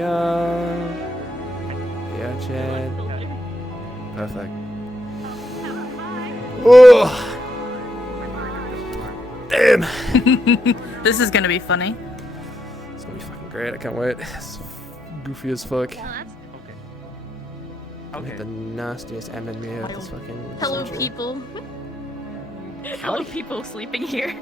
go. Yeah, Chad. Perfect. Oh! Damn! This is gonna be funny. It's gonna be fucking great. I can't wait. It's goofy as fuck. Okay. The nastiest MMA of this fucking Hello, century. people. Hello, people sleeping here.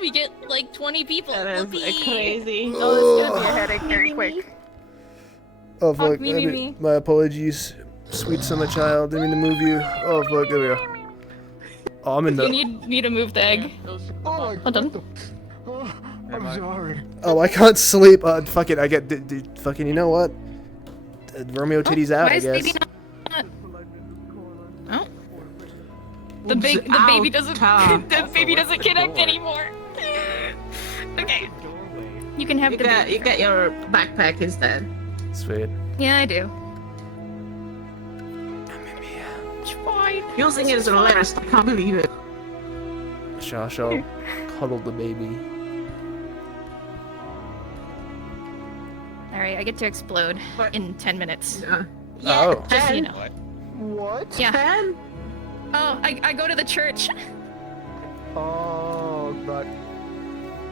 We get like 20 people. That is Whoopee. crazy. Oh, it's gonna be a headache very quick. Oh fuck, Fuck me. my apologies, sweet summer child, didn't mean to move you. Oh fuck, there we go. Oh, I'm in the... You need me to move the egg. Oh, Hold on. oh, I'm sorry. Oh, I can't sleep. Fuck it, I get... fucking, you know what? Romeo titties out, Why I is guess. baby not... Oh. The baby doesn't... the baby doesn't connect anymore. Okay. You can have the baby. You get your backpack instead. Sweet. Yeah, I do. It's fine. Using it as a hilarious. I can't believe it. Shall cuddle the baby. Alright, I get to explode in 10 minutes. Yeah. Oh. Just so you 10? know. What? Yeah. 10? Oh, I go to the church. Oh, but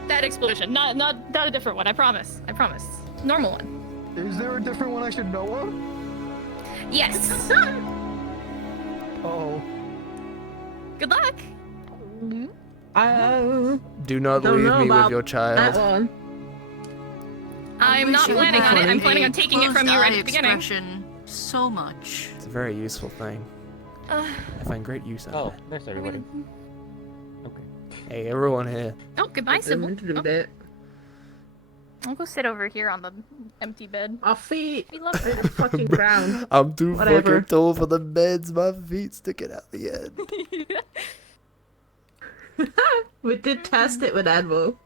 That explosion. Not a different one, I promise. I promise. Normal one. is there a different one I should know of? Yes. Oh. Good luck. Do not Don't leave know me with about your that child. one. I'm not planning on it. I'm planning on taking it from you right at the beginning. Expression so much. It's a very useful thing. I find great use out of Oh, it. there's everybody. Okay. Hey, everyone here. Oh, goodbye, Sybil. Didn't do Oh, that. I'll go sit over here on the empty bed. My feet. We love The it. fucking ground. I'm too Whatever. fucking tall for the beds. My feet sticking out the end. We did test it with Advo.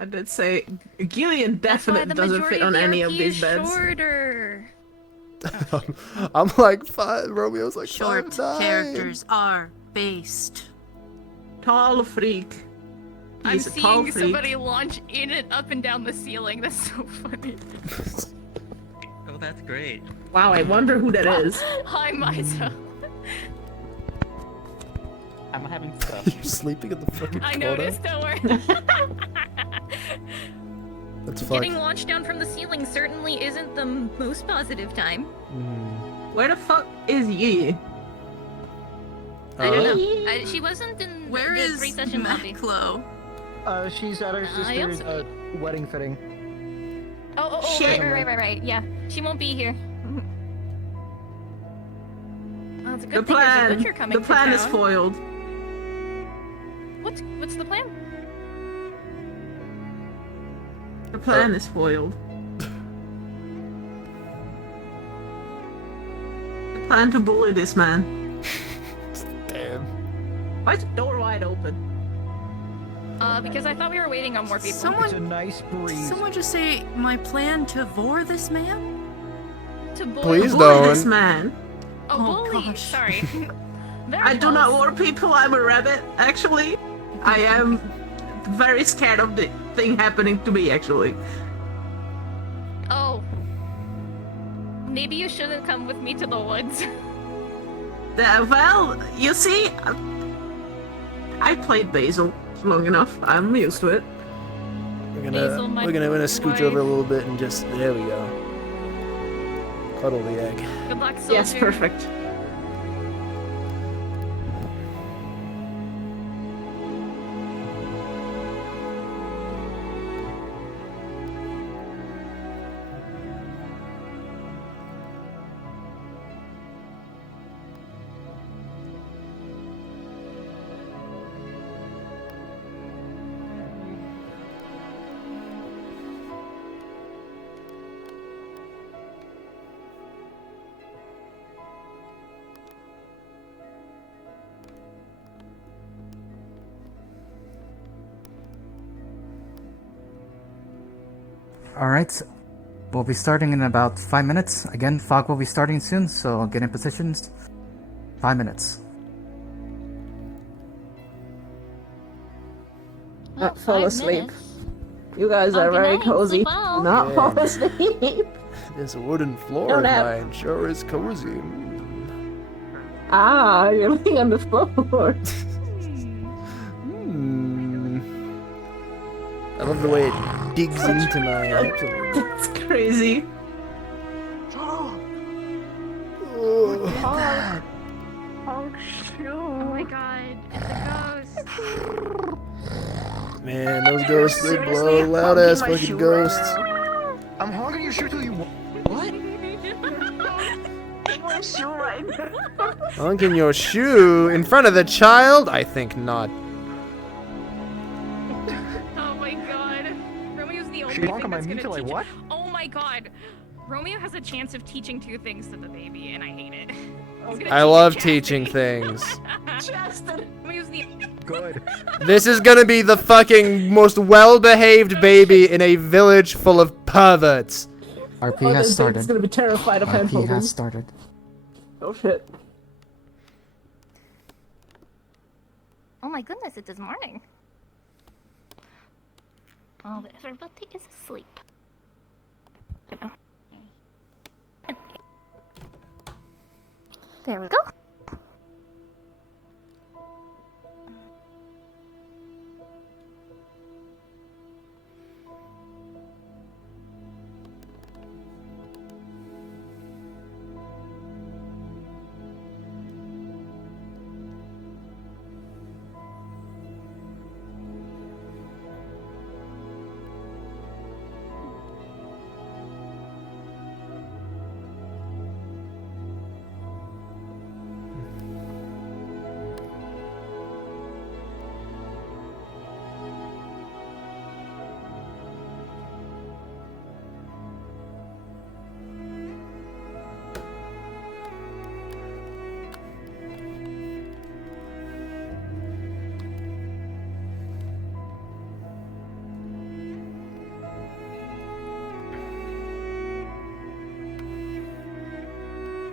I did say Gillian definitely doesn't fit on any of these beds. Shorter. I'm like 5. Romeo's like Short 5'9". characters are based. Tall freak. I'm He's a tall seeing freak. somebody launch in and up and down the ceiling. That's so funny. Oh, that's great. Wow, I wonder who that is. Hi, Misa. I'm having stuff. You're sleeping in the fucking I corner. noticed. Don't worry. That's fucked. Getting launched down from the ceiling certainly isn't the most positive time. Where the fuck is Yi? I don't know. She wasn't in Where the is pre-session lobby. Maclo? She's at her I sister's also- wedding fitting. Oh, Shit. right. Yeah, she won't be here. Well, it's a The good thing there's a plan. butcher coming The plan to is town. foiled. What's the plan? The plan is foiled. The plan to bully this man. Damn. Why is the door wide open? Because I thought we were waiting on more people. It's a Someone, nice breeze. someone just say my plan to vor this man? To bully. Please Bully don't. this man. Oh, Oh, bully. gosh. Sorry. Very I do not close. war people, I'm a rabbit, actually. I am very scared of the thing happening to me, actually. Oh. Maybe you shouldn't come with me to the woods. Well, you see, I played Basil long enough. I'm used to it. We're Basil, gonna my we're gonna scooch wife. over a little bit and just there we go. Cuddle the egg. Good luck, soldier. Yes, perfect. Alright, we'll be starting in about 5 minutes. Again, fog will be starting soon, so get in positions. 5 minutes. Not fall 5 asleep. minutes. You guys are good very night, cozy. sleep well. Not Yeah. fall asleep. This wooden floor Don't of have- mine sure is cozy. Ah, you're laying on the floor. Hmm. I love the way it digs into my hips. That's crazy. Oh. Oh shoot. Oh my god, it's a ghost. Man, those ghosts, they Seriously? blow. Loud ass Hugging my fucking shoe ghosts. right now. I'm hogging your shoe till you. What? My shoe right now. Honking your shoe in front of the child? I think not. Oh my god. Romeo's the only She thing honking my that's meat gonna till I teach what? Oh my god. Romeo has a chance of teaching 2 things to the baby, and I hate it. He's gonna I teach love it teaching chastity. things. Romeo's the Good. This is gonna be the fucking most well-behaved baby in a village full of perverts. RP Oh, has this started. baby's gonna be terrified of RP handholding. has started. Oh shit. Oh my goodness, it is morning. Oh, everybody is asleep. There we go.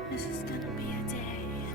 This is gonna be a day.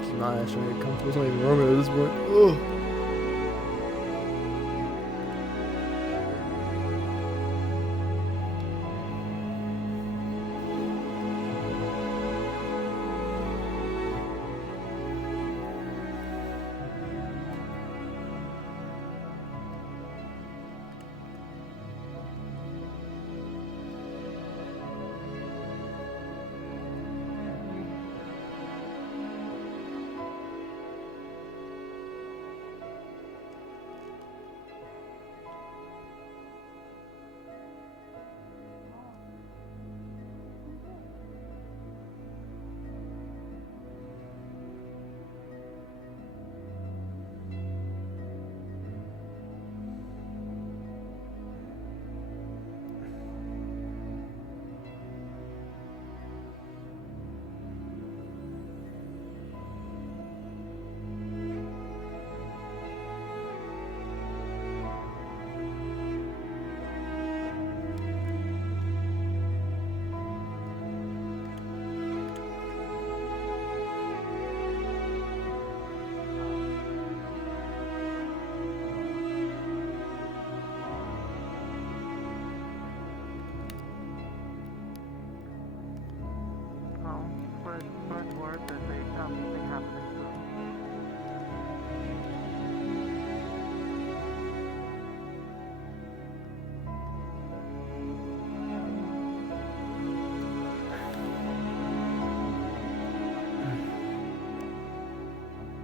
It's not actually comfortable. It's not even Romeo at this point. Ugh.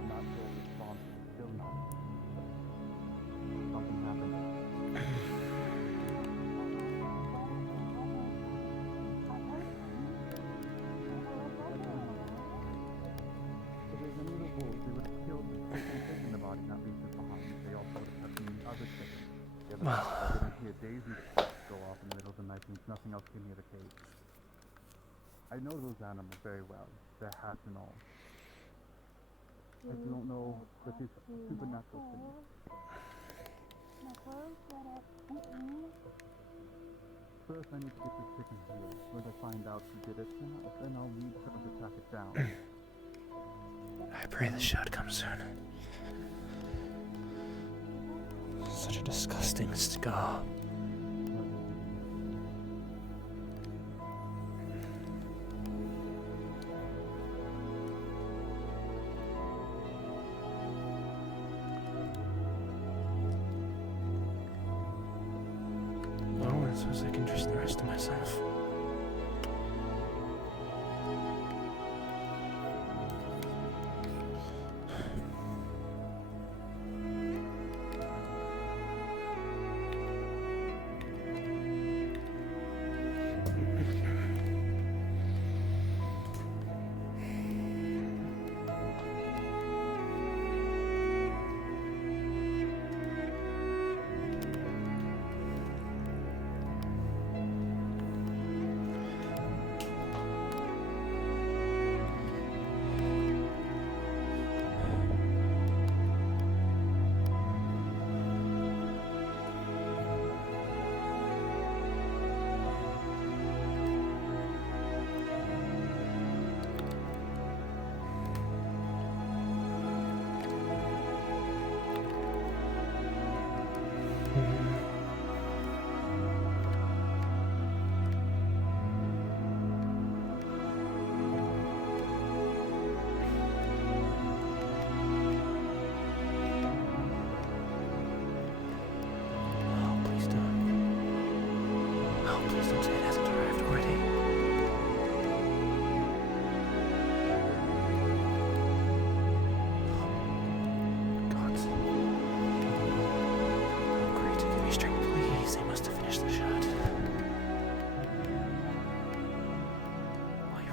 Not the response. Still not. Something happened. Here, Daisy go off in the middle of the night means nothing else came near the cave. I know those animals very well. Their hats and all. I don't know that it's a supernatural thing. First, I need to get this chicken here. When I find out who did it, then I'll need someone to track it down. I pray the shot comes soon. Such a disgusting scar. Oh, I suppose I can trust the rest of myself.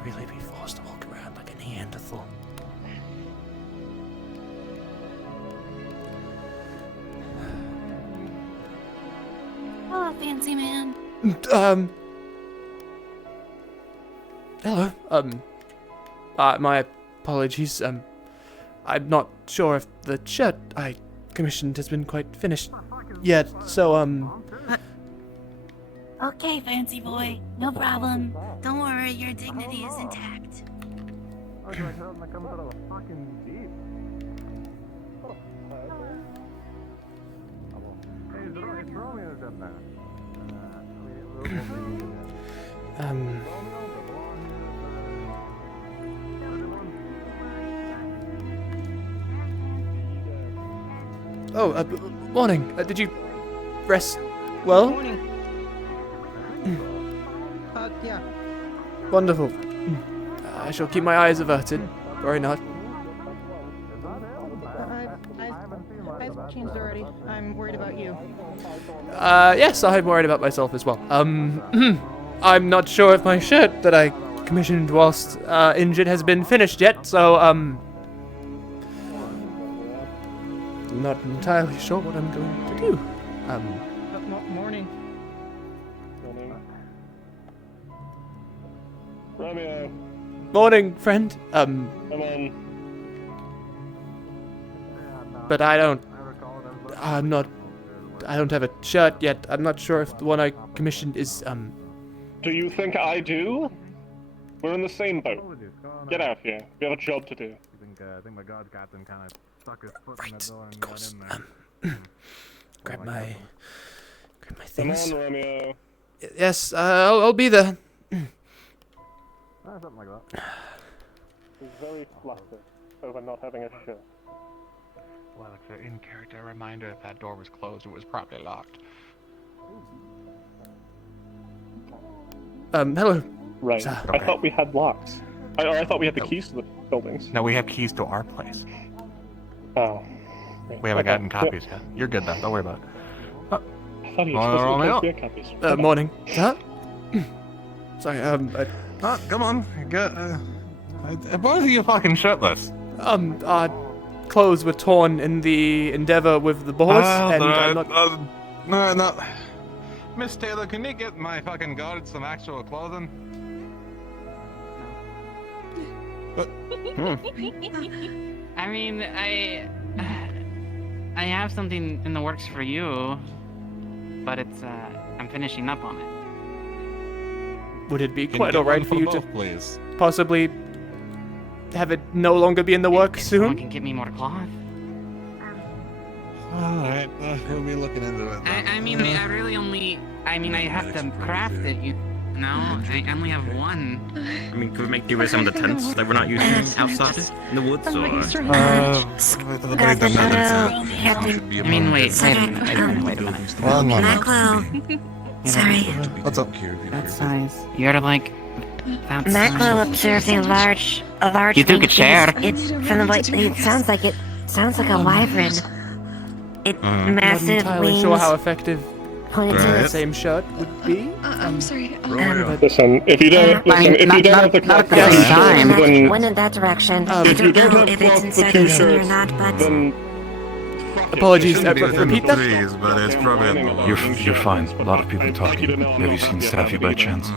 Really be forced to walk around like a Neanderthal. Hello, fancy man. Hello. My apologies. I'm not sure if the shirt I commissioned has been quite finished yet, so, Okay, fancy boy. No problem. Don't worry, your dignity is intact. Morning. Did you rest well? Morning. Yeah. Wonderful. I shall keep my eyes averted. Worry not. I've changed already. I'm worried about you. Yes, I'm worried about myself as well. I'm not sure if my shirt that I commissioned whilst injured has been finished yet, so, not entirely sure what I'm going to do. Morning. Romeo, Morning, friend. come on. But I don't have a shirt yet. I'm not sure if the one I commissioned is, Do you think I do? We're in the same boat. Get out here. We have a job to do. I think my guard captain kind of stuck his foot in the right, door and of got course. in there. Grab my Come things. on, Romeo. Yes, I'll be there. Something like that. He's very flustered over not having a shirt. Well, it's an in-character reminder if that door was closed, it was probably locked. Hello. Right. Sir. I thought we had locks. I thought we had the keys to the buildings. No, we have keys to our place. Oh. We haven't gotten Okay. copies yet. You're good though, don't worry about it. I thought he was supposed to Romeo? be copies. Morning. Sir? Sorry, Come on. Why are you fucking shirtless? our clothes were torn in the endeavor with the boars, and I'm not... No. Miss Taylor, can you get my fucking guard some actual clothing? I mean, I have something in the works for you, but it's I'm finishing up on it. Would it be Can quite you alright get for one you for to both, please? possibly have it no longer be in the works If someone soon? can get me more cloth. Alright, we'll be looking into it. I mean, I really only. I mean, I have to craft it. You know, I only have one. I mean, could we make do with some of the tents that we're not using outside in the woods, or? I mean, wait a minute. Maclo. Sorry. What's up? That size. You're like. That Maclo size. observes a large You two could share. It's from the way it sounds like a wyvern. It I'm not massive entirely wings. sure how effective pointed to the its same shirt would be. I'm sorry. Listen, if you don't have the not at the cloth same shirt, time. then One in that direction. I if you don't don't know have if it's cloth for inside two the season or shirts, not, but then Apologies, Shouldn't be within repeat the that? trees, but it's probably in the woods. You're fine. A lot of people talking. Have you seen Staffy by chance?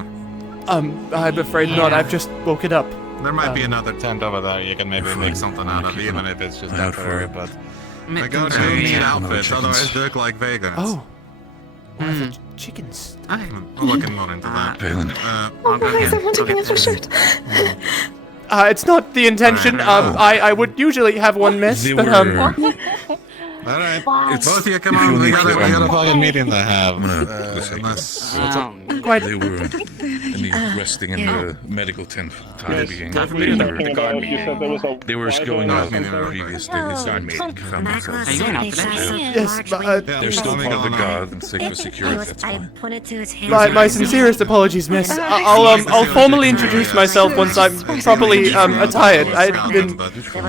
I'm afraid not. I've just woken up. There might be another tent over there you can maybe make something out of, even if it's just temporary, but... The guards do need outfits, otherwise they look like vegans. Oh. One of the chickens. We're looking more into that. Valen. Why is everyone taking off their shirt? It's not the intention. I would usually have one miss, They but were- Alright, both of you come on, we got a fucking meeting to have. Unless... quite. They were resting in the medical tent for the time being. you said there was a They were going out wyvern the previous day. His roommate found themselves. Maclo said they saw some Yes, large but, wings. They're still part of the guard and safe for security. That's I fine. pointed to its hands. my sincerest apologies, miss. I'll formally introduce myself once I'm properly attired. I didn't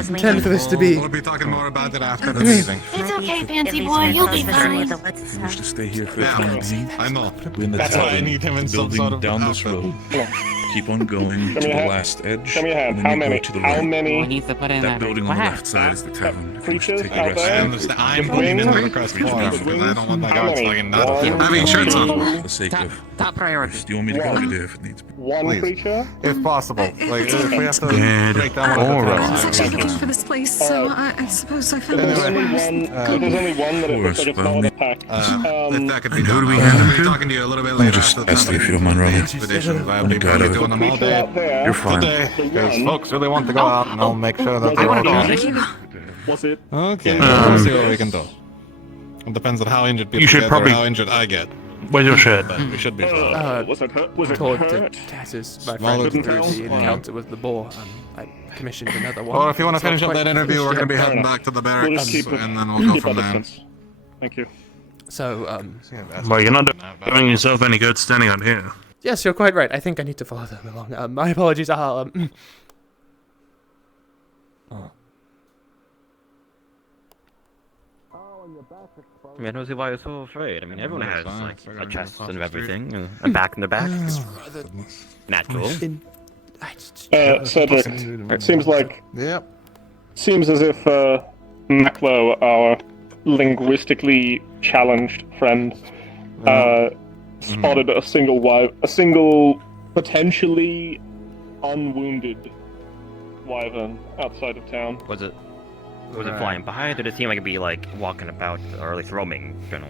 intend for this to be. We'll be talking more about it after the meeting. It's okay, fancy boy, you'll be fine. You wish to stay here for the time being? I know. We're in the That's why I tavern, need him in some building sort of down this road. Keep on going to the last edge. Show me a hand. and How then you many? go to the How right. many needs to put in That building on the quack. left side is the tavern. If you wish to creatures take a out rest, there? And I'm With putting in the wings? request form With because I wings? don't want my How guards many? fucking nuts. One, Having shirts on. for the sake of... Top priority. Do you want me to go over there if it needs to be? One Please. creature? If possible. Like, if we have to Good. break down one of the I was tents. actually looking for this place, so I suppose I found There's it. only one. There's only one that it looks like it's not a pack. If that could be And who done, do we I'll hand be them to? talking to you a little bit Let me later just after ask you if you don't mind, the Romeo. expedition. I'll When be you got probably out. doing them all Creature day. out there. You're fine. Today, because one. folks really want to go out, and I'll make sure that they I all wanna go. go. Was it? Okay, we'll see what we can do. It depends on how injured people should get probably- or how injured I get. Where's your shirt? But we should be fine. Was it hurt? Was it Told to hurt? Tassus, my Swallowed friend, through pills? the encounter with the boar. I commissioned another one. Or if you want to It's not finish up quite that interview, finished we're going to be yet. heading back to the barracks, We'll just keep and then we'll go keep from our there. distance. Thank you. So, Well, you're not doing yourself any good standing out here. yes, you're quite right. I think I need to follow them along. My apologies. I'll, I mean, I don't see why you're so afraid. I mean, everyone has, like, a chest and everything, and a back in their back. It's natural. Cedric, it seems like. Yep. Seems as if Maclo, our linguistically challenged friend, spotted a single potentially unwounded wyvern outside of town. Was it flying by? Did it seem like it'd be, like, walking about, or at least roaming, you know,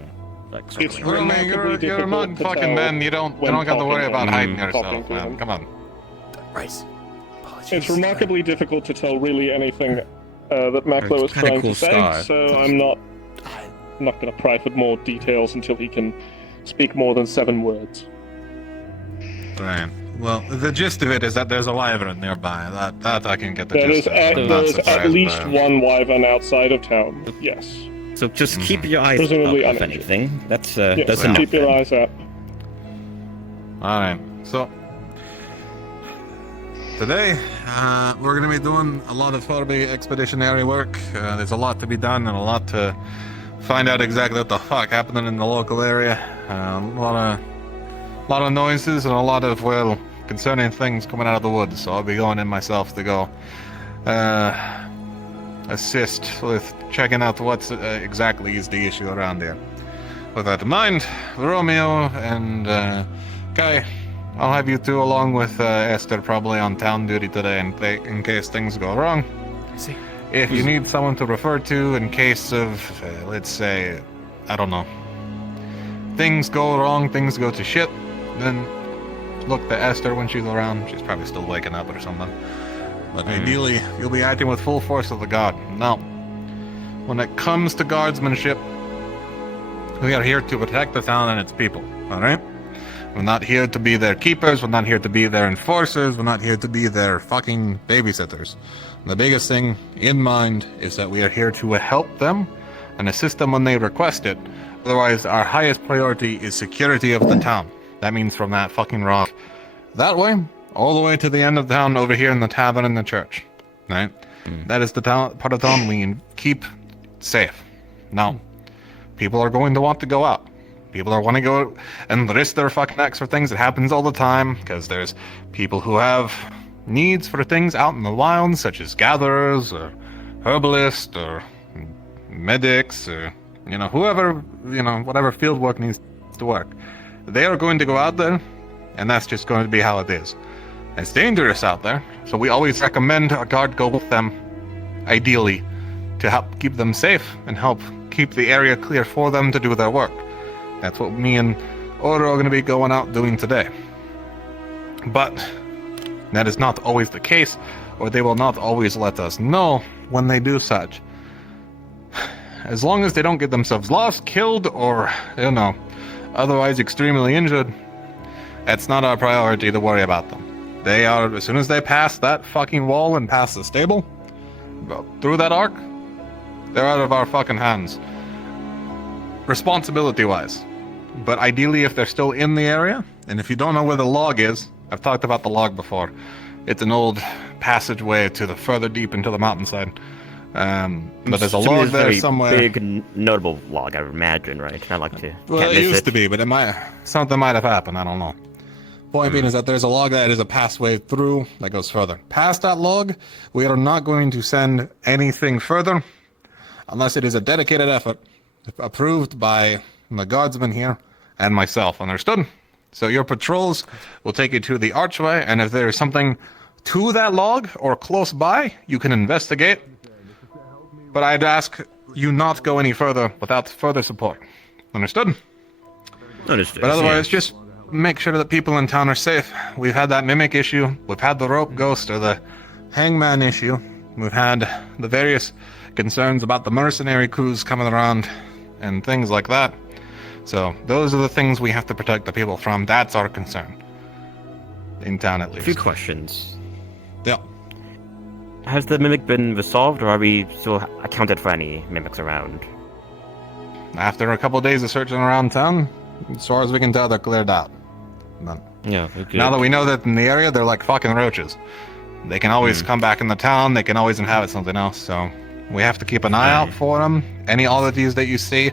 like, It's circling around? Roman, you're a difficult modern to fucking tell man. You don't when got to worry talking about to hiding him. Talking yourself, to man. him. Come on. Right. Apologies. It's remarkably difficult to tell really anything that Maclo is Kinda trying cool to say, scar. so I'm not going to pry for more details until he can speak more than 7 words. Right. Well, the gist of it is that there's a wyvern nearby. That I can get the There gist is of. there's at least one wyvern outside of town. Yes. So just keep your eyes Presumably up, if uninjured. anything. That's Yes, enough. keep your eyes out. Alright, so today we're going to be doing a lot of Farby expeditionary work. There's a lot to be done and a lot to find out exactly what the fuck happening in the local area. A lot of noises and a lot of, well, concerning things coming out of the woods. So I'll be going in myself to go assist with checking out what exactly is the issue around here. with that in mind, Romeo and Kai, I'll have you two along with Esther probably on town duty today in case things go wrong. I see. If you need someone to refer to in case of, let's say, I don't know, things go wrong, things go to shit, then look to Esther when she's around. She's probably still waking up or something. But ideally, you'll be acting with full force of the guard. Now, when it comes to guardsmanship, we are here to protect the town and its people, alright? We're not here to be their keepers, we're not here to be their enforcers, we're not here to be their fucking babysitters. The biggest thing in mind is that we are here to help them and assist them when they request it. Otherwise, our highest priority is security of the town. That means from that fucking rock that way, all the way to the end of town over here in the tavern and the church. Right? That is the town, part of town we keep safe. Now, people are going to want to go out. People are want to go and risk their fucking necks for things. It happens all the time, because there's people who have needs for things out in the wild, such as gatherers, or herbalists, or medics, or, you know, whoever, you know, whatever field work needs to work. They are going to go out there, and that's just going to be how it is. It's dangerous out there, so we always recommend a guard go with them, ideally, to help keep them safe and help keep the area clear for them to do their work. That's what me and Oro are going to be going out doing today. But that is not always the case, or they will not always let us know when they do such. As long as they don't get themselves lost, killed, or, you know, otherwise extremely injured, it's not our priority to worry about them. They are, as soon as they pass that fucking wall and pass the stable, through that arc, they're out of our fucking hands. Responsibility-wise. But ideally, if they're still in the area, and if you don't know where the log is, I've talked about the log before. It's an old passageway to the further deep into the mountainside. But there's a log there somewhere. Big, notable log, I would imagine, right? I like to. Well, it used to be, but something might have happened. I don't know. Point being is that there's a log that is a passway through that goes further. Past that log, we are not going to send anything further unless it is a dedicated effort approved by the guardsman here and myself. Understood? So your patrols will take you to the archway, and if there is something to that log or close by, you can investigate. But I'd ask you not go any further without further support. Understood? Understood. But otherwise, just make sure that people in town are safe. We've had that mimic issue. We've had the rope ghost or the hangman issue. We've had the various concerns about the mercenary crews coming around and things like that. So those are the things we have to protect the people from. That's our concern. In town, at least. A few questions. Yeah. Has the mimic been resolved, or are we still accounted for any mimics around? After a couple of days of searching around town, as far as we can tell, they're cleared out. But yeah. Okay. Now that we know that in the area, they're like fucking roaches. They can always come back in the town. They can always inhabit something else. So we have to keep an eye out for them. Any oddities that you see,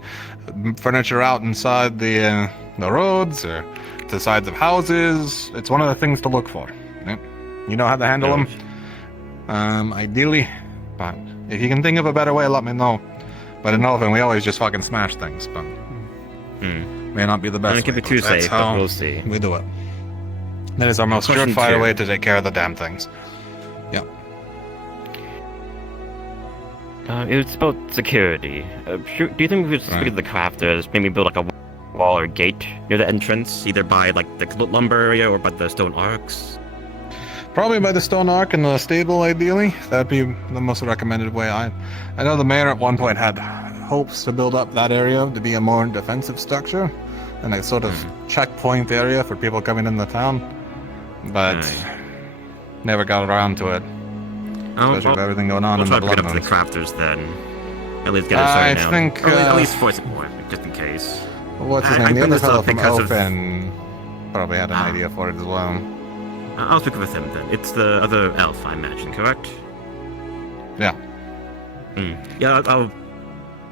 furniture out inside the roads or to the sides of houses, it's one of the things to look for. Yep. You know how to handle them. Ideally, but if you can think of a better way, let me know. But in Elven, we always just fucking smash things, but may not be the best. I don't keep it too safe, but we'll see. We do it. That is our most surefire way to take care of the damn things. Yep. It's about security. Do you think we should speak to the crafters, maybe build like a wall or gate near the entrance, either by like the lumber area or by the stone arcs? Probably by the stone arc and the stable, ideally. That'd be the most recommended way. I know the mayor at one point had hopes to build up that area to be a more defensive structure and a sort of checkpoint area for people coming in the town, but never got around to it. Especially with everything going on in the bloodlines. We'll try to pick up the crafters then. At least get it started now. Think, at least for support, just in case. What's his name? The other fellow from Open probably had an idea for it as well. I'll speak with him then. It's the other elf, I imagine, correct? Yeah. Yeah, I'll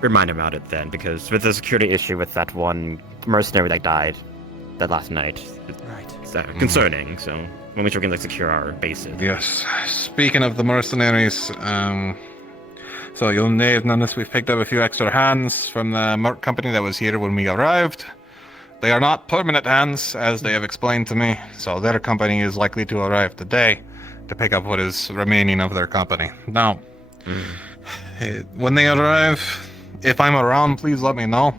remind him about it then, because with the security issue with that one mercenary that died that last night, it's concerning, so we'll make sure we can secure our bases. Yes. Speaking of the mercenaries, So you may have noticed we've picked up a few extra hands from the Merc company that was here when we arrived. They are not permanent hands, as they have explained to me, so their company is likely to arrive today to pick up what is remaining of their company. Now, when they arrive, if I'm around, please let me know.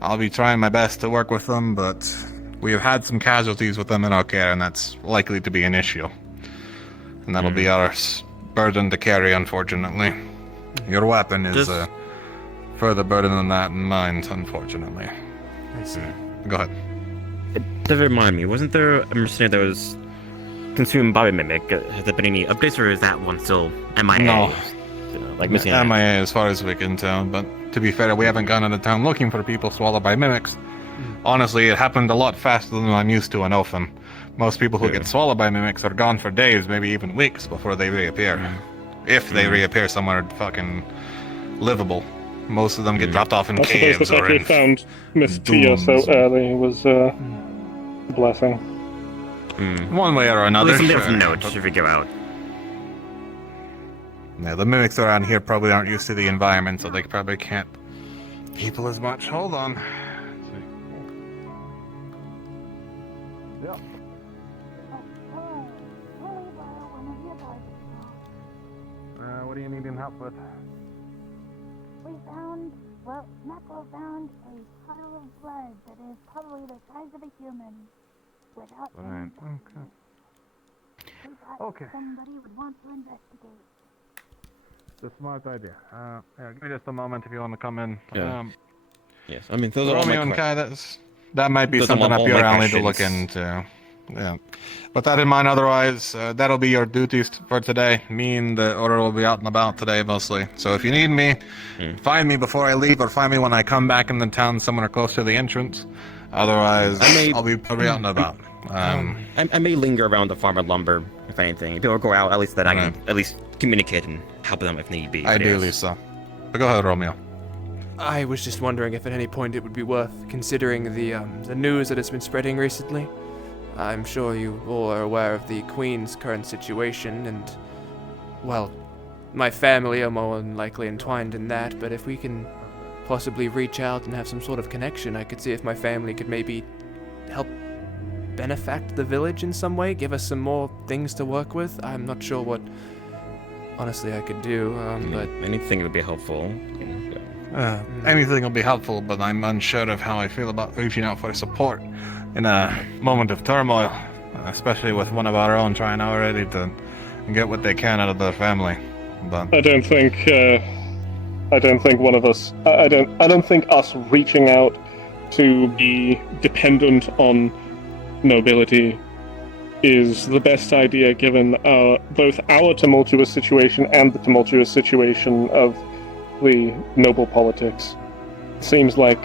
I'll be trying my best to work with them, but we have had some casualties with them in our care, and that's likely to be an issue. And that'll be our burden to carry, unfortunately. Your weapon is a further burden than that in mine, unfortunately. I see. Go ahead. It does remind me, wasn't there a mercenary that was consumed by a mimic? Has there been any updates, or is that one still MIA? No. Like missing MIA as far as we can tell, but to be fair, we haven't gone into town looking for people swallowed by mimics. Honestly, it happened a lot faster than I'm used to in Oatham. Most people who get swallowed by mimics are gone for days, maybe even weeks, before they reappear. If they reappear somewhere fucking livable. Most of them get dropped off in I suppose caves the fact or we in found Miss Tia so early was a blessing. one way or At another. least something sure. of note to figure out. Yeah, the mimics around here probably aren't used to the environment, so they probably can't people as much. Hold on. Yeah. What do you need help with? We found, well, Necro found a pile of blood that is probably the size of a human. Without Right, okay. we thought somebody would want to investigate. It's a smart idea. Give me just a moment if you want to come in. Yeah. Yes, I mean, those are all Romeo my and Kai, that might be those are something up all your my alley to look questions. into. Yeah. But that in mind, otherwise, that'll be your duties for today. Me and the Order will be out and about today, mostly. So if you need me, find me before I leave, or find me when I come back in the town somewhere close to the entrance. Otherwise, I'll be probably out and about. I may linger around the farm or lumber, if anything. If people go out, at least that I can at least communicate and help them if need be. Ideally so. But go ahead, Romeo. I was just wondering if at any point it would be worth considering the news that has been spreading recently. I'm sure you all are aware of the Queen's current situation, and, well, my family are more than likely entwined in that, but if we can possibly reach out and have some sort of connection, I could see if my family could maybe help benefact the village in some way, give us some more things to work with. I'm not sure what, honestly, I could do, but... Anything would be helpful. Anything will be helpful, but I'm unsure of how I feel about reaching out for support in a moment of turmoil, especially with one of our own trying already to get what they can out of their family. But I don't think one of us. I don't think us reaching out to be dependent on nobility is the best idea, given both our tumultuous situation and the tumultuous situation of the noble politics. It seems like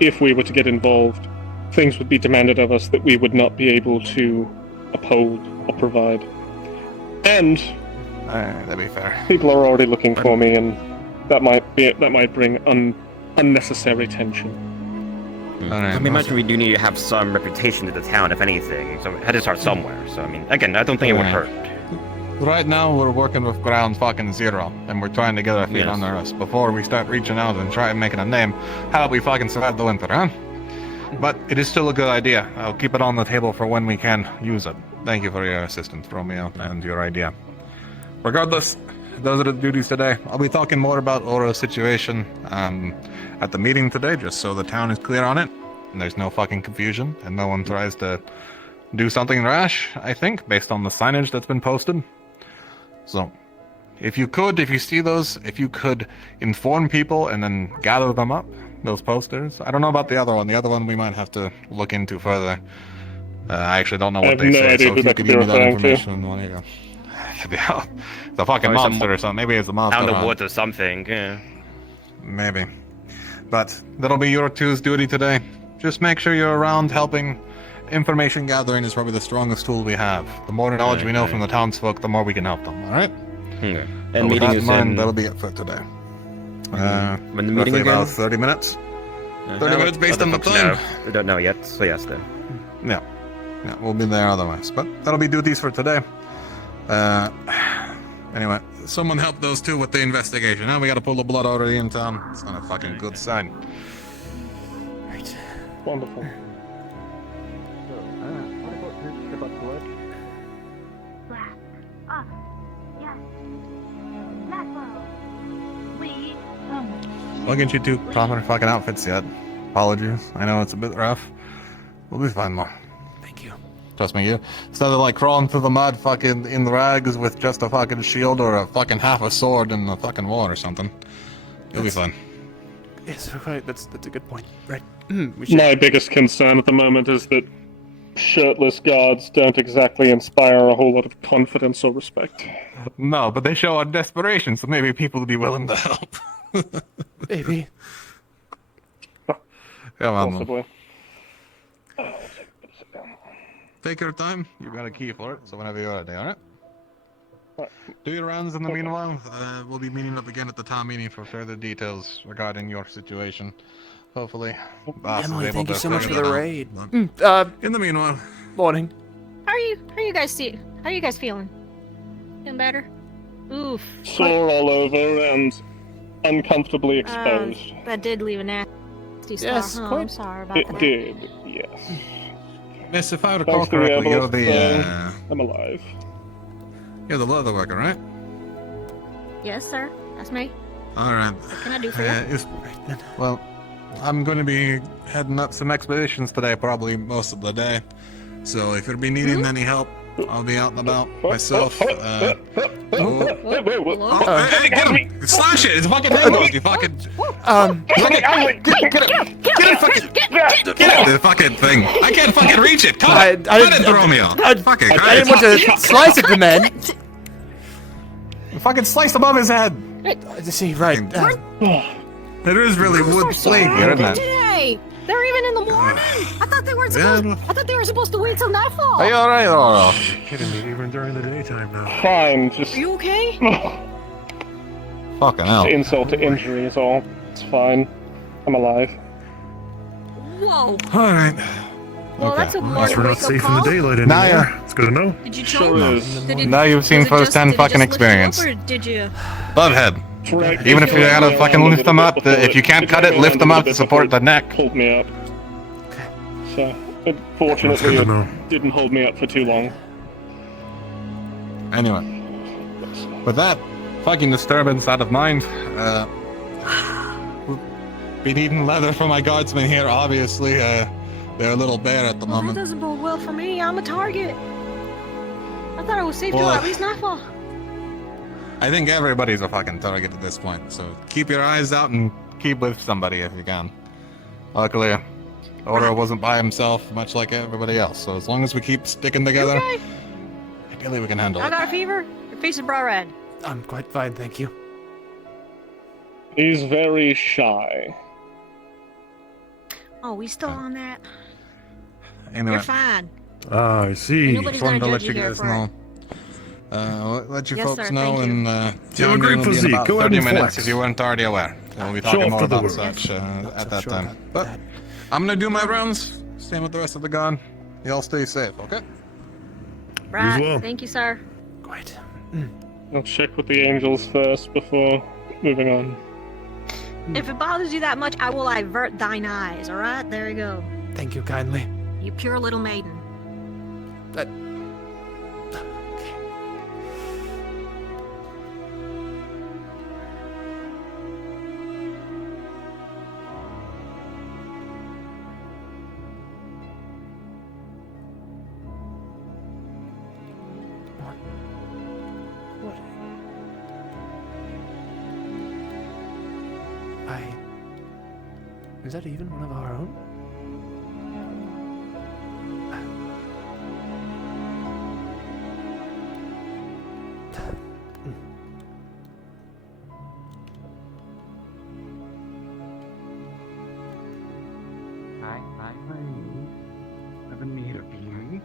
if we were to get involved, things would be demanded of us that we would not be able to uphold or provide. And that'd be fair. People are already looking for me, and that might bring unnecessary tension. I mean, imagine we do need to have some reputation to the town, if anything. So we had to start somewhere. So I mean, again, I don't think it would hurt. Right now, we're working with ground fucking zero, and we're trying to get our feet under us before we start reaching out and trying making a name. How about we fucking survive the winter, huh? But it is still a good idea. I'll keep it on the table for when we can use it. Thank you for your assistance, Romeo, and your idea. Regardless, those are the duties today. I'll be talking more about Aura's situation at the meeting today, just so the town is clear on it, and there's no fucking confusion, and no one tries to do something rash, I think, based on the signage that's been posted. So, if you see those, if you could inform people and then gather them up, those posters. I don't know about the other one. The other one we might have to look into further. I actually don't know what they say, so if you could give me that information. Well, you go. It's a fucking monster or something. Maybe it's a monster. Out in the woods or something, yeah. Maybe. But that'll be your two's duty today. Just make sure you're around helping. Information gathering is probably the strongest tool we have. The more knowledge we know from the townsfolk, the more we can help them, alright? Okay. And meeting is that'll be it for today. When the meeting again? About 30 minutes. 30 minutes based on the time. We don't know yet, so yes then. Yeah, we'll be there otherwise. But that'll be duties for today. Anyway, someone help those two with the investigation. Now we gotta pull the blood already in town. It's not a fucking good sign. Right. Wonderful. What about this about blood? Black. Yes. Maxwell. We, I'll get you two proper fucking outfits yet. Apologies. I know it's a bit rough. We'll be fine though. Thank you. Trust me, you. Instead of like crawling through the mud fucking in the rags with just a fucking shield or a fucking half a sword in the fucking wall or something. You'll be fine. Yes, right. That's a good point. Right. My biggest concern at the moment is that shirtless guards don't exactly inspire a whole lot of confidence or respect. No, but they show our desperation, so maybe people will be willing to help. Maybe. Come on, Possibly. take your time. You've got a key for it, so whenever you're ready, alright? Do your rounds in the meanwhile. We'll be meeting up again at the town meeting for further details regarding your situation. Hopefully, boss is Emily, able thank you to so much for the figure it raid. out. In the meanwhile, morning. How are you guys feeling? Feeling better? Oof. Sore all over and uncomfortably exposed. That did leave a nasty scar. Yes, huh? quite. I'm sorry about It that. did, yes. Miss, if I recall Thanks to the correctly, you're Evolus, the I'm alive. you're the leather worker, right? Yes, sir. That's me. All right. What can I do for you? Well, I'm going to be heading up some expeditions today, probably most of the day. So if you'll be needing any help, I'll be out and about myself. Wait, Hey, get him! Slash it! It's fucking mangoes, you fucking... Get the fucking thing! I can't fucking reach it! Cut it! Cut it, Romeo! Fucking I didn't want to slice it, the man. Fucking sliced above his head! See, right. There is really wood flake here, isn't it? Today! They're even in the morning! I thought they weren't supposed I thought they were supposed to wait till nightfall! Are you alright, Oro? Kidding me, even during the daytime now. Fine, just Are you okay? Fucking hell. insult to injury is all. It's fine. I'm alive. Whoa! Alright. Well, that's a morning We're not wake-up safe in call. the daylight Now anymore. It's good to know. Did you Sure choke? is. Did it- Now you've seen was it just- first-hand did it fucking just lift you up, experience. or did you? Butthead. Correct. Even if you gotta fucking lift them up, if you can't cut it, lift them up to support the neck. Hold me up. So, That's fortunately, good to know. it didn't hold me up for too long. Anyway. With that fucking disturbance out of mind, we'll be needing leather for my guardsmen here, obviously. They're a little bare at the Well, that moment. doesn't bode well for me. I'm a target. I thought I was safe till Well, at least nightfall. I think everybody's a fucking target at this point, so keep your eyes out and keep with somebody if you can. Luckily, Oro wasn't by himself, much like everybody else, so as long as we keep sticking together, Okay. ideally we can handle I it. got a fever. Your face is bright red. I'm quite fine, thank you. He's very shy. Oh, we still on that? Anyway, You're fine. Ah, I see. Nobody's just wanted gonna to judge let you you here guys for know. it. Let you Yes, folks sir, know, thank you. and You have a Jim great will be in physique. about Go ahead 30 and minutes flex. if you weren't already aware. And we'll be Show talking off more to the about world. such at that sure time. about But that. I'm gonna do my rounds. Same with the rest of the guard. Y'all stay safe, okay? Right. well. Thank you, sir. Quite. I'll check with the angels first before moving on. If it bothers you that much, I will avert thine eyes. All right, there you go. Thank you kindly. You pure little maiden. That. What? Is that even one of our own? Hi. I've been need of you.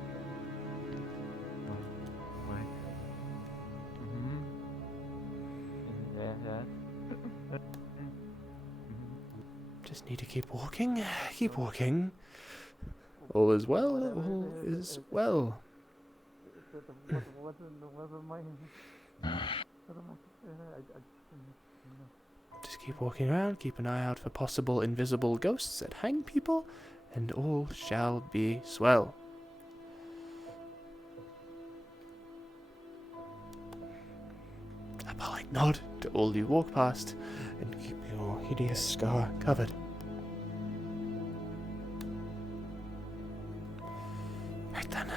What? Yes. Just need to keep walking. Keep walking. All is well. All is well. Just keep walking around, keep an eye out for possible invisible ghosts that hang people, and all shall be swell. A polite nod to all you walk past, and keep your hideous scar covered. Right then.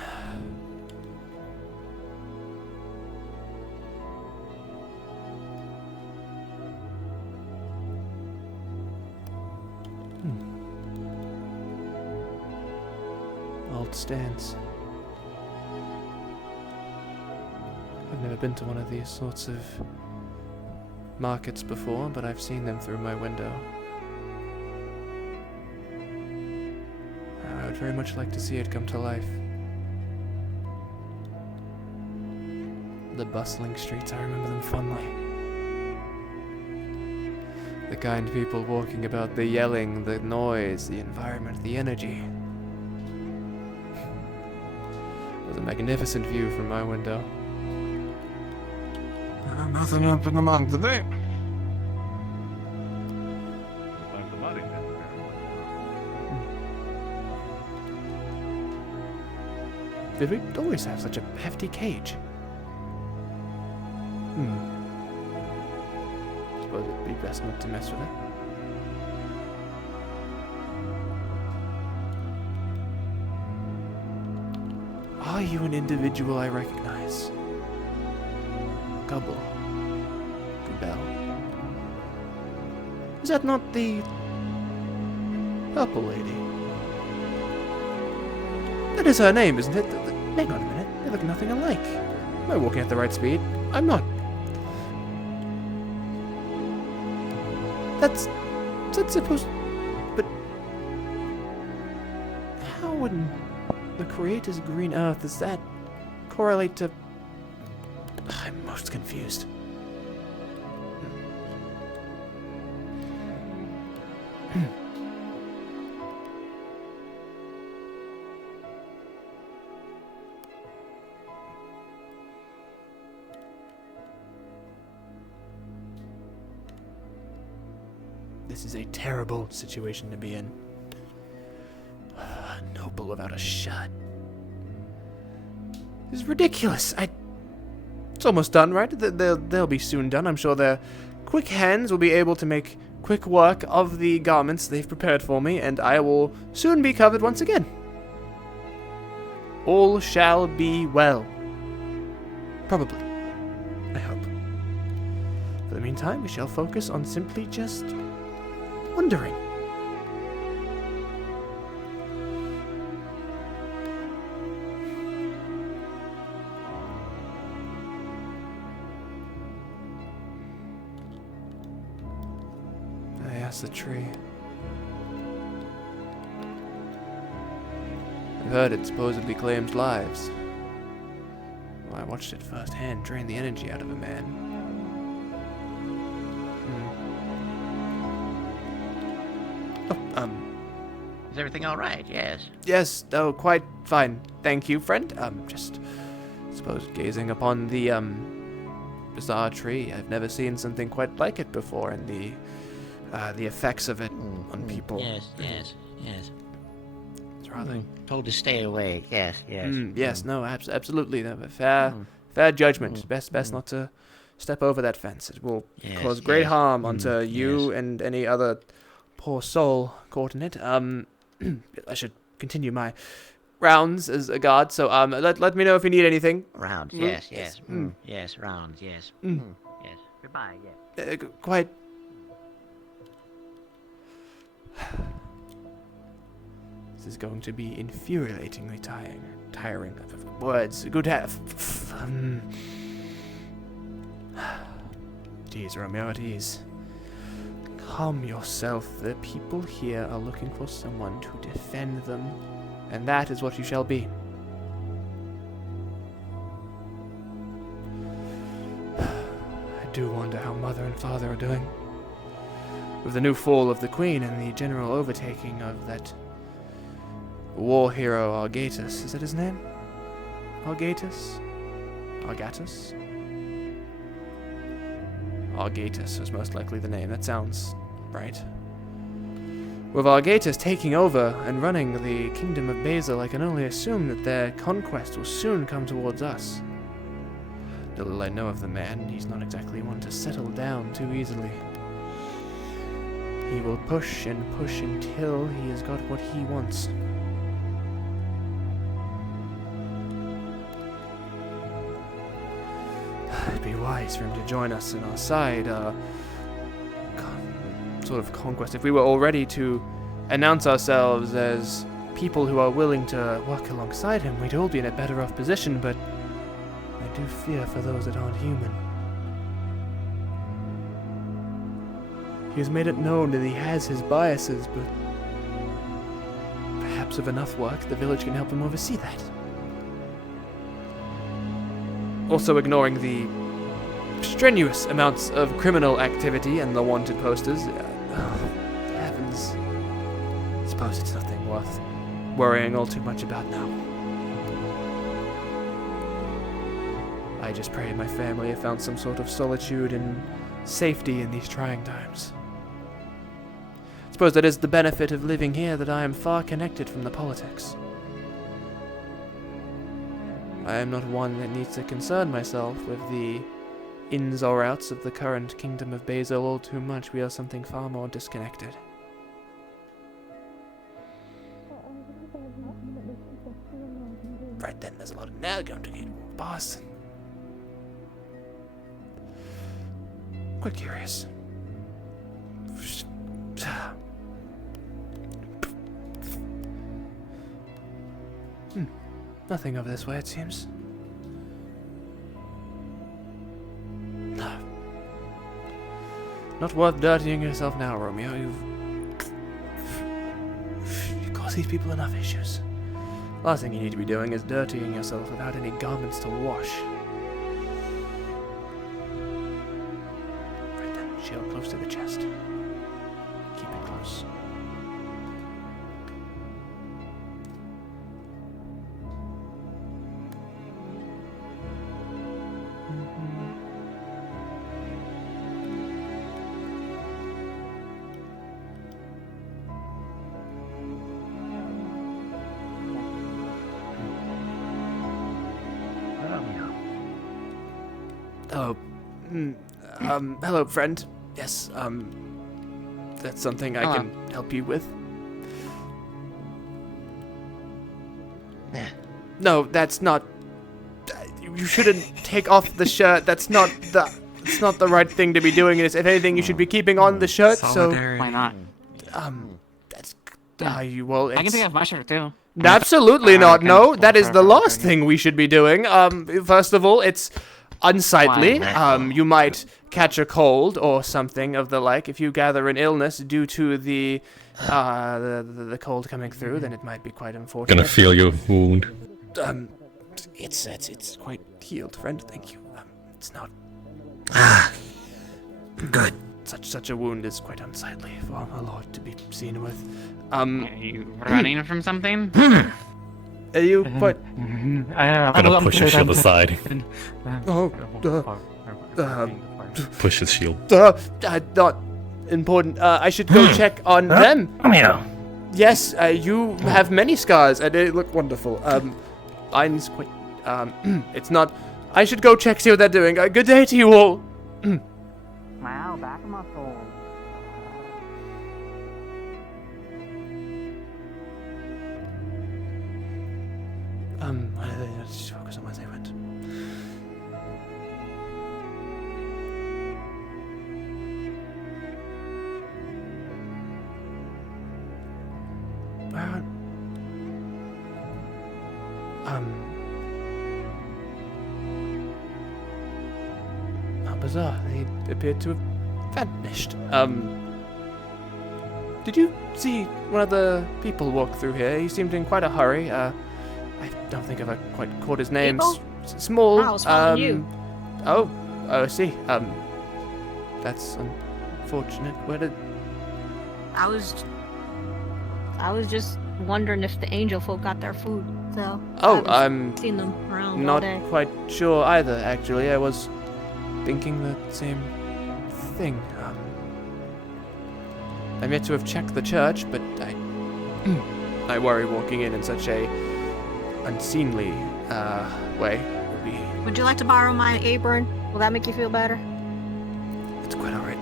Old stands. I've never been to one of these sorts of markets before, but I've seen them through my window. I would very much like to see it come to life. The bustling streets, I remember them fondly. The kind people walking about, the yelling, the noise, the environment, the energy. It was a magnificent view from my window. Nothing up in the mountain today. Did we always have such a hefty cage? Suppose it'd be best not to mess with it. Are you an individual I recognize? Gobble. Bell. Is that not the purple lady? That is her name, isn't it? Hang on a minute. They look nothing alike. Am I walking at the right speed? I'm not. That's supposed... But... How in the Creator's green earth does that correlate to... I'm most confused. This is a terrible situation to be in. A noble without a shot. This is ridiculous. It's almost done, right? They'll be soon done. I'm sure their quick hands will be able to make quick work of the garments they've prepared for me, and I will soon be covered once again. All shall be well. Probably. I hope. For the meantime, we shall focus on simply just wondering. I asked the tree. I've heard it supposedly claims lives. Well, I watched it firsthand drain the energy out of a man. Is everything all right? Yes. Yes, oh, quite fine. Thank you, friend. Just, suppose, gazing upon the, bizarre tree. I've never seen something quite like it before, and the effects of it on people. Yes. It's rather... Told to stay away. Yes. Yes, no, absolutely. No, fair judgment. Best not to step over that fence. It will cause great harm onto you and any other poor soul caught in it. I should continue my rounds as a guard, so let me know if you need anything. Rounds, yes. Yes, rounds, yes. Yes. Goodbye, yes. Quite... This is going to be infuriatingly tiring. Words. Good Tease, Romeo, at ease. Calm yourself. The people here are looking for someone to defend them, and that is what you shall be. I do wonder how Mother and Father are doing. With the new fall of the Queen and the general overtaking of that war hero Argatus. Is that his name? Argatus? Argatus is most likely the name. That sounds right. With Argatus taking over and running the Kingdom of Basil, I can only assume that their conquest will soon come towards us. Little I know of the man, he's not exactly one to settle down too easily. He will push and push until he has got what he wants. It'd be wise for him to join us in our side, sort of conquest. If we were all ready to announce ourselves as people who are willing to work alongside him, we'd all be in a better off position, but I do fear for those that aren't human. He has made it known that he has his biases, but perhaps with enough work, the village can help him oversee that. Also ignoring the strenuous amounts of criminal activity and the wanted posters. Heavens. I suppose it's nothing worth worrying all too much about now. I just pray my family have found some sort of solitude and safety in these trying times. I suppose that is the benefit of living here, that I am far connected from the politics. I am not one that needs to concern myself with the ins or outs of the current Kingdom of Basil all too much. We are something far more disconnected. Right then, there's a lot of now going to get boss. Quite curious. Nothing over this way, it seems. No. Not worth dirtying yourself now, Romeo. You've caused these people enough issues. Last thing you need to be doing is dirtying yourself without any garments to wash. Right then, shield close to the chest. Keep it close. Hello, friend. Yes, that's something I can help you with. No, that's not. You shouldn't take off the shirt. That's not the. It's not the right thing to be doing. If anything, you should be keeping on the shirt. Solidarity. So why not? That's. Well, it's, I can take off my shirt too. Absolutely not. No, that is the last thing we should be doing. First of all, it's unsightly. You might catch a cold or something of the like. If you gather an illness due to the cold coming through, then it might be quite unfortunate. Gonna feel your wound. It's quite healed, friend. Thank you. It's not. Good. Such a wound is quite unsightly for a lord to be seen with. Are you running from something? Are you quite? I'm gonna push his shield aside. Push his shield. Not important. I should go check on them. Romeo. Yes, you have many scars, and they look wonderful. Mine's quite. It's not. I should go check, see what they're doing. Good day to you all. Wow, back muscle. Let's focus on where they went. How bizarre. They appeared to have vanished. Did you see one of the people walk through here? He seemed in quite a hurry. I don't think I've quite caught his name. Small. I was following you. Oh, I see. That's unfortunate. Where did? I was just wondering if the angel folk got their food. So. I'm seen them around not all day. quite sure either. Actually, I was thinking the same thing. I'm yet to have checked the church, but I worry walking in such a unseemly way would be. Would you like to borrow my apron? Will that make you feel better? It's quite alright.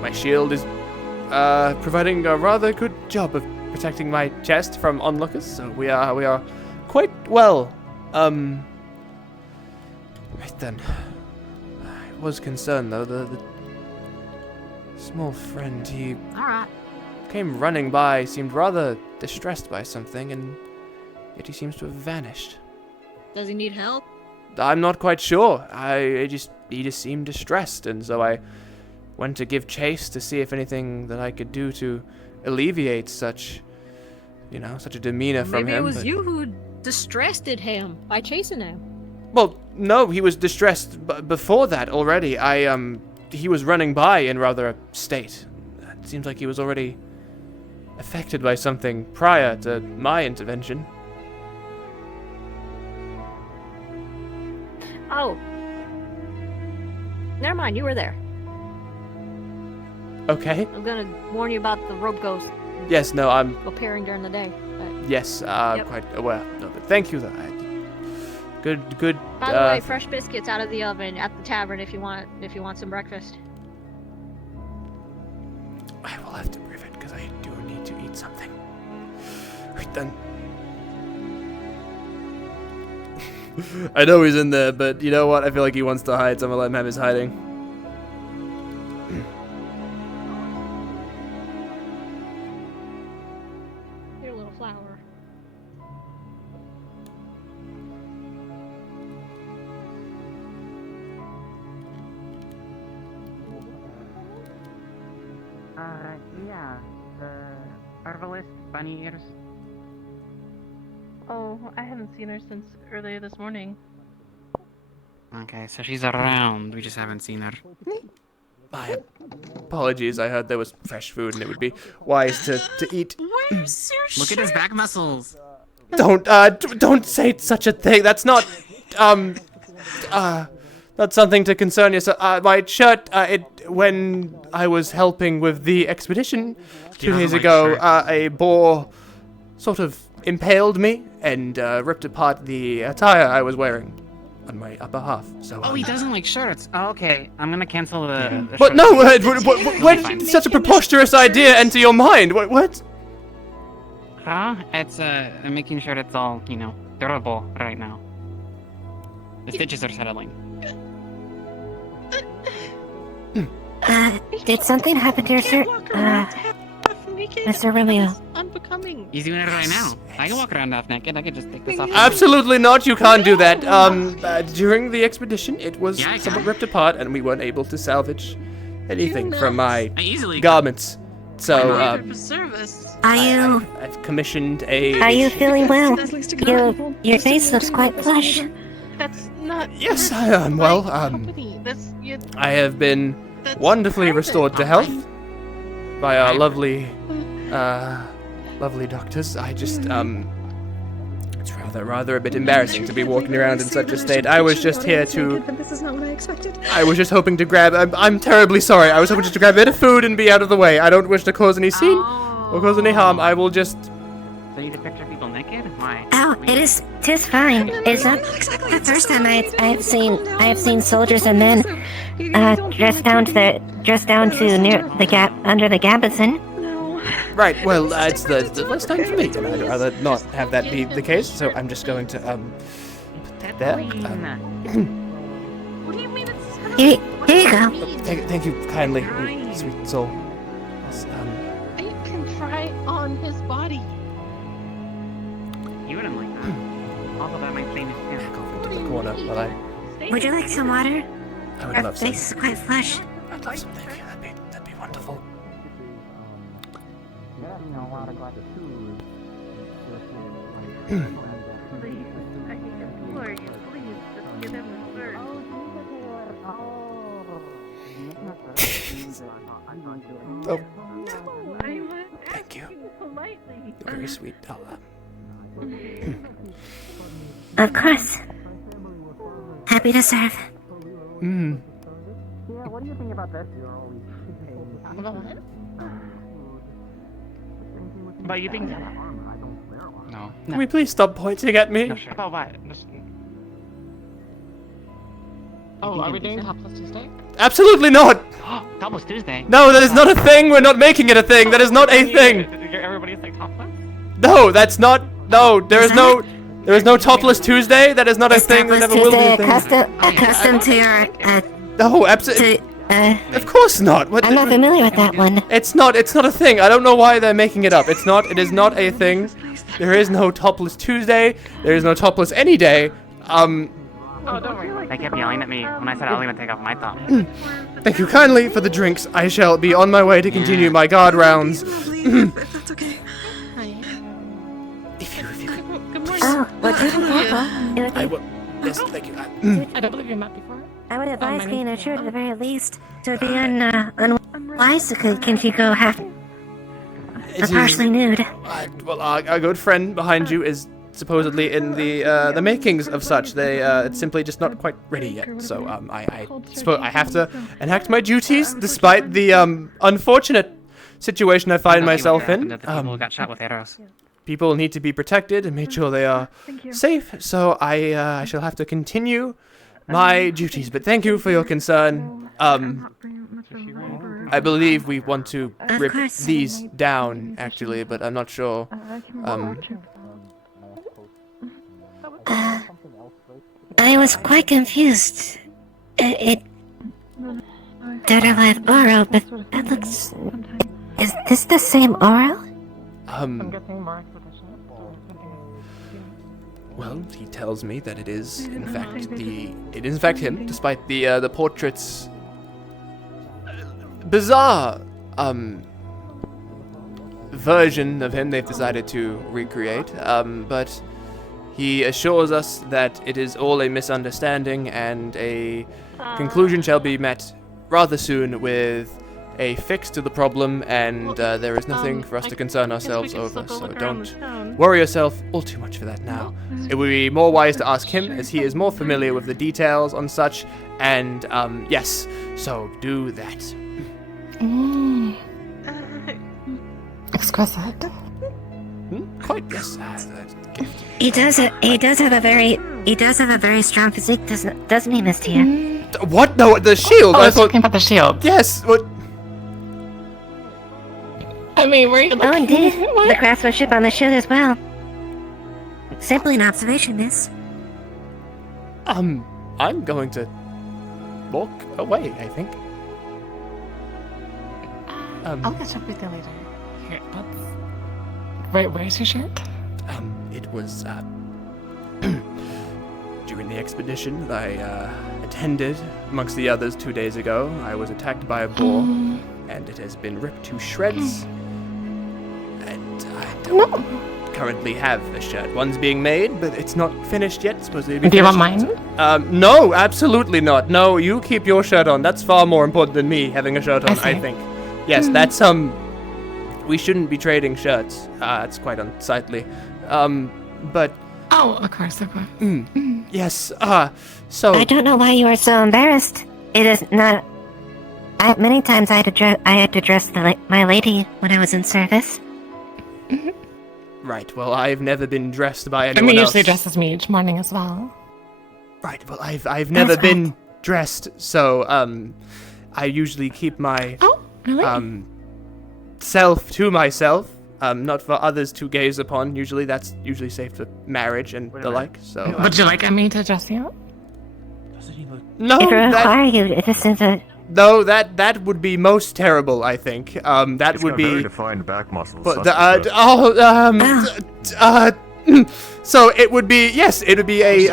My shield is providing a rather good job of protecting my chest from onlookers, so we are quite well. Right then. I was concerned though, the small friend, he Alright. came running by, seemed rather distressed by something, and yet he seems to have vanished. Does he need help? I'm not quite sure. He just seemed distressed, and so I went to give chase to see if anything that I could do to alleviate such a demeanor from him. Maybe it was you who distressed him by chasing him. Well, no, he was distressed before that already. He was running by in rather a state. It seems like he was already affected by something prior to my intervention. Oh. Never mind, you were there. Okay. I'm gonna warn you about the rope ghost Yes, no, I'm... appearing during the day. But... Yes, quite aware of it. Thank you, though. Good, By the way, fresh biscuits out of the oven at the tavern if you want some breakfast. I will have to brief it, because I do need to eat something. Right then. I know he's in there, but you know what? I feel like he wants to hide, so I'm gonna let him have his hiding. Here, little flower. Yeah, the herbalist, bunny ears. Oh, I haven't seen her since earlier this morning. Okay, so she's around, we just haven't seen her. My apologies, I heard there was fresh food and it would be wise to eat. Where's your Look at his back muscles! Don't say such a thing. That's not, not something to concern yourself. My shirt, when I was helping with the expedition 2 days ago, a boar sort of impaled me and ripped apart the attire I was wearing on my upper half. So. Oh, he doesn't like shirts. Oh, okay, I'm gonna cancel the But shirt. no, when did such a preposterous idea enter your mind? What? Huh? It's I'm making sure it's all, durable right now. The stitches are settling. Did something happen to your shirt? Mr. Romeo. Unbecoming. He's doing it right now. I can walk around half naked. I could just take this off. Absolutely not. You can't do that. During the expedition, it was somewhat ripped apart, and we weren't able to salvage anything from my garments. So, I've commissioned a. Are you feeling well? Your face looks quite flush. That's not. Yes, I am well. I have been wonderfully restored to health by our lovely doctors. I just, it's rather a bit embarrassing to be walking around in such a state. I was just here to... But this is not what I expected. I was just hoping to grab... I'm terribly sorry. I was hoping just to grab a bit of food and be out of the way. I don't wish to cause any scene or cause any harm. I will just... So you picture people naked? Why? Oh, it is just fine. It's not the first time I have seen soldiers and men dressed down to near the gap under the gabardine. Right, well, it's the first time for me, and I'd rather not have that be the case, so I'm just going to, put that there. What do you mean it's Here you go. Thank you kindly, you sweet soul. Yes, You can try on his body. You wouldn't like that. Also, that might change his skin. into the corner while I... Would you like some water? I would Your love some. face is quite flush. I'd love some, thank you. That'd be wonderful. Please, I implore you, please, just give him a shirt. Oh. I'm Thank you. politely. You're very sweet. Of course. Happy to serve. what do you think about this? You're always About what? About you being No. Can we please stop pointing at me? No, sure. About what? Oh, are we doing Topless Tuesday? Absolutely not! Topless Tuesday? No, that is not a thing! We're not making it a thing! That is not a thing! Everybody's like topless? No, that's not... No, there is no... There is no Topless Tuesday? That is not a thing, that never will be a thing. Accustomed to your, No, absolutely... Of course not! What, I'm not familiar with that one. It's not a thing. I don't know why they're making it up. It is not a thing. There is no Topless Tuesday. There is no Topless any day. Oh, don't worry. They kept yelling at me when I said I only would take off my top. Thank you kindly for the drinks. I shall be on my way to continue my guard rounds. That's okay. Oh, what did you I will. Yes, thank you. I don't believe you met before. I would advise getting a shirt at the very least. To be unwise, can she go half or partially nude? Well, our good friend behind you is supposedly in the makings of such. It's simply just not quite ready yet. So I suppose I have to enact my duties despite the unfortunate situation I find myself in. People got shot with arrows. People need to be protected and made sure they are safe. So I shall have to continue my duties. But thank you for your concern. I believe we want to rip these down, actually, but I'm not sure. I was quite confused. Dead or Alive Oro, but that looks... Is this the same Oro? Well, he tells me that it is, in fact, him, despite the portrait's bizarre, version of him they've decided to recreate, but he assures us that it is all a misunderstanding and a conclusion shall be met rather soon with a fix to the problem, and there is nothing for us to concern ourselves over, so don't worry yourself all too much for that now. It would be more wise to ask him, as he is more familiar with the details on such, and yes, so do that. Exquisite. Quite, yes. He does have a very strong physique, doesn't he, Miss Tia? What? No, the shield. I was talking about the shield. Yes. What? I mean, were you looking? Oh, indeed. The craftsmanship on the shield as well. Simply an observation, miss. I'm going to walk away, I think. I'll catch up with you later. Here, where's your shirt? It was, during the expedition that I attended, amongst the others 2 days ago, I was attacked by a boar, and it has been ripped to shreds, and I don't currently have a shirt. One's being made, but it's not finished yet. It's supposed to be Do you want finished. mine? No, absolutely not. No, you keep your shirt on. That's far more important than me having a shirt on, I think. Yes, that's, we shouldn't be trading shirts. It's quite unsightly. But... Oh, of course. Yes, so... I don't know why you are so embarrassed. It is not... many times I had to dress my lady when I was in service. Right, well, I've never been dressed by anyone else. Amy usually dresses me each morning as well. Right, well, I've never been dressed, so, I usually keep my... self to myself. Not for others to gaze upon. Usually that's safe for marriage and the like, so... Would you like me to dress you up? No, If I require you, it isn't a... No, that would be most terrible, I think. That would be... very defined back muscles. But so it would be, yes, it would be a,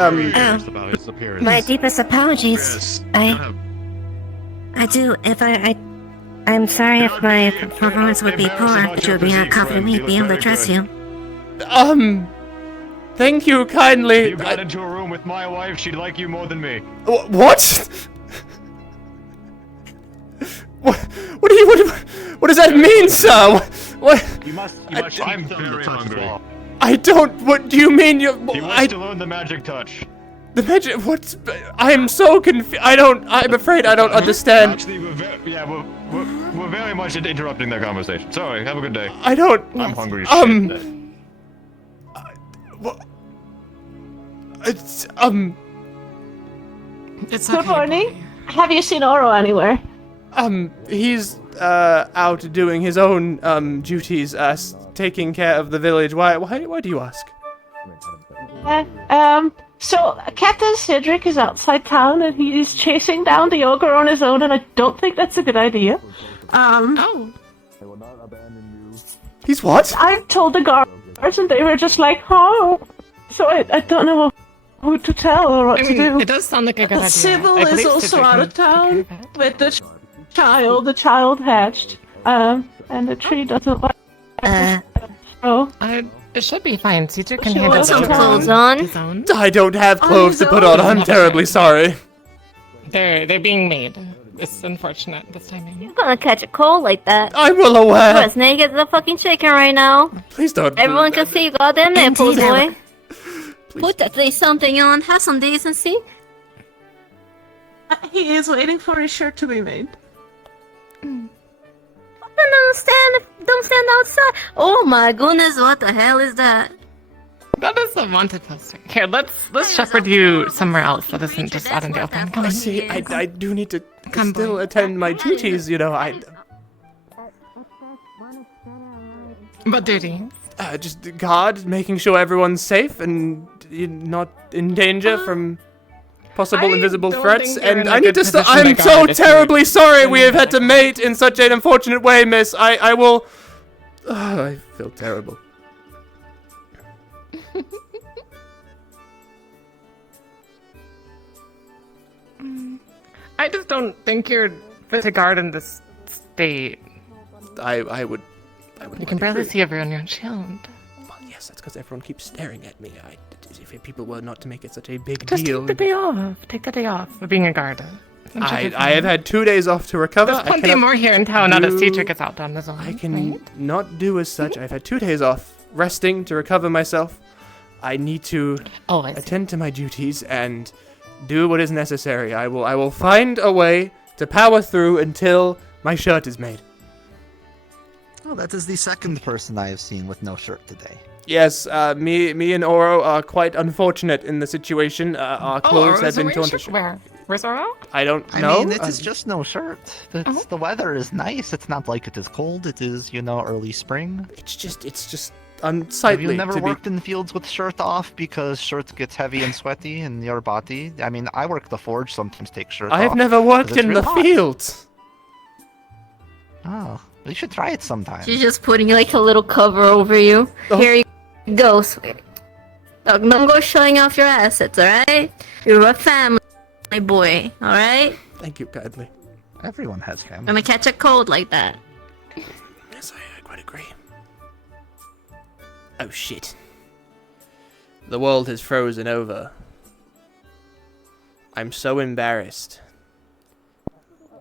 My deepest apologies. I do, I'm sorry if my performance would be poor, but you would be confident me being able to trust you. Thank you kindly. If you got into a room with my wife, she'd like you more than me. What? What do you, what does that mean, sir? What? You must I'm very hungry. I don't, what do you mean He wants to learn the magic touch. The magic. What's? I'm so confused. I'm afraid I don't understand. Actually, we're very much interrupting their conversation. Sorry. Have a good day. I don't. I'm hungry as shit. It's It's Good morning. Have you seen Oro anywhere? He's out doing his own duties, taking care of the village. Why do you ask? So Captain Cedric is outside town and he's chasing down the ogre on his own, and I don't think that's a good idea. Oh. He's what? I told the guards and they were just like, oh. So I don't know who to tell or what to do. It does sound like a good idea. Sybil I is believe also Cedric out can of town take care of with the child. The child hatched. And the tree doesn't like so. It should be fine. Cedric can She handle wants some it clothes on his own. I don't have clothes to put on. I'm terribly sorry. They're being made. It's unfortunate this timing. You're gonna catch a cold like that. I'm well aware. You're as naked as a fucking chicken right now. Please don't. Everyone can see your goddamn nipples, Indeed, boy. Put that say something on. Have some decency. He is waiting for his shirt to be made. Don't stand outside. Oh my goodness, what the hell is that? That is a wanted poster. Here, let's shepherd you somewhere else that isn't just out in the open. Come on. See, I do need to still attend my duties, you know, What duty? Just guard, making sure everyone's safe and not in danger from possible invisible threats. And I need to stop. I'm so terribly sorry we have had to mate in such an unfortunate way, miss. I will. I feel terrible. I just don't think you're fit to guard in this state. I would. You can barely see over on your own shield. Well, yes, that's because everyone keeps staring at me. If people were not to make it such a big Just deal. take the day off. Take the day off for being a guard. I have had 2 days off to recover. There's plenty more here in town now that Cedric is out on his own. I can not do as such. I've had 2 days off, resting to recover myself. I need to attend to my duties and do what is necessary. I will find a way to power through until my shirt is made. Oh, that is the second person I have seen with no shirt today. Yes, me and Oro are quite unfortunate in the situation. Our clothes have been torn to shreds. Where? Where's Oro? I don't I know. mean, it is just no shirt. The weather is nice. It's not like it is cold. It is, early spring. It's just unsightly. Have you never to be- worked in fields with shirt off because shirt gets heavy and sweaty in your body? I mean, I work the forge. Sometimes take shirt off. I have never worked 'cause it's in real the hot. fields. Oh, you should try it sometime. She's just putting like a little cover over you. Here you go, sweetie. Look, don't go showing off your assets, alright? You're a family boy, alright? Thank you kindly. Everyone has family. Gonna catch a cold like that. Yes, I quite agree. Oh shit. The world has frozen over. I'm so embarrassed.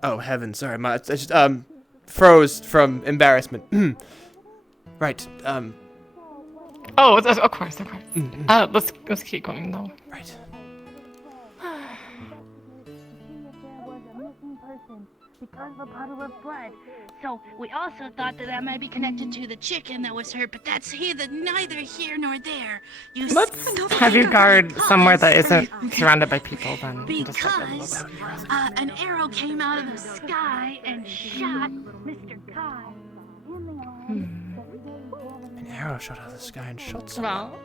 Oh heaven, sorry, I just froze from embarrassment. Right, Oh, of course. Let's keep going though. Right. Because of a puddle of blood. So we also thought that might be connected to the chicken that was hurt, but that's neither here nor there. Let's have you guard somewhere that isn't surrounded by people then. Because an arrow came out of the sky and shot Mr. Kai in the arm. An arrow shot out of the sky and shot someone. Well,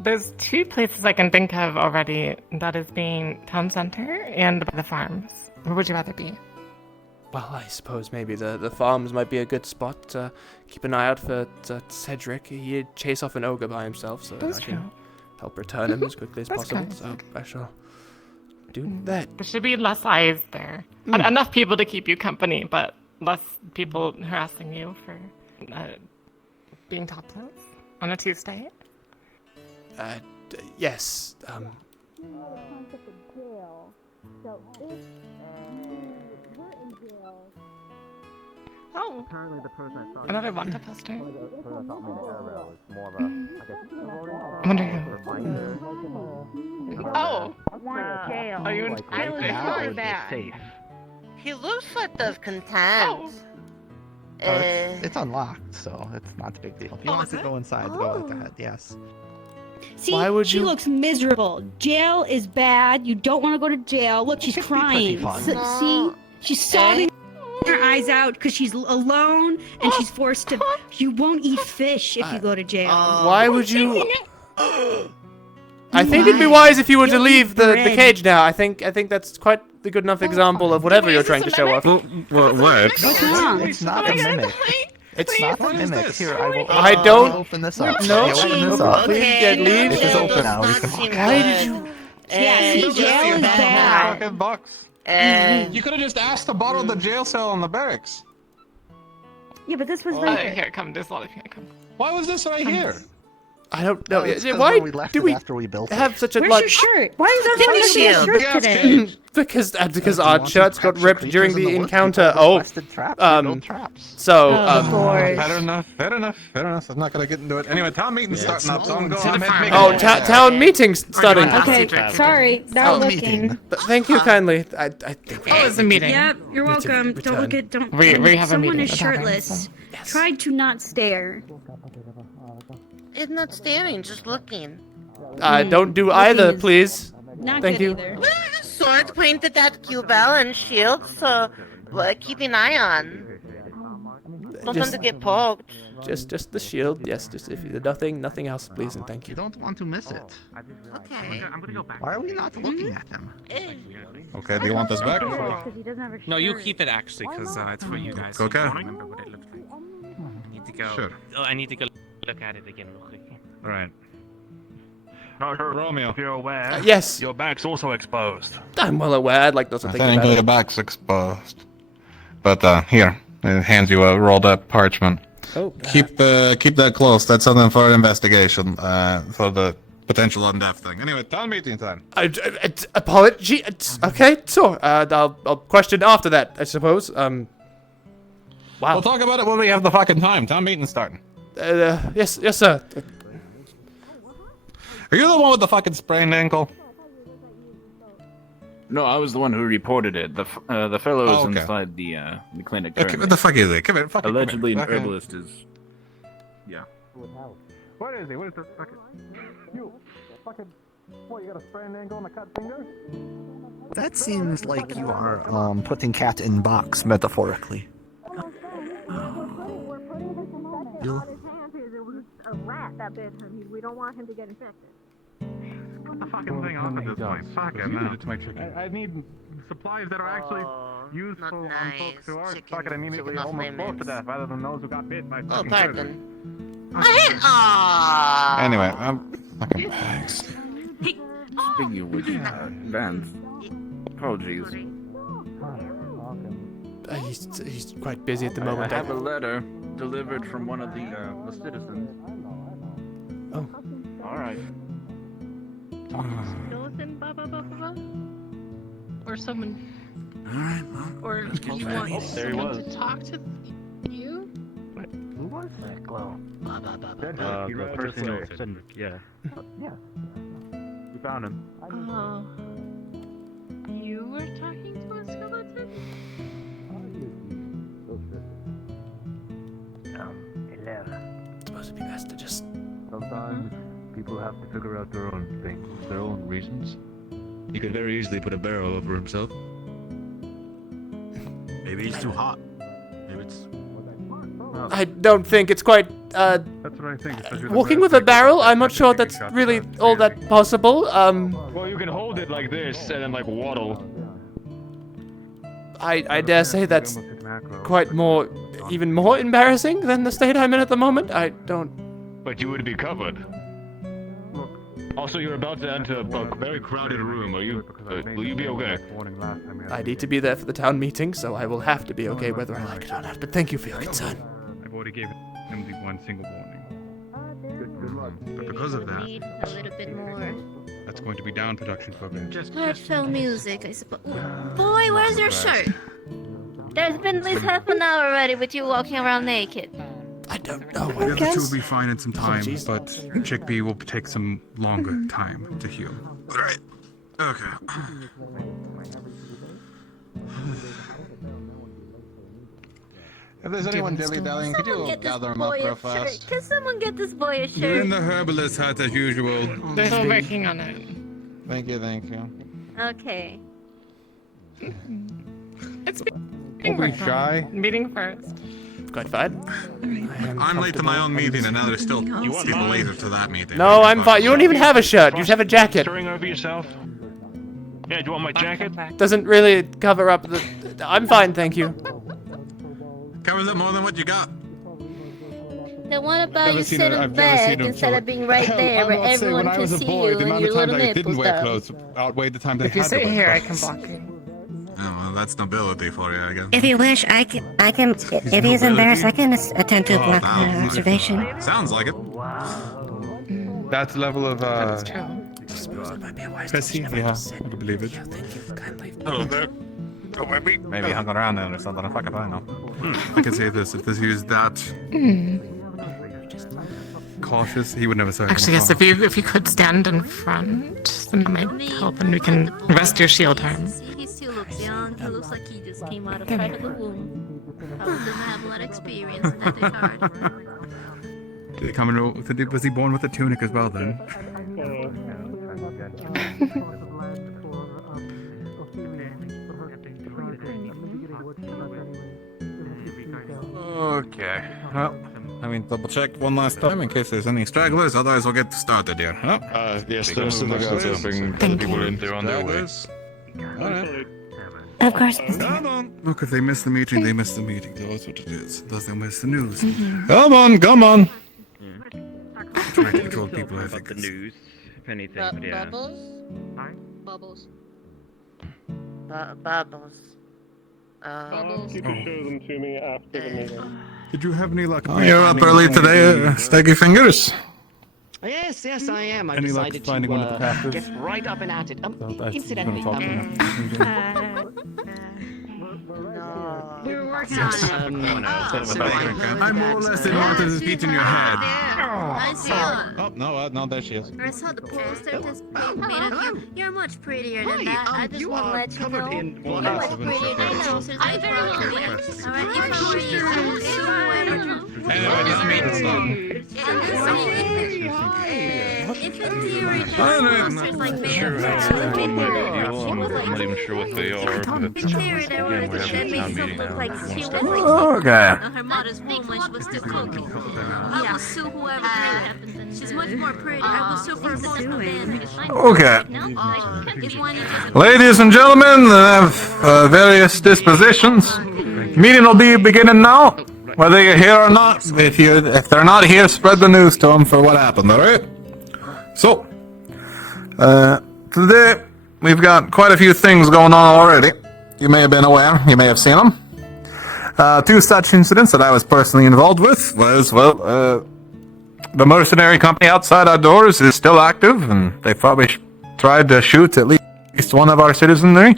there's 2 places I can think of already. That is being town center and by the farms. Where would you rather be? Well, I suppose maybe the farms might be a good spot to keep an eye out for Cedric. He'd chase off an ogre by himself, so That's I can true. help return him as quickly as That's possible. good. So I shall do that. There should be less eyes there. Enough people to keep you company, but less people harassing you for being topless on a Tuesday. Yes. Oh. Apparently the person I saw. Another Wanda poster. The person I thought made an error was more of a, I guess, I wonder who. reminder. Oh. Jail. Are you in Jail is Now really is bad. safe. He looks sort of content. Oh. It's unlocked, so it's not a big deal. If you want to go inside, go ahead. Yes. See, Why would she you- looks miserable. Jail is bad. You don't want to go to jail. Look, she's crying. See, she's sobbing her eyes out because she's alone and she's forced to. You won't eat fish if you go to jail. Why would you? I think it'd be wise if you were to leave the cage now. I think that's quite the good enough example of whatever you're trying to show off. What? What's wrong? It's not a mimic. It's not a mimic. Here, I don't open this up. No, I open this up. please get leave. It is open now. You can walk. Why did you? Yeah, see, jail is bad. Fucking box. You could have just asked to borrow the jail cell in the barracks. Yeah, but this was Here, come. There's a lot of here. Come. Why was this right here? I don't know. It's 'cause Why when we left do it we after we built have such a Where's like? your shirt? Why is everyone wearing a shirt today? because our shirts got ripped during the encounter. So Fair enough. I'm not gonna get into it. Anyway, town meeting's starting up, so I'm going. Oh, town meeting's starting. Okay, sorry, not looking. Thank you kindly. I think. Oh, it's a meeting. Yep, you're Need to welcome. return. Don't look at. Don't. We have a Someone meeting. is shirtless. Try to not stare. It's not staring, just looking. Don't do either, please. Not Thank good you. either. Sword pointed at Q-Bell and shield, so keep an eye on. Don't want to get poked. Just the shield. Yes, just if nothing else, please and thank you. You don't want to miss it. Okay. I'm gonna go back. Why are we not looking at them? Okay, do you want this back? No, you keep it actually, because it's for you guys. Okay. I don't remember what it looked like. I need to go. Sure. Oh, I need to go look at it again real quick. Right. No, sure. Romeo. If you're aware, yes. Your back's also exposed. I'm well aware. I'd like those to think about Technically, it. your back's exposed. But here, it hands you a rolled up parchment. Oh. Keep that close. That's something for investigation. For the potential undeaf thing. Anyway, town meeting time. Apology. Okay, so I'll question after that, I suppose. Wow. We'll talk about it when we have the fucking time. Town meeting's starting. Yes, sir. Are you the one with the fucking sprained ankle? No, I was the one who reported it. The fellow is inside the clinic. Okay, what the fuck is it? Come here, fucking. Allegedly, an come here. herbalist is. Yeah. What is he? What is this fucking? You fucking. What? You got a sprained ankle and a cut finger? That seems like you are putting cat in box metaphorically. A rat that bit him. We don't want him to get infected. Put the fucking thing off at this point. Fuck it, no. I need supplies that are actually useful on folks who are fucking immediately almost close to death, rather than those who got bit by fucking critters. Anyway, fucking bags. Speaking of which, Vance, apologies. He's quite busy at the moment. I have a letter delivered from one of the citizens. Oh. All right. Skeleton, blah, blah, blah, blah, blah. Or someone. Or do you want there he someone was. to talk to you? Who was that? Well, The person who said, yeah. yeah. We found him. Oh. You were talking to a skeleton? It's supposed to be best to just. Sometimes people have to figure out their own things, their own reasons. He could very easily put a barrel over himself. Maybe he's too hot. Maybe it's. I don't think it's quite. That's what I think. especially Walking with a barrel. I'm not sure that's really all that possible. Well, you can hold it like this and then like waddle. I dare say that's quite even more embarrassing than the state I'm in at the moment. I don't. But you would be covered. Also, you're about to enter a very crowded room. Will you be okay? I need to be there for the town meeting, so I will have to be okay whether I like it or not. But thank you for your concern. I've already given him the one single warning. Good luck. But because of that, Need a little bit more. that's going to be down production for a bit. Heartfelt music, I suppose. Boy, where's your shirt? There's been at least half an hour already with you walking around naked. I don't know. The other two will be fine in some time, but Chickpea will take some longer time to heal. Alright. Okay. If there's anyone dilly-dallying, could you gather them up real fast? Can someone get this boy a You're shirt? in the herbalist hut as usual. They're still working on it. Thank you, thank you. Okay. It's Don't be shy. Meeting first. Quite fine. I'm late to my own meeting, and now there's still people later to that meeting. No, I'm fine. You don't even have a shirt. You just have a jacket. Throwing over yourself? Yeah, do you want my jacket? Doesn't really cover up the... I'm fine, thank you. Covers up more than what you got. Then what about Never you seen sit a- in I've never seen bed a instead short- of being right Hell, there I'm where not saying everyone when I can was a see boy, you the and amount your of time little that I didn't nipples wear though. clothes outweighed the time they If you had sit to wear here, I clothes. can block you. Oh, well, that's nobility for you, I guess. If you wish, I can, if he's embarrassed, I can attempt to block observation. Sounds like it. That's the level of, That's true. Pessy? Yeah, I can believe it. Hello there. Oh, maybe hung around then or something. Fuck if I know. I can say this, if this is that cautious, he would never say. Actually, yes. If you could stand in front, then that might help, and we can rest your shield arm. He still looks young. He looks like he just came out of the womb. Probably doesn't have a lot of experience in that regard. Did he come in, was he born with a tunic as well then? Okay. Well, I mean, double check one last time in case there's any stragglers. Otherwise, we'll get started here. Huh? Yes, there's still to bring the people in. They're on their way. Alright. Of course. Look, if they miss the meeting, they miss the meeting. That's what it is. Thus they'll miss the news. Come on, come on. Trying to control people, I think. The news, if anything, but yeah. Bubbles? Bubbles. Bubbles. You can show them to me after the meeting. Did you have any luck? Oh, you're up early today, Staggy Fingers. Yes, I am. I Any luck decided finding to one of the casters? get right up and at it. Incidentally, Gonna talk to him. We were working on it. I'm more or less in Martha's speech in your head. I see you. Oh, no, there she is. I saw the poster this pig made of you. You're much prettier than that. I just want to let you know. You're much prettier than those. I'm very Alright, if I were you, I would sue whoever. Anyway, this meeting's If in theory, monsters like made of I'm not even sure what they are, but in theory, there were again, we're having a town meeting now. like she was Okay. her mother's womb when she was still cooking. I will sue whoever made it. She's much more pretty. I will sue for Okay. It's when you just Ladies and gentlemen, have various dispositions. Meeting will be beginning now, whether you're here or not. If they're not here, spread the news to them for what happened. All right. So, today we've got quite a few things going on already. You may have been aware. You may have seen them. Two such incidents that I was personally involved with was, well, the mercenary company outside our doors is still active, and they probably tried to shoot at least one of our citizenry,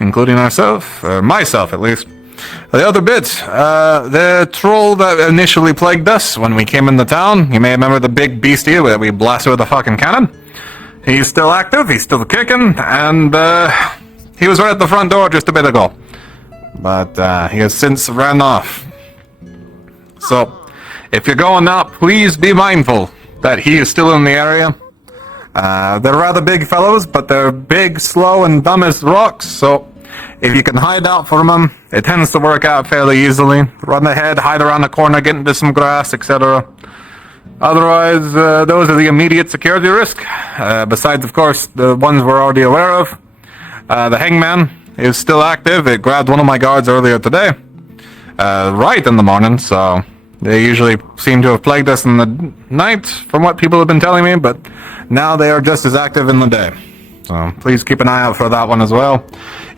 including ourselves, or myself at least. The other bit, the troll that initially plagued us when we came into town, you may remember the big beastie that we blasted with a fucking cannon. He's still active, he's still kicking, and he was right at the front door just a bit ago. But he has since ran off. So, if you're going out, please be mindful that he is still in the area. They're rather big fellows, but they're big, slow, and dumb as rocks, so if you can hide out from them, it tends to work out fairly easily. Run ahead, hide around the corner, get into some grass, etc. Otherwise, those are the immediate security risk. Besides, of course, the ones we're already aware of. The hangman is still active. It grabbed one of my guards earlier today. Right in the morning, so they usually seem to have plagued us in the night, from what people have been telling me, but now they are just as active in the day. So please keep an eye out for that one as well.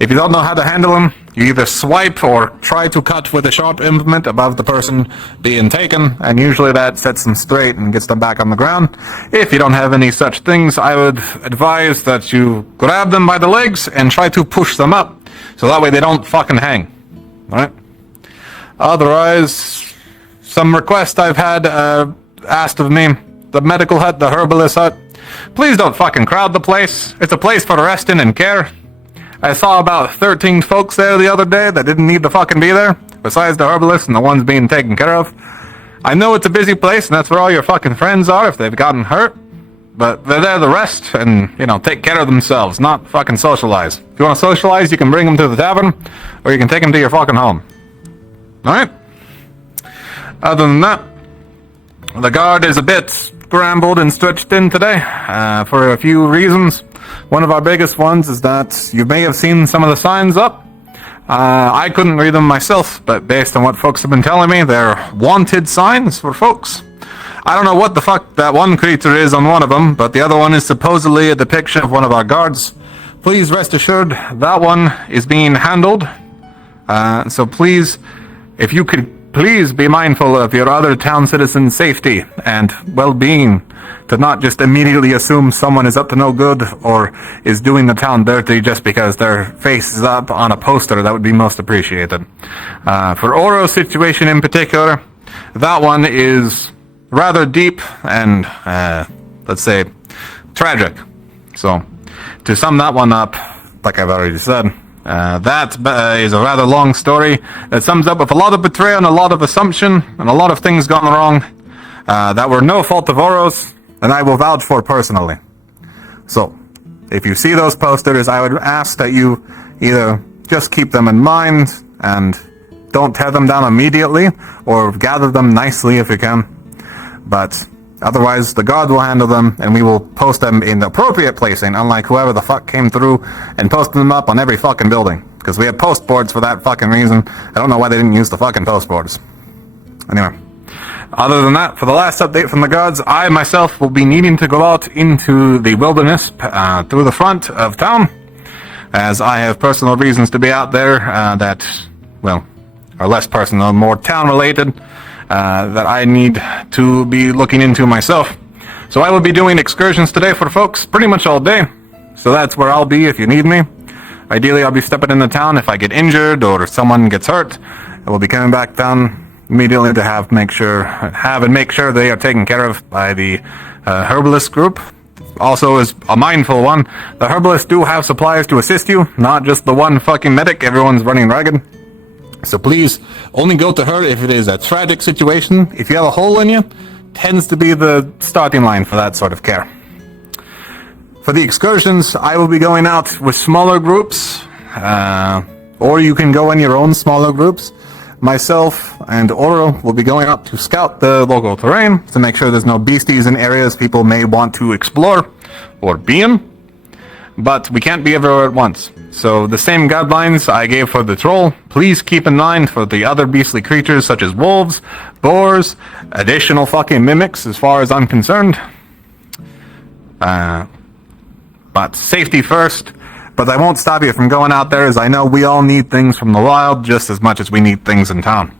If you don't know how to handle them, you either swipe or try to cut with a sharp implement above the person being taken, and usually that sets them straight and gets them back on the ground. If you don't have any such things, I would advise that you grab them by the legs and try to push them up, so that way they don't fucking hang. Alright? Otherwise, some requests I've had asked of me. The medical hut, the herbalist hut. Please don't fucking crowd the place. It's a place for resting and care. I saw about 13 folks there the other day that didn't need to fucking be there, besides the herbalist and the ones being taken care of. I know it's a busy place and that's where all your fucking friends are if they've gotten hurt, but they're there to rest and, you know, take care of themselves, not fucking socialize. If you want to socialize, you can bring them to the tavern, or you can take them to your fucking home. Alright? Other than that, the guard is a bit scrambled and stretched in today, for a few reasons. One of our biggest ones is that you may have seen some of the signs up. I couldn't read them myself, but based on what folks have been telling me, they're wanted signs for folks. I don't know what the fuck that one creature is on one of them, but the other one is supposedly a depiction of one of our guards. Please rest assured that one is being handled. So please, if you could please be mindful of your other town citizens' safety and well-being, to not just immediately assume someone is up to no good or is doing the town dirty just because their face is up on a poster. That would be most appreciated. For Oro's situation in particular, that one is rather deep and, let's say, tragic. So, to sum that one up, like I've already said, that is a rather long story that sums up with a lot of betrayal and a lot of assumption and a lot of things gone wrong that were no fault of Oro's, and I will vouch for personally. So, if you see those posters, I would ask that you either just keep them in mind and don't tear them down immediately, or gather them nicely if you can. But otherwise, the guard will handle them, and we will post them in the appropriate placing, unlike whoever the fuck came through and posted them up on every fucking building. Because we have post boards for that fucking reason. I don't know why they didn't use the fucking post boards. Anyway. Other than that, for the last update from the guards, I myself will be needing to go out into the wilderness through the front of town, as I have personal reasons to be out there that, well, are less personal, more town-related, that I need to be looking into myself. So I will be doing excursions today for folks pretty much all day. So that's where I'll be if you need me. Ideally, I'll be stepping into town if I get injured or if someone gets hurt. I will be coming back down immediately to make sure they are taken care of by the herbalist group. Also, is a mindful one, the herbalists do have supplies to assist you, not just the one fucking medic. Everyone's running ragged. So please, only go to her if it is a tragic situation. If you have a hole in you, tends to be the starting line for that sort of care. For the excursions, I will be going out with smaller groups, or you can go in your own smaller groups. Myself and Oro will be going up to scout the local terrain to make sure there's no beasties in areas people may want to explore or be in. But we can't be everywhere at once. So the same guidelines I gave for the troll, please keep in mind for the other beastly creatures such as wolves, boars, additional fucking mimics as far as I'm concerned. But safety first. But I won't stop you from going out there, as I know we all need things from the wild just as much as we need things in town.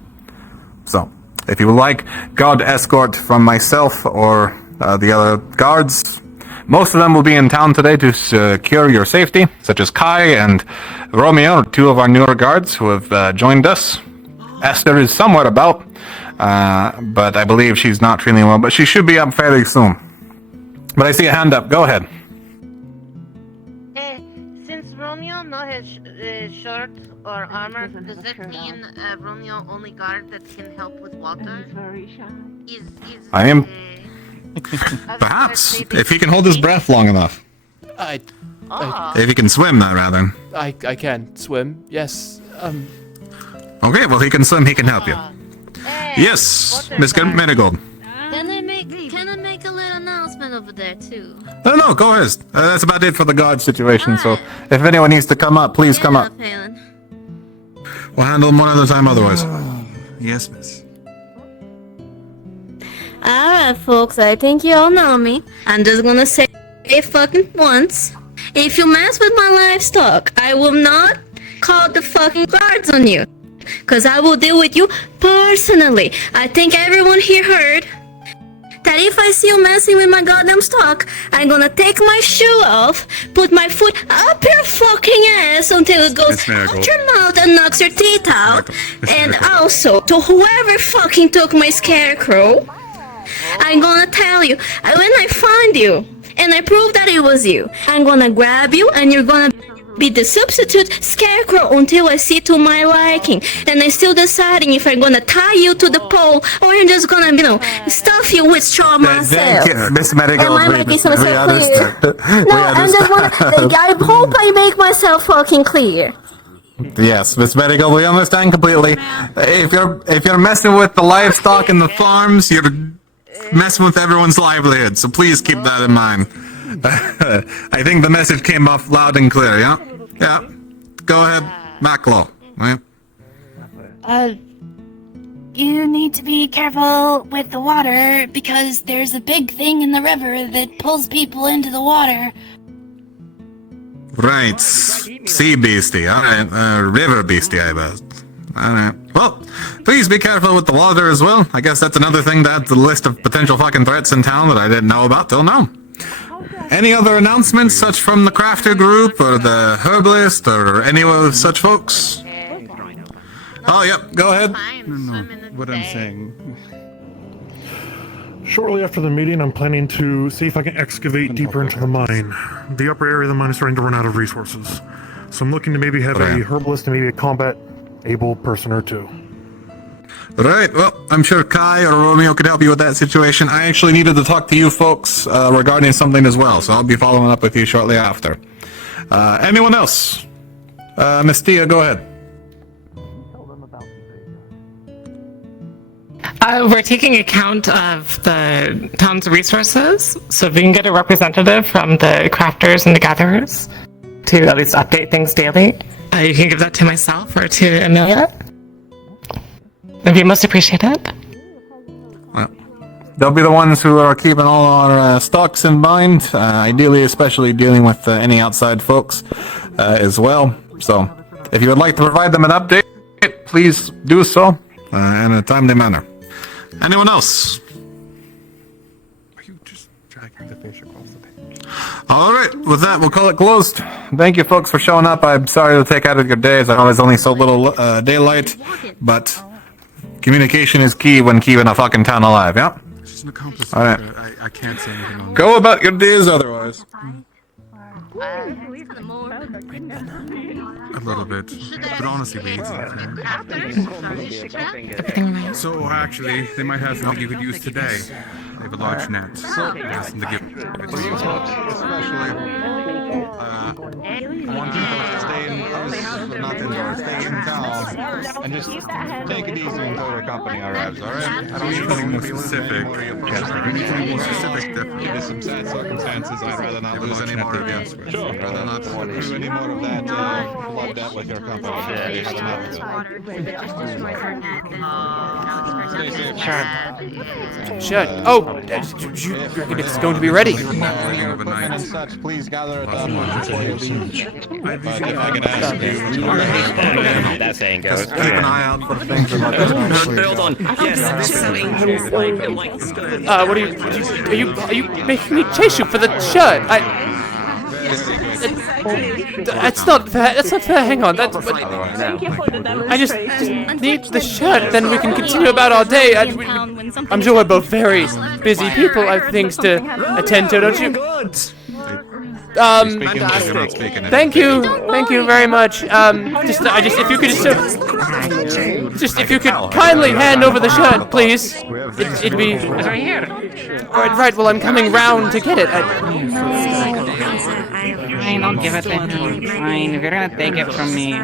So, if you would like guard escort from myself or the other guards, most of them will be in town today to secure your safety, such as Kai and Romeo, two of our newer guards who have joined us. Esther is somewhat about, but I believe she's not feeling well, but she should be up fairly soon. But I see a hand up. Go ahead. Romeo no has shirt or armor, does that mean Romeo only guard that can help with water? I am. Perhaps, if he can hold his breath long enough. If he can swim, rather. I can swim, yes. Okay, well, he can swim, he can help you. Yes, Mr. Marigold. Can I make a little announcement over there too? No, go ahead. That's about it for the guard situation, so if anyone needs to come up, please come up. We'll handle them one at a time otherwise. Yes, miss. Alright, folks, I think you all know me. I'm just gonna say it fucking once. If you mess with my livestock, I will not call the fucking guards on you. Cause I will deal with you personally. I think everyone here heard that if I see you messing with my goddamn stock, I'm gonna take my shoe off, put my foot up your fucking ass, ass until it goes out your mouth and knocks your teeth out. And also, to whoever fucking took my scarecrow, I'm gonna tell you, when I find you, and I prove that it was you, I'm gonna grab you and you're gonna be the substitute scarecrow until I see to my liking. And I'm still deciding if I'm gonna tie you to the pole or I'm just gonna, stuff you with straw myself. Thank you, Miss Medical. Am I making myself clear? No, I'm just I hope I make myself fucking clear. Yes, Miss Medical, we understand completely. If you're messing with the livestock and the farms, you're messing with everyone's livelihood. So please keep that in mind. I think the message came off loud and clear. Yeah. Yeah. Go ahead, Maclo. Right? You need to be careful with the water because there's a big thing in the river that pulls people into the water. Right. Sea beastie. Alright. River beastie, I bet. Alright. Well, please be careful with the water as well. I guess that's another thing to add to the list of potential fucking threats in town that I didn't know about till now. Any other announcements, such from the crafter group, or the herbalist, or any of such folks? Oh, yep, go ahead. No, what I'm saying. Shortly after the meeting, I'm planning to see if I can excavate deeper into the mine. The upper area of the mine is starting to run out of resources. So I'm looking to maybe have a herbalist and maybe a combat-able person or two. Right, well, I'm sure Kai or Romeo could help you with that situation. I actually needed to talk to you folks regarding something as well, so I'll be following up with you shortly after. Anyone else? Miss Tia, go ahead. We're taking account of the town's resources, so if we can get a representative from the crafters and the gatherers to at least update things daily, you can give that to myself or to Amelia. It'd be most appreciated. Well, they'll be the ones who are keeping all our stocks in mind, ideally especially dealing with any outside folks as well. So, if you would like to provide them an update, please do so in a timely manner. Anyone else? Are you just dragging the fish across the page? Alright, with that, we'll call it closed. Thank you folks for showing up. I'm sorry to take out of your days. I know there's only so little daylight, but communication is key when keeping a fucking town alive, yeah? She's an accomplice. Alright. I can't say anything on Go about your days otherwise. A little bit, but honestly, we So actually, they might have something you could use today. They have a large net. Listen to give it to you. One thing to stay in, not indoors, stay in town, and just take it easy until the company arrives, alright? I don't need to be more specific. Yes, I need to be more specific. Given some sad circumstances, I'd rather not lose any more of you. Sure. I'd rather not do any more of that blood debt with your company. Shut. Oh, it's going to be ready. And such, please gather it up before you leave. But if I could ask you, that saying goes. keep an eye out for things that Hold on. Yes, this angel's What are you making me chase you for the shirt? That's not fair. That's not fair. Hang on. I just need the shirt. Then we can continue about our day. I'm sure we're both very busy people. I have things to attend to, don't you? Thank you very much. If you could kindly hand over the shirt, please. It'd be right here. Right. Well, I'm coming round to get it. Fine, I'll give it to him. Fine, if you're gonna take it from me. No.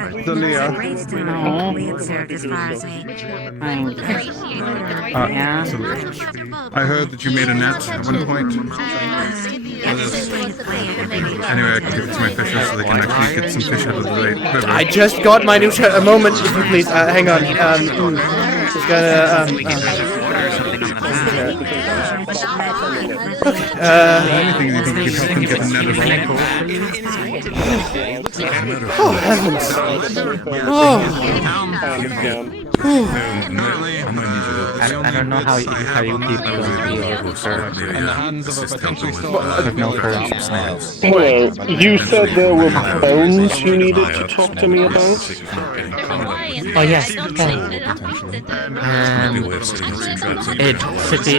Fine. Yeah. I heard that you made a net at one point. Anyway, I can give it to my fishers so they can actually get some fish out of the river. I just got my new shirt. A moment, if you please. Hang on. Just gotta. Anything you think you can help them get a net of all? Oh, heavens. Oh. I don't know how you keep going sir. In the hands of a potential No cold snaps. Hello, you said there were bones you needed to talk to me about? Oh yes. It should be.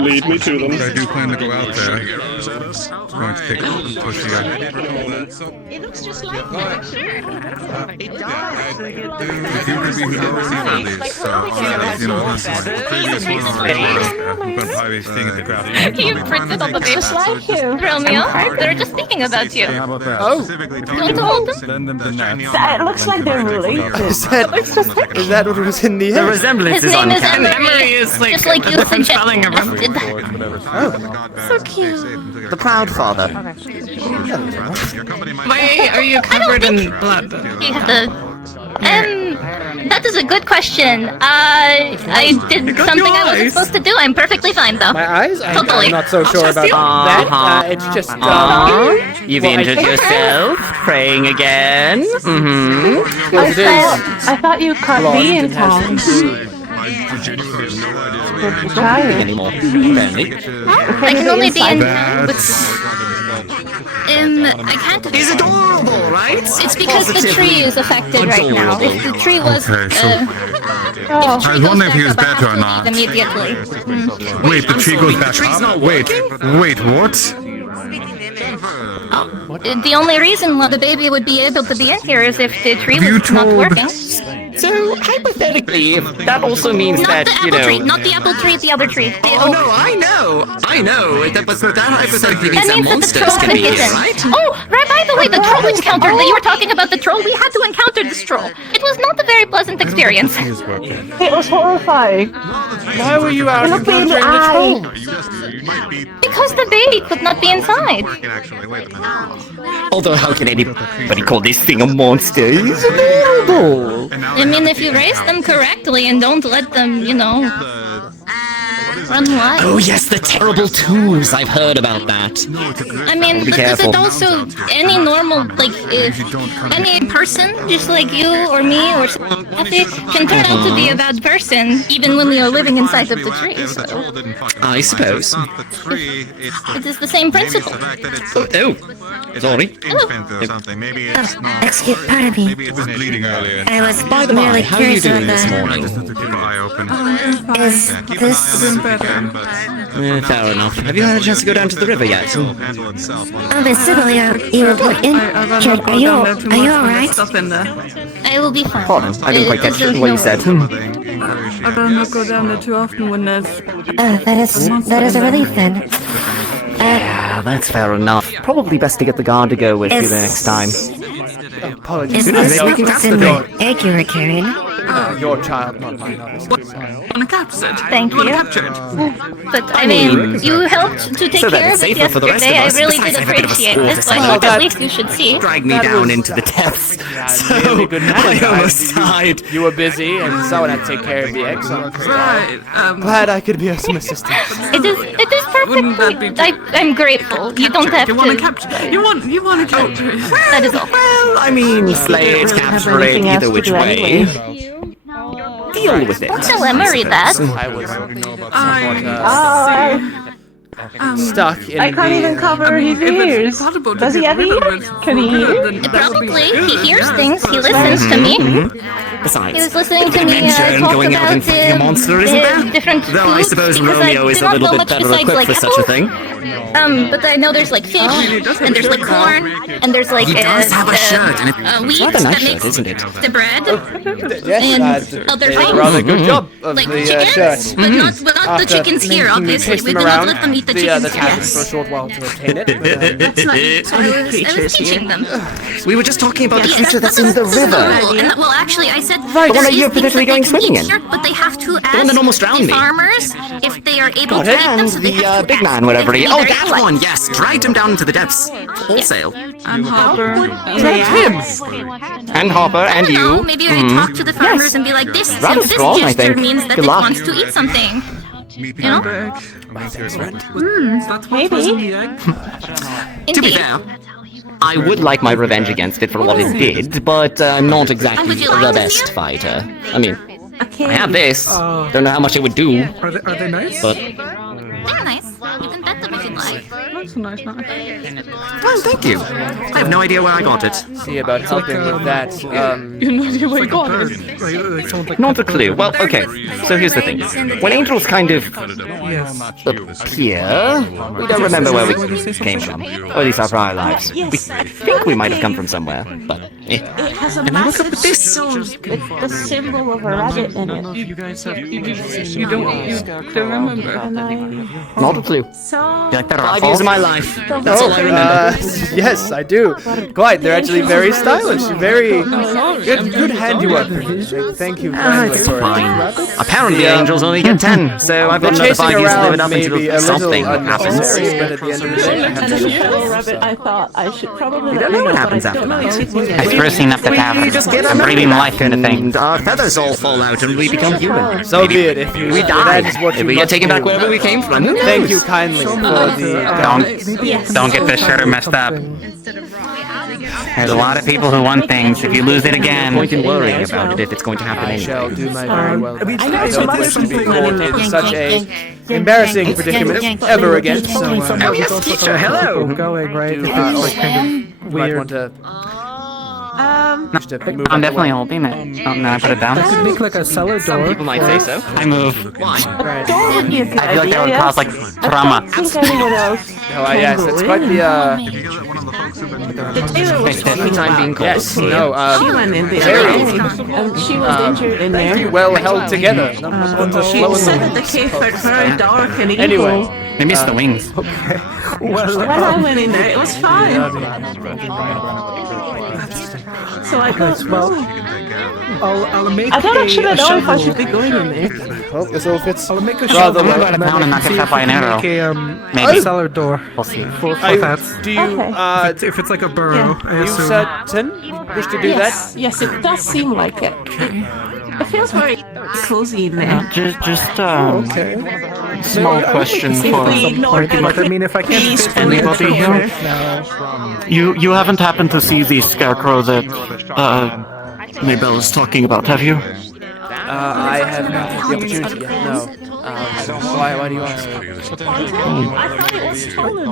Lead me to them. I do plan to go out there. I'm going to take a push here. It looks just like that, sure. It does. If you could be who received these, previous one we're going to probably be staying at the craft. You printed on the paper. like you. Romeo, they're just thinking about you. How about that? Oh. You want to hold them? Send them to Nat. It looks like they're related. Is that what was in the The air? resemblance His is name is uncanny. Memory is like just like a you different suggested. spelling of it. So cute. The proud father. Why are you covered in blood? You have to. That is a good question. I did something I wasn't supposed to do. I'm perfectly fine though. My eyes? Totally. I'm not so sure about that. It's just. You've well, injured yourself. Praying again. Mm-hmm. I thought you caught me in time. Anymore. Apparently. I can only be in town with. I can't. He's adorable, right? It's because the tree is affected right now. If the tree was. Okay, so I was wondering if he was better or not. Immediately. Wait, the tree goes back up? Wait, what? The only reason why the baby would be able to be in here is if the tree was not working. So, hypothetically, if that also means Not that, the you apple know... tree, not the apple tree, the other tree. Oh, no, I know! But that hypothetically means That that means that the monsters troll can could be hit here, him. right? Oh, right, by the way, the troll encounter that you were talking about, the troll, we had to encounter this troll. It was not a very pleasant experience. It was horrifying. Why were you out Look in the encountering the eye. troll? Because the baby could not be inside. Although, how can anybody call this thing a monster? It's adorable! I mean, if you raise them correctly and don't let them, run wild. Oh yes, the terrible twos! I've heard about that. I mean, Be because careful. it also, any normal, any person, just like you or me or something, can turn out to be a bad person, even when we are living inside of the tree. So. I suppose. It is the same principle. Sorry. Maybe it's not. Excuse, pardon me. Maybe it was bleeding earlier. I was By the merely by, how are you curious doing about this the... morning? Just to keep an eye open. Is this... Fair enough. Have you had a chance to go down to the river yet? Miss Sybil, you were injured. Are you alright? I will be fine. Pardon, I didn't quite catch what you said. I don't not go down there too often when there's... That is a relief then. Yeah, that's fair enough. Probably best to get the guard to go with you the next time. Apologies. Is this what's in the egg you were carrying? Your child, not mine, obviously. Thank you. But I mean, you helped to take So that care it's of it safer for the rest of yesterday. I us. really Besides, did I have a bit of a appreciate score this, to so I settle. thought at least you should see. Drag me down into the depths. So, I almost died. You were busy, and someone had to take care of the eggs. Right, Glad I could be of some assistance. It is perfectly. I'm grateful. You don't have to. You want to capture? You want to capture it? That is all. Well, I mean, slay it, capture it, either which way. Deal with it. Don't tell Emery that. I was stuck in I can't even cover his ears. Does he have ears? Can he hear? Probably. He hears things. He listens to me. Besides, He was listening to me adventure and talk going out about and fighting a monster, isn't there? different Though I foods, suppose because Romeo I is do a not little know bit much better besides, equipped for such a thing. But I know there's like fish, and there's like corn, and there's like He does have a shirt, and wheat it's rather nice that shirt, makes isn't it? the bread, Yes, and other they did a things. rather good job of Like the chickens, shirt. but not the After chickens here, making me obviously. chase We them do not around let them eat the the chickens. tavern Yes. for a short while to obtain it. That's nice. I was teaching them. We were just talking about the Yes, creature that's in the that's river. cool. And well, actually, I said The there one that is you're things particularly that going they can swimming eat, in. sure, but they have to one ask that almost drowned the me. farmers if they are able God, to eat them. and So they the have to big ask. man, whatever he... They Oh, very that polite. one, yes. Dragged him down into the depths. Wholesale. And Hopper. And Hopper, and I don't know, you. maybe I talk to the farmers and be like, this Rather strong, I gesture think. means that Good it luck. wants to eat something. Meat You know? the egg. Thanks, friend. Maybe. To be fair, I would like my revenge against it for what it did, but I'm not exactly the best fighter. I mean, I have this. Don't know how much it would do. Are they nice? But They're nice. You can bet them if you'd like. That's a nice knife. oh, thank you. I have no idea where I got it. See about helping with that. You have no idea where you got it. Not a clue. Well, okay. So here's the thing. When angels kind of appear, we don't remember where we came from, or at least our prior lives. We think we might have come from somewhere, but It has a massive stone with the symbol of a rabbit in it. You guys have. You don't remember. not a clue. So. Like 5 years of my life. That's all I remember. Yes, I do. Quite. They're actually very stylish. Very good handiwork. Thank you kindly It's for fine. Apparently, angels only get 10, so I've got another 5 years to live it up until something happens. But at the end of the day, I have to Rabbit, I thought I should probably We don't know what happens after that. I've first seen up the tavern. I'm breathing life into things. Our feathers all fall out and we become human. So be it. If we die, if we get taken back wherever we came from. Thank you kindly for the. Don't get this shirt messed up. There's a lot of people who want things. If you lose it again, point in worrying about it if it's going to happen I anyway. shall do my very well. I mean, I don't wish to be caught in such a embarrassing predicament ever again. So, hello. Going right. Like kind of weird. Want to I'm definitely holding it. Oh, no, I put it down. That could make like a cellar door. Some people might say so. I move. Why? Right. I feel like that would cause like trauma. Oh, yes, it's quite the time being called. Yes, no, she went in there. very, she was injured in there. thank you, well held together. She said that the cave felt very dark and evil. Anyway, They missed the wings. Well, When I went in there, it was fine. So I got I'll make I don't actually a know if I shovel. should be going in there. well, this all fits I'll make a rather shovel. I'm gonna go to town and knock it out by an arrow. Make a, Maybe. a cellar door. We'll see. For I, that. do you, If it's like a burrow, I you assume. certain wish to do Yes, yes, it does seem like it. It feels very cozy in there. Just Okay. small question for But I mean, if I can't fit anybody here. You haven't happened to see the scarecrow that Maybell is talking about, have you? I have not had the opportunity yet, no. Why do you ask?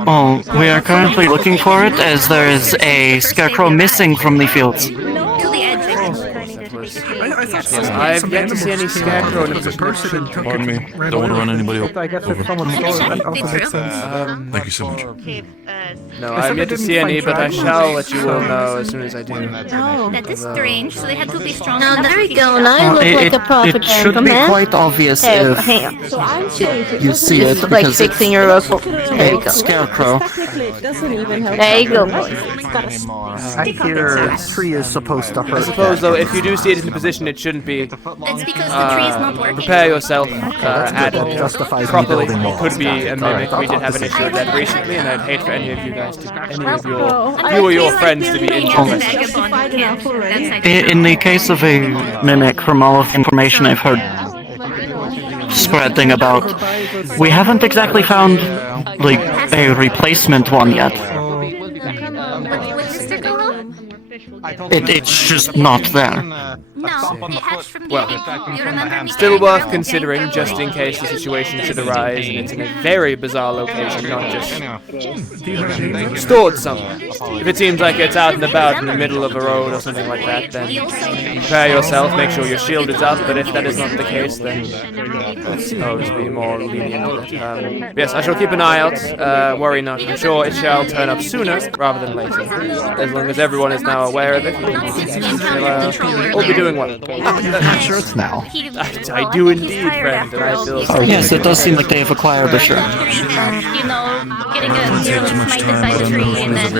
Oh, we are currently looking for it as there is a scarecrow missing from the fields. To the edge. Yes, I've yet to see any scarecrow in a position. Pardon me. Don't want to run anybody over. I guess if someone stole it, that also makes sense. Thank you so much. No, I've yet to see any, but I shall let you all know as soon as I do. Oh, that is strange. So they had to be strong. Now enough there to we keep go. it Now I up. look like a It propaganda should be man. quite obvious There, if so I'm saying you see it like because fixing your rifle. There you go. scarecrow. Technically, it doesn't even help. There you go, boys. I hear a tree is supposed to hurt. I suppose, though, if you do see it in the position, it shouldn't be. That's because the tree is not working. Prepare yourself at it Justifies me properly. building more. It could be a mimic. We did have an issue with that recently, and I'd hate for any of you guys to, you or your friends to be injured. In the case of a mimic, from all of the information I've heard spreading about, we haven't exactly found like a replacement one yet. It's just not there. No, it hatched from the egg. You remember me Still saying worth that? considering, just in case the situation should arise, and it's in a very bizarre location, not just stored somewhere. If it seems like it's out and about in the middle of a road or something like that, then prepare yourself, make sure your shield is up, but if that is not the case, then I suppose be more lenient. But, yes, I shall keep an eye out, worry not. I'm sure it shall turn up sooner rather than later. As long as everyone is now aware of it, we'll all be doing well. Not sure it's now. I do indeed, friend, and I feel so. Yes, it does seem like they have acquired the shirt. You know, getting a hero smite inside the tree and then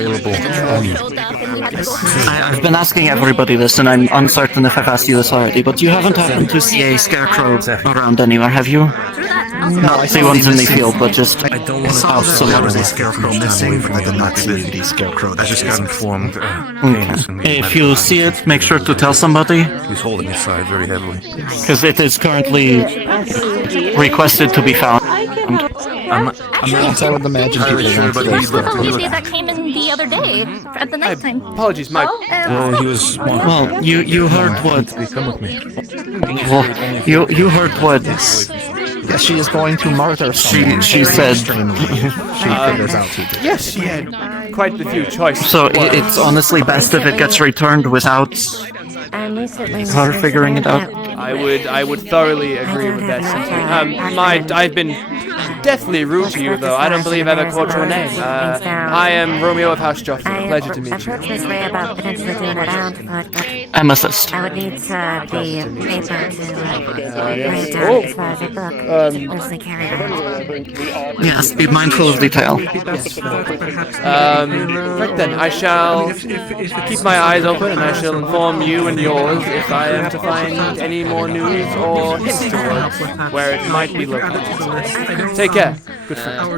showed up and we had to go. I've been asking everybody this, and I'm uncertain if I've asked you this already, but you haven't happened to see a scarecrow around anywhere, have you? Not the ones in the field, but just don't want to there was a scarecrow missing, but I did not see the scarecrow. I just got informed. If you see it, make sure to tell somebody. He's holding his side very heavily. Because it is currently requested to be found. I'm not inside with the magic. That came in the other day at the night time. Apologies, my. He was. Well, you heard what? Come with me. Well, you heard what? Yes, she is going to murder someone. She said. She figures out who did it. Yes, she had quite the few choices. So it's honestly best if it gets returned without her figuring it out. I would thoroughly agree with that sentiment. I've been definitely rude to you, though. I don't believe I've ever called your name. I am Romeo of House Joffrey. Pleasure to meet you. approached this way about potentially doing it out, but I'm assist. I would need the paper to write down as far as a book. Mostly carry around. Yes, be mindful of detail. Right then, I shall keep my eyes open, and I shall inform you and yours if I am to find any more news or hints towards where it might be located. Take care. Good friend.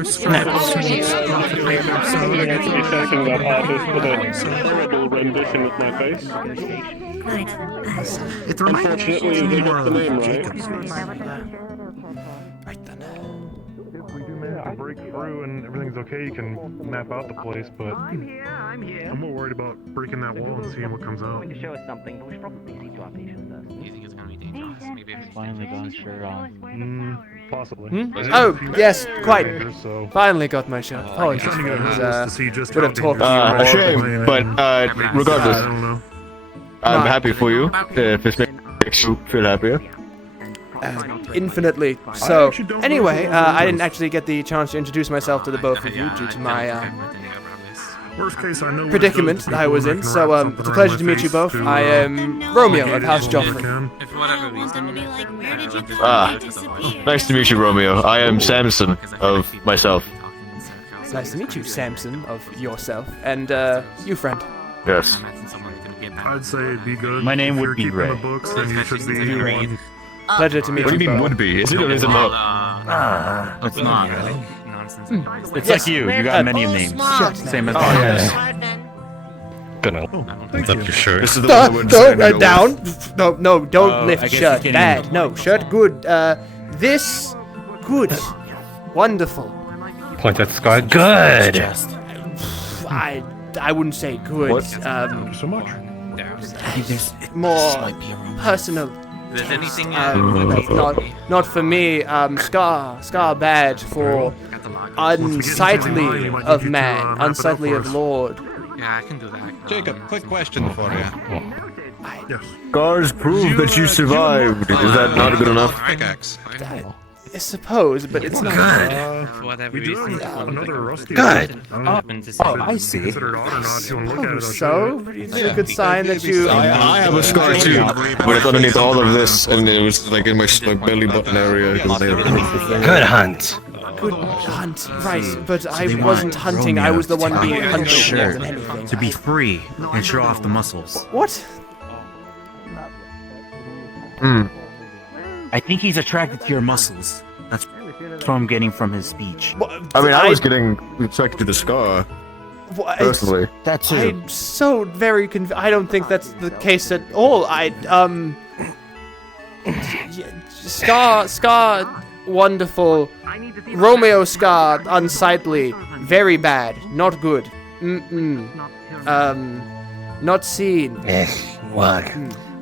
Rendition of my face. It reminds Unfortunately, they got the name right. Right then. If we do manage to break through and everything's okay, you can map out the place, but I'm more worried about breaking that wall and seeing what comes out. To show us something, but we should probably see to our patients first. You think it's gonna be dangerous? Maybe if it's Finally got his shirt on. Possibly. Oh, yes, quite. Finally got my shot. Apologies. Would have talked to you. A shame, but regardless, I'm happy for you. If this makes you feel happier. Infinitely. So, anyway, I didn't actually get the chance to introduce myself to the both of you due to my Worst case, I know predicament I was in. So, it's a pleasure to meet you both. I am Romeo of House Joffrey. Nice to meet you, Romeo. I am Samson of myself. It's nice to meet you, Samson of yourself. And, you, friend. Yes. I'd say be good. My name would be Ray. Ray. The books, then you should be one. Pleasure to meet What you. do you mean both. would be? Is it or is it not? It's not. It's like you. You got many names. Same as mine. Is that your shirt? This is the Don't write down. No, don't lift shirt. Bad. No, shirt good. This good. Wonderful. Point at the sky. Good. I wouldn't say good. What? So much. More personal. Is there anything? Not for me. Scar bad for unsightly of man, unsightly of lord. Yeah, I can do that. Jacob, quick question for you. Scars prove that you survived. Is that not good enough? Pickaxe. I suppose, but it's not. For whatever We do reason. have another rusty. Good. I see. Considered odd or not, if you want to look at it, I'll show So, it's a good sign that you. I have a scar too, but it's underneath all of this, and it was like in my belly button area. Good hunt. Good hunt, right? But I wasn't hunting. I was the one being hunted more than anything. To be free and show off the muscles. What? I think he's attracted to your muscles. That's what I'm getting from his speech. I mean, I was getting attracted to the scar. Personally. That too. I'm so very I don't think that's the case at all. Scar, wonderful. Romeo Scar, unsightly. Very bad. Not good. Not seen. What?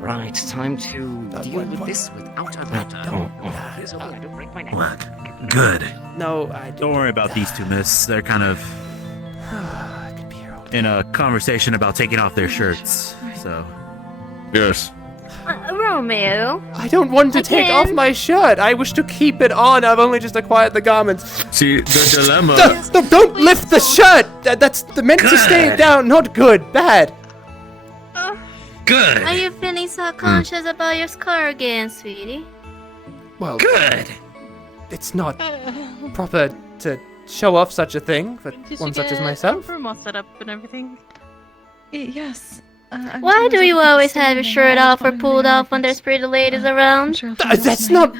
Right, time to deal with this without a battle. Look, good. No, Don't worry about these two, miss. They're kind of in a conversation about taking off their shirts, so. Yes. Romeo. I don't want to take off my shirt. I wish to keep it on. I've only just acquired the garments. See, the dilemma. Don't lift the shirt. That's meant to stay down. Not good. Bad. Good. Are you feeling self-conscious about your scar again, sweetie? Well, good. It's not proper to show off such a thing for Did one you such as get myself. room all set up and everything? Yes. Why do you always have your shirt off or pulled off when there's pretty ladies around? That's not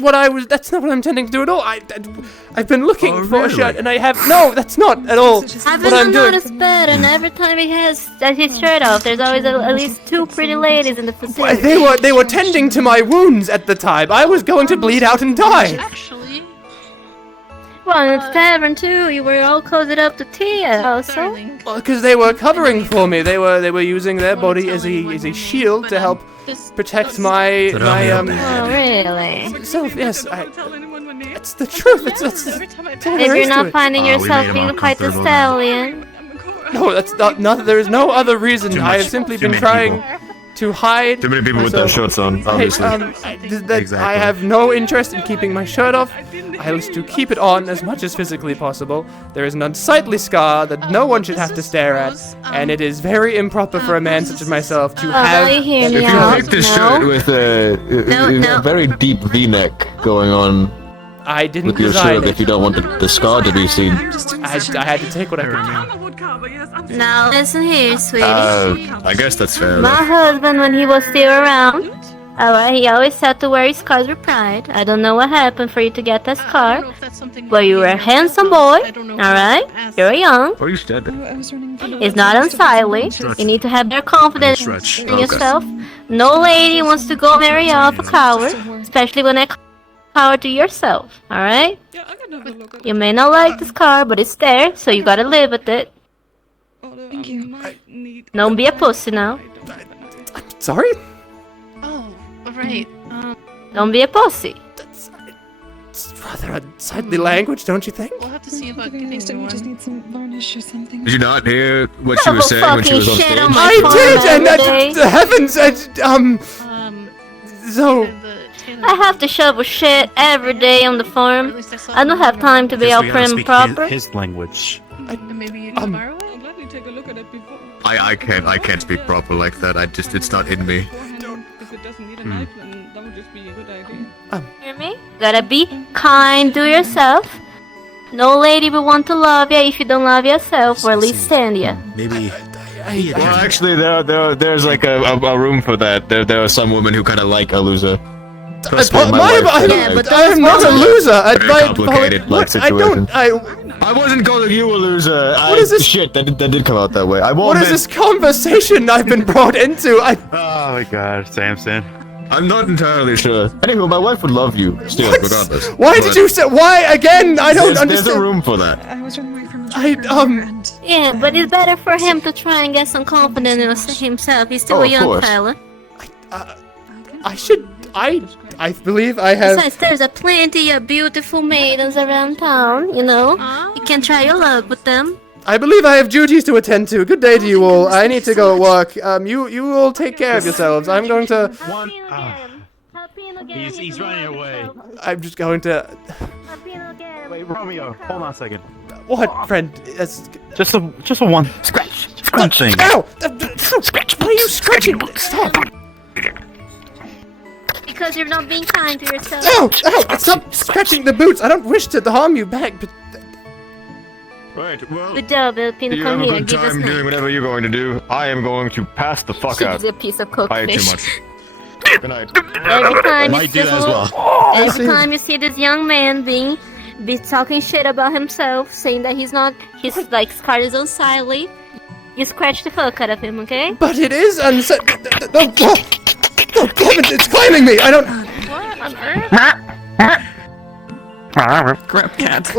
what that's not what I'm intending to do at all. I've been looking for a shirt and I have, no, that's not at all I've what I'm doing. noticed better, and every time he has his shirt off, there's always at least 2 pretty ladies in the facility. They were tending to my wounds at the time. I was going to bleed out and die. Actually, Well, in the tavern too, you were all cozied up to tea also. Well, because they were covering for me. They were using their body as a shield to help protect my Oh, really? self. Yes, it's the truth. It's all If there you're is to not it. finding yourself being quite the stallion. No, that's not. There is no other reason. I have simply been trying to hide. Too many people with their shirts on, obviously. I have no interest in keeping my shirt off. I wish to keep it on as much as physically possible. There is an unsightly scar that no one should have to stare at, and it is very improper for a man such as myself to have. Now you hear me If you out. make this shirt with a very deep V-neck going on I didn't with your design shirt, it. if you don't want the scar to be seen. I had to take what I could. Now listen here, sweetie. I guess that's fair. My husband, when he was still around, alright, he always said to wear his scars with pride. I don't know what happened for you to get that scar. But you were a handsome boy, alright? You're young. Or you said it. It's not unsightly. You need to have their confidence in yourself. No lady wants to go marry off a coward, especially when that coward to yourself, alright? You may not like the scar, but it's there, so you gotta live with it. Thank you. Don't be a pussy now. Sorry? oh, right. Don't be a pussy. It's rather unsightly language, don't you think? We'll have to see about getting We just need some varnish or something. Did you not hear what she was saying when she was on stage? I did, and heavens, so. I have to shovel shit every day on the farm. I don't have time to be all prim and proper. His language. Maybe you can borrow it? I'll gladly take a look at it before. I can't speak proper like that. It's not in me. If it doesn't need a knife, then that would just be a good idea. Hear me? Gotta be kind to yourself. No lady will want to love you if you don't love yourself, or at least stand you. Maybe. Well, actually, there's like a room for that. There are some women who kind of like a loser. Trust me, my wife I'm not a loser. Very complicated situation. I wasn't calling you a loser. What is this? Shit, that did come out that way. What is this conversation I've been brought into? Oh my god, Samson. I'm not entirely sure. Anyway, my wife would love you still, regardless. Why did you say? Why again? I don't understand. There's a room for that. I was running away from the Yeah, but it's better for him to try and get some confidence in himself. He's still Oh, a of young course. fella. I believe I have. Besides, there's a plenty of beautiful maidens around town, you know? You can try your luck with them. I believe I have duties to attend to. Good day to you all. I need to go at work. You all take care of yourselves. I'm going to. He's running away. I'm just going to. Wait, Romeo, hold on a second. What, friend? Just a one scratching. Ow! Scratch! Why are you scratching? Stop! Because you're not being kind to yourself. Ow! Ow! Stop scratching the boots! I don't wish to harm you back, but. Right, well, Good job, Filipino. you Come have a here, good give us time doing name. whatever you're going to do. I am going to pass the fuck She out. gives you a piece of cooked I ate fish. too much. Good night. Every time Might you do see that as well. every time you see this young man be talking shit about himself, saying that he's like scarred his own silently, you scratch the fuck out of him, okay? But it is unsaid. Oh, damn it! It's climbing me! I don't. What on earth? Grab cat.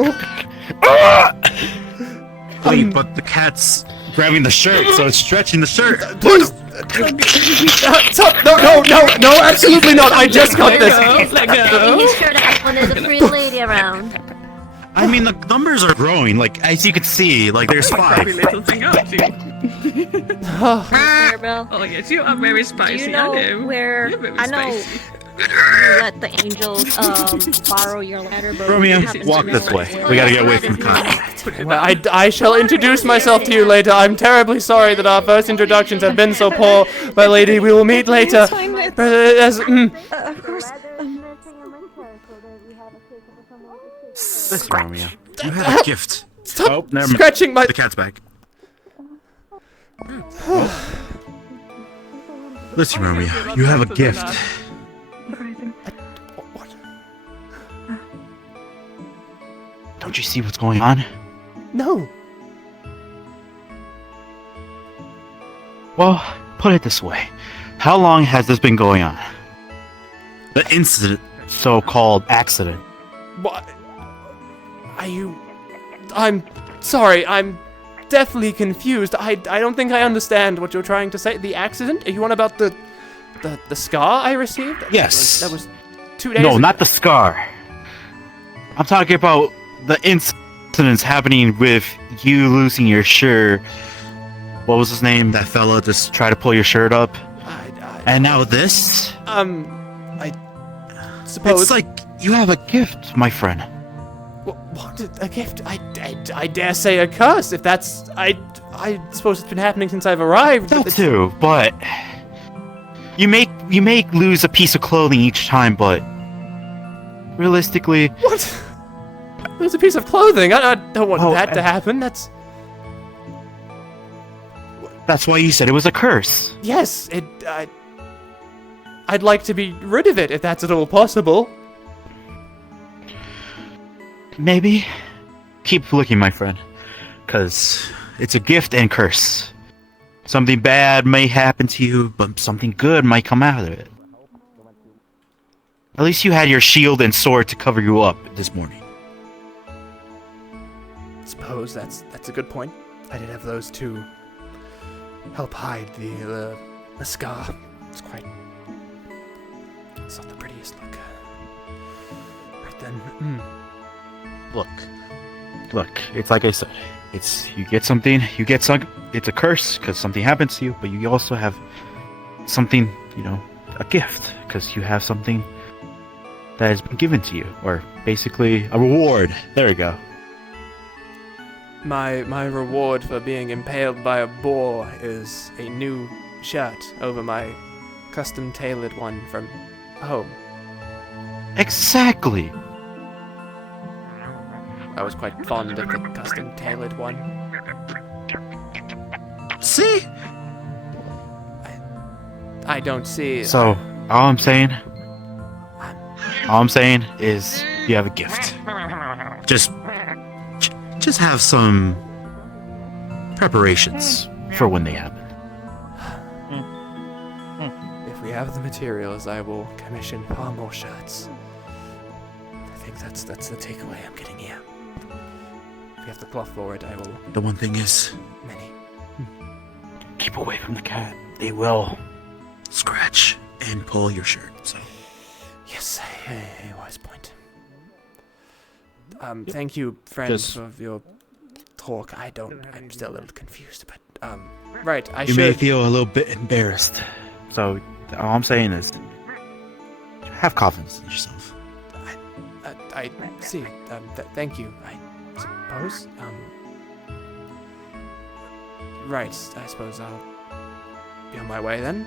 Wait, but the cat's grabbing the shirt, so it's stretching the shirt. Please! Stop! No, absolutely not! I just got this! Taking his shirt off when there's a pretty lady around. I mean, the numbers are growing. Like, as you can see, like, there's 5. little thing up to Oh yes, you are very spicy. Do you know I know. where? You're very I know. spicy. You let the angels borrow your letter, but Romeo, we happen to walk know this way. We gotta get away from the cop. Well, I shall introduce myself to you later. I'm terribly sorry that our first introductions have been so poor, my lady. We will meet later. Of course. Listen, Romeo, you have a gift. Stop Oh, never mind. scratching my. The cat's back. Listen, Romeo, you have a gift. Don't you see what's going on? No. Well, put it this way. How long has this been going on? The incident. So-called accident. What? Are you... I'm sorry, I'm definitely confused. I don't think I understand what you're trying to say. The accident? Are you on about the scar I received? Yes. That was 2 days No, ago. not the scar. I'm talking about the incidents happening with you losing your shirt. What was his name? That fella just tried to pull your shirt up. And now this? I suppose... It's like you have a gift, my friend. What? A gift? I dare say a curse, if that's... I suppose it's been happening since I've arrived. That too, but... You may lose a piece of clothing each time, but... Realistically... What? There's a piece of clothing. I don't want that to happen. That's why you said it was a curse. Yes, I'd like to be rid of it, if that's at all possible. Maybe. Keep looking, my friend. Because it's a gift and curse. Something bad may happen to you, but something good might come out of it. At least you had your shield and sword to cover you up this morning. Suppose that's a good point. I did have those to help hide the scar. It's not the prettiest look. Right then. Look, it's like I said. It's you get something, it's a curse because something happens to you, but you also have something, a gift because you have something that has been given to you, or basically a reward. There we go. My reward for being impaled by a boar is a new shirt over my custom-tailored one from home. Exactly. I was quite fond of the custom-tailored one. See? I don't see... So, all I'm saying is you have a gift. Just have some preparations for when they happen. If we have the materials, I will commission far more shirts. I think that's the takeaway I'm getting here. If we have the cloth for it, I will... The one thing is... Many. Keep away from the cat. They will scratch and pull your shirt, so... Yes, a wise point. Thank you, friend, for your talk. I'm still a little confused, but, right, You may feel a little bit embarrassed. So, all I'm saying is, have confidence in yourself. I see. Thank you, I suppose. Right, I suppose I'll be on my way then.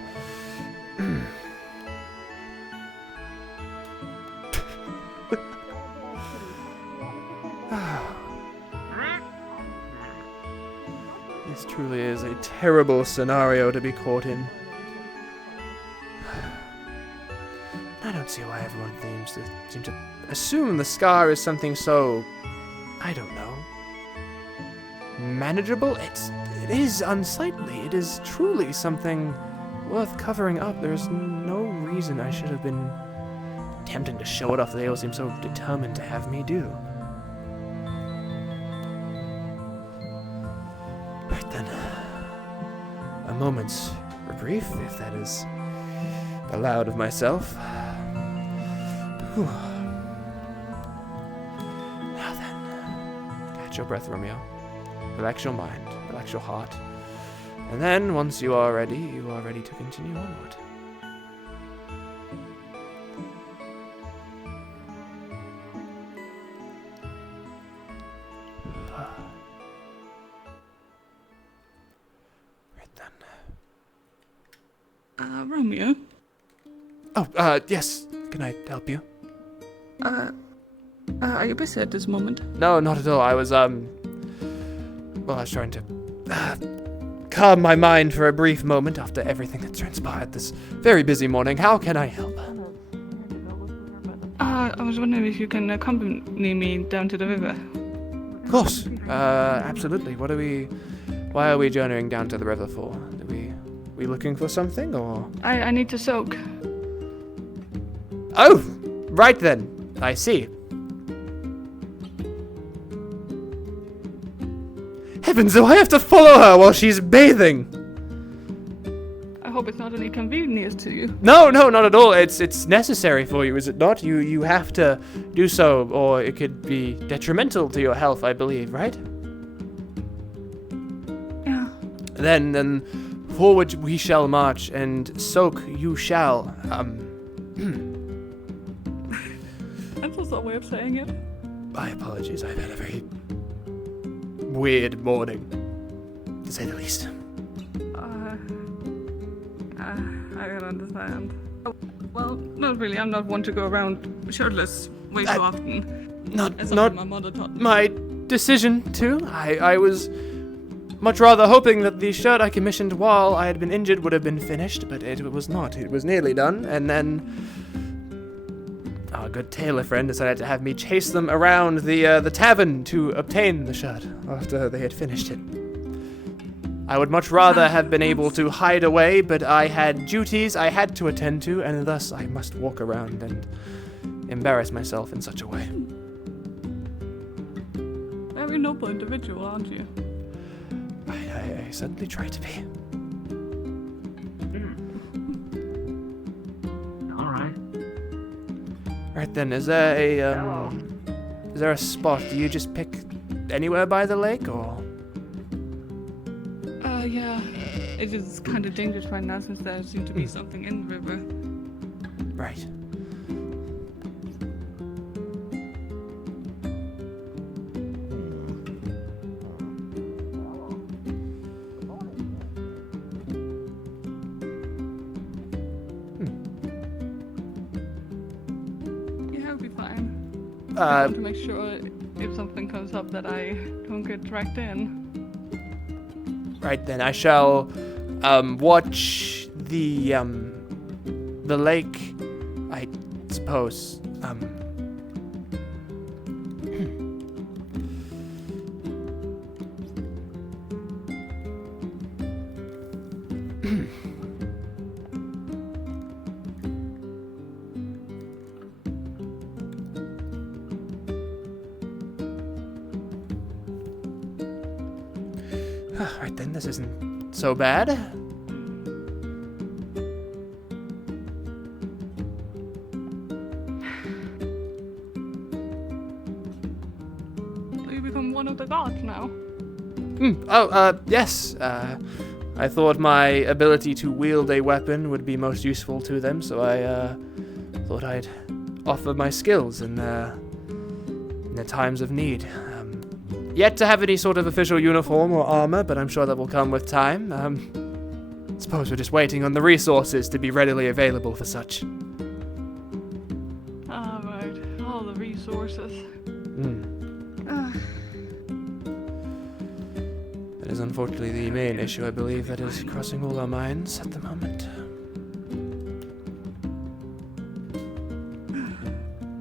This truly is a terrible scenario to be caught in. I don't see why everyone seems to assume the scar is something so, I don't know, manageable. It is unsightly. It is truly something worth covering up. There's no reason I should have been attempting to show it off. They all seem so determined to have me do. Right then, a moment's reprieve, if that is allowed of myself. Whew. Now then, catch your breath, Romeo. Relax your mind, relax your heart. And then, once you are ready to continue onward. Romeo? Oh, yes. Can I help you? Are you busy at this moment? No, not at all. I was, well, I was trying to calm my mind for a brief moment after everything that transpired this very busy morning. How can I help? I was wondering if you can accompany me down to the river. Of course. Absolutely. Why are we journeying down to the river for? We looking for something, or? I need to soak. Oh! Right then. I see. Heavens, do I have to follow her while she's bathing? I hope it's not an inconvenience to you. No, not at all. It's necessary for you, is it not? You have to do so, or it could be detrimental to your health, I believe, right? Yeah. Then forward we shall march, and soak you shall. That's also a way of saying it. My apologies, I've had a very weird morning, to say the least. I can understand. Well, not really. I'm not one to go around shirtless way too often. Not my mother taught me. my decision to. I was much rather hoping that the shirt I commissioned while I had been injured would have been finished, but it was not. It was nearly done, and then our good tailor friend decided to have me chase them around the tavern to obtain the shirt after they had finished it. I would much rather have been able to hide away, but I had duties I had to attend to, and thus I must walk around and embarrass myself in such a way. Very noble individual, aren't you? I certainly try to be. Alright. Right then, is there a spot? Do you just pick anywhere by the lake, or? Yeah. It is kind of dangerous right now since there seems to be something in the river. Right. Yeah, it'll be fine. I want to make sure if something comes up that I don't get dragged in. Right then, I shall watch the lake, I suppose. Right then, this isn't so bad. So you become one of the gods now. Yes. I thought my ability to wield a weapon would be most useful to them, so I thought I'd offer my skills in their times of need. Yet to have any sort of official uniform or armor, but I'm sure that will come with time. Suppose we're just waiting on the resources to be readily available for such. Alright, all the resources. That is unfortunately the main issue, I believe, that is crossing all our minds at the moment.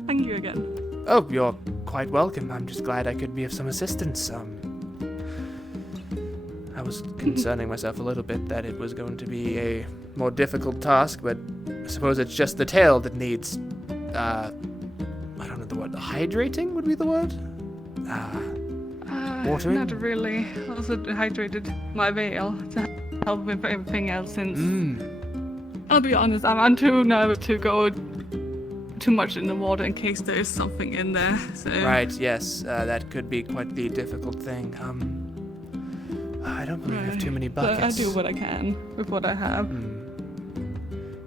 Thank you again. Oh, you're quite welcome. I'm just glad I could be of some assistance. I was concerning myself a little bit that it was going to be a more difficult task, but I suppose it's just the tail that needs, I don't know the word, hydrating would be the word? Watering? Not really. Also hydrated my veil to help with everything else since I'll be honest, I'm too nervous to go too much in the water in case there is something in there. So. Right, yes, that could be quite the difficult thing. I don't believe we have too many buckets. But I do what I can with what I have.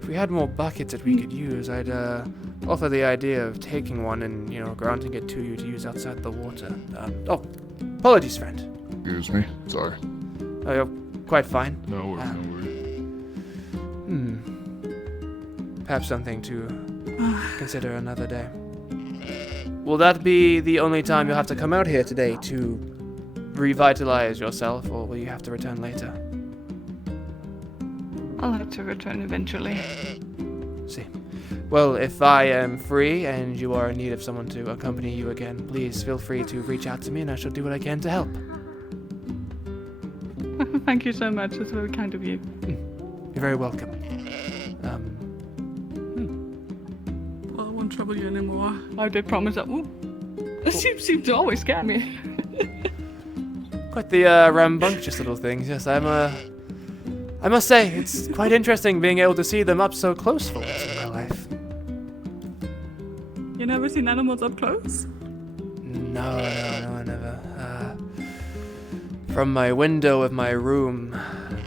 If we had more buckets that we could use, I'd offer the idea of taking one and, granting it to you to use outside the water. Apologies, friend. Excuse me. Sorry. Oh, you're quite fine. No worries, no worries. Perhaps something to consider another day. Will that be the only time you'll have to come out here today to revitalize yourself, or will you have to return later? I'll have to return eventually. See. Well, if I am free and you are in need of someone to accompany you again, please feel free to reach out to me and I shall do what I can to help. Thank you so much. It's very kind of you. You're very welcome. Well, I won't trouble you anymore. I did promise that. Ooh, the sheep seem to always scare me. Quite the rambunctious little things. Yes, I must say, it's quite interesting being able to see them up so close for once in my life. You never seen animals up close? No, I never. From my window of my room,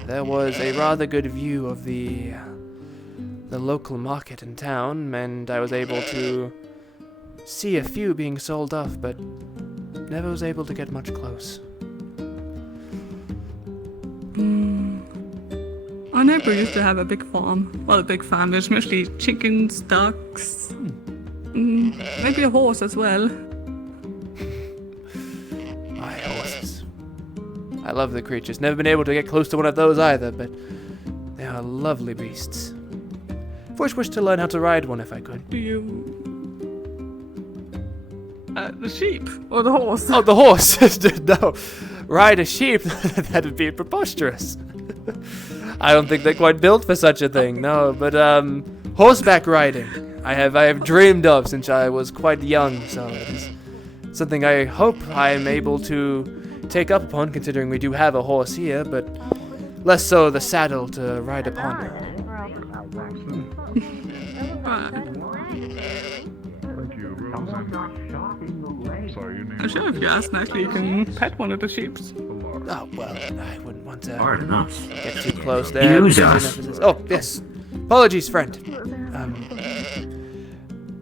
there was a rather good view of the local market in town, and I was able to see a few being sold off, but never was able to get much close. Our neighbor used to have a big farm. Well, a big farm. There's mostly chickens, ducks, maybe a horse as well. My horses. I love the creatures. Never been able to get close to one of those either, but they are lovely beasts. I've always wished to learn how to ride one if I could. Do you... the sheep? Or the horse? Oh, the horse! No. Ride a sheep? That would be preposterous. I don't think they're quite built for such a thing, no. But, horseback riding, I have dreamed of since I was quite young, so it's something I hope I am able to take up upon, considering we do have a horse here, but less so the saddle to ride upon. I'm sure if you ask nicely, you can pet one of the sheep. Oh, well, I wouldn't want to Hard enough. get too close there. Oh, yes. Apologies, friend.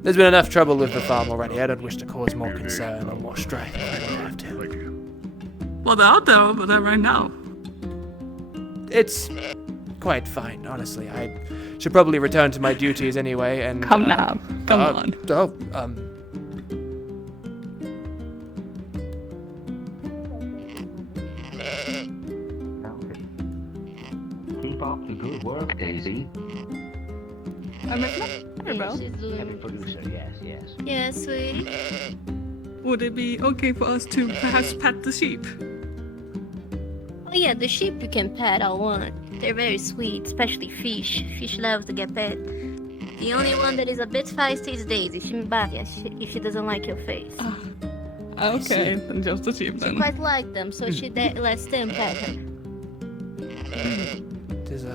There's been enough trouble with the farm already. I don't wish to cause more concern or more strife if I don't have to. Well, they're out there over there right now. It's quite fine, honestly. I should probably return to my duties anyway, and... Come now. Come on. Keep up the good work, Daisy. Happy producer, yes. Yes, sweetie. Would it be okay for us to perhaps pet the sheep? Oh yeah, the sheep you can pet all want. They're very sweet, especially fish. Fish love to get pet. The only one that is a bit feisty is Daisy. She bite if she doesn't like your face. Okay, then just the sheep then. She quite like them, so she lets them pet her. It is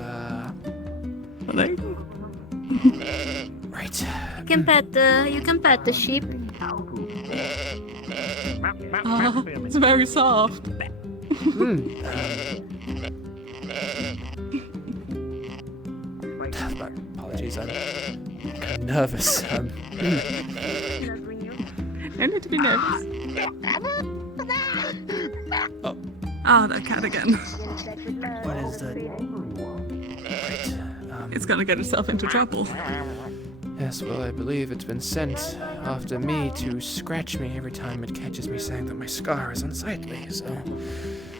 right. You can pet the sheep. Oh, it's very soft. Apologies, I'm nervous. I need to be nervous. Oh, that cat again. What is that? It's gonna get itself into trouble. Yes, well, I believe it's been sent after me to scratch me every time it catches me saying that my scar is unsightly, so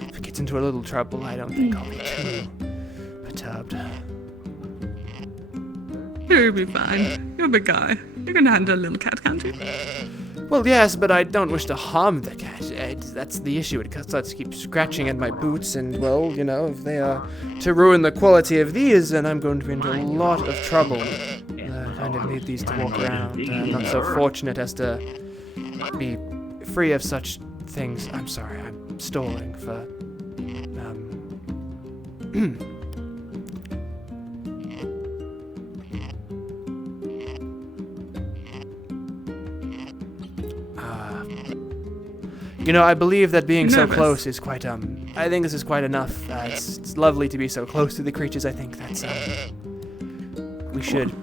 if it gets into a little trouble, I don't think I'll be too perturbed. You'll be fine. You're a big guy. You can handle a little cat, can't you? Well, yes, but I don't wish to harm the cat. That's the issue. It starts to keep scratching at my boots, and, well, you know, if they are to ruin the quality of these, then I'm going to be into a lot of trouble. Kind of need these to walk around. I'm not so fortunate as to be free of such things. I'm sorry, I'm stalling for... You know, I believe that being so close is quite, I think this is quite enough. It's lovely to be so close to the creatures. I think that's, we should.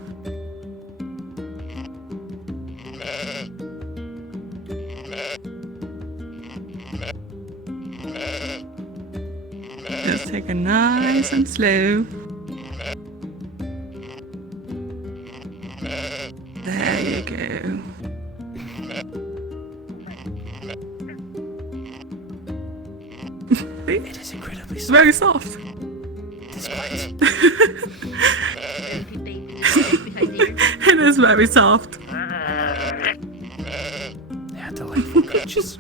Just take it nice and slow. There you go. It is incredibly soft. Very soft. It is quite. very soft. Yeah, delightful creatures.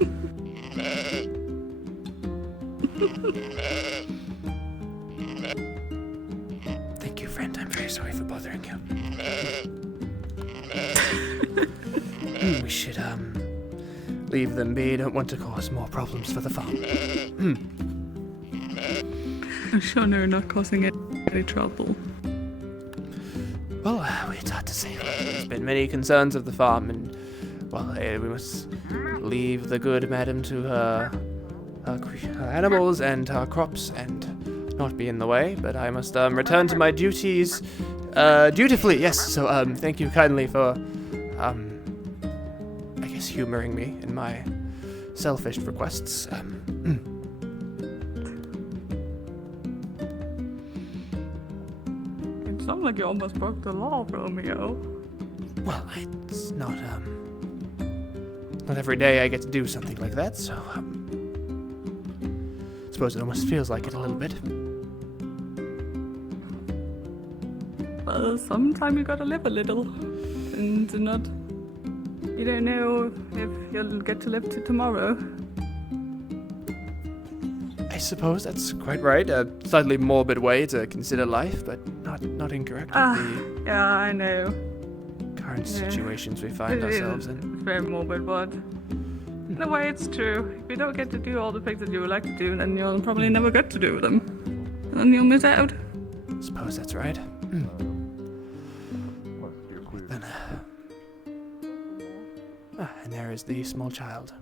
Thank you, friend. I'm very sorry for bothering you. We should, leave them be. Don't want to cause more problems for the farm. I'm sure they're not causing any trouble. Well, it's hard to say. There's been many concerns of the farm, and, well, we must leave the good madam to her animals and her crops and not be in the way, but I must return to my duties dutifully. Yes, so thank you kindly for I guess humoring me in my selfish requests. It sounds like you almost broke the law, Romeo. Well, it's not every day I get to do something like that, so I suppose it almost feels like it a little bit. Well, sometime you gotta live a little, and not. You don't know if you'll get to live to tomorrow. I suppose that's quite right. A slightly morbid way to consider life, but not incorrect with the Yeah, I know. current situations we find ourselves in. It's very morbid, but in a way it's true. If you don't get to do all the things that you would like to do, then you'll probably never get to do them. And you'll miss out. I suppose that's right. Then, and there is the small child.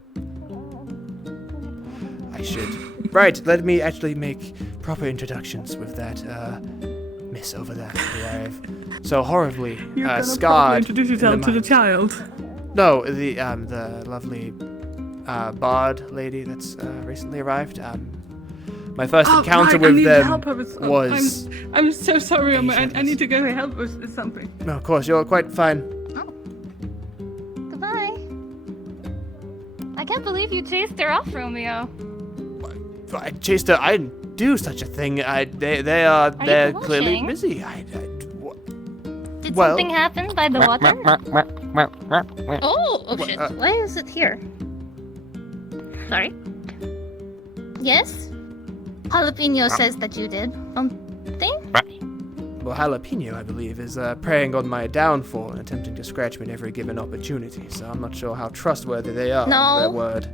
I should... Right, let me actually make proper introductions with that, miss over there who I've so horribly, You're gonna scarred. introduce yourself to the child. No, the lovely, bard lady that's, recently arrived. My first encounter with them was... I'm so sorry, I need to go help with something. No, of course, you're quite fine. Goodbye. I can't believe you chased her off, Romeo. I chased her. I didn't do such a thing. They're clearly busy. Did something happen by the water? Oh shit. Why is it here? Sorry. Yes? Jalapeno says that you did something? Well, Jalapeno, I believe, is preying on my downfall and attempting to scratch me at every given opportunity, so I'm not sure how trustworthy they are No. with their word.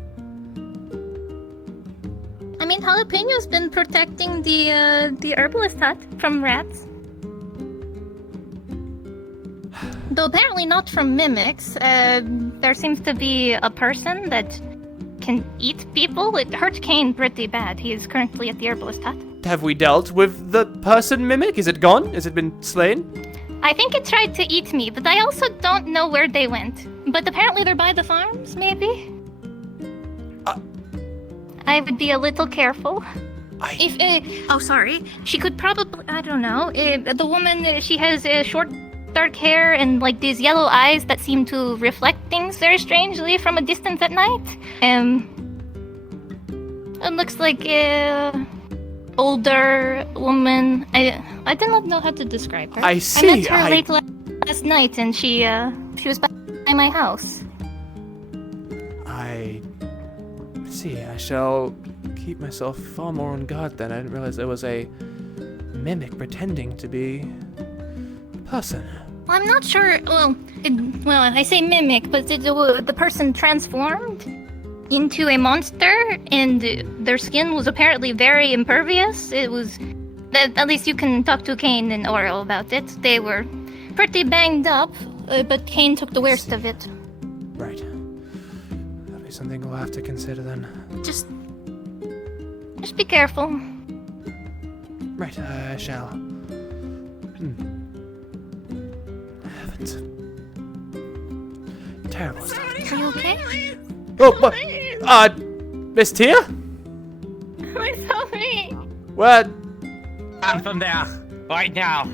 I mean, Jalapeno's been protecting the herbalist hut from rats. Though apparently not from mimics. There seems to be a person that can eat people. It hurt Kane pretty bad. He is currently at the herbalist hut. Have we dealt with the person mimic? Is it gone? Has it been slain? I think it tried to eat me, but I also don't know where they went. But apparently they're by the farms, maybe? I would be a little careful. Oh, sorry. She could probably, I don't know. The woman, she has short, dark hair and like these yellow eyes that seem to reflect things very strangely from a distance at night. It looks like a older woman. I do not know how to describe her. I see. I met her late last night, and she was by my house. I see. I shall keep myself far more on guard then. I didn't realize there was a mimic pretending to be a person. Well, I'm not sure. Well, I say mimic, but the person transformed into a monster, and their skin was apparently very impervious. It was, at least you can talk to Kane and Oro about it. They were pretty banged up, but Kane took the worst of it. Right. That'll be something we'll have to consider then. Just be careful. Right, I shall. Heavens. Terrible stuff. Are you okay? Oh, what? Miss Tia? I'm sorry. What? I'm from there, right now.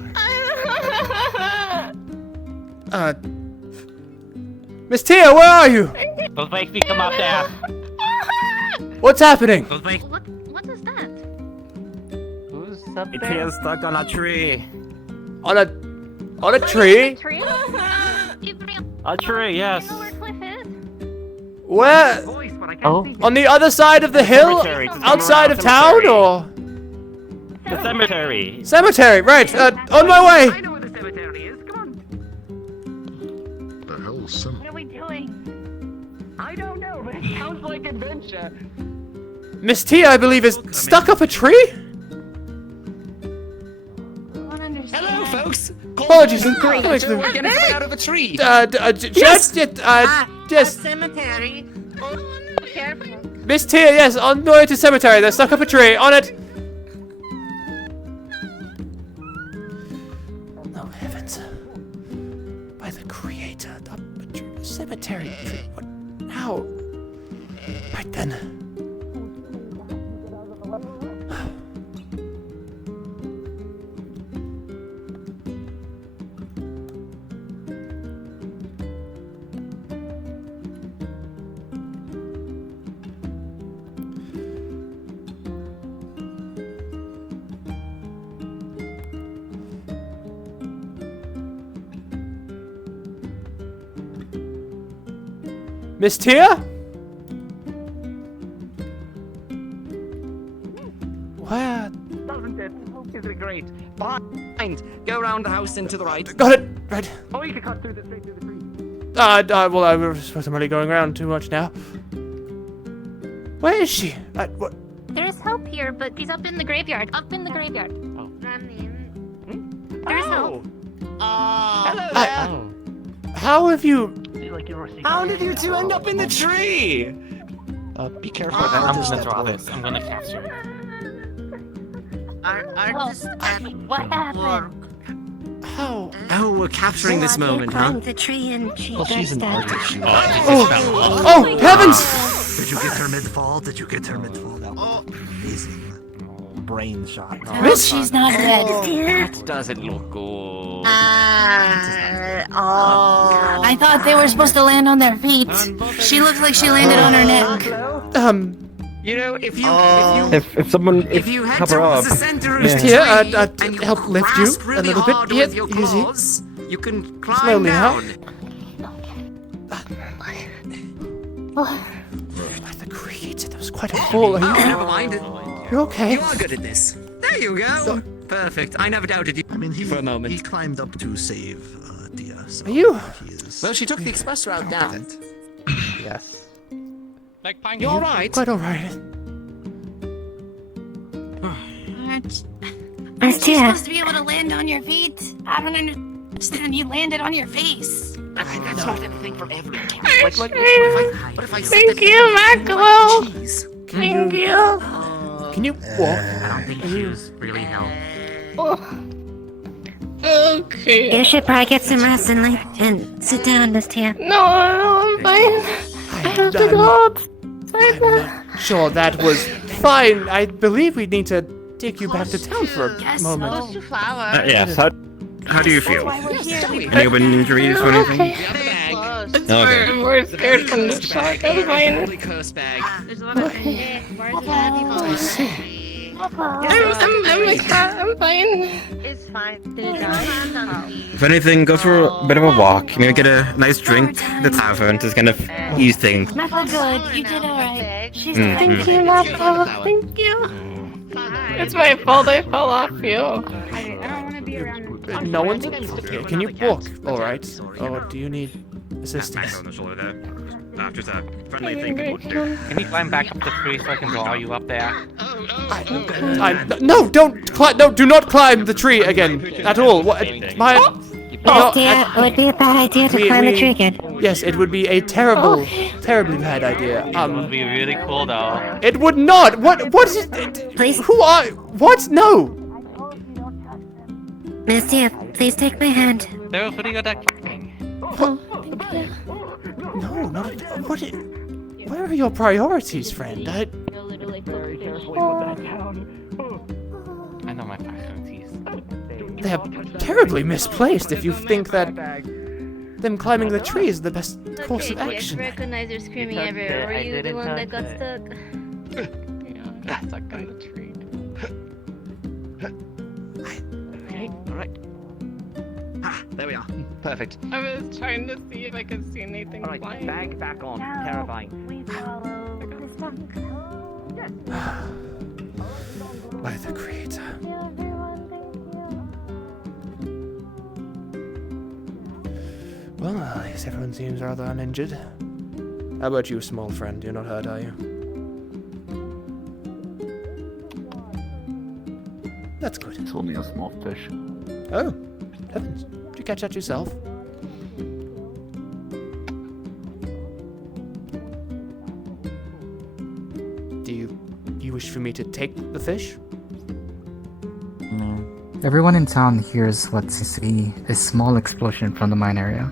Miss Tia, where are you? Don't make me come up there. What's happening? Don't make... What is that? Who's up It there? is stuck on a tree. On a tree? Tree? A tree, yes. Where? Oh. On the other side of the hill? Cemetery. Outside of town, or? The cemetery. Cemetery, right. On my way. I know where the cemetery is. Come on. The hell is some? What are we doing? I don't know, but it sounds like adventure. Miss T, I believe, is stuck up a tree? Hello, folks. Apologies. We're getting out of a tree. Yes. Yes. Cemetery. Careful. Miss T, yes, on the way to cemetery. They're stuck up a tree. On it. Oh heavens! By the Creator, up a cemetery. What? How? Right then. Miss Tia? Where? Doesn't it? Isn't it great? Behind. Go around the house and to the right. Got it. Right. Or you can cut straight through the tree. Well, I suppose I'm really going around too much now. Where is she? What? There's help here, but she's up in the graveyard. Up in the graveyard. Oh. There's help. Hello there. How have you? How did you two end up in the tree? Be careful. I'm gonna draw this. I'm gonna capture it. What happened? How? Oh, we're capturing this moment, huh? The tree and she Well, she's an burst out. artist. Oh, heavens! Did you get her mid-fall? Did you get her mid-fall? Oh, amazing. Brain shot. Miss, she's not dead. That doesn't look good. I thought they were supposed to land on their feet. She looks like she landed on her neck. You know, if you If head cover towards up. the center of Miss the Tia, tree and you help lift you grasp a really little bit. hard Yeah, with your easy. claws, you can climb Slowly, down. By the Creator, that was quite a fall. Are you? Never mind. You're okay. You are good at this. There you go. Perfect. I never doubted you. I mean, for a moment. he climbed up to save Dia. So Are you? he is Well, she took the express route down. Yes. Like pine. You all right? Quite all right. You're supposed to be able to land on your feet. I don't understand. You landed on your face. That's not anything for everyone. What if I Thank you, Marco. Thank you. Can you walk? I don't think shoes really help. Okay. You should probably get some rest and sit down, Miss Tia. No, I'm fine. I have to go outside now. Sure, that was fine. I believe we need to take you back to town for a moment. Close to flowers. Yes. How do you feel? Any open injuries or anything? Okay. We're scared from the shark. I'm fine. Curse bag. I see. I'm fine. It's fine. If anything, go for a bit of a walk. You know, get a nice drink at the tavern to kind of ease things. Marco, good. You did alright. Mhm. Thank you, Marco. Thank you. It's my fault I fell off you. I don't want to be around. No one's. Can you walk? All right. Or do you need assistance? on the shoulder there. Just a friendly thing people would do. Can you climb back up the tree so I can draw you up there? No, don't climb. No, do not climb the tree again at all. What? My. Miss Tia, it would be a bad idea to climb the tree again. Yes, it would be a terribly bad idea. It would be really cool though. It would not. What is it? Please. Who are? What? No. Miss Tia, please take my hand. There's what you got that thing. No, not. What? Where are your priorities, friend? I know my priorities. They're terribly misplaced if you think that them climbing the tree is the best course of I action. recognize your screaming everywhere. Were you the one that got stuck? Yeah, stuck on the tree. Okay, alright. there we are. Perfect. I was trying to see if I could see anything Alright, flying. bag back on. Terrifying. We follow the spunk. By the Creator. Well, I guess everyone seems rather uninjured. How about you, small friend? You're not hurt, are you? That's good. It's only a small fish. Oh, heavens. Did you catch that yourself? Do you wish for me to take the fish? No. Everyone in town hears what see a small explosion from the mine area.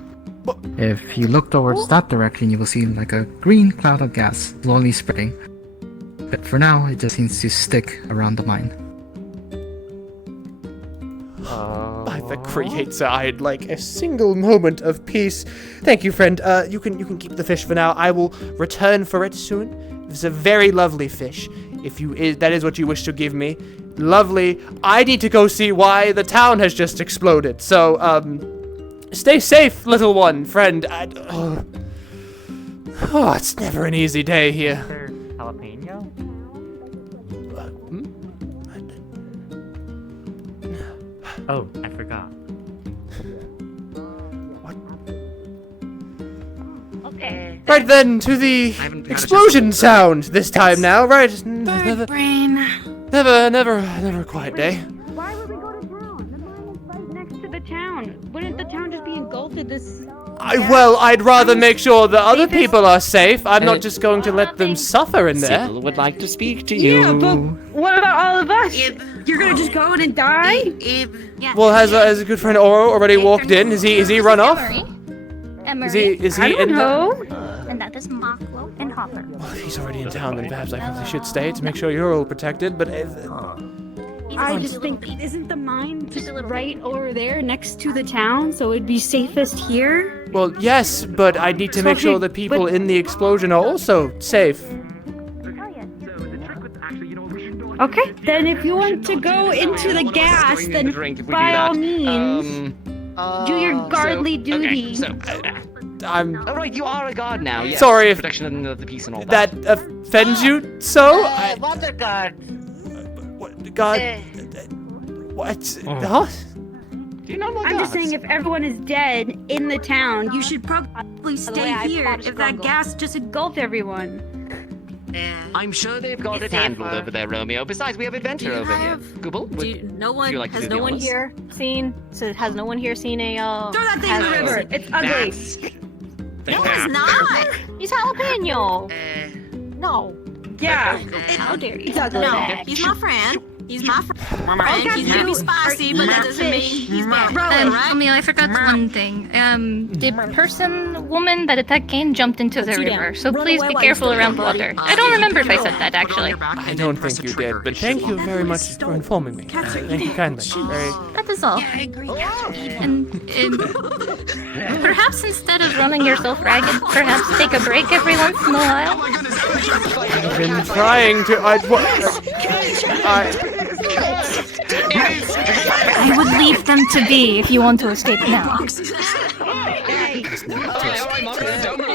If you look towards that direction, you will see like a green cloud of gas slowly spreading. But for now, it just seems to stick around the mine. By the Creator, I'd like a single moment of peace. Thank you, friend. You can keep the fish for now. I will return for it soon. It's a very lovely fish. If that is what you wish to give me, lovely. I need to go see why the town has just exploded. So, stay safe, little one, friend. Oh, it's never an easy day here. Jalapeno? Oh, I forgot. Okay. Right then, to the explosion sound this time now, right? Bird brain. Never a quiet day. Why would we go to town? The mine is right next to the town. Wouldn't the town just be engulfed in this? I'd rather make sure that other people are safe. I'm not just going to let them suffer in there. Sybil would like to speak to you. Yeah, but what about all of us? You're gonna just go in and die? Well, has a good friend Oro already walked in? Is he run off? Is he I don't in know. And that is Maklo and Hopper. Well, if he's already in town, then perhaps I probably should stay to make sure you're all protected, but I just think, isn't the mine just right over there next to the town, so it'd be safest here? well, yes, but I need to make sure the people in the explosion are also safe. Okay, then if you want to go into the gas, then by all means, do your guardly duty. I'm... Oh, right, you are a guard now, yes. Sorry if Protection of the peace and all that. that offends you so? Mother guard. What? God... What? Huh? Do you know my I'm just saying, if everyone is dead in the town, you should probably stay here if that gas just engulfed everyone. I'm sure they've got it handled over there, Romeo. Besides, we have Adventure over here. Google, No one you like to has do no the one honors? here seen. So has no one here seen a? Throw that thing in the river. It's ugly. No, it's not. He's jalapeno. No. Yeah. How dare you? It's ugly. No. He's my friend. He's my friend. Okay, He's maybe spicy, but that doesn't mean he's bad. Right? Romeo, I forgot one thing. The woman that attacked Kane jumped into the river, so please be careful around water. I don't remember if I said that, actually. I don't think you did, but thank you very much for informing me. Thank you kindly. That is all. I agree. And perhaps instead of running yourself ragged, perhaps take a break every once in a while. I've been trying to... I would leave them to be if you want to escape now. I'll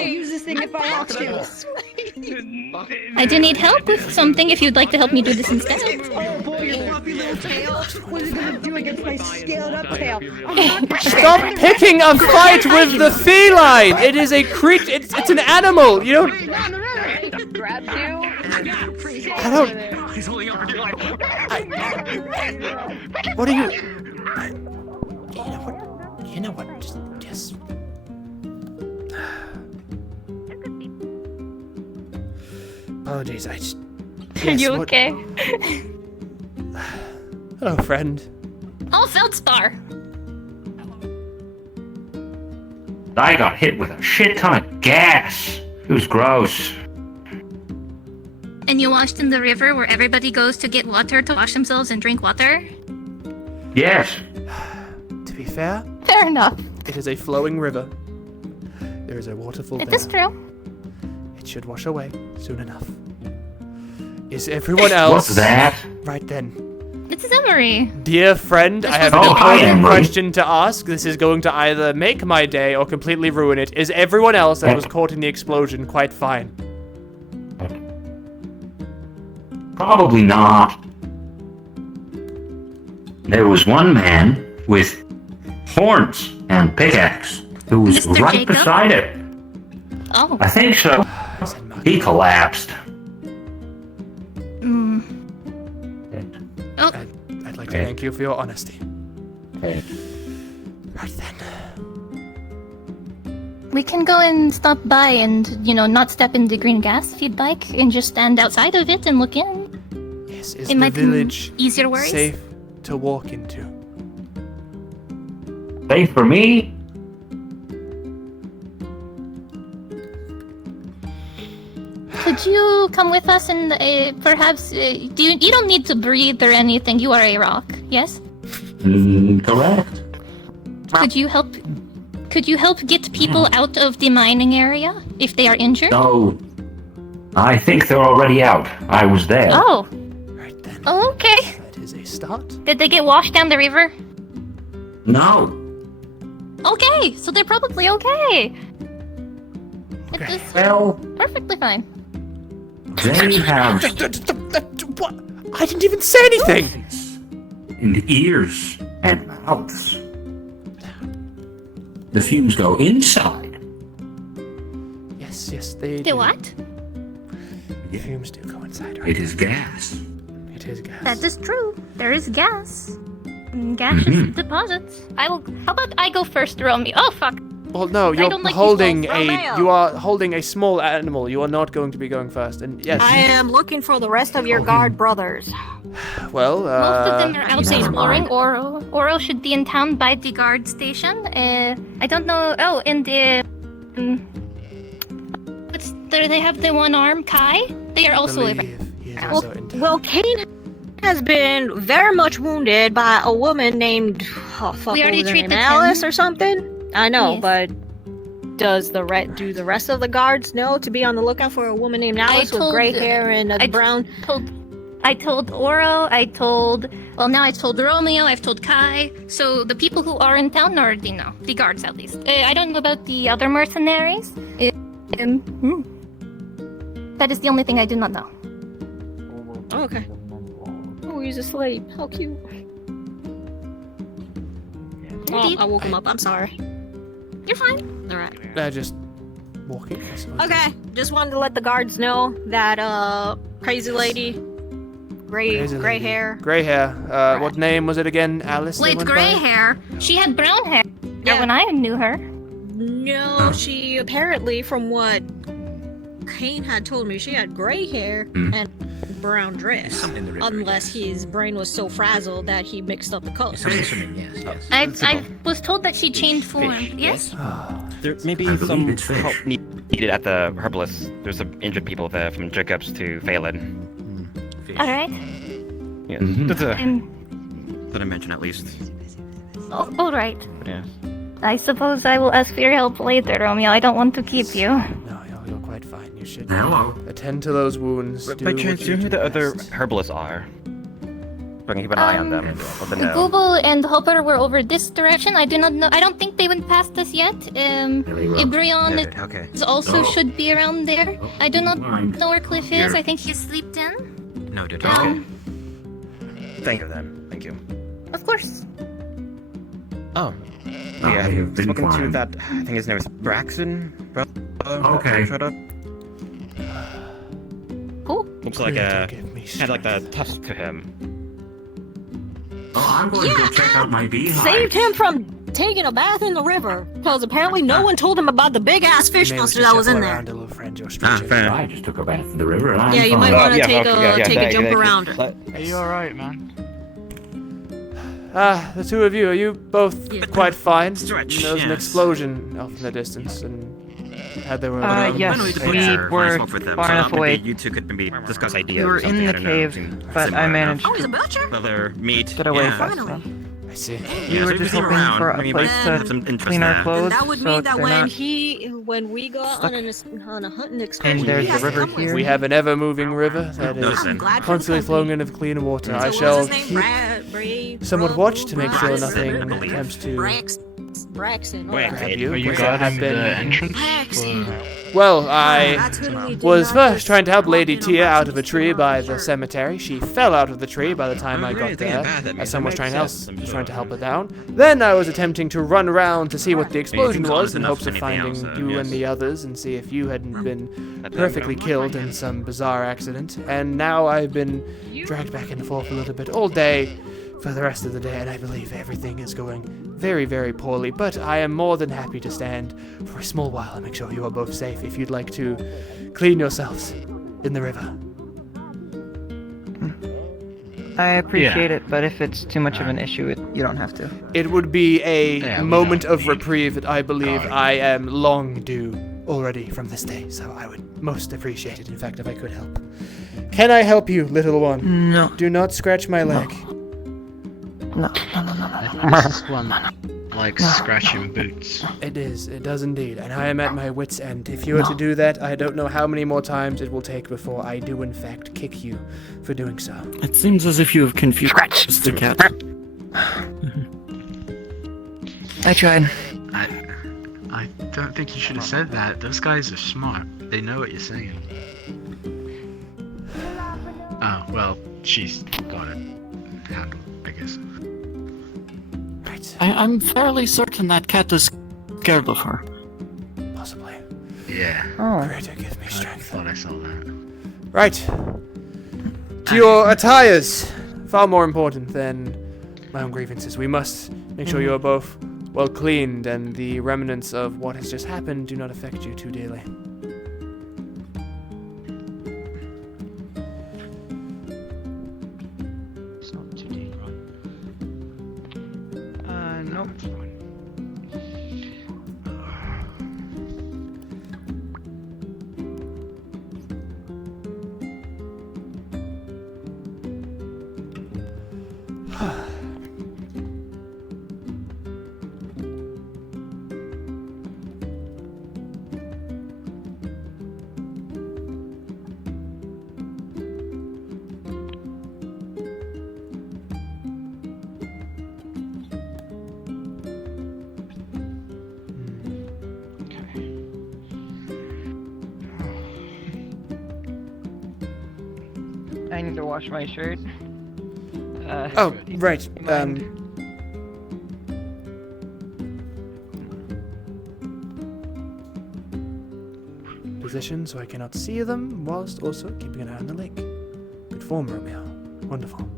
use this thing if I have to. I do need help with something if you'd like to help me do this instead. Oh boy, your floppy little tail. What is it gonna do against my scaled up tail? Stop picking a fight with the feline! It is a creature. It's an animal. You don't... Grabs you. I don't... What are you... You know what? Just... Apologies, I just... Are you okay? Hello, friend. Oh, Feldspar! I got hit with a shit ton of gas. It was gross. And you washed in the river where everybody goes to get water to wash themselves and drink water? Yes. To be fair, Fair enough. it is a flowing river. There is a waterfall It there. is true. It should wash away soon enough. Is everyone else... What's that? Right then. This is Emery. Dear friend, I have an important question to ask. This is going to either make my day or completely ruin it. Is everyone else that was caught in the explosion quite fine? Probably not. There was one man with horns and pickaxe who was Mr. right Jacob? beside it. Oh. I think so. He collapsed. Oh. I'd like to thank you for your honesty. Right then. We can go and stop by and, not step in the green gas if you'd like, and just stand outside of it and look in. Yes, it might village be easier worries. safe to walk into? Safe for me? Could you come with us and perhaps you don't need to breathe or anything. You are a rock, yes? Correct. Could you help get people out of the mining area if they are injured? No. I think they're already out. I was there. Oh. Oh, okay. That is a start. Did they get washed down the river? No. Okay, so they're probably okay. It is Well, perfectly fine. they have What? I didn't even say anything! in ears and mouths. The fumes go inside. Yes, they The what? The fumes do go inside, right? It is gas. It is gas. That is true. There is gas. Gaseous deposits. How about I go first, Romeo? Oh, fuck. Well, no, I you're don't like holding these balls. Romeo. you are holding a small animal. You are not going to be going first. And yes. I am looking for the rest of your guard brothers. Well, Most of them are out exploring. Oro should be in town by the guard station. I don't know. Oh, and the they have the one arm Kai. They are also Well, Kane has been very much wounded by a woman named We already treated Alice him. or something. I know, Yes. but do the rest of the guards know to be on the lookout for a woman named Alice with gray hair and a brown? I told Oro. I told Romeo. I've told Kai. So the people who are in town already know. The guards, at least. I don't know about the other mercenaries. That is the only thing I do not know. Oh, okay. Oh, he's asleep. How cute. Oh, I woke him up. I'm sorry. You're fine. All right. Just walking. Okay. Just wanted to let the guards know that crazy lady, gray hair. Gray hair. What name was it again? Alice? they Wait, went gray by? hair. She had brown hair when I knew her. No, she apparently, from what Kane had told me, she had gray hair and brown dress. Unless his brain was so frazzled that he mixed up the colors. I was told that she changed form. Yes. There may be some help needed at the herbalist. There's some injured people there from Jacobs to Phelan. All right. Yeah, that I mentioned at least. Oh, all right. Yeah. I suppose I will ask for your help later, Romeo. I don't want to keep you. No, you're quite fine. You should attend to those wounds. By chance, do you know who the other herbalists are? So I can keep an eye on them. Let them know. Google and Hopper were over this direction. I do not know. I don't think they went past us yet. Ibrion also should be around there. I do not know where Cliff is. I think he's slept in. Noted. Okay. Thank you then. Thank you. Of course. Oh. Yeah, I've spoken to that. I think his name is Braxton. Okay. Shut up. Cool. Looks like had like the tusk to him. Oh, I'm going to go check out my beehive. Saved him from taking a bath in the river, because apparently no one told him about the big ass fish monster that was in there. Fair. I just took a bath in the river. Yeah, you might want to take a jump around. Are you alright, man? The two of you, are you both quite fine? Stretch, There was an yes. explosion off in the distance, and they were. Yes, we were far enough away. You two could maybe discuss ideas. We were or something, in I the don't know, cave, something but I similar managed Oh, he's a butcher? Other meat. to get away yeah. fast enough. I see. Yeah, were so if just see him hoping around, for a maybe place have some to interest clean in our that. clothes. That would so mean that they're when we go out on a hunting excursion, there's he has the to river come with here. We have an ever-moving river that No, is then. glad for constantly the flowing in of clean water. I So shall what's his name? keep Brave, somewhat watch to make sure Braxton, nothing I believe. attempts to Braxton. grab you. Are you which I have guarding the been. entrance? Or... Well, I That's who we did was not first just trying to help Lady walk in Tia on out of a Braxton's tree by the shirt. cemetery. She fell out of the tree by the time I got really there, bad at me. as That someone was makes trying sense, I'm trying to sure. help her down. Then I was attempting to run around to see what the explosion seem was in honest hopes of enough finding for anything else, you yes. and the others and see if you hadn't been Let them perfectly go. killed in some bizarre accident. And now I've been dragged back and forth a little bit all day for the rest of the day, and I believe everything is going very, very poorly. But I am more than happy to stand for a small while and make sure you are both safe if you'd like to clean yourselves in the river. I appreciate it, but if it's too much of an issue, you don't have to. It would be a Yeah, we moment don't of need reprieve that I believe guarding. I am long due already from this day, so I would most appreciate it, in fact, if I could help. Can I help you, little one? No. Do not scratch my leg. No. Like scratching boots. It is, it does indeed, and I am at my wit's end. If you were to do that, I don't know how many more times it will take before I do in fact kick you for doing so. It seems as if you have confused the cat. I tried. I don't think you should have said that. Those guys are smart. They know what you're saying. Oh, well, she's got it handled, I guess. Right. I'm fairly certain that cat is scared of her. Possibly. Yeah. Oh. Creator, give me I strength. thought I saw that. Right. To your attires. Far more important than my own grievances. We must make sure you are both well cleaned and the remnants of what has just happened do not affect you too dearly. Nope. I need to wash my shirt. Oh, right. Position so I cannot see them, whilst also keeping an eye on the lake. Good form, Romeo. Wonderful.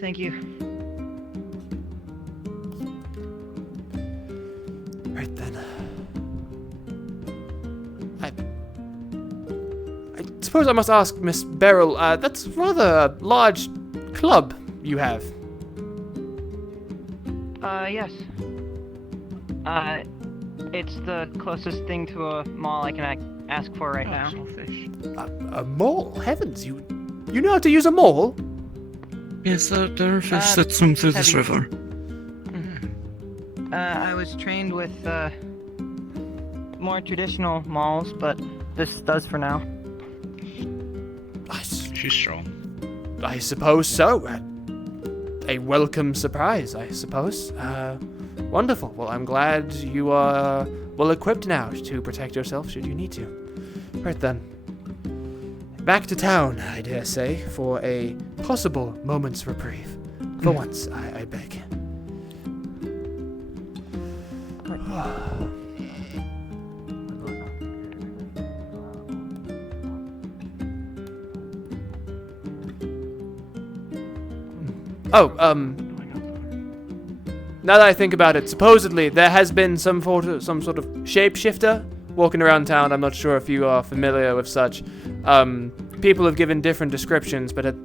Thank you. Right then. I suppose I must ask, Miss Beryl, that's rather a large club you have. Yes. It's the closest thing to a mall I can ask for right now. A mall? Heavens, you know how to use a mall? Yes, there are fish that swim through this river. I was trained with, more traditional malls, but this does for now. She's strong. I suppose so. A welcome surprise, I suppose. Wonderful. Well, I'm glad you are well equipped now to protect yourself should you need to. Right then. Back to town, I dare say, for a possible moment's reprieve. For once, I beg. Oh, now that I think about it, supposedly there has been some sort of shapeshifter walking around town. I'm not sure if you are familiar with such. People have given different descriptions, but at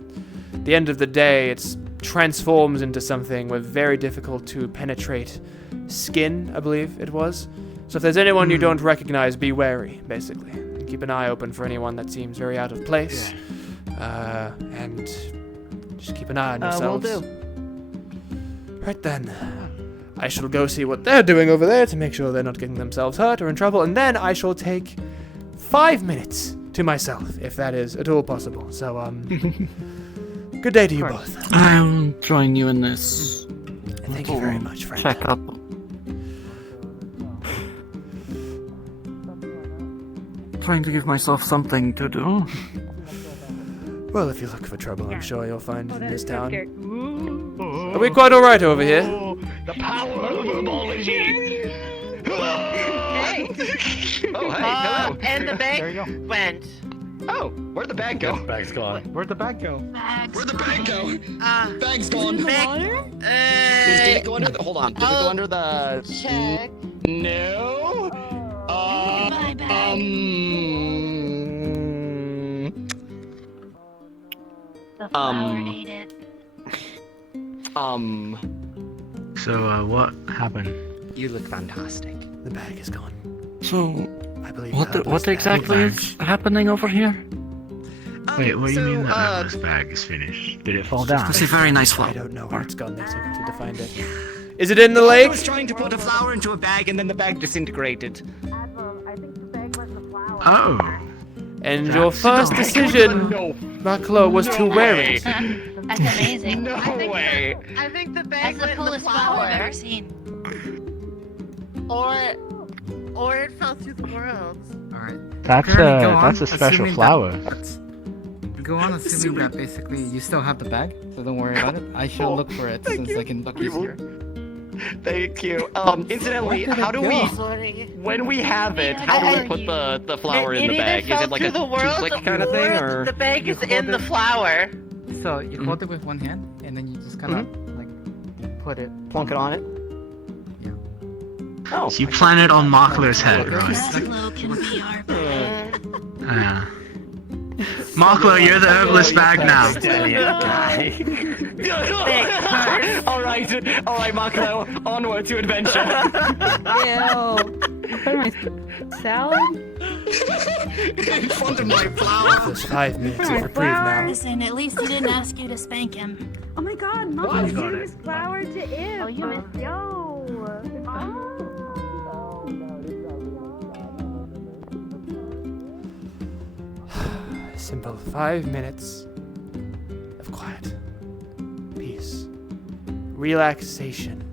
the end of the day, it transforms into something with very difficult to penetrate skin, I believe it was. So if there's anyone you don't recognize, be wary, basically. And keep an eye open for anyone that seems very out of place. And just keep an eye on yourselves. Will do. Right then. I shall go see what they're doing over there to make sure they're not getting themselves hurt or in trouble, and then I shall take 5 minutes to myself, if that is at all possible. So, good day to you both. I'll join you in this. Thank you very much, friend. Check up. Trying to give myself something to do. Well, if you look for trouble, I'm sure you'll find it in this town. Are we quite alright over here? The power of herbology! Hey! Oh, hey, hello! And the bag went. Oh, where'd the bag go? The bag's gone. Where'd the bag go? Where'd the bag go? Bag's gone. Did it go under the... Hold on. Did it go under the... Check. No? The flower ate it. So, what happened? You look fantastic. The bag is gone. So, I believe what exactly is happening over here? Wait, what do you mean the herbalist bag is finished? Did it fall down? It's a very nice flower. I don't know where it's gone. They took it to find it. Is it in the lake? I was trying to put a flower into a bag and then the bag disintegrated. Oh. And your first decision, Maklo, was to wear it. That's amazing. No way. I think the bag That's the went in coolest flower I've ever seen. Or it fell through the worlds. Alright. That's a special flower. Go on assuming that basically you still have the bag, so don't worry about it. I shall look for it since I can look easier. Thank you. Incidentally, how do we... When we have it, how do we put the flower in the bag? Is it like a two-click kind of thing, or...? The bag is in the flower. So you hold it with one hand, and then you just kind of like put it, plunk it on it. Yeah. Oh. So you plant it on Markler's head, right? Maslow can be our bag. Yeah. Markler, you're the herbalist bag now. Alright, Maklo, onward to adventure. Salad? In front of my flower. There's 5 minutes of reprieve now. Listen, at least he didn't ask you to spank him. Oh my god, Mom gave his flower to Im. Oh, you missed it. Simple 5 minutes of quiet, peace, relaxation.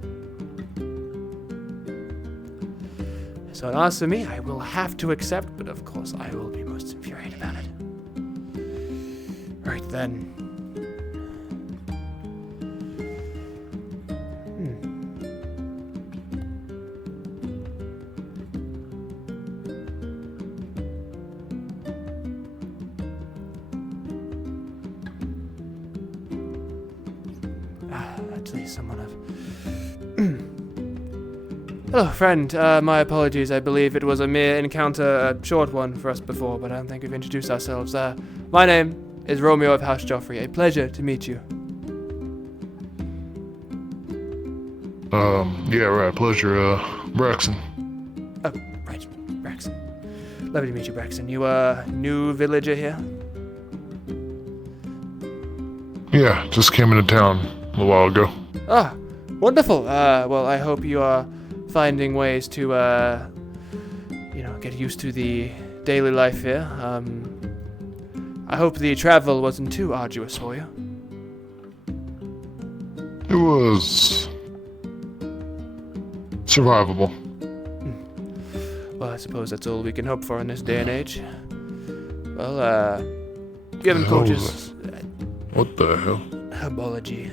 So in answer to me, I will have to accept, but of course I will be most infuriated about it. Right then. Actually, someone have... Hello, friend. My apologies. I believe it was a mere encounter, a short one for us before, but I don't think we've introduced ourselves. My name is Romeo of House Joffrey. A pleasure to meet you. Yeah, right. Pleasure, Braxton. Oh, right. Braxton. Lovely to meet you, Braxton. You, new villager here? Yeah, just came into town a little while ago. Ah, wonderful. Well, I hope you are finding ways to, get used to the daily life here. I hope the travel wasn't too arduous for you. It was... survivable. Well, I suppose that's all we can hope for in this day and age. Well, given coaches... What the hell? Herbology,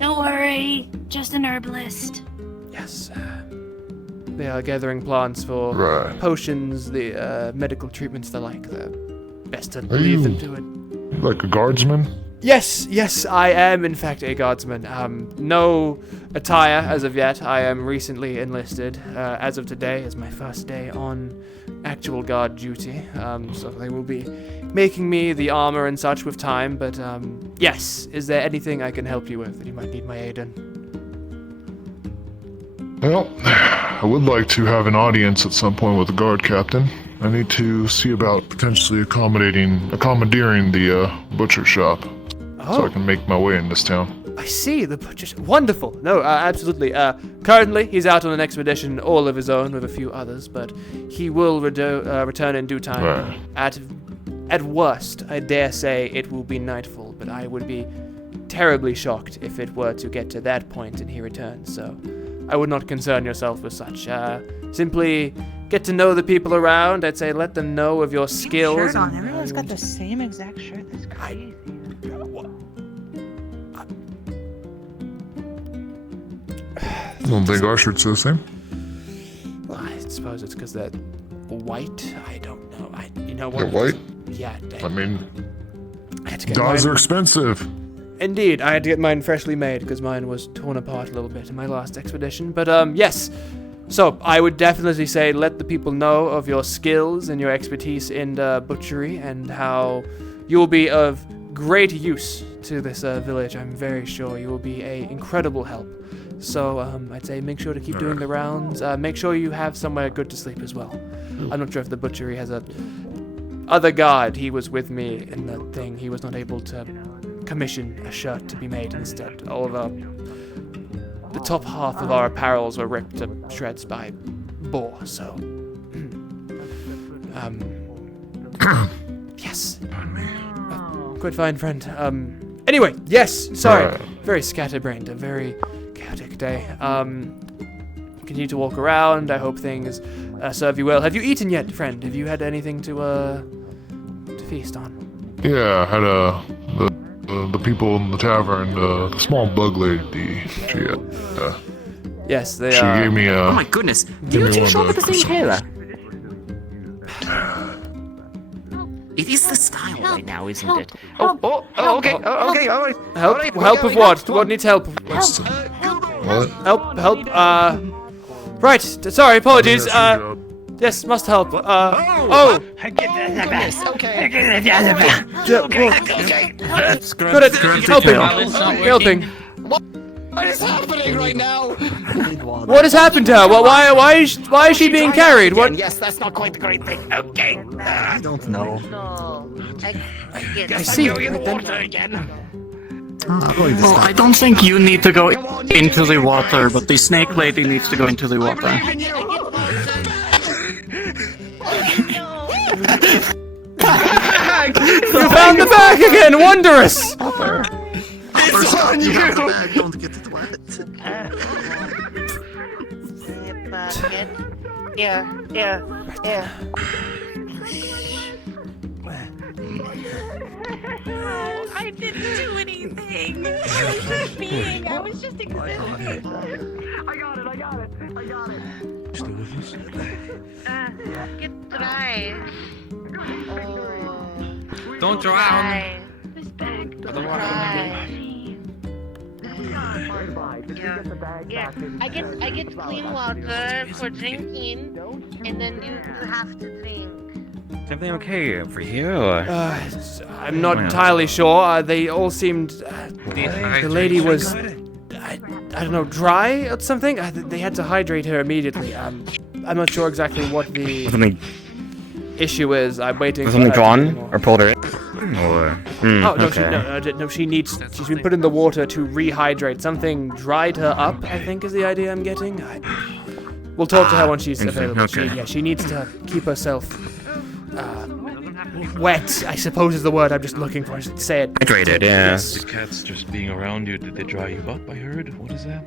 Don't worry, just an herbalist. Yes, they are gathering plants for potions, the medical treatments, the like. The best to leave them to it. Like a guardsman? Yes, I am in fact a guardsman. No attire as of yet. I am recently enlisted. As of today is my first day on actual guard duty. So they will be making me the armor and such with time. But yes, is there anything I can help you with that you might need my aid in? Well, I would like to have an audience at some point with the guard captain. I need to see about potentially commandeering the butcher shop, so I can make my way in this town. I see, the butcher's wonderful. No, absolutely. Currently, he's out on an expedition all of his own with a few others, but he will return in due time. Right. At worst, I dare say it will be nightfall, but I would be terribly shocked if it were to get to that point and he returns, so I would not concern yourself with such. Simply get to know the people around. I'd say let them know of your skills. Shirt on. Everyone's got the same exact shirt. That's crazy. I don't think our shirts are the same. Well, I suppose it's because they're white. I don't know. You know what? They're white? Yeah. I mean, I had to get dyes mine. are expensive. Indeed, I had to get mine freshly made because mine was torn apart a little bit in my last expedition. But yes, so I would definitely say let the people know of your skills and your expertise in butchery and how you will be of great use to this village. I'm very sure you will be an incredible help. So I'd say make sure to keep doing the rounds. Make sure you have somewhere good to sleep as well. I'm not sure if the butchery has a other guard. He was with me in the thing. He was not able to commission a shirt to be made instead. All of the top half of our apparels were ripped to shreds by boar. So yes. Quite fine, friend. Anyway, yes. Sorry. Very scatterbrained. A very chaotic day. Continue to walk around. I hope things serve you well. Have you eaten yet, friend? Have you had anything to feast on? Yeah, I had the people in the tavern, the small bug lady. Yes, they she are. gave me a. Oh my goodness! Do you two shop at the same tailor? It is the style right now, isn't it? Okay, all right. Help of what? What needs help? What? Help. Right. Sorry. Apologies. Yes, must help. Okay. Good at helping. What is happening right now? What has happened to her? Why is she being carried? What? Yes, that's not quite the great thing. Okay. I don't know. No. I see. Well, I don't think you need to go into the water, but the snake lady needs to go into the water. You found the bag again! Wondrous! It's on you! Don't get it wet. Yeah. I didn't do anything. I was just being. I was just existing. I got it. Still with us? Get dry. Don't drown. This bag. Yeah. I get clean water for drinking, and then you have to drink. Is everything okay over here? I'm not entirely sure. They all seemed. The lady was. I don't know, dry or something? They had to hydrate her immediately. I'm not sure exactly what the issue is. I'm waiting Was for something her drawn to- or pulled her in? Or Oh no, okay. no, she needs. She's been put in the water to rehydrate. Something dried her up, I think, is the idea I'm getting. We'll talk to her when she's interesting, available. okay. She needs to keep herself wet, I suppose is the word I'm just looking for. Say it. Hydrated, yeah. The cats just being around you, did they dry you up, I heard? What is that?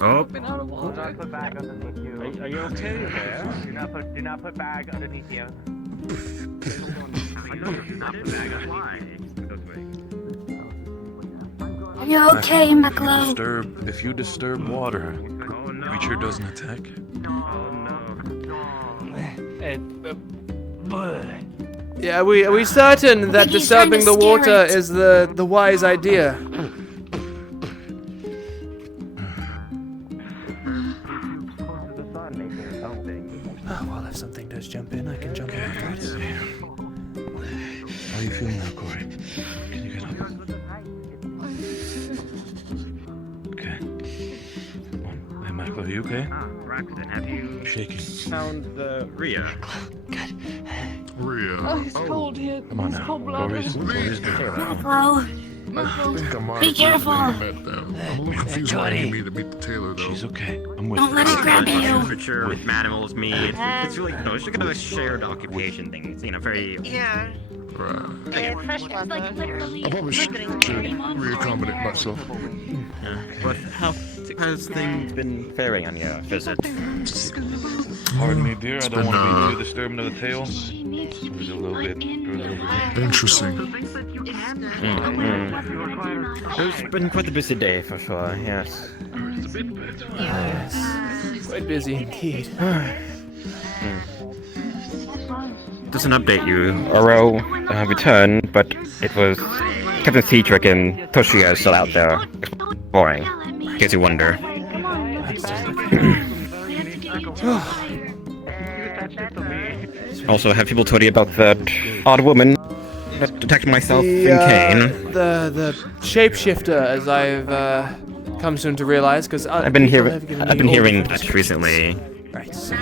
Oh. Do not put bag underneath you. Are you okay there? Do not put bag underneath you. Are you okay, McLeod? If you disturb water, the creature doesn't attack. Yeah, are we certain that He's trying to disturbing the scare water it. is the wise idea? Oh, well, if something does jump in, I can jump in after it. How are you feeling now, Corey? Can you get up? Okay. Are you okay? Braxton, have you Shaking. found the Rhea? Rhea. Oh, he's cold here. Come on He's now. cold blooded. Dory's Hello. I think I might Be have careful. met them. I'm a little confused why you need to meet the tailor, though. She's okay. I'm with Don't you. let it grab you. Temperature with animals, meat. It's really, no, it's just kind of a shared occupation thing. It's, very... Yeah. Right. Fresh weather. I probably should reaccommodate myself. Yeah. But how's things been faring on your visit? Pardon me, dear. I don't been, want to be too disturbing of the tale. It was a little bit. Interesting. It's been quite a busy day, for sure, yes. Yes. Quite busy indeed. Just an update, you. Oro returned, but it was Captain Cedric and Toshio still out there exploring. In case you wonder. Also, have people told you about that odd woman that attacked myself and Kane? The shapeshifter, as I've come soon to realize, because I've been hearing that recently. Right. So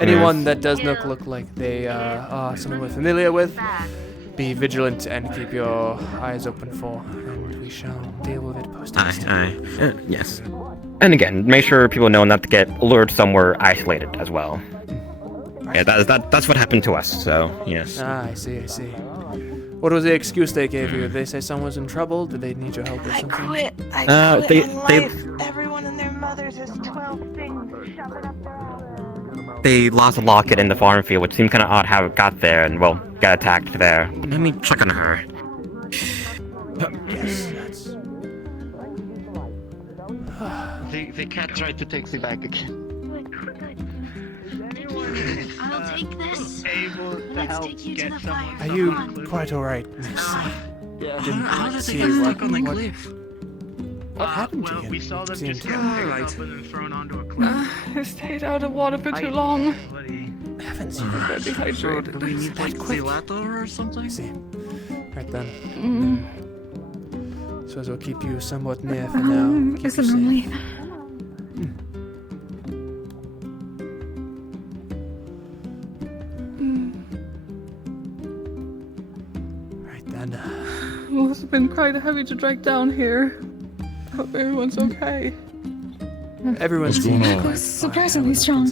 anyone that does look like they are someone we're familiar with, be vigilant and keep your eyes open for, and we shall deal with it post haste. Yes. And again, make sure people know not to get lured somewhere isolated as well. Yeah, that's what happened to us, so, yes. Ah, I see. What was the excuse they gave you? Did they say someone was in trouble? Did they need your help or something? I quit on life. Everyone and their mothers has 12 things. Shove it up their ass. They lost a locket in the farm field, which seemed kind of odd how it got there, and, well, got attacked there. Let me check on her. Yes, The cat tried to take me back again. I'll take this. Let's take you to the fire. Are you quite alright, miss? How did they get stuck on the cliff? What happened to you? We saw them just get Alright. picked up and then thrown onto a cliff. He stayed out of water for too long. Heavens, I'm very dehydrated. Do we need like Zilator or something? See. Right then. So as we'll keep you somewhat near for now. Keep Is you it safe. lonely? Right then. Well, it's been quite heavy to drag down here. Hope everyone's okay. Everyone's What's going on? Of course, surprisingly strong.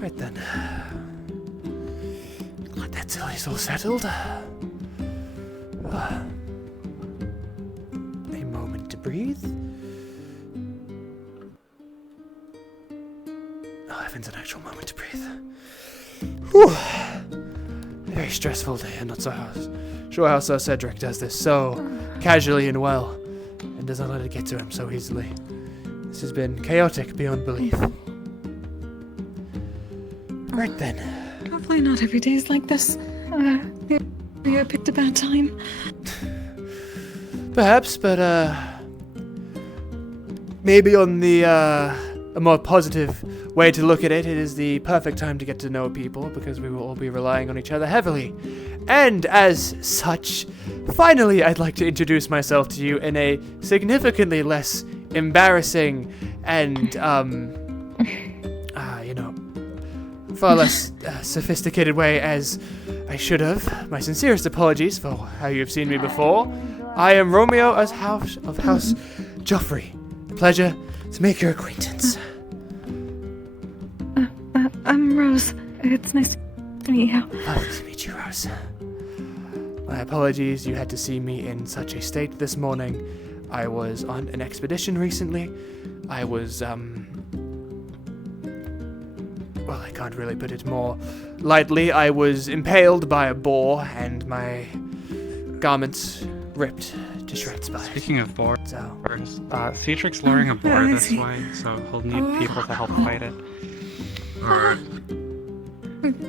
Right then. Glad that silly's all settled. A moment to breathe. Oh, heavens, an actual moment to breathe. Whew. A very stressful day. I'm not so sure how Sir Cedric does this so casually and well, and does not let it get to him so easily. This has been chaotic beyond belief. Right then. Hopefully not every day is like this. You picked a bad time. Perhaps, but maybe on the a more positive way to look at it, it is the perfect time to get to know people because we will all be relying on each other heavily. And as such, finally I'd like to introduce myself to you in a significantly less embarrassing and far less sophisticated way as I should have. My sincerest apologies for how you've seen me before. I am Romeo of House Joffrey. Pleasure to make your acquaintance. I'm Rose. It's nice to meet you. Lovely to meet you, Rose. My apologies you had to see me in such a state this morning. I was on an expedition recently. I was, well, I can't really put it more lightly. I was impaled by a boar and my garments ripped to shreds by it. Speaking of boars, So, Cedric's luring a boar this way, so he'll need people to help fight it. Alright.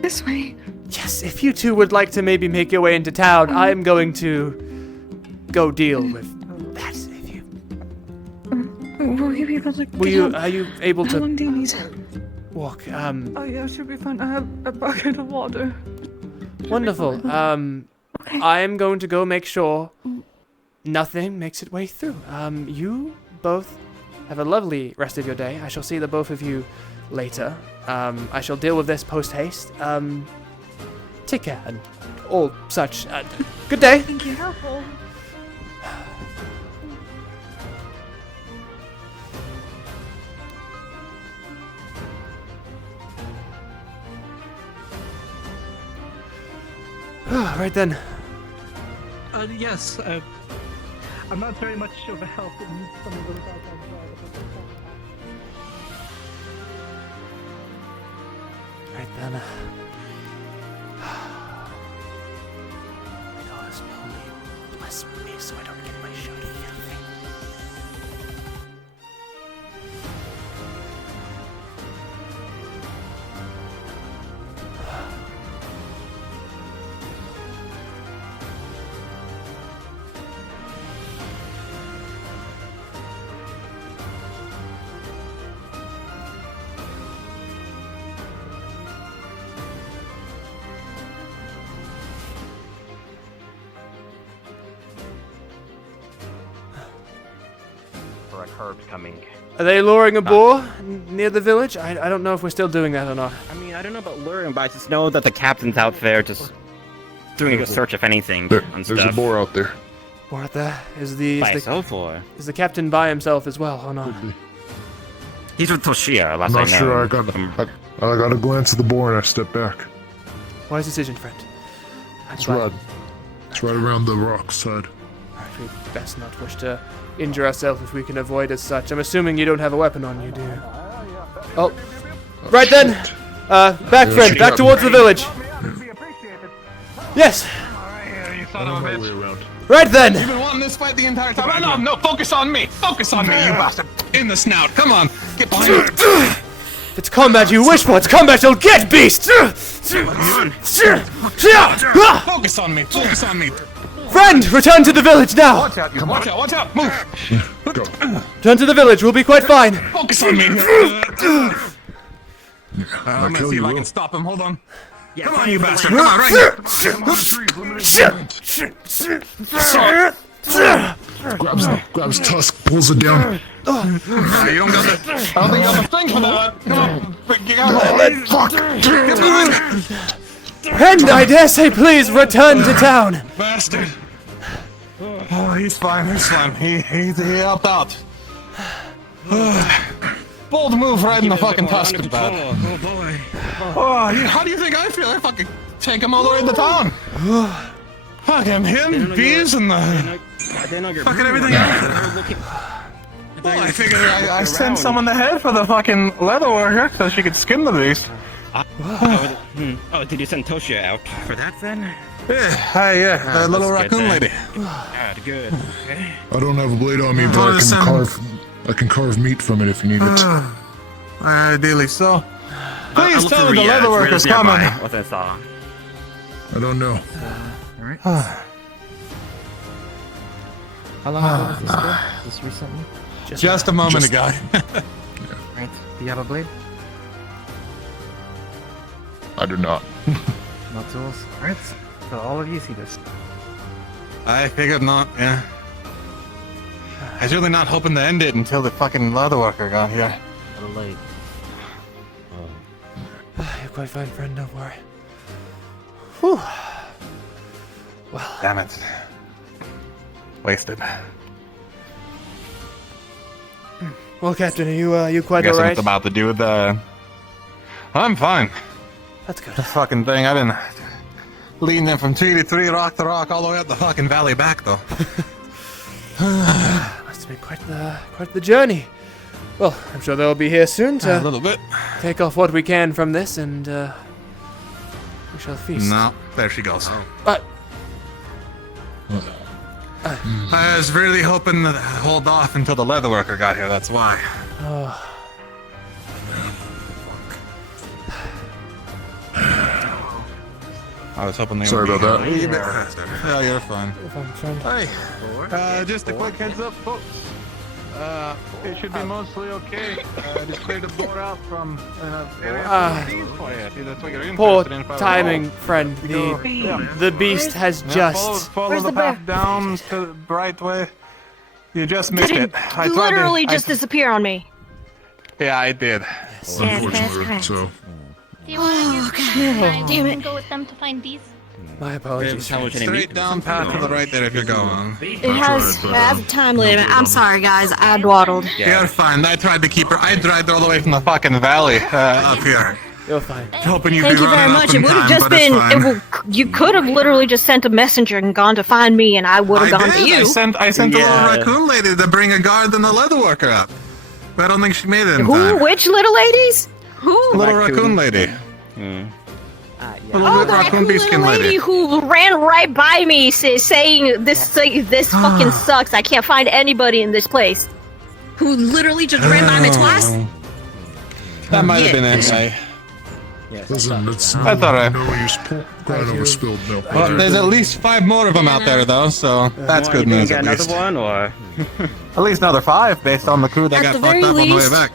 This way. yes, if you two would like to maybe make your way into town, I'm going to go deal with that. If you Will you be able to are you able How to long do you need? walk? Oh yeah, it should be fine. I have a bucket of water. Wonderful. Okay. I'm going to go make sure nothing makes its way through. You both have a lovely rest of your day. I shall see the both of you later. I shall deal with this post haste. Take care and all such. Good day. Thank you. Careful. Right then. Yes. I'm not very much of a help in some of those outside. Right then. May God's holy bless me so I don't get my shirt filthy. For a curve coming. Are they luring a boar near the village? I don't know if we're still doing that or not. I mean, I don't know about luring, but I just know that the captain's out there just doing a search, if anything, on There's stuff. a boar out there. Boar out there? Is the Is the captain by himself as well or not? He's with Toshia, I'm last not I know. sure. I got a glance at the boar and I stepped back. Wise decision, friend. It's right around the rock side. Alright, we best not wish to injure ourselves if we can avoid as such. I'm assuming you don't have a weapon on you, do you? Oh, right then. Back, friend. Back towards the village. Yes. You son of a bitch. Right then. You've been wanting this fight the entire time. No, focus on me. Focus on me, you bastard. In the snout. Come on. Get behind me. If it's combat you wish for, it's combat you'll get, beast! Focus on me. Focus on me. Friend, return to the village now! Watch out, watch out, watch out. Move. Return to the village, we'll be quite fine. Focus on me. I'm gonna see if I can stop him. Hold on. Come on, you bastard. Come on, right Grabs tusk, pulls it down. You don't got the. I don't think you got the strength for that. Come on. You got Fuck. Get behind me. Friend, I dare say, please return to town. Bastard. Oh, he's fine. He's fine. He helped out. Bold move right in the fucking tusk is bad. Oh boy. Oh, how do you think I feel? I fucking take him all the way into town. Fucking him, bees, and the fucking everything else. Well, I figured I sent someone ahead for the fucking leather worker so she could skin the beast. Oh, did you send Toshia out for that then? Yeah, the little that's good raccoon then. lady. Good. Okay. I don't have a blade on me, but I can carve meat from it if you need it. Ideally so. Please tell me the leather worker's coming. What I saw. I don't know. Alright. How long ago was this been? Just recently? Just a moment ago. Right. Do you have a blade? I do not. No tools? Alright. So all of you see this. I figured not, yeah. I was really not hoping to end it until the fucking leather worker got here. You're quite fine, friend, don't worry. Whew. Well. Damn it. Wasted. Well, Captain, are you I quite guess alright? it's about to do with the... I'm fine. That's good. The fucking thing, I've been leading them from tree to tree, rock to rock, all the way up the fucking valley back, though. Must have been quite the journey. Well, I'm sure they'll be here soon to A little bit. take off what we can from this, and we shall feast. No, there she goes. Oh. I was really hoping to hold off until the leather worker got here, that's why. Oh. I was hoping they Sorry would about be that. a bit faster. Yeah, you're fine. If I'm friend. Hey, just a quick heads up, folks. It should be mostly okay. Just cleared a boar out from area for you. If that's what you're Poor interested in. If I timing, recall. friend. The beast has just. Follow the path down to the right way. You just missed Did it. it literally just disappear on me? Yeah, I did. Unfortunately, so. Do you want to Damn it. go with them to find bees? My apologies. Straight down path to the right there if you're going. It has a time limit. I'm sorry, guys. I dwaddled. You're fine. I tried to keep her. I dragged her all the way from the fucking valley up here. You're fine. Hoping you'd Thank be you very running much. up It in would have time, just but it's been. fine. You could have literally just sent a messenger and gone to find me, and I would have gone to you. I sent a little raccoon lady to bring a guard and a leather worker up. But I don't think she made it in Who? time. Which little ladies? Who? Little raccoon lady. Oh, the raccoon beast-skin little lady lady. who ran right by me, saying this fucking sucks. I can't find anybody in this place. Who literally just ran by me twice? That might have been it. Listen, it's That's alright. no use crying over spilled milk. Well, there's at least 5 more of them out there, though, so that's good news at least. one, or? At least another 5 based on the crew that got At the fucked very up on the way least- back.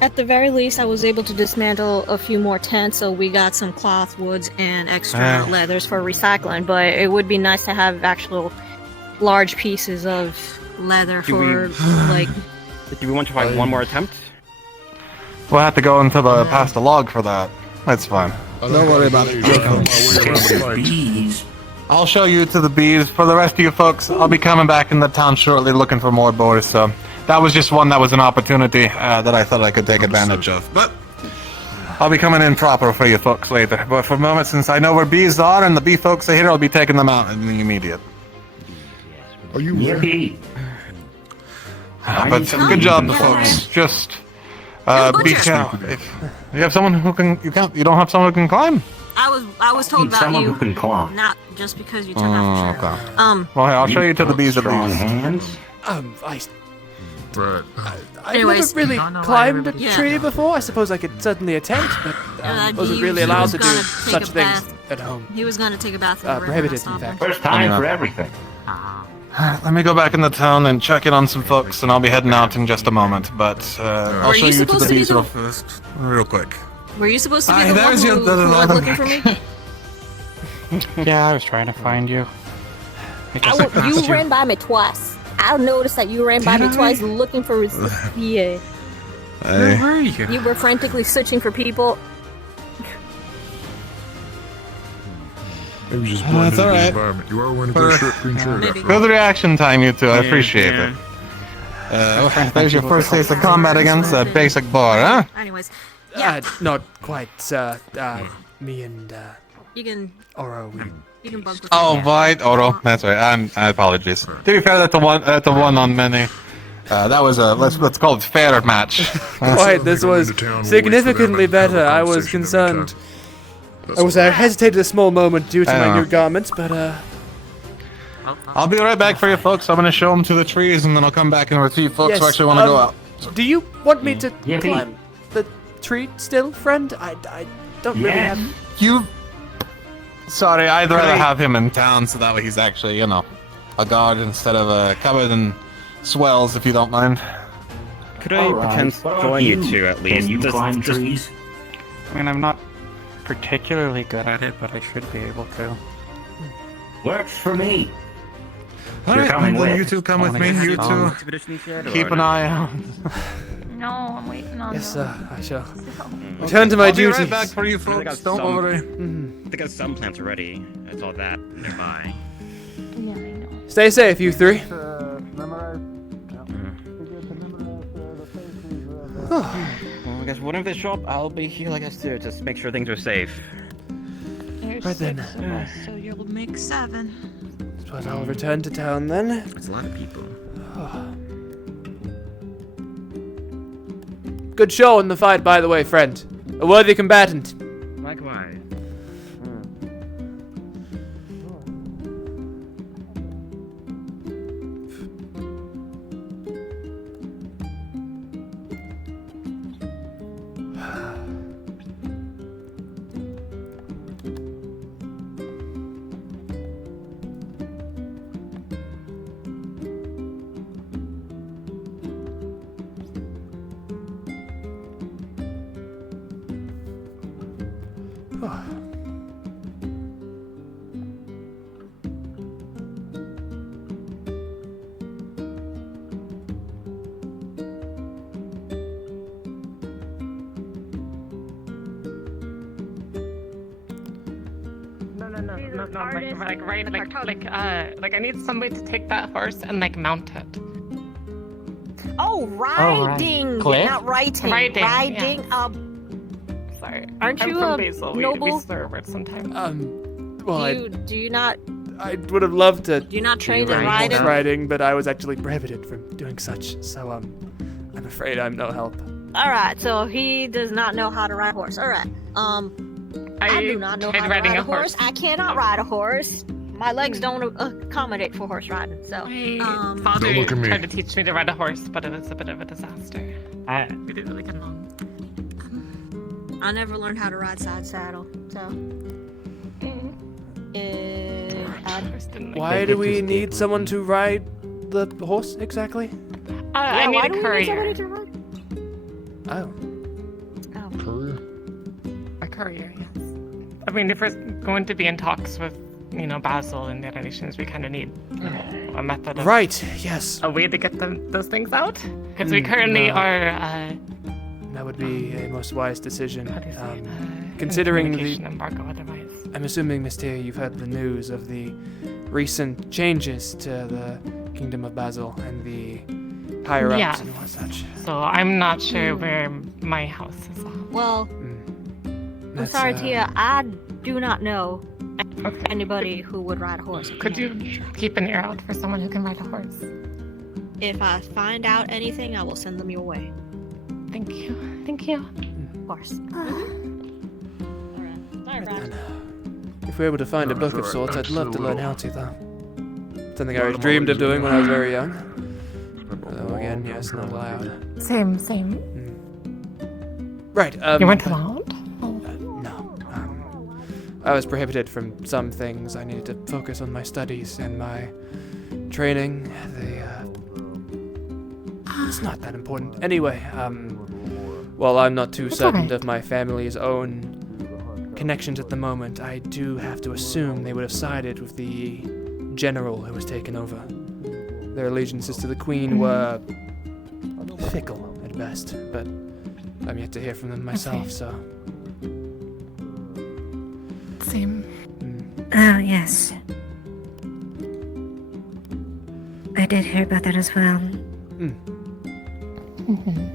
At the very least, I was able to dismantle a few more tents, so we got some cloth, woods, and extra leathers for recycling. But it would be nice to have actual large pieces of leather Do for, like... Do we want to try one more attempt? We'll have to go into the past the log for that. That's fine. Don't worry about it. I'll show you to the bees. For the rest of you folks, I'll be coming back in the town shortly looking for more boars, so that was just one that was an opportunity that I thought I could take advantage of. But I'll be coming in proper for you folks later. But for the moment, since I know where bees are and the bee folks are here, I'll be taking them out in the immediate. Are you ready? But good job, folks. Just be careful. If you have someone who can, you don't have someone who can climb. I was told about someone you, who can claw. not just because you took off your shirt. Okay. Well, hey, I'll show you to the bees at least. I've Anyways. never really climbed a tree before. I suppose I could certainly attempt, but wasn't really allowed to do such things at home. He was going to take a bath in the river. Prohibited, in fact. First time for everything. Let me go back in the town and check in on some folks, and I'll be heading out in just a moment. But I'll show you to the bees real quick. Were you supposed to be Aye, the that one was your- who the- was looking for me? Yeah, I was trying to find you. You ran by me twice. I noticed that you ran by me twice looking for... Yeah. Where were you? You were frantically searching for people. Maybe just Oh, blend that's into the alright. environment. You are wearing a green shirt after all. Good reaction time, you two. I appreciate it. There's your first taste of combat against a basic bar, huh? Anyways, Not quite, me and, you can... Oro, You can bunk with Oh, me. right, Oro. That's right. I apologies. To be fair, that's a one on many. That was a let's call it fair match. Quite, this was significantly better. I was concerned. I hesitated a small moment due to I my know. new garments, but I'll be right back for you folks. I'm gonna show them to the trees, and then I'll come back and retrieve folks who yes, actually want to go out. Do you want me to Yippee. climb the tree still, friend? I don't really have. You. Sorry, I'd rather have him in town, so that way he's actually, a guard instead of covered in swells, if you don't mind. Could I pretend to join you two at least? you climb trees? I mean, I'm not particularly good at it, but I should be able to. Works for me. Alright, coming then with. you two come with me. You two keep an eye out. No, I'm waiting on Yes, them. I shall return to my I'll be duties. right back for you folks. Don't worry. They got some plants already. I saw that nearby. Yeah, I know. Stay safe, you three. Well, I guess one of this shop, I'll be here, I guess, to just make sure things are safe. There's Right then. 6 of us, so you'll make 7. Suppose I'll return to town then. It's a lot of people. Good show in the fight, by the way, friend. A worthy combatant. Likewise. Like I need somebody to take that horse and like mount it. Oh, riding, Cliff? not writing. Riding, Riding. Sorry, Aren't I'm you from a Basil. noble? We slur words sometimes. Well, do you not? I would have loved to. Do you not train in learn riding? horse riding, but I was actually prohibited from doing such. So I'm afraid I'm no help. All right, so he does not know how to ride a horse. All right. I do not know how to ride a horse. I cannot ride a horse. My legs don't accommodate for horse riding. So, Father Don't look at me. tried to teach me to ride a horse, but it was a bit of a disaster. We didn't really get along. I never learned how to ride side saddle. So, Why do we need someone to ride the horse exactly? I need why a do we need courier. somebody to ride? Oh. Courier? A courier, yes. I mean, if we're going to be in talks with, Basil and the other nations, we kind of need a method of... Right, yes. A way to get those things out? Because we currently are... That would be a most wise decision. Considering the... embargo otherwise. I'm assuming, Miss Tia, you've heard the news of the recent changes to the Kingdom of Basil and the higher-ups Yeah. and what such. So I'm not sure where my house is at. Well, I'm That's, sorry, Tia. I do not know anybody who would ride a horse. Could you keep an ear out for someone who can ride a horse? If I find out anything, I will send them your way. Thank you. Thank you. Of course. If we were able to find a book of sorts, I'd love to learn how to, though. Something I always dreamed of doing when I was very young. Although, again, yes, not allowed. Same. Right, You weren't allowed? I was prohibited from some things. I needed to focus on my studies and my training. It's not that important. Anyway, while I'm not too It's certain alright. of my family's own connections at the moment, I do have to assume they would have sided with the general who was taken over. Their allegiances to the queen were fickle at best, but I'm yet to hear from them myself, so... Same. Oh, yes. I did hear about that as well.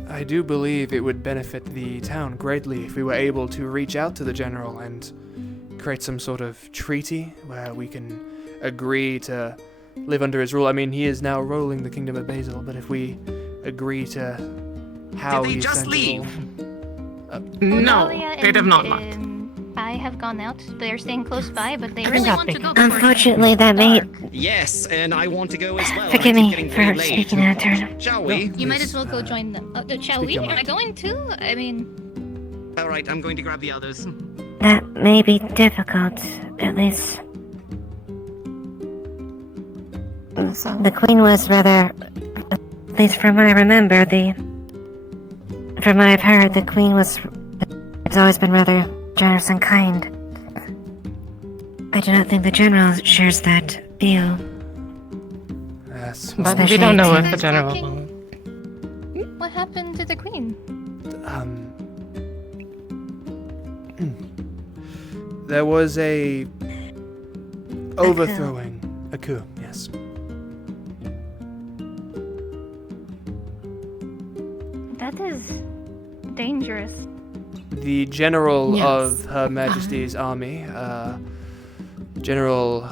I do believe it would benefit the town greatly if we were able to reach out to the general and create some sort of treaty where we can agree to live under his rule. I mean, he is now ruling the kingdom of Basil, but if we agree to how Did they he's just sent to leave? rule- No, Dahlia they have not and, left. I have gone out. They're staying close by, but they I really think want to go. Unfortunately, that may... Yes, and I want to go as well. Forgive I keep me getting for very late. speaking out of turn. Shall we? You might as well go join them. Shall we? speak your Am I mind. going to? I mean, All right, I'm going to grab the others. That may be difficult, at least. The queen was rather... At least from what I remember, from what I've heard, the queen has always been rather generous and kind. I do not think the general shares that view. Yes. But we don't know if the general Talking- will. what happened to the queen? There was a overthrowing. A coup, yes. That is dangerous. The general Yes. of Her Majesty's army, General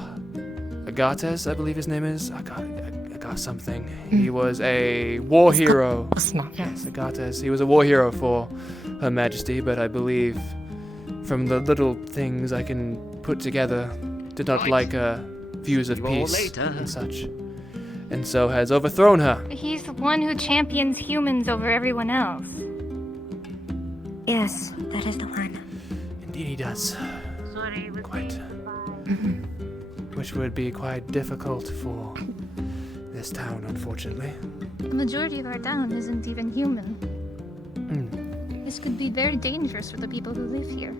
Agates, I believe his name is. I got something. He was a war hero. Yes, Agates. He was a war hero for Her Majesty, but I believe from the little things I can put together, did not like views of You all peace later. and such, and so has overthrown her. He's the one who champions humans over everyone else. Yes, that is the one. Indeed he does. Quite. Which would be quite difficult for this town, unfortunately. The majority of our town isn't even human. This could be very dangerous for the people who live here.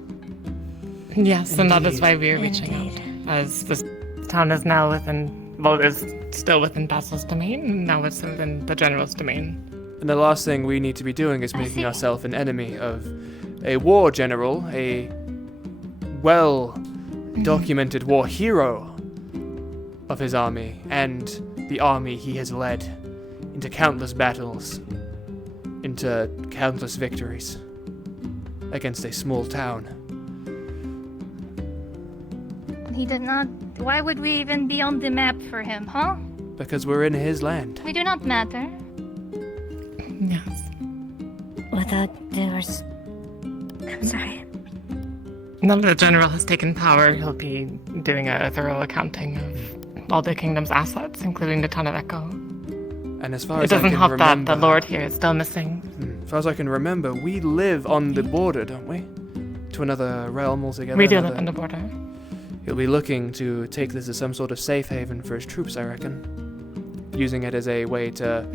Yes, and that is why we are reaching out. As this town is now is still within Basil's domain, and now it's within the General's domain. And the last thing we need to be doing is making ourselves an enemy of a war general, a well-documented war hero of his army, and the army he has led into countless battles, into countless victories against a small town. He did not. Why would we even be on the map for him, huh? Because we're in his land. We do not matter. Yes. Without doers. I'm sorry. Now that the General has taken power, he'll be doing a thorough accounting of all the kingdom's assets, including the town of Echo. And as far It as I doesn't can help remember, that the Lord here is still missing. As far as I can remember, we live on the border, don't we? To another realm altogether. We do live on the border. He'll be looking to take this as some sort of safe haven for his troops, I reckon. Using it as a way to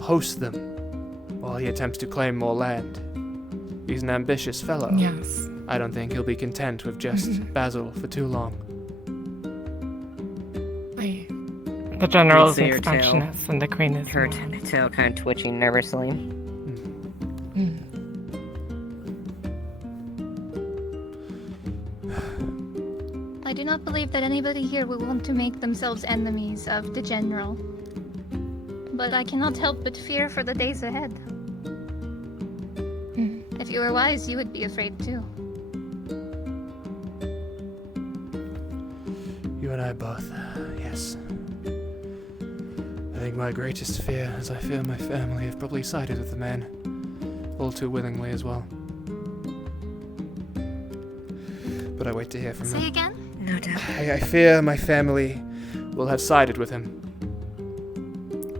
host them while he attempts to claim more land. He's an ambitious fellow. Yes. I don't think he'll be content with just Basil for too long. The General is an Your tail. expansionist, and the Queen is Her tail kind of twitching nervously. I do not believe that anybody here will want to make themselves enemies of the General. But I cannot help but fear for the days ahead. If you were wise, you would be afraid too. You and I both, yes. I think my greatest fear is I fear my family have probably sided with the man. All too willingly as well. But I wait to hear from them. Say again? No doubt. I fear my family will have sided with him.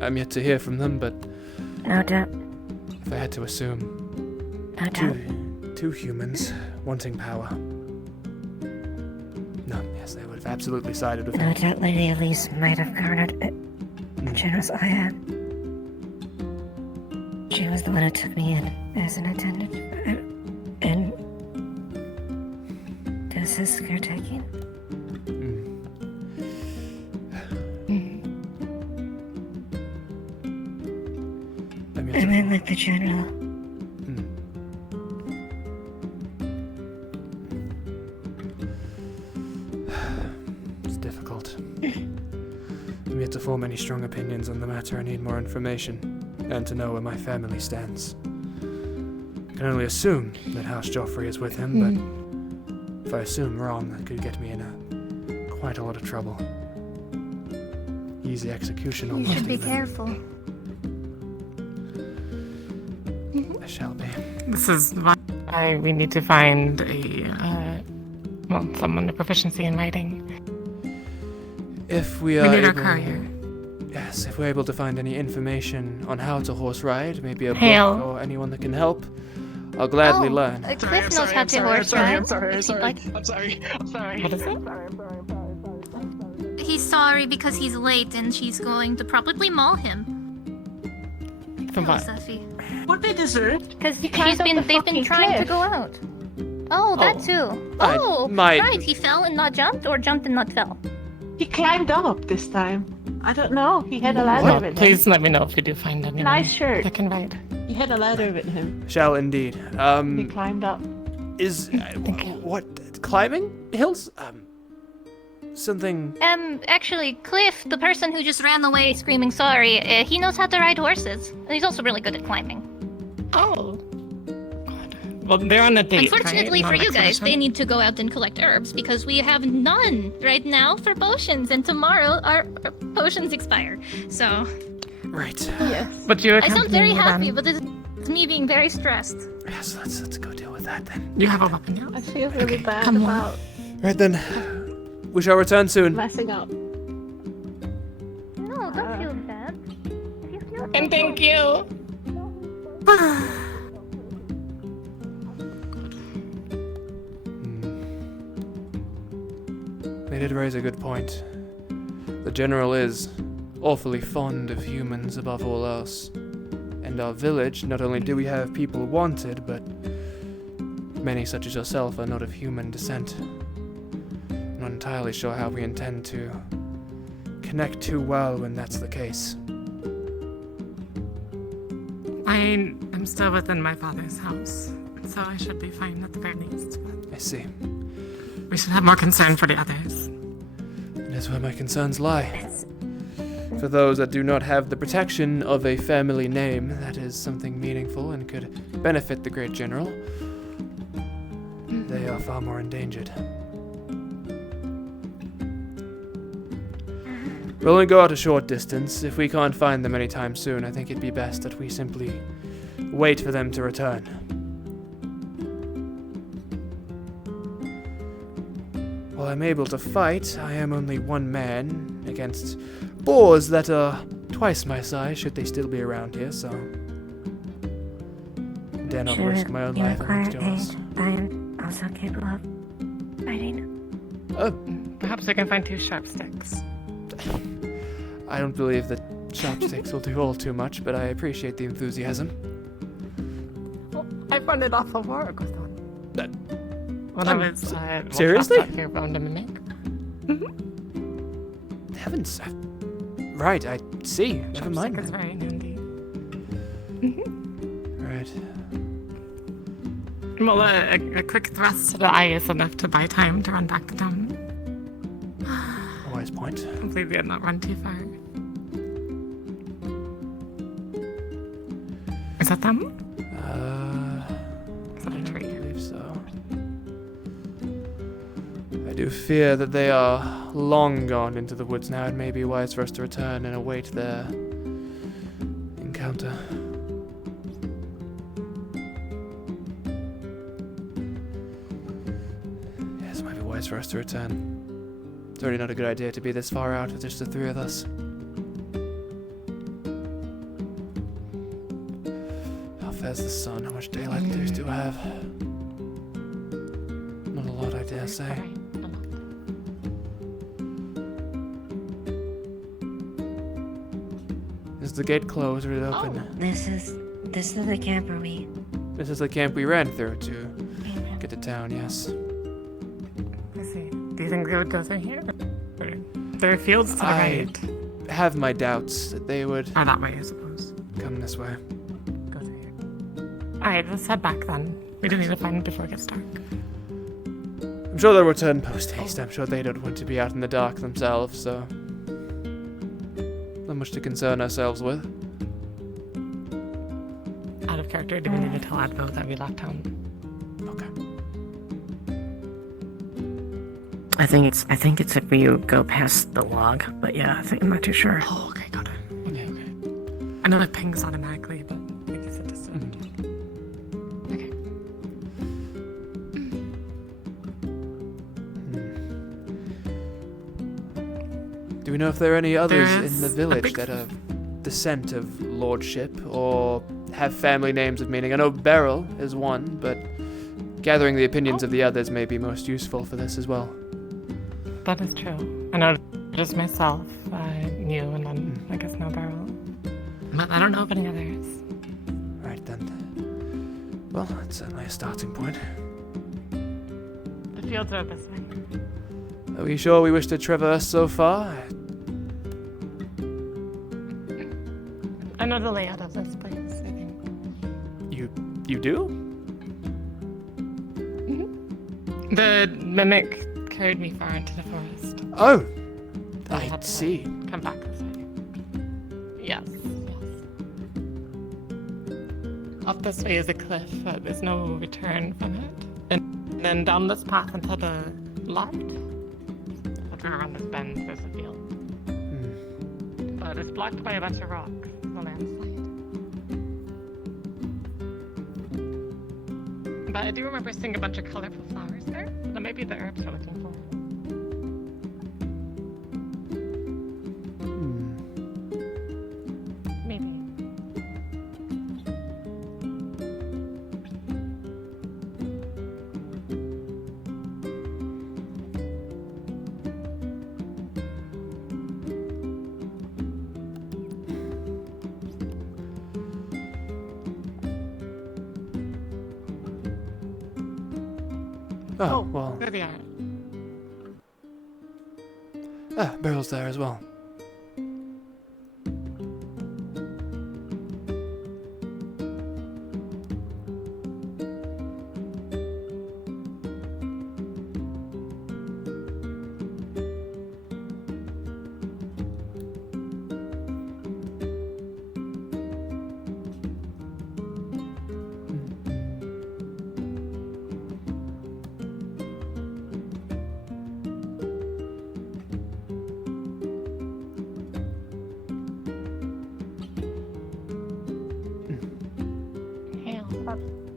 I'm yet to hear from them, but No doubt. if I had to assume, No doubt. two humans wanting power. No, yes, they would have absolutely sided with No him. doubt Lady Elise might have garnered a generous eye. She was the one who took me in as an attendant. And does his caretaking. I meant like the General. It's difficult. I'm yet to form any strong opinions on the matter. I need more information, and to know where my family stands. I can only assume that House Joffrey is with him, but if I assume wrong, that could get me in quite a lot of trouble. Easy execution You almost should be even. careful. I shall be. This is why we need to find someone with proficiency in writing. If we We are need our able, courier. Yes, if we're able to find any information on how to horse ride, maybe a Hail. book or anyone that can help, I'll gladly learn. Cliff knows how to horse ride. I'm sorry. if you'd like. I'm sorry. What is it? He's sorry because he's late and she's going to probably maul him. For what? What they deserve? Because climbed up the they've been fucking trying to cliff. go out. Oh, that too. I Oh, might- right. He fell and not jumped, or jumped and not fell. He climbed up this time. I don't know. He had a ladder Well, with please let me know if you do find anyone. Nice shirt. that can write. him. He had a ladder with him. Shall indeed. He climbed up. Is what climbing hills? Something. Actually, Cliff, the person who just ran away screaming sorry, he knows how to ride horses. And he's also really good at climbing. Oh. Well, they're on a date, Unfortunately right? for Not you an guys, they expedition. need to go out and collect herbs because we have none right now for potions, and tomorrow our potions expire. So. Right. Yes. But you I sound accompany very me happy, then. but it's me being very stressed. Yes, let's go deal with that then. You have a weapon now? I feel really bad come on. about Right then. We shall return soon. messing up. No, don't feel bad. And thank you. They did raise a good point. The General is awfully fond of humans above all else. And our village, not only do we have people wanted, but many such as yourself are not of human descent. I'm not entirely sure how we intend to connect too well when that's the case. I'm still within my father's house, so I should be fine at the very least. I see. We should have more concern for the others. That is where my concerns lie. For those that do not have the protection of a family name, that is something meaningful and could benefit the great general. They are far more endangered. We'll only go out a short distance. If we can't find them anytime soon, I think it'd be best that we simply wait for them to return. While I'm able to fight, I am only one man against boars that are twice my size, should they still be around here, so dare not risk my own life against yours. I am also capable of fighting. Perhaps we can find 2 sharp sticks. I don't believe that chopsticks will do all too much, but I appreciate the enthusiasm. I found it off of work with one. When I was seriously? Here found a mimic. Heavens! Right, I see. Never mind. Chopstick is very handy. Right. Well, a quick thrust to the eye is enough to buy time to run back to town. A wise point. Hopefully we had not run too far. Is that them? Is that a tree? I believe so. I do fear that they are long gone into the woods now. It may be wise for us to return and await their encounter. Yes, it might be wise for us to return. It's already not a good idea to be this far out with just the 3 of us. How fares the sun? How much daylight do I have? Not a lot, I dare say. Is the gate closed or is it open? This is the camp where we. This is the camp we ran through to get to town, yes. I see. Do you think they would go through here? Or there are fields to the right. I have my doubts that they would. Oh, that way, I suppose. Come this way. Go through here. Alright, let's head back then. We don't need to find them before it gets dark. I'm sure they'll return post haste. I'm sure they don't want to be out in the dark themselves, so. Not much to concern ourselves with. Out of character, do we need to tell Advo that we left town? Okay. I think it's if you go past the log, but yeah, I'm not too sure. Oh, okay, got it. Okay. I know it pings automatically, but I guess it doesn't. Okay. Do we know if there are any others in the village that are descent of lordship or have family names of meaning? I know Beryl is one, but gathering the opinions of the others may be most useful for this as well. That is true. I know just myself, you, and then I guess no Beryl. But I don't know of any others. Right then. Well, that's certainly a starting point. The fields are this way. Are we sure we wish to traverse so far? I know the layout of this place, I think. You do? Mm-hmm. The mimic carried me far into the forest. Oh! I I had to see. Come back this way. Yes. Up this way is a cliff, but there's no return from it. And then down this path into the left, after around this bend, there's a field. But it's blocked by a bunch of rocks, the landslide. But I do remember seeing a bunch of colorful flowers there. That might be the herbs we're looking for. Maybe. Oh, well. There they are. Ah, Beryl's there as well.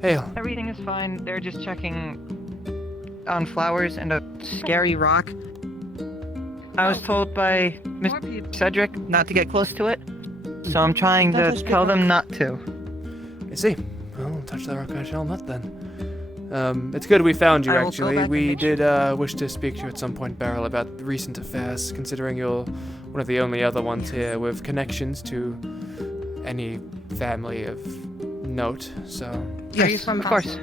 Hail. Everything is fine. They're just checking on flowers and a scary rock. I was told by Mr. Cedric not to get close to it, so I'm trying to tell them not to. I see. Well, touch that rock I shall not then. It's good we found you, I will go actually. back We and did wish to speak to you at some point, Beryl, about recent affairs, considering you're one of the only other ones here with connections to any family of note, so... Yes, of course.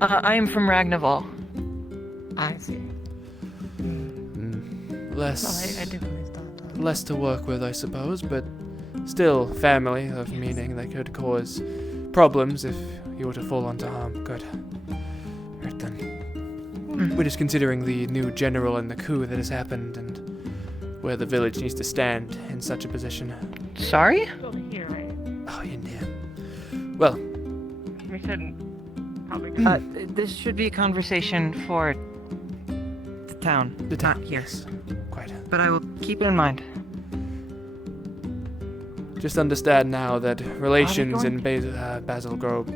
I am from Ragnaval. I see. Less... I do believe that. Less to work with, I suppose, but still family of meaning that could cause problems if you were to fall onto harm. Good. Right then. We're just considering the new general and the coup that has happened and where the village needs to stand in such a position. Sorry? Oh, you damn. Well, We said this should be a conversation for the town. The town, not here. Yes. Quite. But I will keep it in mind. Just understand now that relations in Basil grow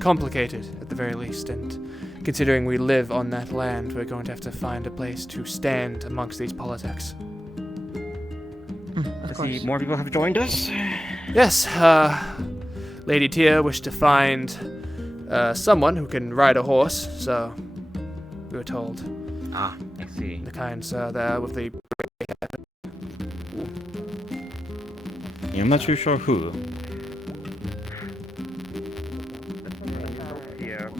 complicated at the very least, and considering we live on that land, we're going to have to find a place to stand amongst these politics. I see more people have joined us. Yes, Lady Tia wished to find someone who can ride a horse, so we were told. Ah, I see. The kind sir there with the... I'm not too sure who. Here,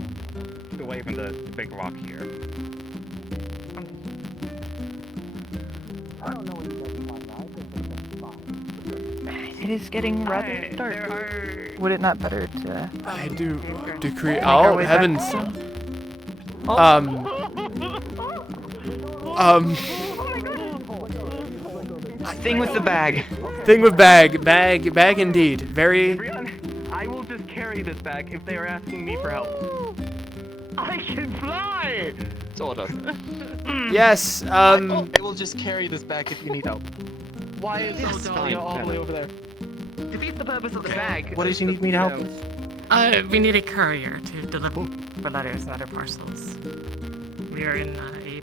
away from the big rock here. I don't know what you guys want. It is getting rather dark. Would it not better to... I do decree... make our Oh, way back heavens! down? Thing with the bag. Thing with bag. Bag indeed. Very... I will just carry this bag if they are asking me for help. I can fly! Sort of. Yes, I will just carry this bag if you need help. Why is Yes, Dahlia all the way over there? Defeat the purpose of the bag. What does she need me to help with? We need a courier to deliver letters and other parcels. We are in a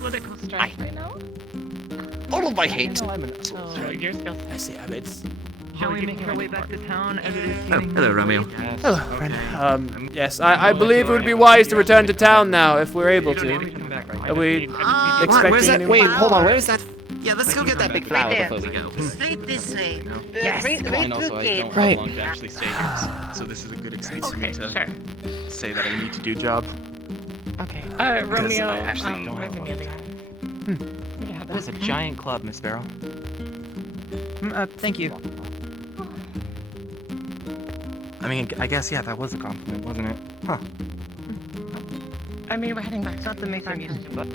political strife right now. All of my hate. So you're still... I see, it's... Shall we make our way back to town as it is Oh, getting... hello, Romeo. Hello, friend. Yes, I believe it would be wise to return to town now, if we're able to. Are we expecting where's that? anyone? Wait, hold on. Where's that? Yeah, let's go get that big flower before we go. Straight this way. Yes. Right And also, I to don't Right. have long to actually stay here, so this is a good excuse for me Okay, to sure. say that I need to do job. Okay. Because Romeo, I actually don't where's have the other guy? That is a giant club, Miss Barrel. Thank you. I mean, I guess, yeah, that was a compliment, wasn't it? Huh. I mean, we're heading back. It's not the maze I'm used to, but...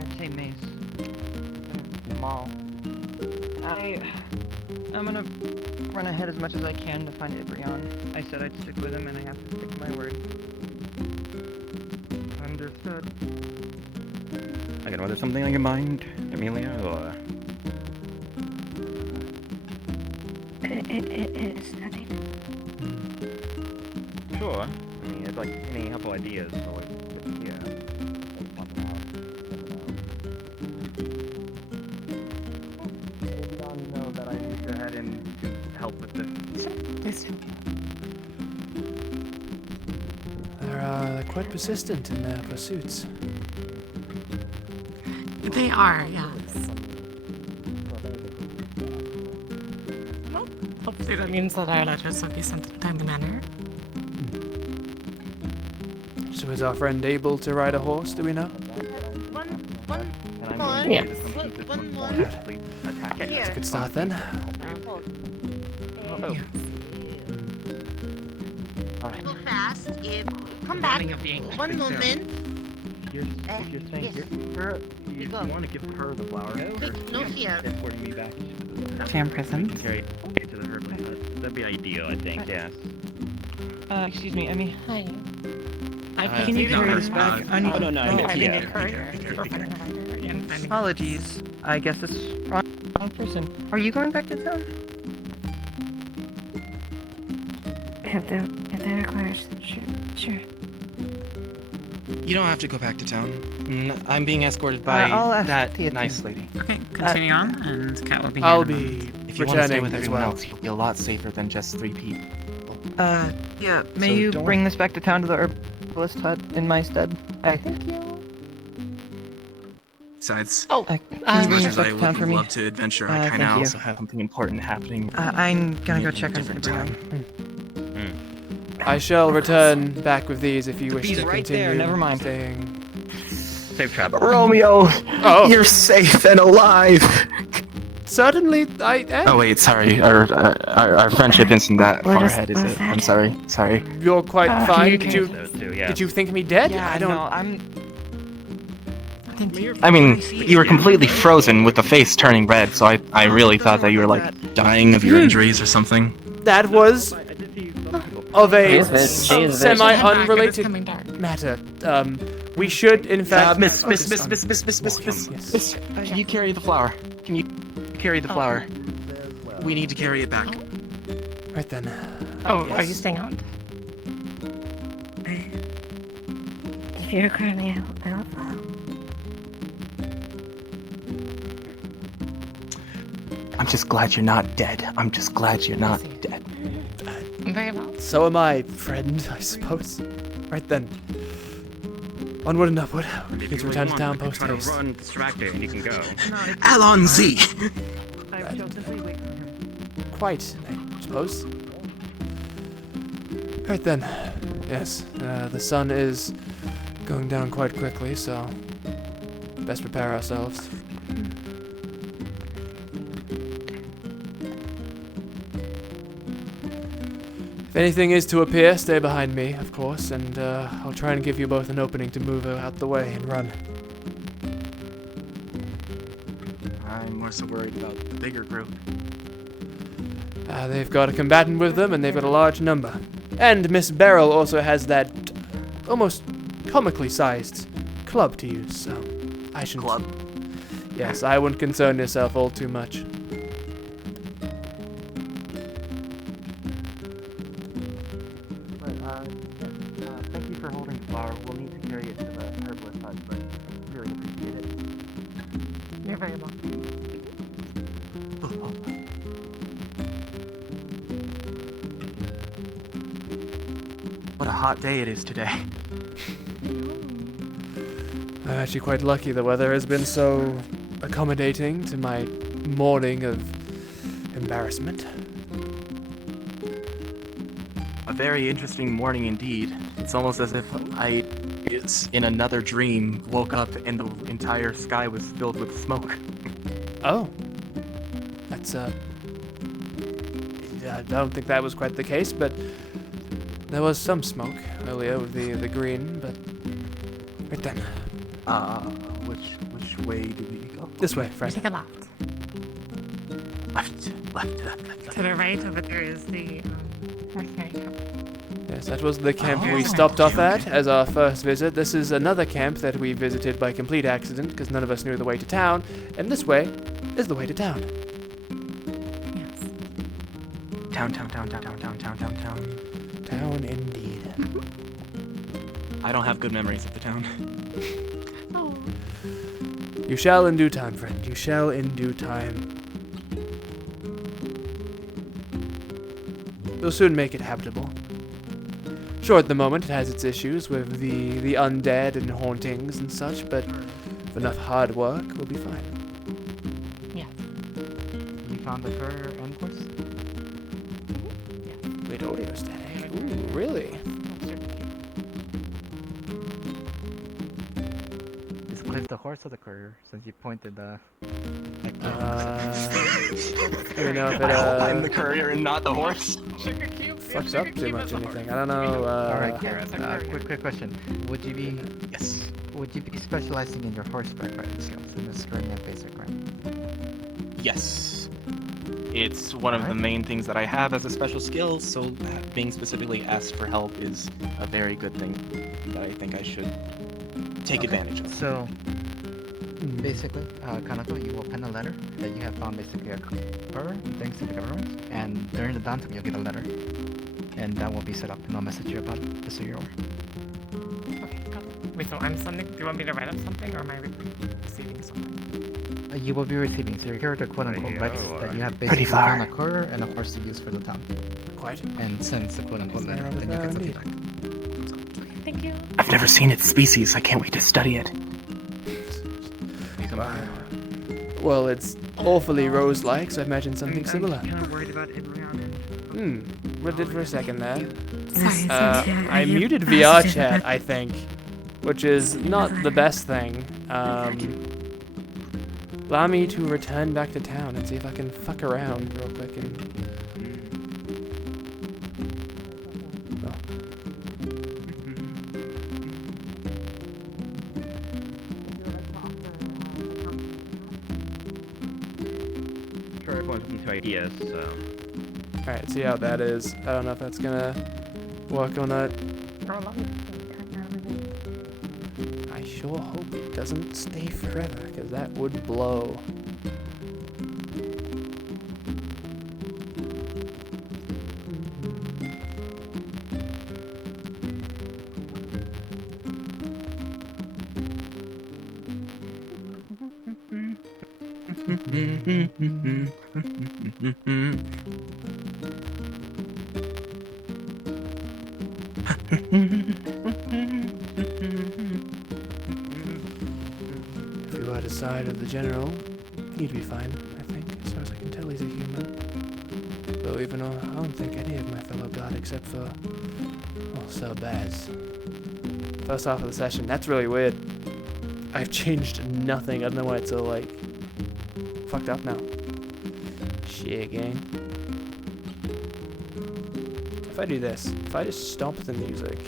I'd say maze. Mall. I'm gonna run ahead as much as I can to find Ibrion. I said I'd stick with him, and I have to stick to my word. Understood. Again, was there something on your mind, Amelia, or...? It's nothing. Sure. I mean, it's like any helpful ideas, so like, yeah. Know that I need to head in to help with this. They're quite persistent in their pursuits. They are, yes. Well, hopefully that means that our letters will be sent in a timely manner. Just So is our friend able to ride a horse, do we know? Yeah. That's a good start then. Go fast. Come back. One moment. If you're saying give her, you want to give her the flower. No fear. Escorting me back. Jam prisons. Carry it to the herbalist hut. That'd be ideal, I think. Yes. Excuse me, Emmy. Hi. Can you carry this back? I need. Oh, no, Finding yeah. a courier. We're finding a courier and finding Apologies. I guess it's wrong person. Are you going back to town? If that requires, sure. You don't have to go back to town. I'm being escorted by I'll ask that Tia nice too. lady. Okay, continue on, and Cat will be here. I'll in a be moment. If you want to stay returning with as everyone well. else, you'll be a lot safer than just 3 people. Yeah. May So you don't bring worry. this back to town to the herbalist hut in my stead? I thank you. Besides, Can you as bring much this as back I to town would for me? love to adventure, I Thank kind of you. also have something important happening. I'm gonna go in a check on different Grimoire. time. I shall return back with these if you wish bee's to right continue there, never mind. staying. Safe travel. Romeo, Oh. you're safe and alive. Certainly, I am. Oh wait, sorry. Our friendship isn't that What far is- ahead, is what is it? I'm that? sorry. You're quite fine. Did you Yeah. did you think me dead? Yeah, I don't. No, I'm. I mean, you were completely frozen with the face turning red, so I really thought that you were like dying of your injuries or something. That was of a She is very- semi-unrelated Coming dark. matter. We should, in fact. Miss. You carry the flower. Can you carry the flower? We need to carry it back. Right then. Oh, are you staying on? If you require me, I'll follow. I'm just glad you're not dead. I'm just glad you're not dead. Very well. So am I, friend, I suppose. Right then. Onward and upward. We need to return to town post haste. Run distracted, and you can go. Alon Z! Quite, I suppose. Right then. Yes, the sun is going down quite quickly, so best prepare ourselves. If anything is to appear, stay behind me, of course, and I'll try and give you both an opening to move out the way and run. I'm more so worried about the bigger group. They've got a combatant with them, and they've got a large number. And Miss Beryl also has that almost comically sized club to use, so I shouldn't... Club? Yes, I wouldn't concern yourself all too much. Thank you for holding the flower. We'll need to carry it to the herbalist hut, but really appreciate it. You're very welcome. What a hot day it is today. I'm actually quite lucky the weather has been so accommodating to my morning of embarrassment. A very interesting morning indeed. It's almost as if it's in another dream, woke up and the entire sky was filled with smoke. Oh. That's, I don't think that was quite the case, but there was some smoke earlier with the green, but... Right then. Which way do we go? This way, friend. Take a left. Left. To the right over there is the mercenary camp. Yes, that was the camp we stopped off at as our first visit. This is another camp that we visited by complete accident because none of us knew the way to town, and this way is the way to town. Yes. Town. Town indeed. I don't have good memories of the town. You shall in due time, friend. You shall in due time. We'll soon make it habitable. Sure, at the moment it has its issues with the undead and hauntings and such, but with enough hard work, we'll be fine. Yeah. You found the courier and horse? Wait, audio static. Ooh, really? the horse or the courier? Since you pointed the. Let me know if it I hope I'm the courier and not the horse. fucks up too much anything. I don't know. Alright, quick question. Would you be Yes. Would you be specializing in your horseback riding skills in this current and basic, right? Yes. It's one of the main things that I have as a special skill, so being specifically asked for help is a very good thing that I think I should take advantage of. So, basically, Kanako, you will pen a letter that you have found basically a cover thanks to the government, and during the downtime you'll get a letter, and that will be set up, and I'll message you about it, just so you're aware. Okay, got it. Wait, so I'm sending. Do you want me to write up something, or am I receiving something? You will be receiving, so your character quote-unquote writes that you have Pretty basically far. found a courier and a horse to use for the town. Quite. And sends the quote-unquote letter, then you get the feedback. Thank you. I've never seen its species. I can't wait to study it. Well, it's awfully rose-like, so I imagine something similar. I'm kind of worried about Ibrion. What did for a second there? Sorry, I muted VR chat, I think, which is not the best thing. Allow me to return back to town and see if I can fuck around real quick and... Sure, everyone's looking to ideas, so. Alright, see how that is. I don't know if that's gonna work or not. I sure hope it doesn't stay forever, because that would blow. If you are the side of the general, he'd be fine, I think. As far as I can tell, he's a human. Though even though I don't think any of my fellow god except for, well, Sir Baz. First half of the session, that's really weird. I've changed nothing. I don't know why it's so, like, fucked up now. Shit, gang. If I do this, if I just stop the music,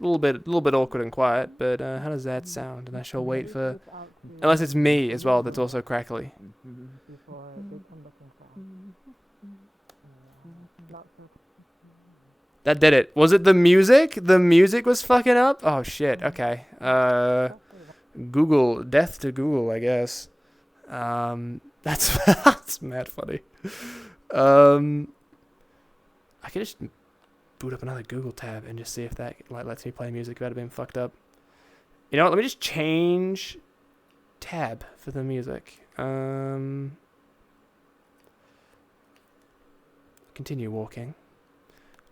a little bit awkward and quiet, but how does that sound? And I shall wait for, unless it's me as well that's also crackly. That did it. Was it the music? The music was fucking up? Oh shit, okay. Google, death to Google, I guess. That's, that's mad funny. I could just boot up another Google tab and just see if that like lets me play music without it being fucked up. You know what, let me just change tab for the music. Continue walking.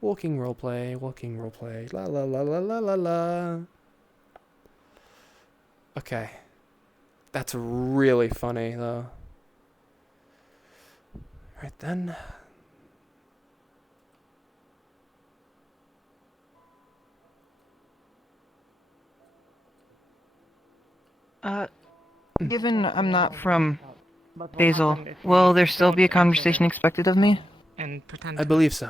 Walking roleplay, la la la la la la la. Okay. That's really funny, though. Right then. Given I'm not from Basil, will there still be a conversation expected of me? And pretend I believe so.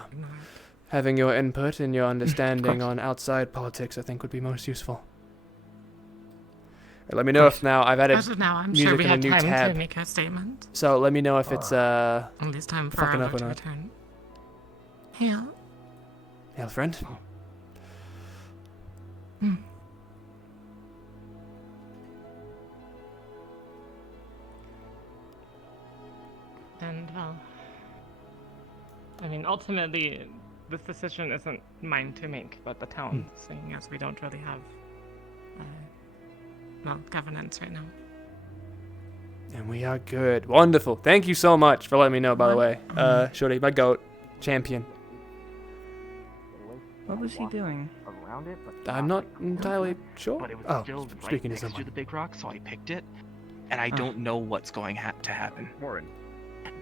Having your input and your understanding on outside politics, I think, would be most useful. Let me know if now I've added As of now, I'm music sure we in a had new time tab. to make a statement. So let me know if it's At least time for fucking our up or to not. return. Hail. Hail, friend. Hmm. And well, I mean, ultimately, this decision isn't mine to make, but the town, seeing as we don't really have, well, governance right now. And we are good. Wonderful. Thank you so much for letting me know, by the way. Shorty, my goat. Champion. What was he doing? I'm not entirely sure. But it was Oh, still right speaking to next to someone. the big rock, so I picked it. And I don't know what's going to happen.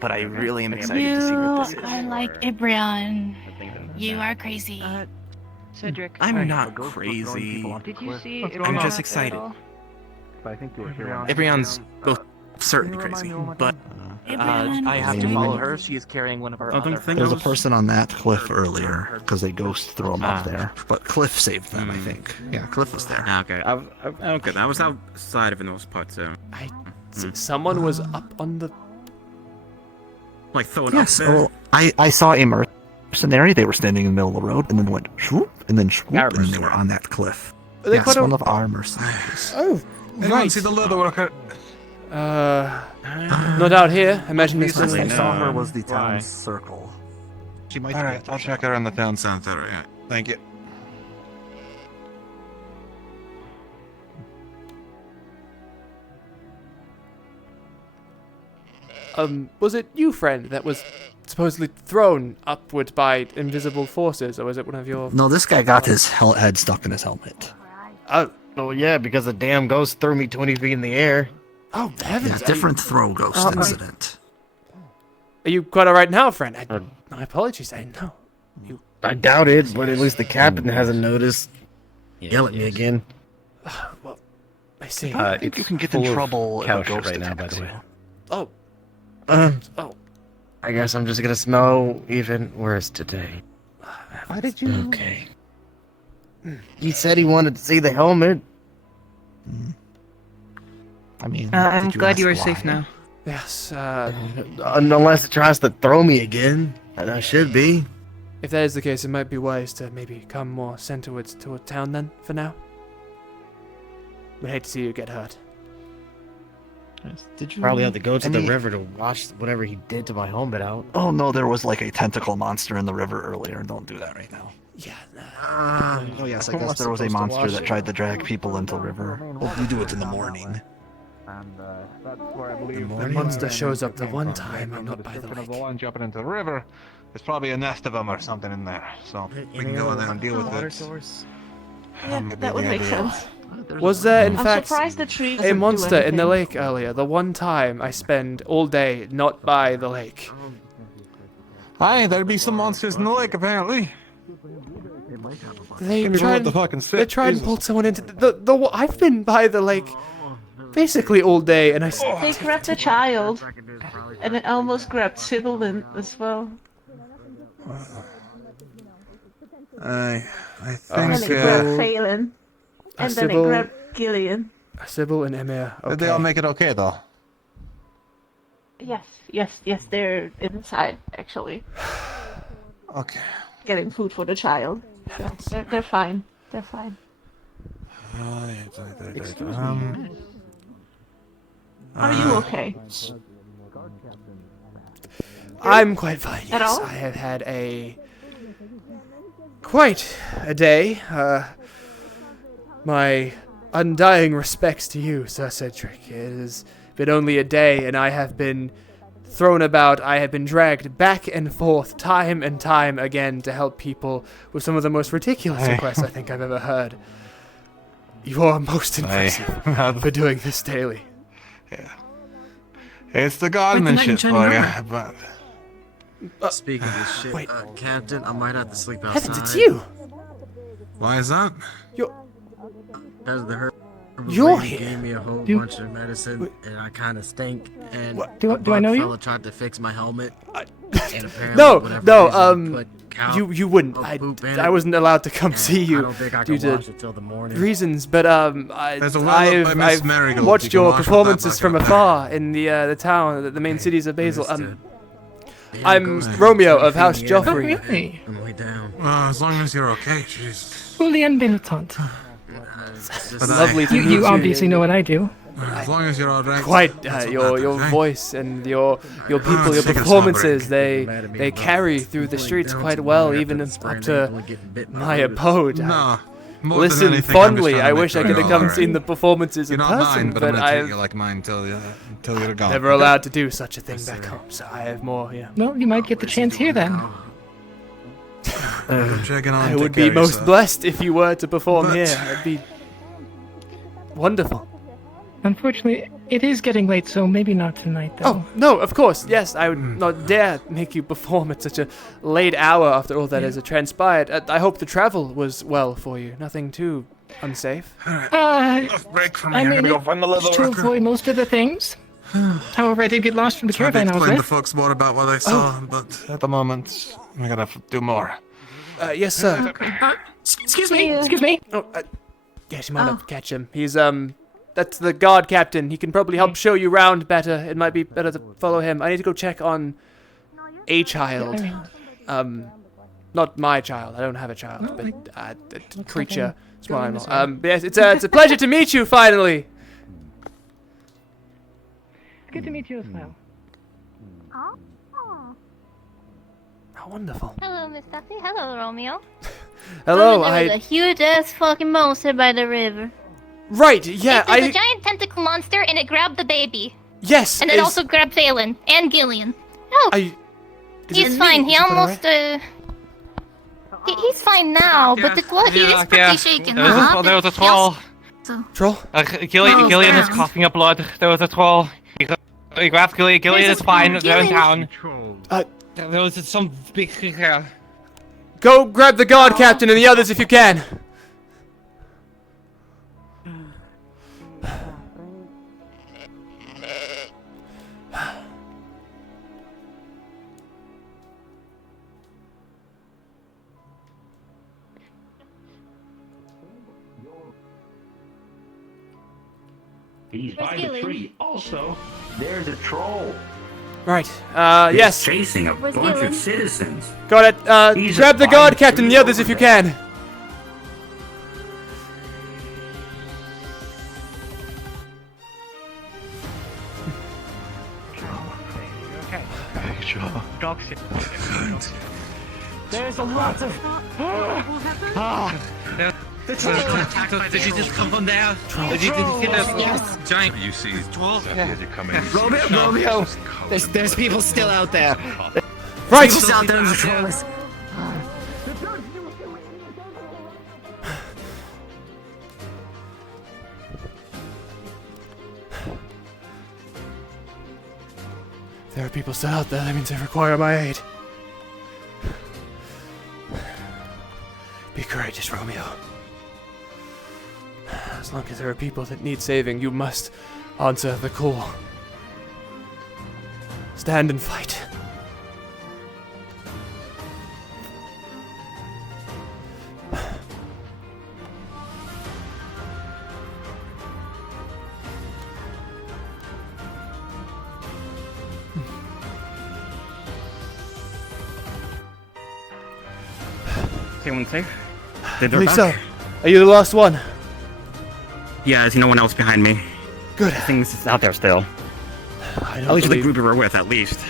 But I really am excited to see what this is. are like Ibrion. You are crazy. Cedric. I'm not crazy. Did you see? I'm just excited. I think you were here. Ibrion's both certainly crazy, but I have to follow her. She is carrying one of our other There was a person on that cliff earlier because they ghost threw him up there, but Cliff saved them, I think. Yeah, Cliff was there. Okay, okay. I was outside of the north part, so. Someone was up on the. Like thrown Yes, up there. well, I saw a mercenary. They were standing in the middle of the road, and then went swoop, and then swoop, and then they were on that cliff. They Yes, one of our mercenaries. Oh, Anyone right. see the leather worker? Not out here. I imagine this Last is. I saw her was the town circle. She might. Alright, I'll check her in the town center. Yeah. Thank you. Was it you, friend, that was supposedly thrown upward by invisible forces, or was it one of your? No, this guy got his head stuck in his helmet. Oh yeah, because the damn ghost threw me 20 feet in the air. Oh heavens! Yeah, different throw ghost incident. Are you quite all right now, friend? My apologies. I know. I doubt it, but at least the captain hasn't noticed. Yell at me again. Well, I see. I think you can get in trouble if a ghost right now, by the way. Oh. Oh. I guess I'm just gonna smell even worse today. Why did you? Okay. He said he wanted to see the helmet. I mean, I'm glad you are safe now. Yes. Unless it tries to throw me again, and I should be. If that is the case, it might be wise to maybe come more centerwards to a town then, for now. Would hate to see you get hurt. Did you Probably have to go to the river to wash whatever he did to my helmet out. Oh no, there was like a tentacle monster in the river earlier. Don't do that right now. Yeah. Oh yes, I guess there was a monster that tried to drag people into the river. Well, you do it in the morning. And that's where I believe The monster shows up the one time I'm not by the lake. The one jumping into the river. There's probably a nest of them or something in there. So we can go in there and deal with it. Yeah, that would make sense. Was there, in I'm fact, surprised the tree a doesn't do monster in the anything. lake earlier? The one time I spend all day not by the lake. Aye, there'd be some monsters in the lake apparently. They Maybe tried, what the fucking they tried and pulled someone into the. I've been by the lake basically all day, and I. They grabbed a child, and it almost grabbed Sybil in as well. I And think. it grabbed Phelan, and then it Sybil- grabbed Gillian. Sybil and Emir. Okay. Did they all make it okay though? Yes, they're inside, actually. Okay. Getting food for the child. So they're fine. They're fine. Are you okay? I'm quite fine. At Yes, all? I have had quite a day. My undying respects to you, Sir Cedric. It has been only a day, and I have been thrown about. I have been dragged back and forth time and time again to help people with some of the most ridiculous Aye. requests I think I've ever heard. You are most impressive for doing this daily. Yeah. It's the gardening shit for you, but. Speaking of this shit, Captain, I might have to sleep outside. Heavens, it's you! Why is that? Because the herbal You're lady here. gave me a whole bunch of medicine, and I kind of stink. And Do I know you? fella tried to fix my helmet. And apparently, No, whatever no, reason, put cow you wouldn't. poop in I it. wasn't allowed to come And see you I don't think I due can to wash it till the morning. reasons, but There's a well up by Miss I've Marigold. You watched can your wash with that performances from bucket. afar in the town, the main cities of Basil. Yeah, I'm goes to Romeo of House feed me Joffrey. Really? on the way down. As long as you're okay, jeez. Julian Benutant. But Lovely to meet You obviously know what I do. As long as you're alright. Quite that's what your matters, eh? voice and your people, your let's take a performances. small They carry through the streets quite well, even up to my abode. No. I More listen than anything, I'm just fondly. trying to I make wish I sure could have you're come alright. seen the performances You're in not person, mine, but I'm but gonna treat I've you like mine until you're gone. never allowed to do such a thing back home. So I have more. Yeah. Well, you might get the chance here then. Checking on. I take would care be of most yourself. blessed if you were to perform But- here. It'd be wonderful. Unfortunately, It is getting late, so maybe not tonight, though. Oh, no, of course. Yes, I would not dare make you perform at such a late hour after all that has transpired. I hope the travel was well for you. Nothing too unsafe. Break from I here. I'm mean, gonna go find the leather to worker. avoid most of the things. However, I did get lost from the Tried to caravan I was explain to with. folks more about what I saw, but at the moment, I gotta do more. Yes, sir. Excuse me. Excuse me. Oh, yes, you might have to catch him. He's, that's the guard captain. He can probably help show you round better. It might be better to follow him. I need to go check on a child. Not my child. I don't have a child, but a creature. Small animal. Yes, it's a pleasure to meet you finally. Good to meet you as well. How wonderful. Hello, Miss Duffy. Hello, Romeo. Hello, There was a huge ass fucking monster by the river. Right, yeah, It was a giant tentacle monster, and it grabbed the baby. Yes, And it also grabbed Phelan and Gillian. Oh, he's it fine. me? He Is it almost he's fine now, but he is pretty shaken. huh? There was a troll. Troll? Gillian is coughing up blood. There was a troll. He grabbed Gillian. Gillian is fine. They're in town. There was some big creature. Go grab the guard captain and the others if you can. He's by the tree. Also, there's a troll. Right, He's yes. chasing a bunch of citizens. Got it. He's Grab a the guard fine captain and the tree others if over you can. Okay. Hey, Joe. Dogs. Good. There's a lot of. The troll attacked us. Did you just come from there? Did you see the giant? You see troll? as you come in. Romeo. There's people still out there. Right. People out there. The troll is. There are people still out there. That means they require my aid. Be courageous, Romeo. As long as there are people that need saving, you must answer the call. Stand and fight. Is anyone safe? Did they Lisa, are you the last one? Yeah, there's no one else behind me. Good. Things out there still. At least the group we were with, at least.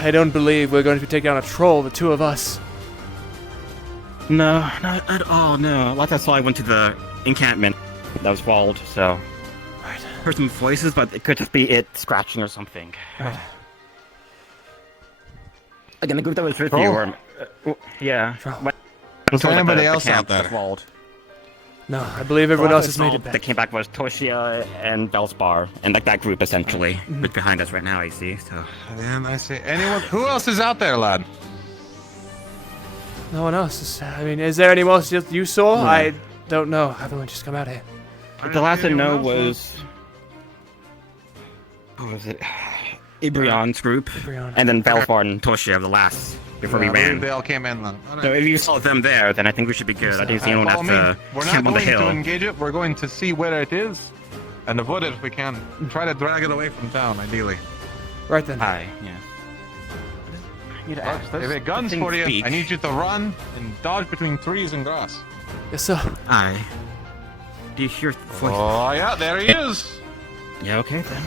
I don't believe we're going to be taking on a troll, the two of us. No, not at all, no. Last I saw, I went to the encampment that was walled, so... Right. Heard some voices, but it could just be it scratching or something. Right. Again, the group that was with Troll? you, or... yeah. Was there anybody else out there? Walled. No, I believe everyone else has made it back. That came back was Toshia and Bellspar, and like that group essentially. But behind us right now, I see. So. And I see anyone. Who else is out there, lad? No one else is. I mean, is there anyone else you saw? Yeah. I don't know. Everyone just come out here. The last I know was. What was it? Ibrion's group, and then Bellspar and Toshia the last before we I believe ran. They all came in then. So if you saw them there, then I think we should be good. I didn't see anyone at the We're not camp on the going to hill. engage it. We're going to see where it is and avoid it if we can. Try to drag it away from town, ideally. Right then. Aye, yeah. If it guns for you, I need you to run and dodge between trees and grass. Yes, sir. Aye. Do you hear voices? Oh yeah, there he is. Yeah, okay then.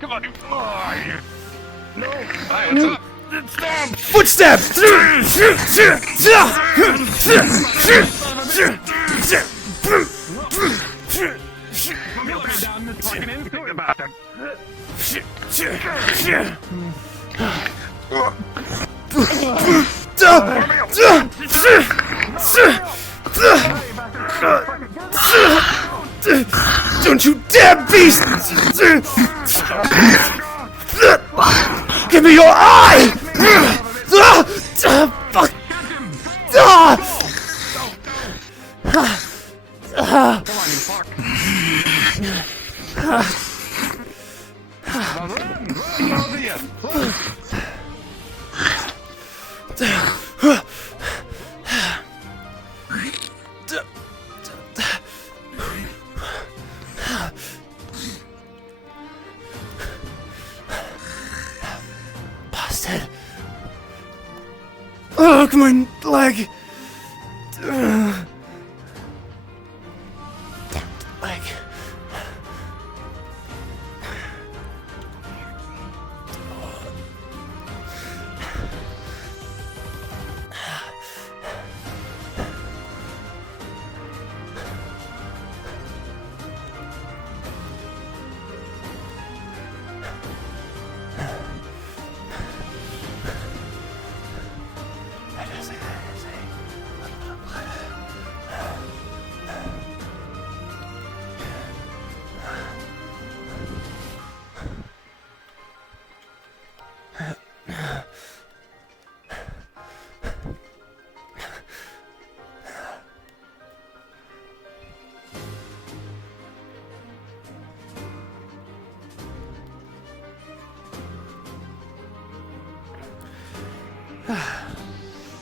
Come on. No. Hey, what's up? Footsteps! Don't you dare, beast! Give me your eye! Fuck! Bastard! Ugh, my leg! Leg.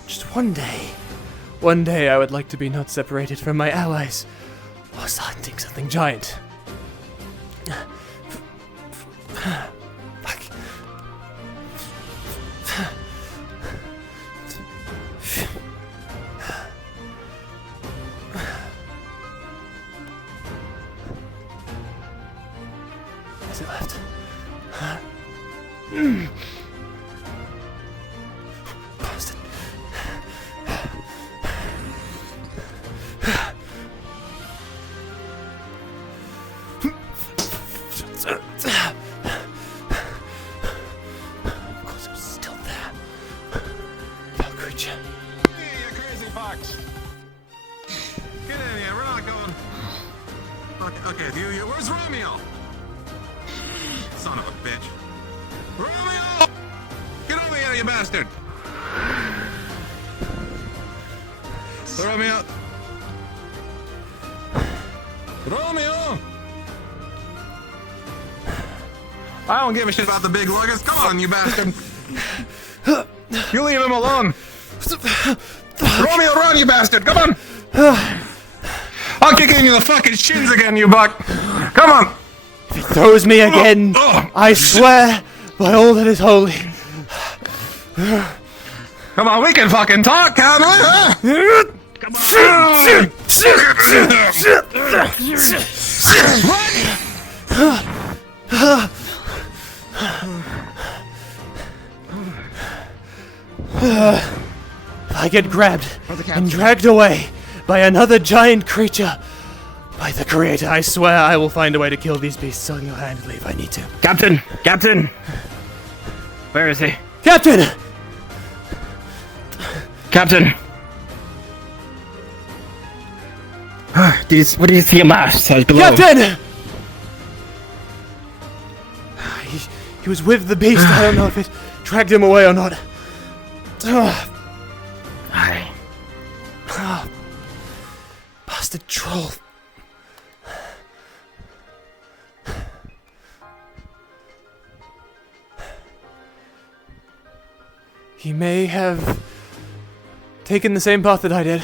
Just one day I would like to be not separated from my allies, whilst hunting something giant. Fuck. Is it left? Bastard. Of course it was still there. Foul creature. Hey, you crazy fox! Get in here, we're not going. Okay, you, where's Romeo? Son of a bitch. Romeo! Get over here, you bastard! Romeo! Romeo! I don't give a shit about the big luggers. Come on, you bastard! You leave him alone! Romeo, run, you bastard! Come on! I'll kick you in the fucking shins again, you buck! Come on! If he throws me again, I swear by all that is holy. Come on, we can fucking talk, can't we? Huh? Come I get grabbed and dragged away by another giant creature. By the Creator, I swear I will find a way to kill these beasts single-handedly if I need to. Captain! Captain! Where is he? Captain! Captain! What did you see him last? Below? Captain! He was with the beast. I don't know if it dragged him away or not. Bastard troll. He may have taken the same path that I did.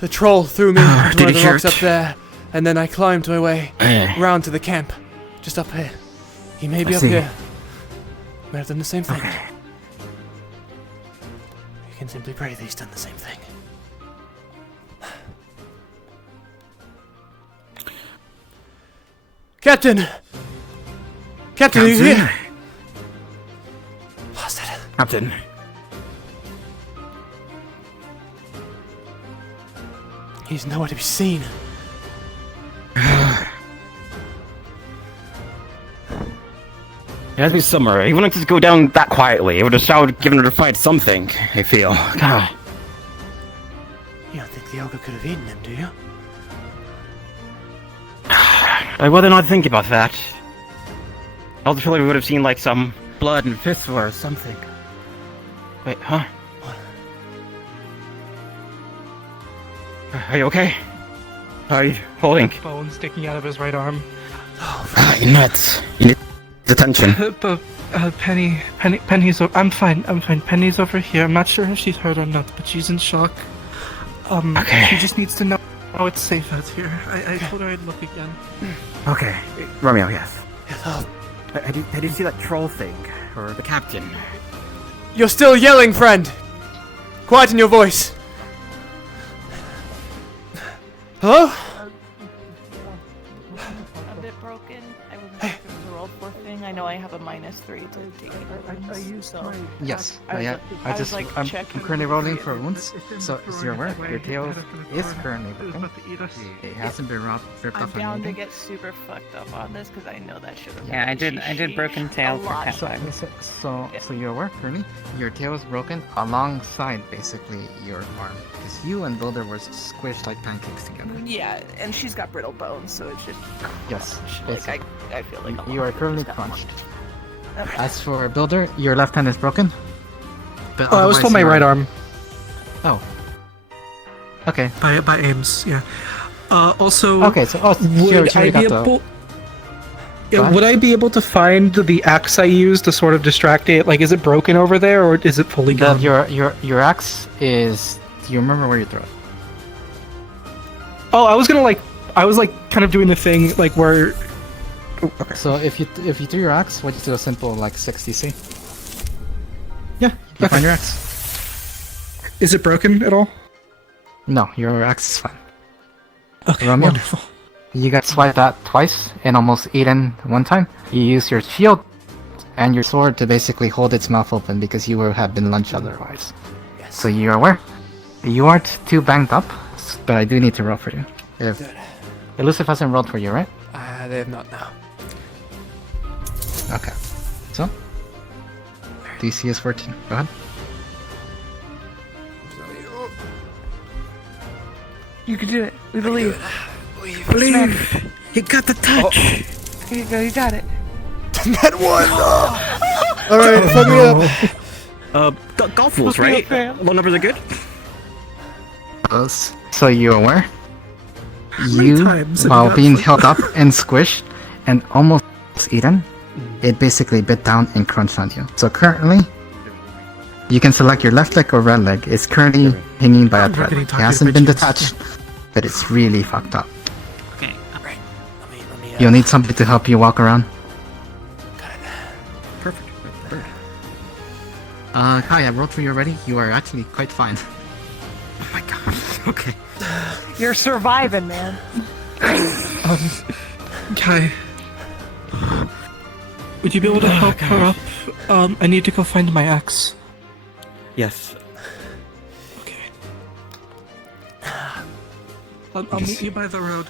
The troll threw me into one of the rocks up there, and then I climbed my way round to the camp, just up here. He may be up here. May have done the same thing. You can simply pray that he's done the same thing. Captain! Captain, are you here? Bastard. Captain. He's nowhere to be seen. It has to be somewhere. He wouldn't just go down that quietly. He would have shouted, given her to fight something, I feel. God. the ogre could have eaten him, do you? I wasn't not thinking about that. I was feeling we would have seen like some blood and fistful or something. Wait, huh? Are you okay? How are you holding? Bone sticking out of his right arm. You're nuts. You need attention. Penny's. I'm fine. Penny's over here. I'm not sure if she's hurt or not, but she's in shock. Okay. She just needs to know it's safe out here. I told her I'd look again. Okay, Romeo, yes. Did you see that troll thing? Or the captain? You're still yelling, friend! Quieten your voice! Hello? A bit broken. I wasn't sure if it was a roll for thing. I know I have a -3 to take it. So Yes, I'm currently rolling for wounds, so as you're aware, your tail is currently broken. It hasn't been ripped I'm off or down to anything. get super fucked up on this because I know that should have. Yeah, I did broken tail for cat five. So you're aware, currently, your tail is broken alongside basically your arm, because you and Builder were squished like pancakes together. Yeah, and she's got brittle bones, so it's just. Yes, Like I feel like you are currently crunched. Okay. As for Builder, your left hand is broken. But I was told my right arm. Oh. Okay. By Ames, yeah. Also. Okay, so would I be able? Yeah, would I be able to find the axe I used to sort of distract it? Like, is it broken over there, or is it fully gone? Your axe is. Do you remember where you throw it? Oh, I was kind of doing the thing like where. Oh, okay. So if you threw your axe, why don't you do a simple like 60C? Yeah. You find your axe. Is it broken at all? No, your axe is fine. Okay, Romeo, wonderful. You got swiped at twice and almost eaten one time. You use your shield and your sword to basically hold its mouth open because you would have been lunched otherwise. Yes. So you're aware. You aren't too banged up, but I do need to roll for you. Elusive hasn't rolled for you, right? They have not now. Okay. So? DC is 14. Go ahead. You can do it. We believe. Believe. You got the touch. Here you go. You got it. That one. All right, fuck me up. Golf rules, right? Low numbers are good. So you're aware? You, while being held up and squished and almost eaten, it basically bit down and crunched on you. So currently, you can select your left leg or right leg. It's currently hanging by a thread. It hasn't been detached, but it's really fucked up. Okay, alright. Let me You'll need somebody to help you walk around. Perfect. Kai, I rolled for you already. You are actually quite fine. Oh my god. Okay. You're surviving, man. Kai. Would you be able to help her up? I need to go find my axe. Yes. Okay. I'll meet you by the road.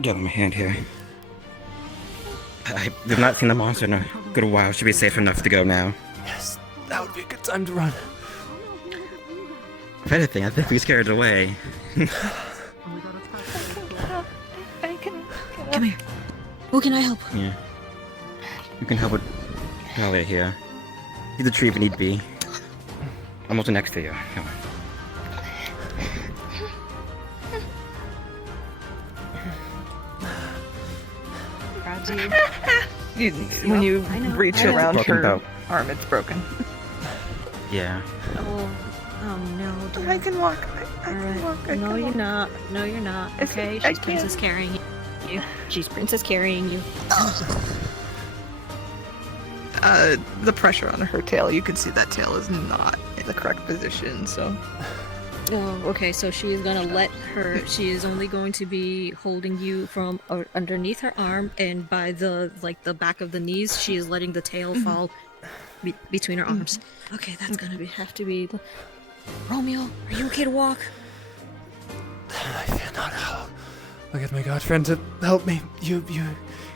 Get my hand here. I have not seen the monster in a good while. Should be safe enough to go now. Yes, that would be a good time to run. If anything, I think we scared it away. Come here. Who can I help? Yeah. You can help with Elliot here. See the tree if you need be. I'm also next to you. Come on. Grabs you. When you reach around her arm, it's broken. Yeah. Oh no. Dear. I can walk. I Alright. can walk. No, you're not. No, you're not. Okay, she's princess carrying you. She's princess carrying you. The pressure on her tail, you can see that tail is not in the correct position, so. Oh, okay, so she is gonna let her, she is only going to be holding you from underneath her arm, and by the back of the knees, she is letting the tail fall between her arms. Okay, that's gonna have to be Romeo, are you okay to walk? I fear not. I'll get my god friend to help me. You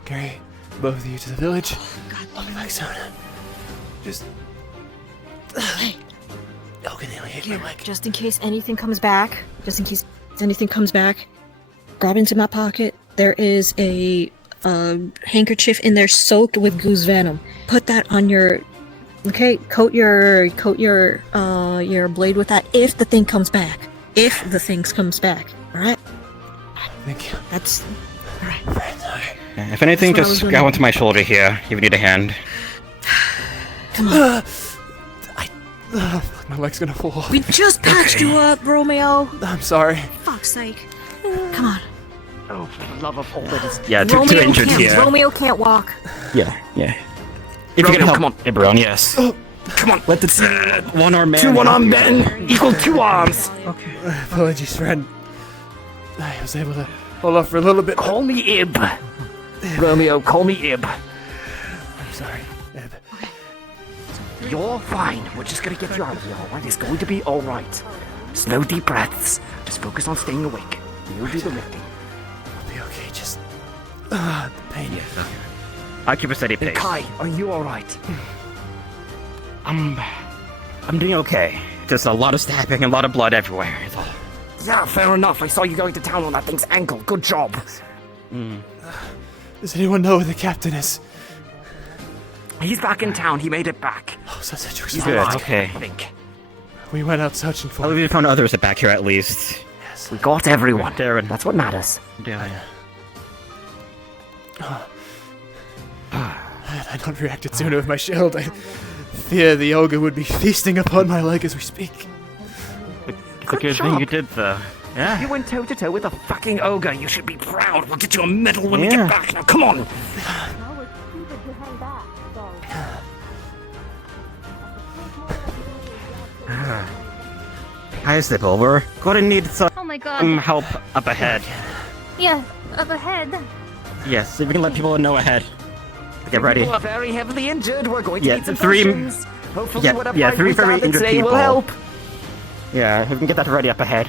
carry both of you to the village. God, I'll be back soon. Just... Hey, Here, just in case anything comes back, grab into my pocket. There is a handkerchief in there soaked with goose venom. Put that on your, okay, coat your blade with that if the thing comes back. If the thing comes back, alright? Thank you. That's, alright. If anything, That's what I was just doing. go onto my shoulder here if you need a hand. Come on. My leg's gonna fall off. We just patched you up, Romeo. I'm sorry. Fuck's sake. Come on. Oh, for the love of all that is... Yeah, two injured here. Romeo can't walk. Yeah. If you can help, come on. everyone, yes. Come on, let the one-armed man. Two one-armed men equal 2 arms. Okay. Apologies, friend. I was able to hold off for a little bit. Call me Ib. Romeo, call me Ib. I'm sorry, Ib. You're fine. We're just gonna get you out of here, alright? It's going to be alright. Slow, deep breaths. Just focus on staying awake. You'll do the lifting. I'll be okay, just... the pain. I'll keep a steady pace. And Kai, are you alright? I'm doing okay. Just a lot of stabbing and a lot of blood everywhere. It's all... Yeah, fair enough. I saw you going to town on that thing's ankle. Good job. Does anyone know where the captain is? He's back in town. He made it back. Oh, so Cedric's He's good, alive, okay. I think. We went out searching for Well, we found others back here at least. We got everyone. Darren. That's what matters. Yeah. Had I not reacted sooner with my shield, I fear the ogre would be feasting upon my leg as we speak. It's a good thing you did, though. Yeah. You went toe-to-toe with a fucking ogre. You should be proud. We'll get you a medal when we Yeah. get back. Now, come on. Hi, Stipple. We're gonna need some Oh my god. help up ahead. Yeah, up ahead. Yes, if we can let people know ahead. Get ready. People are very heavily injured. We're going to Yeah, need some three- potions. Hopefully, Yeah, whatever yeah, I 3 very gathered injured today people. will help. Yeah, if we can get that ready up ahead.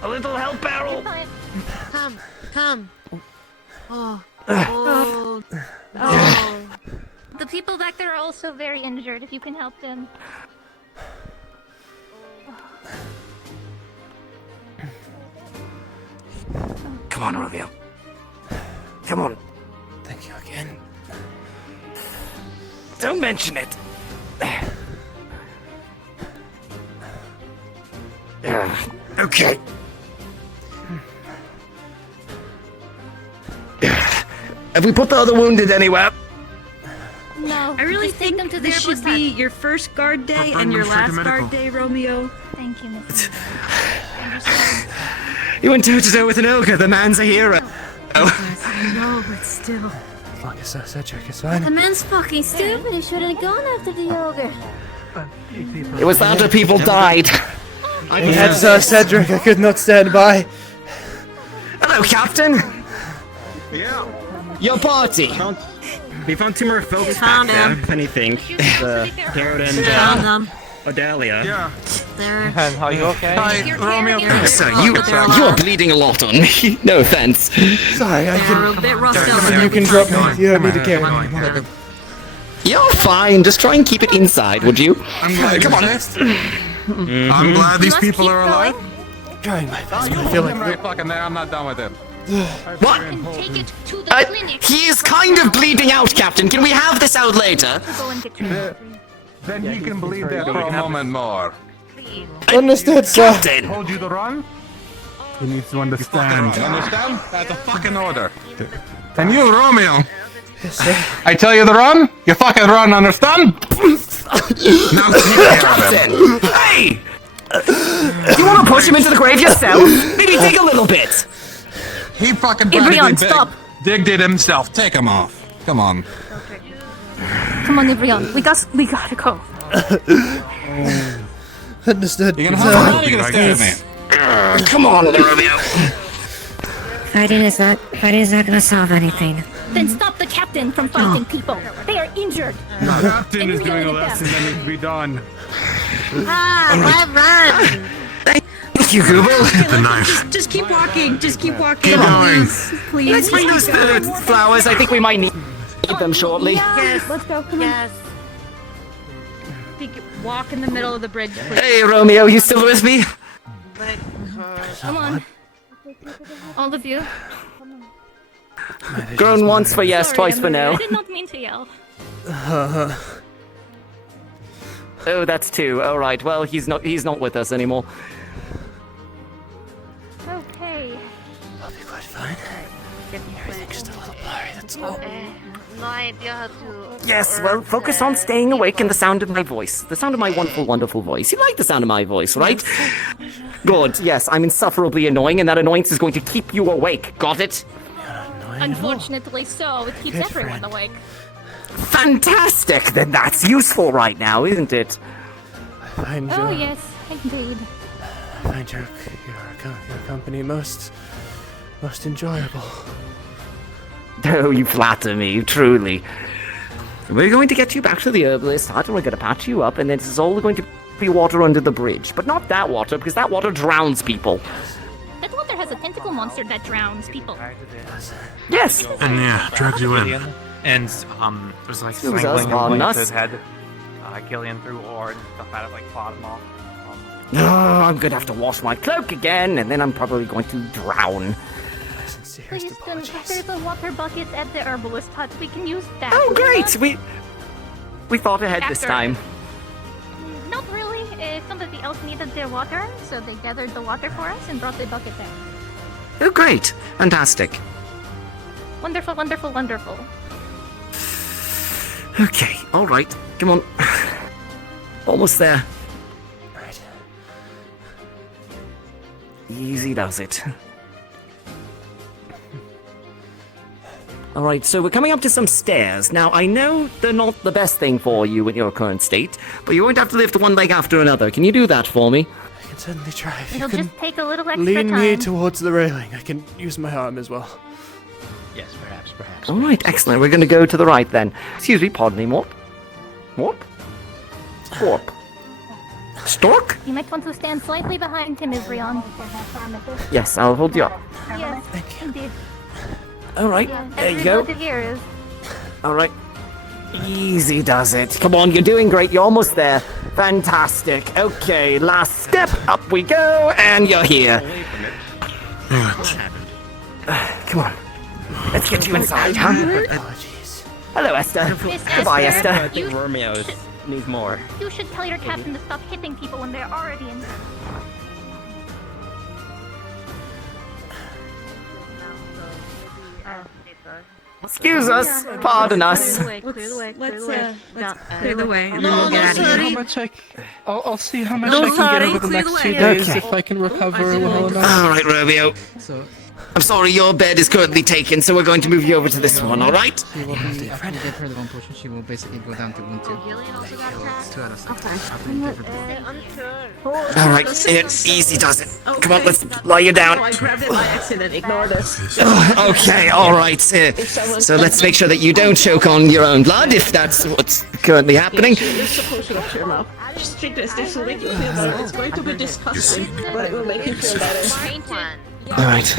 A little help, Barrel. Come. Oh. The people back there are also very injured, if you can help them. Come on, Romeo. Come on. Thank you again. Don't mention it. Okay. Have we put the other wounded anywhere? No. I really think this should be your first guard day and your last guard day, Romeo. Thank you, Miss. You went toe-to-toe with an ogre. The man's a hero. I know, but still. As long as Cedric is fine. The man's fucking stupid. He shouldn't have gone after the ogre. It was after people died. I had Cedric. I could not stand by. Hello, Captain. Yeah. Your party. We found 2 more folks Found back there, him. if anything. Garrett and Found them. Odalia. Yeah. They're... Are you okay? Hi, Romeo. Sir, you are bleeding a lot on me. No offense. Sorry, I They're a can... bit roughed up. You can drop me. You don't need to carry me. You're fine. Just try and keep it inside, would you? I'm glad. Come on, I'm glad these people are alive. Trying my best, but I You feel hold him like... right fucking there. I'm not done with him. What? Take it to the clinic. He is kind of bleeding out, Captain. Can we have this out later? Go and get treated. Then you can bleed there for a moment more. Understood, sir. Captain. Told you to run? He needs to understand. You understand? That's a fucking order. And you, Romeo. Yes, sir. I tell you to run, you fucking run, understand? Now take care of him. Captain! Hey! Do you want to push him into the grave yourself? Maybe dig a little bit. He fucking Ivrion, practically stop. digged it himself. Take him off. Come on. Come on, Ivrion. We gotta go. Understood. You're gonna have to I guess. Come on, Romeo. Fighting is not gonna solve anything. Then stop the captain from fighting people. They are injured. The captain And is you're doing a yelling at lesson that needs to be done. Run! Run! Thank you, Google. The knife. Just keep walking. Just keep walking. Keep going. Please. Let's bring those flowers. I think we might need them shortly. Yes. Let's go. Come on. Walk in the middle of the bridge, please. Hey, Romeo, you still with me? Come on. All of you. Grown once for yes, Sorry, twice for Emily, no. I did not mean to yell. Oh, that's two. All right. Well, he's not with us anymore. Okay. I'll be quite fine. Everything's just a little blurry, that's all. No idea how to... Yes, well, focus on staying awake and the sound of my voice. The sound of my wonderful, wonderful voice. You like the sound of my voice, right? Good, yes, I'm insufferably annoying, and that annoyance is going to keep you awake. Got it? Unfortunately so, it keeps everyone awake. Fantastic! Then that's useful right now, isn't it? I find Oh yes, indeed. I find your company most enjoyable. Oh, you flatter me, truly. We're going to get you back to the herbalist hut, and we're going to patch you up, and then this is all going to be water under the bridge. But not that water, because that water drowns people. That water has a tentacle monster that drowns people. Yes! And yeah, drags you in. And, there's like It was us, strangling pardon him us. to his head. Gillian threw ore and stuff out of like clawed him off. Oh, I'm going to have to wash my cloak again, and then I'm probably going to drown. Please, there's a water bucket at the herbalist hut. We can use that. Oh, great! We thought ahead this time. Not really. Somebody else needed their water, so they gathered the water for us and brought the bucket there. Oh, great! Fantastic. Wonderful, wonderful, wonderful. Okay, alright. Come on. Almost there. Right. Easy does it. Alright, so we're coming up to some stairs. Now, I know they're not the best thing for you in your current state, but you're going to have to lift one leg after another. Can you do that for me? I can certainly try. If It'll you can just take a little extra lean time. me towards the railing. I can use my arm as well. Yes, perhaps. Alright, excellent. We're going to go to the right then. Excuse me, pardon me, Morp? Morp? Morp? Stork? You might want to stand slightly behind him, Ivrion. Yes, I'll hold you up. Yes, indeed. Alright, Yeah, there you go. every note here is. Alright. Easy does it. Come on, you're doing great. You're almost there. Fantastic. Okay, last step. Up we go, and you're here. Come on. Let's get you inside, huh? Hello, Esther. Miss Goodbye, Esther. Esther. I think Romeo needs more. You should tell your captain to stop hitting people when they're already in. Excuse us. Pardon us. Let's clear the way and then we'll get out of How here. much I'll see how much No, I can sorry, get over the clear next the 2 way. days Okay. if I can recover well enough. Alright, Romeo. So, I'm sorry, your bed is currently taken, so we're going to move you over to this one, alright? she will be, after you give her the one potion, she will basically go down to 1-2. It's 2 out of 6. After you give her the Alright, easy does it. Come on, let's lie you down. I grabbed it by accident. Ignore this. Okay, alright. So let's make sure that you don't choke on your own blood, if that's what's currently happening. Lift the potion up to your mouth. Just drink this. This will make you feel better. It's going to be disgusting, but it will make you feel better. Alright.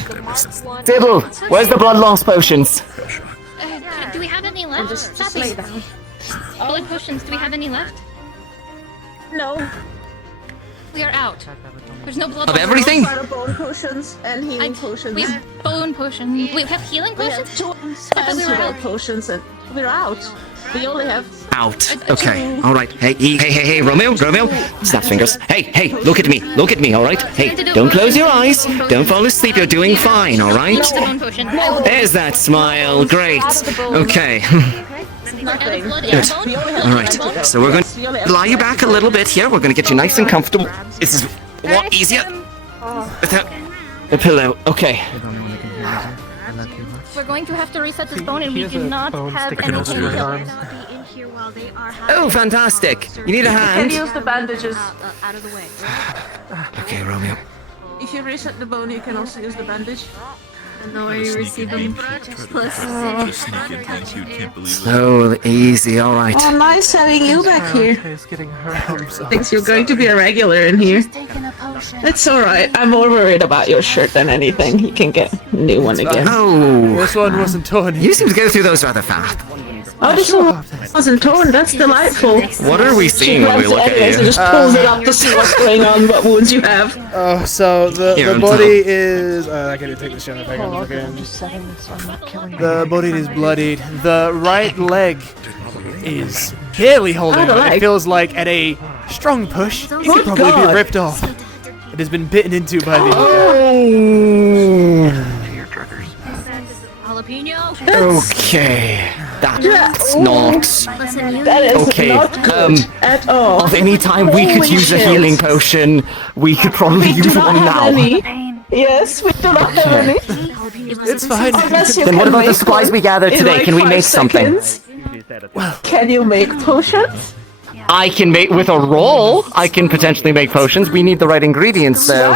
Dibble, where's the blood loss potions? Do we have any left? Just lay down. Blood potions, do we have any left? No. We are out. There's no blood Of everything? Out of bone potions and healing potions. We have bone potion. We have healing We potions? have 2 we were out. potions and we're out. We only have Out. Okay, alright. Hey, Romeo, snap fingers. Hey, look at me, alright? Hey, don't close your eyes, don't fall asleep, you're doing fine, alright? Use the bone potion. There's that smile, great. Okay. nothing. Good. Alright, so we're going to lie you back a little bit here, we're going to get you nice and comfortable. This is what easier without a pillow. Okay. We're going to have to reset this bone and we do not have any painkillers. Oh, fantastic. You need a You hand? can use the bandages. Out of the way. Okay, Romeo. If you reset the bone, you can also use the bandage. And the way you receive them. Oh, easy, alright. Oh, nice having you back here. It's getting hurt. Thinks you're going to be a regular in here. It's alright. I'm more worried about your shirt than anything. You can get a new one again. Oh, This one wasn't torn. you seem to go through those rather fast. Oh, this one wasn't torn. That's delightful. What are we seeing when we look at you? So just pulls it up to see what's going on, what wounds you have. Oh, so the Here, body is. I gotta take this shot if I can look again. The body is bloodied. The right leg is barely holding the on. It leg. feels like at a strong push, it Good could probably be God. ripped off. It has been bitten into by the. Okay, that's not. That is Okay, not good at all. Of any time we could Holy use a shit. healing potion, we could probably We do use not one have now. any. Yes, we do not have any. It's fine. Unless you Then what can about the make supplies one we gathered in today? like Can we 5 make something? seconds. Can you make potions? I can make with a roll. I can potentially make potions. We need the right ingredients, though.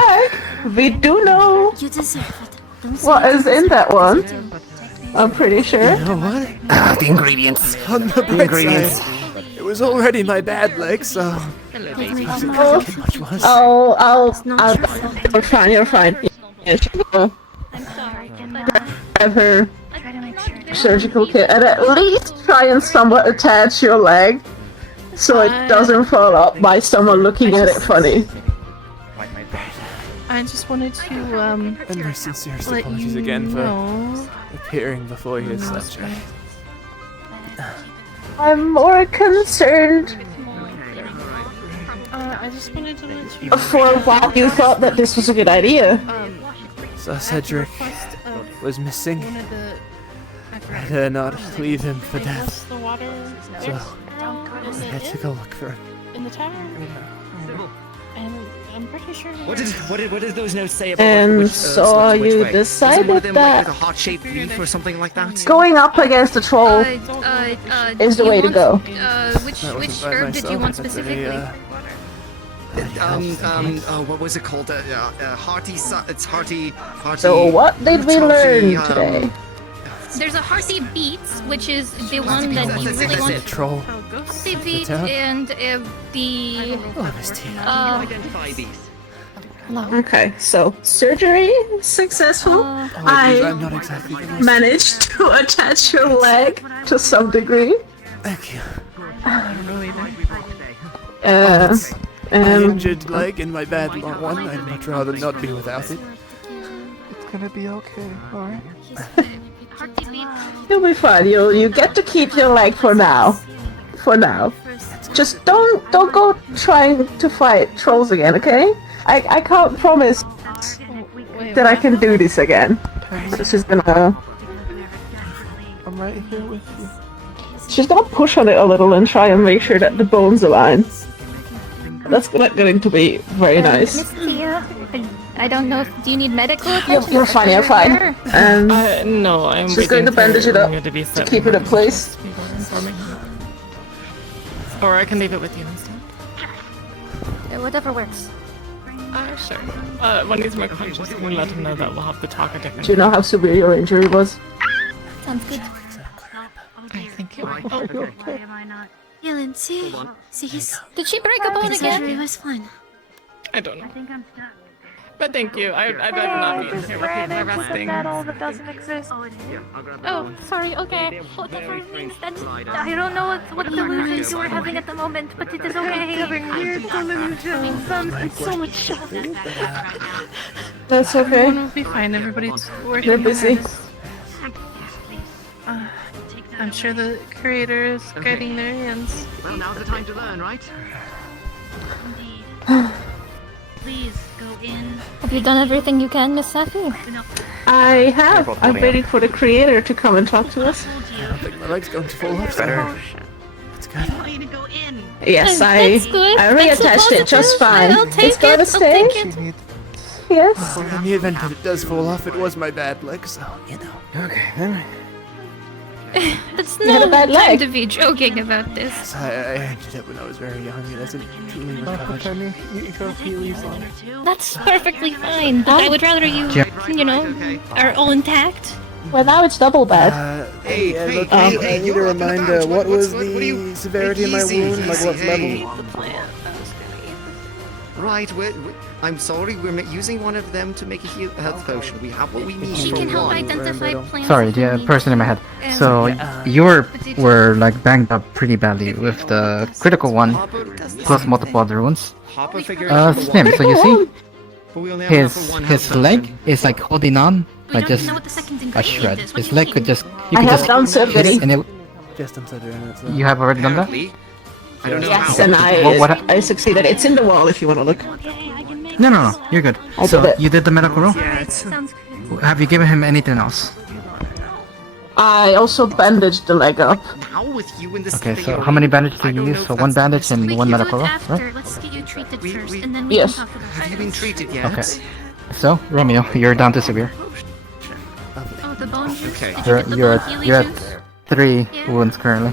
We do know what is in that one. I'm pretty sure. You know what? The ingredients. On the bright ingredients. side, it was already my bad leg, so. You're fine, you're fine. Yeah, have her surgical kit and at least try and somewhat attach your leg so it doesn't fall up by someone looking at it funny. I just wanted to And my sincerest let apologies you again for know. appearing before you as such. I'm more concerned I just wanted to let you for why you thought that this was a good idea. So Cedric was missing. I dare not leave him for death. the water So I had to go look for him. in the tavern. And I'm pretty sure. What did those notes say about And which, so which you way? decided Was it one of them that like with a heart-shaped leaf or something like that? going up against the troll is the way to go. Which wasn't by herb did you myself, want that's specifically? What was it called? Hearty. It's hearty. So what did we learn today? There's a hearty beets, which is the one that you really want. Troll. Hearty beet town? and the. Identify these. Okay, so surgery successful. I'm not exactly the most- managed to attach your leg to some degree. Thank you. My injured leg and my bad one. I'd much rather not be without it. It's gonna be okay, alright? You'll be fine. You get to keep your leg for now. For now. Just don't go trying to fight trolls again, okay? I can't promise that I can do this again. She's gonna I'm right here with you. she's gonna push on it a little and try and make sure that the bones align. That's not going to be very nice. Miss Thea, I don't know. Do you need medical You're attention? fine, you're fine. No, I'm she's going to bandage it up to keep it in place. Or I can leave it with you instead. Whatever works. Sure. When he's more conscious, we can let him know that we'll have to talk a different. Do you know how severe your injury was? Sounds good. I think it Oh, okay. Dylan, see? See, he's... Did she break a bone The surgery again? was fun. I don't know. But thank you. I'd rather not be in here with people resting. that doesn't exist. Oh, sorry. Okay. Whatever it means. I don't know what delusions you are having at the moment, but it is okay. Having weird delusions. It's so much shopping. That's okay. Everyone will be fine. Everybody's working. They're busy. I'm sure the creator is guiding their hands. Well, now's the time to learn, right? Please go in. Have you done everything you can, Miss Safi? I have. I'm waiting for the creator to come and talk to us. I don't think my leg's going to fall off. Better. That's good. I want you to go in. Yes, That's good. I That's a reattached it just positive. fine. I'll take It's going to it. I'll stay. take it. Yes. Well, in the event that it does fall off, it was my bad leg, so, you know. Okay, then. It's You had a no bad time leg. to be joking about this. I injured it when I was very young. It hasn't truly recovered. Penny, you go Healy's on. That's perfectly fine, but I would rather you, you know, are all intact. Well, now it's double bad. Look, I need a reminder. What was the severity of my wound? Like, what level? Right, I'm sorry, we're using one of them to make a health potion. We have what we need She for can help one. identify plants. Sorry, the person in my head. So you were like banged up pretty badly with the critical one, plus multiple other wounds. Slim. So you see, his leg is like holding on, like just a shred. His leg could just you could just hit it and it. Just considering it. You have already done that? I don't know Yes, how. and I succeeded. It's in the wall if you want to look. No, you're good. I So did it. you did the medical roll. Have you given him anything else? I also bandaged the leg up. Now with you in this Okay, so how many bandages did you use? So one bandage and one medical roll, right? Let's get you treated first, and then we Yes. can talk about Have you been treated yet? Okay. So Romeo, you're down to severe. Oh, the bone juice? Okay. Did you get the You're bone at healing you're juice? at 3 wounds currently.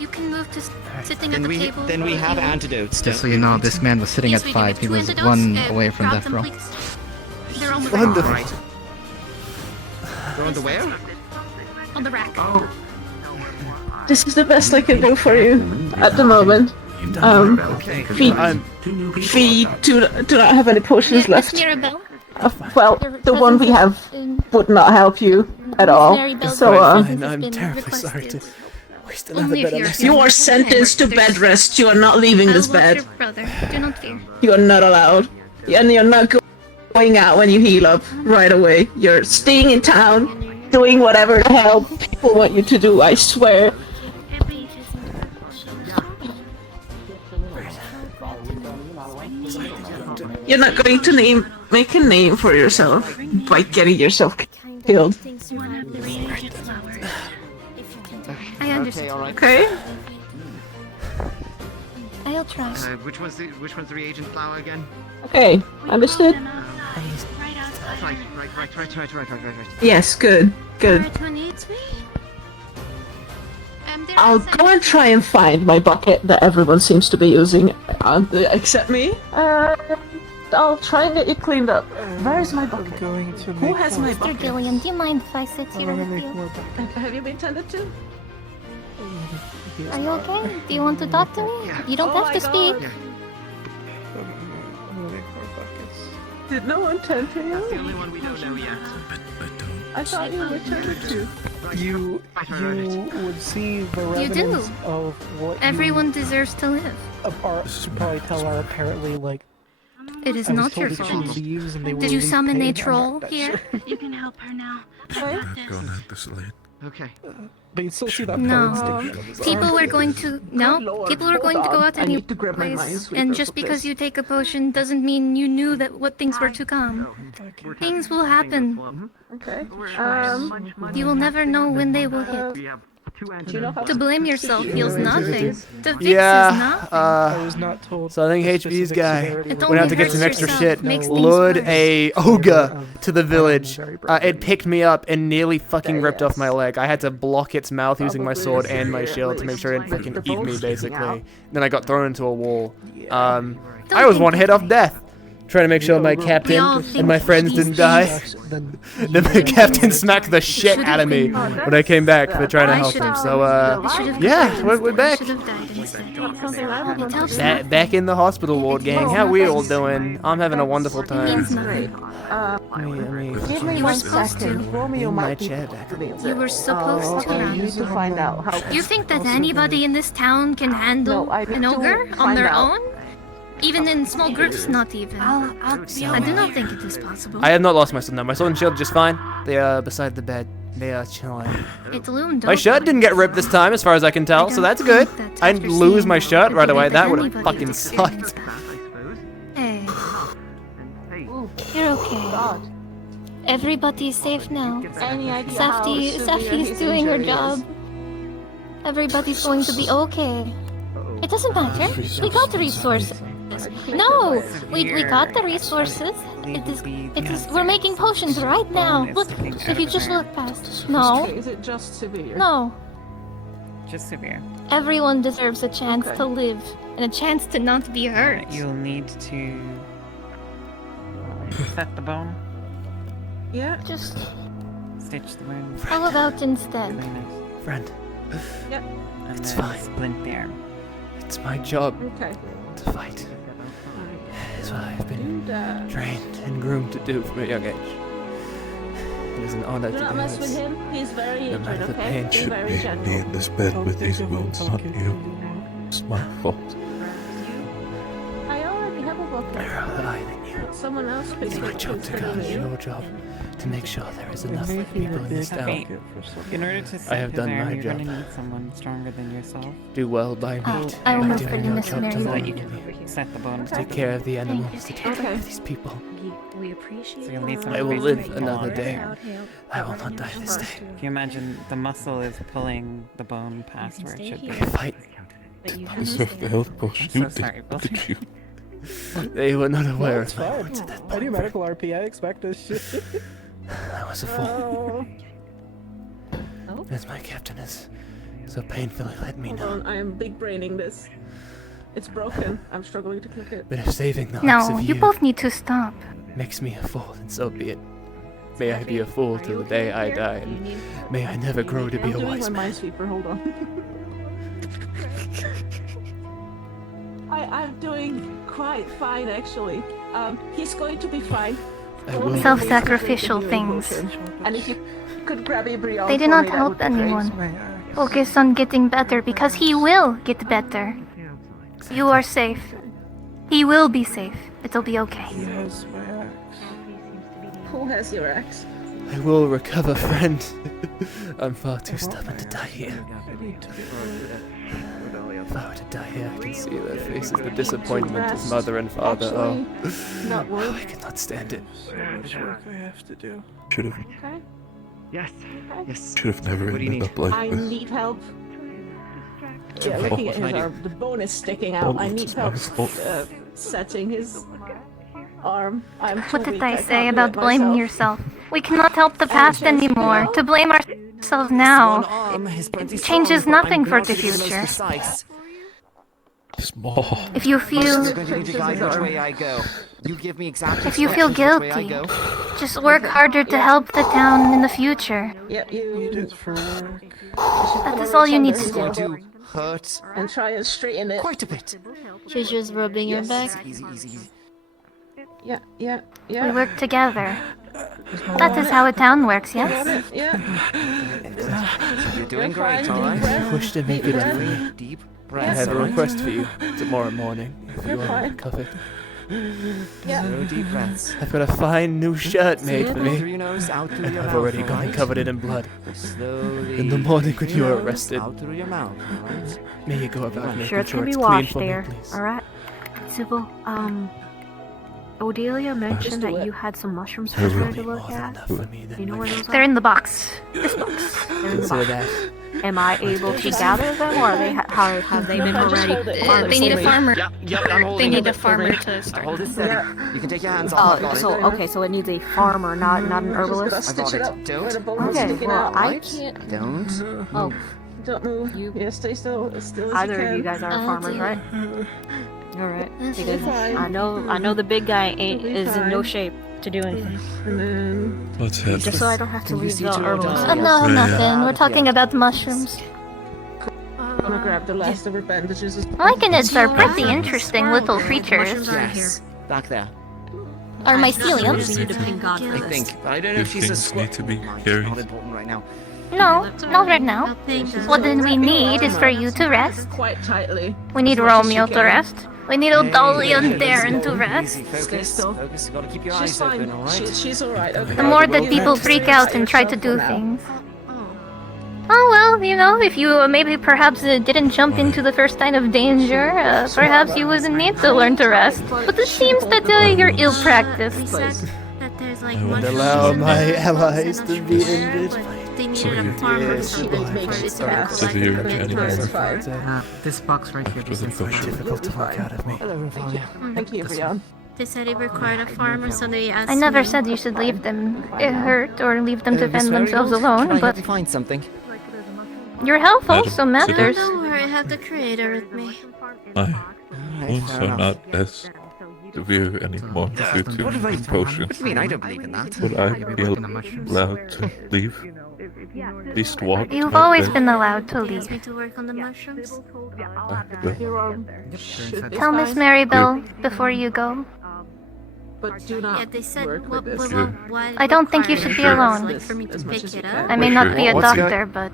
You can move to sitting at the table. Then we have antidotes. Just so you know, this man was sitting at 5. He was 1 away from death row. They're on the Wonderful. rack. You're on the where? On the rack. This is the best I can do for you at the moment. Feed do not have any potions left. Mirabelle? Well, the one we have would not help you at all. So, I'm terribly sorry to waste another bit of my you are sentenced to bed rest. You are not leaving this bed. Brother, do not fear. You are not allowed. And you're not going out when you heal up right away. You're staying in town, doing whatever the hell people want you to do, I swear. You're not going to make a name for yourself by getting yourself killed. I understand. Okay? I'll try. Which one's the reagent flower again? Okay, understood? Right. Yes, good. Who needs me? I'll go and try and find my bucket that everyone seems to be using, except me. I'll try and get you cleaned up. Where's my bucket? Who has my Mr. bucket? Gillian, do you mind if I sit here with you? Have you been tended to? Are you okay? Do you want to talk to me? You don't have to speak. Did no one tend to you? That's the only one we don't know yet. I thought you were tended to. You would see the You do. remnants of what Everyone deserves to live. should probably tell are apparently like. It is I was not your told that she fault. leaves and they Did will you leave summon a paid. I'm troll not that here? sure. You can help her now. Okay. But you still see that No. colored stick. People were going to people are going to go out I any need to grab my place, minesweeper and for just because this. you take a potion doesn't mean you knew that what things were to come. Things will happen. Okay. You will never know when they will hit. To blame yourself heals nothing. To fix is nothing. I was not told. So I think HB's guy It went only out to get hurts some extra yourself, shit, makes things lured worse. a ogre to the village. It picked me up and nearly fucking ripped off my leg. I had to block its mouth using my sword and my shield to make sure it didn't fucking eat me, basically. Then I got thrown into a wall. I was one hit off death. Trying to make sure my captain and my friends didn't die. Then my captain smacked the shit out of me when I came back for trying to help him. So, yeah, we're back. Back in the hospital ward, gang. How we all doing? I'm having a wonderful time. Give me You were 1 supposed second. to. Romeo My might be chair back. You were supposed to. I need to find out how. You think that anybody in this town can handle No, I need an to ogre on find their out. own? Even in small groups, not even. I do not think it is possible. I have not lost my sword. No, my sword and shield are just fine. They are beside the bed. They are chilling. It loomed My shirt didn't get ripped this time, as far as I can tell, so that's good. I didn't lose my shirt right away. That would have fucking sucked. Hey. You're okay. Everybody's safe now. Any idea how severe Safty's his doing her injury job. is? Everybody's going to be okay. It doesn't matter. We got the resources. No, we got the resources. It is. We're making potions right now. Look, if you just look past. No. Is it just severe? No. Just severe. Everyone deserves a chance to live and a chance to not be hurt. You'll need to set the bone, Yeah. Just stitch the wound. how about instead? Friend, Yep. And It's then fine. splint the arm. it's my job Okay. to fight. That's what I've been trained and groomed to do from a young age. It is an honor Do to not do mess this. with him. He's very No injured, matter the okay? pain. Be very Me gentle. in this bed with these wounds, not you. It's my fault. I already have a book. I than you. Someone else picked It's it my up job to instead guard of you. your job to make sure there is enough people in this town. In order to I set have his done arm, my you're job. gonna need someone stronger than yourself. Do well by meat. I will by move for doing the your Miss job Mary. to So that learn. you can set the bone. Take care of the animals, to take care Okay. of these people. We appreciate So you'll need some I will great live strength another to day. walk. I will not die this day. If you imagine the muscle is pulling the bone past where it should be. Fight. Deserve the health for I'm so shooting. sorry, Look at you. They were not aware It's of my fine. words at that I do point. medical RP. I expect this shit. I was a fool. As my captain has so painfully let me Hold know. on, I am big braining this. It's broken. I'm struggling to click it. But if saving the lives No, of you both need to stop. makes me a fool, then so be it. May I be a fool till the day I die, and may I never grow to be a I'm doing wise my man. Minesweeper. Hold on. I'm doing quite fine actually. He's going to be fine. I will. Self-sacrificial things. And if you could grab a Brion They do for not me, that help would be great. anyone. Focus on getting better because he will get better. You are safe. He will be safe. It'll be okay. Who has your axe? I will recover, friend. I'm far too stubborn to die here. If I were to die here, I can see their faces, the disappointment as mother and father. Oh, Not I cannot stand it. So much work I have to do. Should have. Okay. Yes. Yes. Should have never What do you ended need? up like I this. need help. Yeah, looking at his arm, the bone is sticking out. I need help setting his arm. I'm too What did weak, I can't say do about it blaming myself. yourself? We cannot help the past anymore. To blame ourselves now changes nothing for the future. Small. If you feel You're going to need to guide which way I go. You give me exactly if you feel instructions which way I guilty, go. just work harder to help the town in the future. Yep, you did for work. That is all you need to It's do. going to hurt and try and straighten it. quite a bit. She's just rubbing your back. Easy, easy, easy. Yeah, yeah, We yeah. work together. That is how a town works, yes? Yeah. You're doing You're fine, great, alright? I wish to make it up for you. Deep I breaths, have a alright? request for you tomorrow morning, if you You're want fine. to cover it. Yeah. Slow deep breaths. I've got a fine new shirt made for In me. through your nose, out through And your I've mouth, already gone and alright? covered it in blood. Slowly. In the morning when through you your are nose, arrested, out through your mouth, alright? may you go about making Sure, it's sure gonna it's be clean washed for me, there. please. Alright. Sybil, Odelia mentioned that you had some mushrooms for her to look at. Do you know where those are? They're in the box. This box. They're in the Consider box. that. Am I able to gather them, or are they how have they been already? They need a farmer. Yep, I'm holding They need it. a farmer to start. Hold it steady. You can take your hands off. I've got so it. okay, so it needs a farmer, not an herbalist. I've got it. Don't. Okay, well I Right? can't. Don't. Oh, Don't move. Yeah, stay still as you either can. of you guys are farmers, right? All right, because fine. I know the big guy is in no shape to do anything. And then What's happening? Just so I don't have to leave the to herbalist. No, nothing. We're talking about mushrooms. I'm gonna grab the last of her bandages. Lycanids are pretty interesting little creatures. Yes. Back there. Are myceliums? I think. But I don't know if she's a Things need squirrel. to be Not carried. important right now. No, not right now. What then we need is for you to rest. Quite tightly. We need As much as Romeo you to can. rest. We need Odalia and Darren to Easy, rest. focus. still. Focus. You gotta keep your She's eyes open, fine. alright? She's alright. Okay. The more that people freak out and try to do things. Oh well, you know, if you maybe perhaps didn't jump into the first sign of danger, perhaps you wouldn't need to learn to rest. But it seems that you're ill-practiced. I And allow my allies to be injured. They needed a farmer Severe animal. This box right here. After the pressure. Difficult to look out of me. Hello, Thank you, Brian. They said it required a farmer, so they asked I never me. said you should leave them hurt or leave them to Miss fend themselves Marigold, alone, can I help but you find something? your health also Madam, matters. Don't worry, I have the creator with me. My Alright, wounds fair are enough. not as severe anymore due to What have I- the potion. What do you mean? I don't believe in that. Would I be allowed to leave? At least walk? You've my always bed? been allowed to He asked me leave. to work on the mushrooms. Well, Your arm should be Tell Miss fine. Maribel before you go. But do not. Yeah, they said. Why? I don't think you should be alone. Like for me to pick it up. I may not be a doctor, but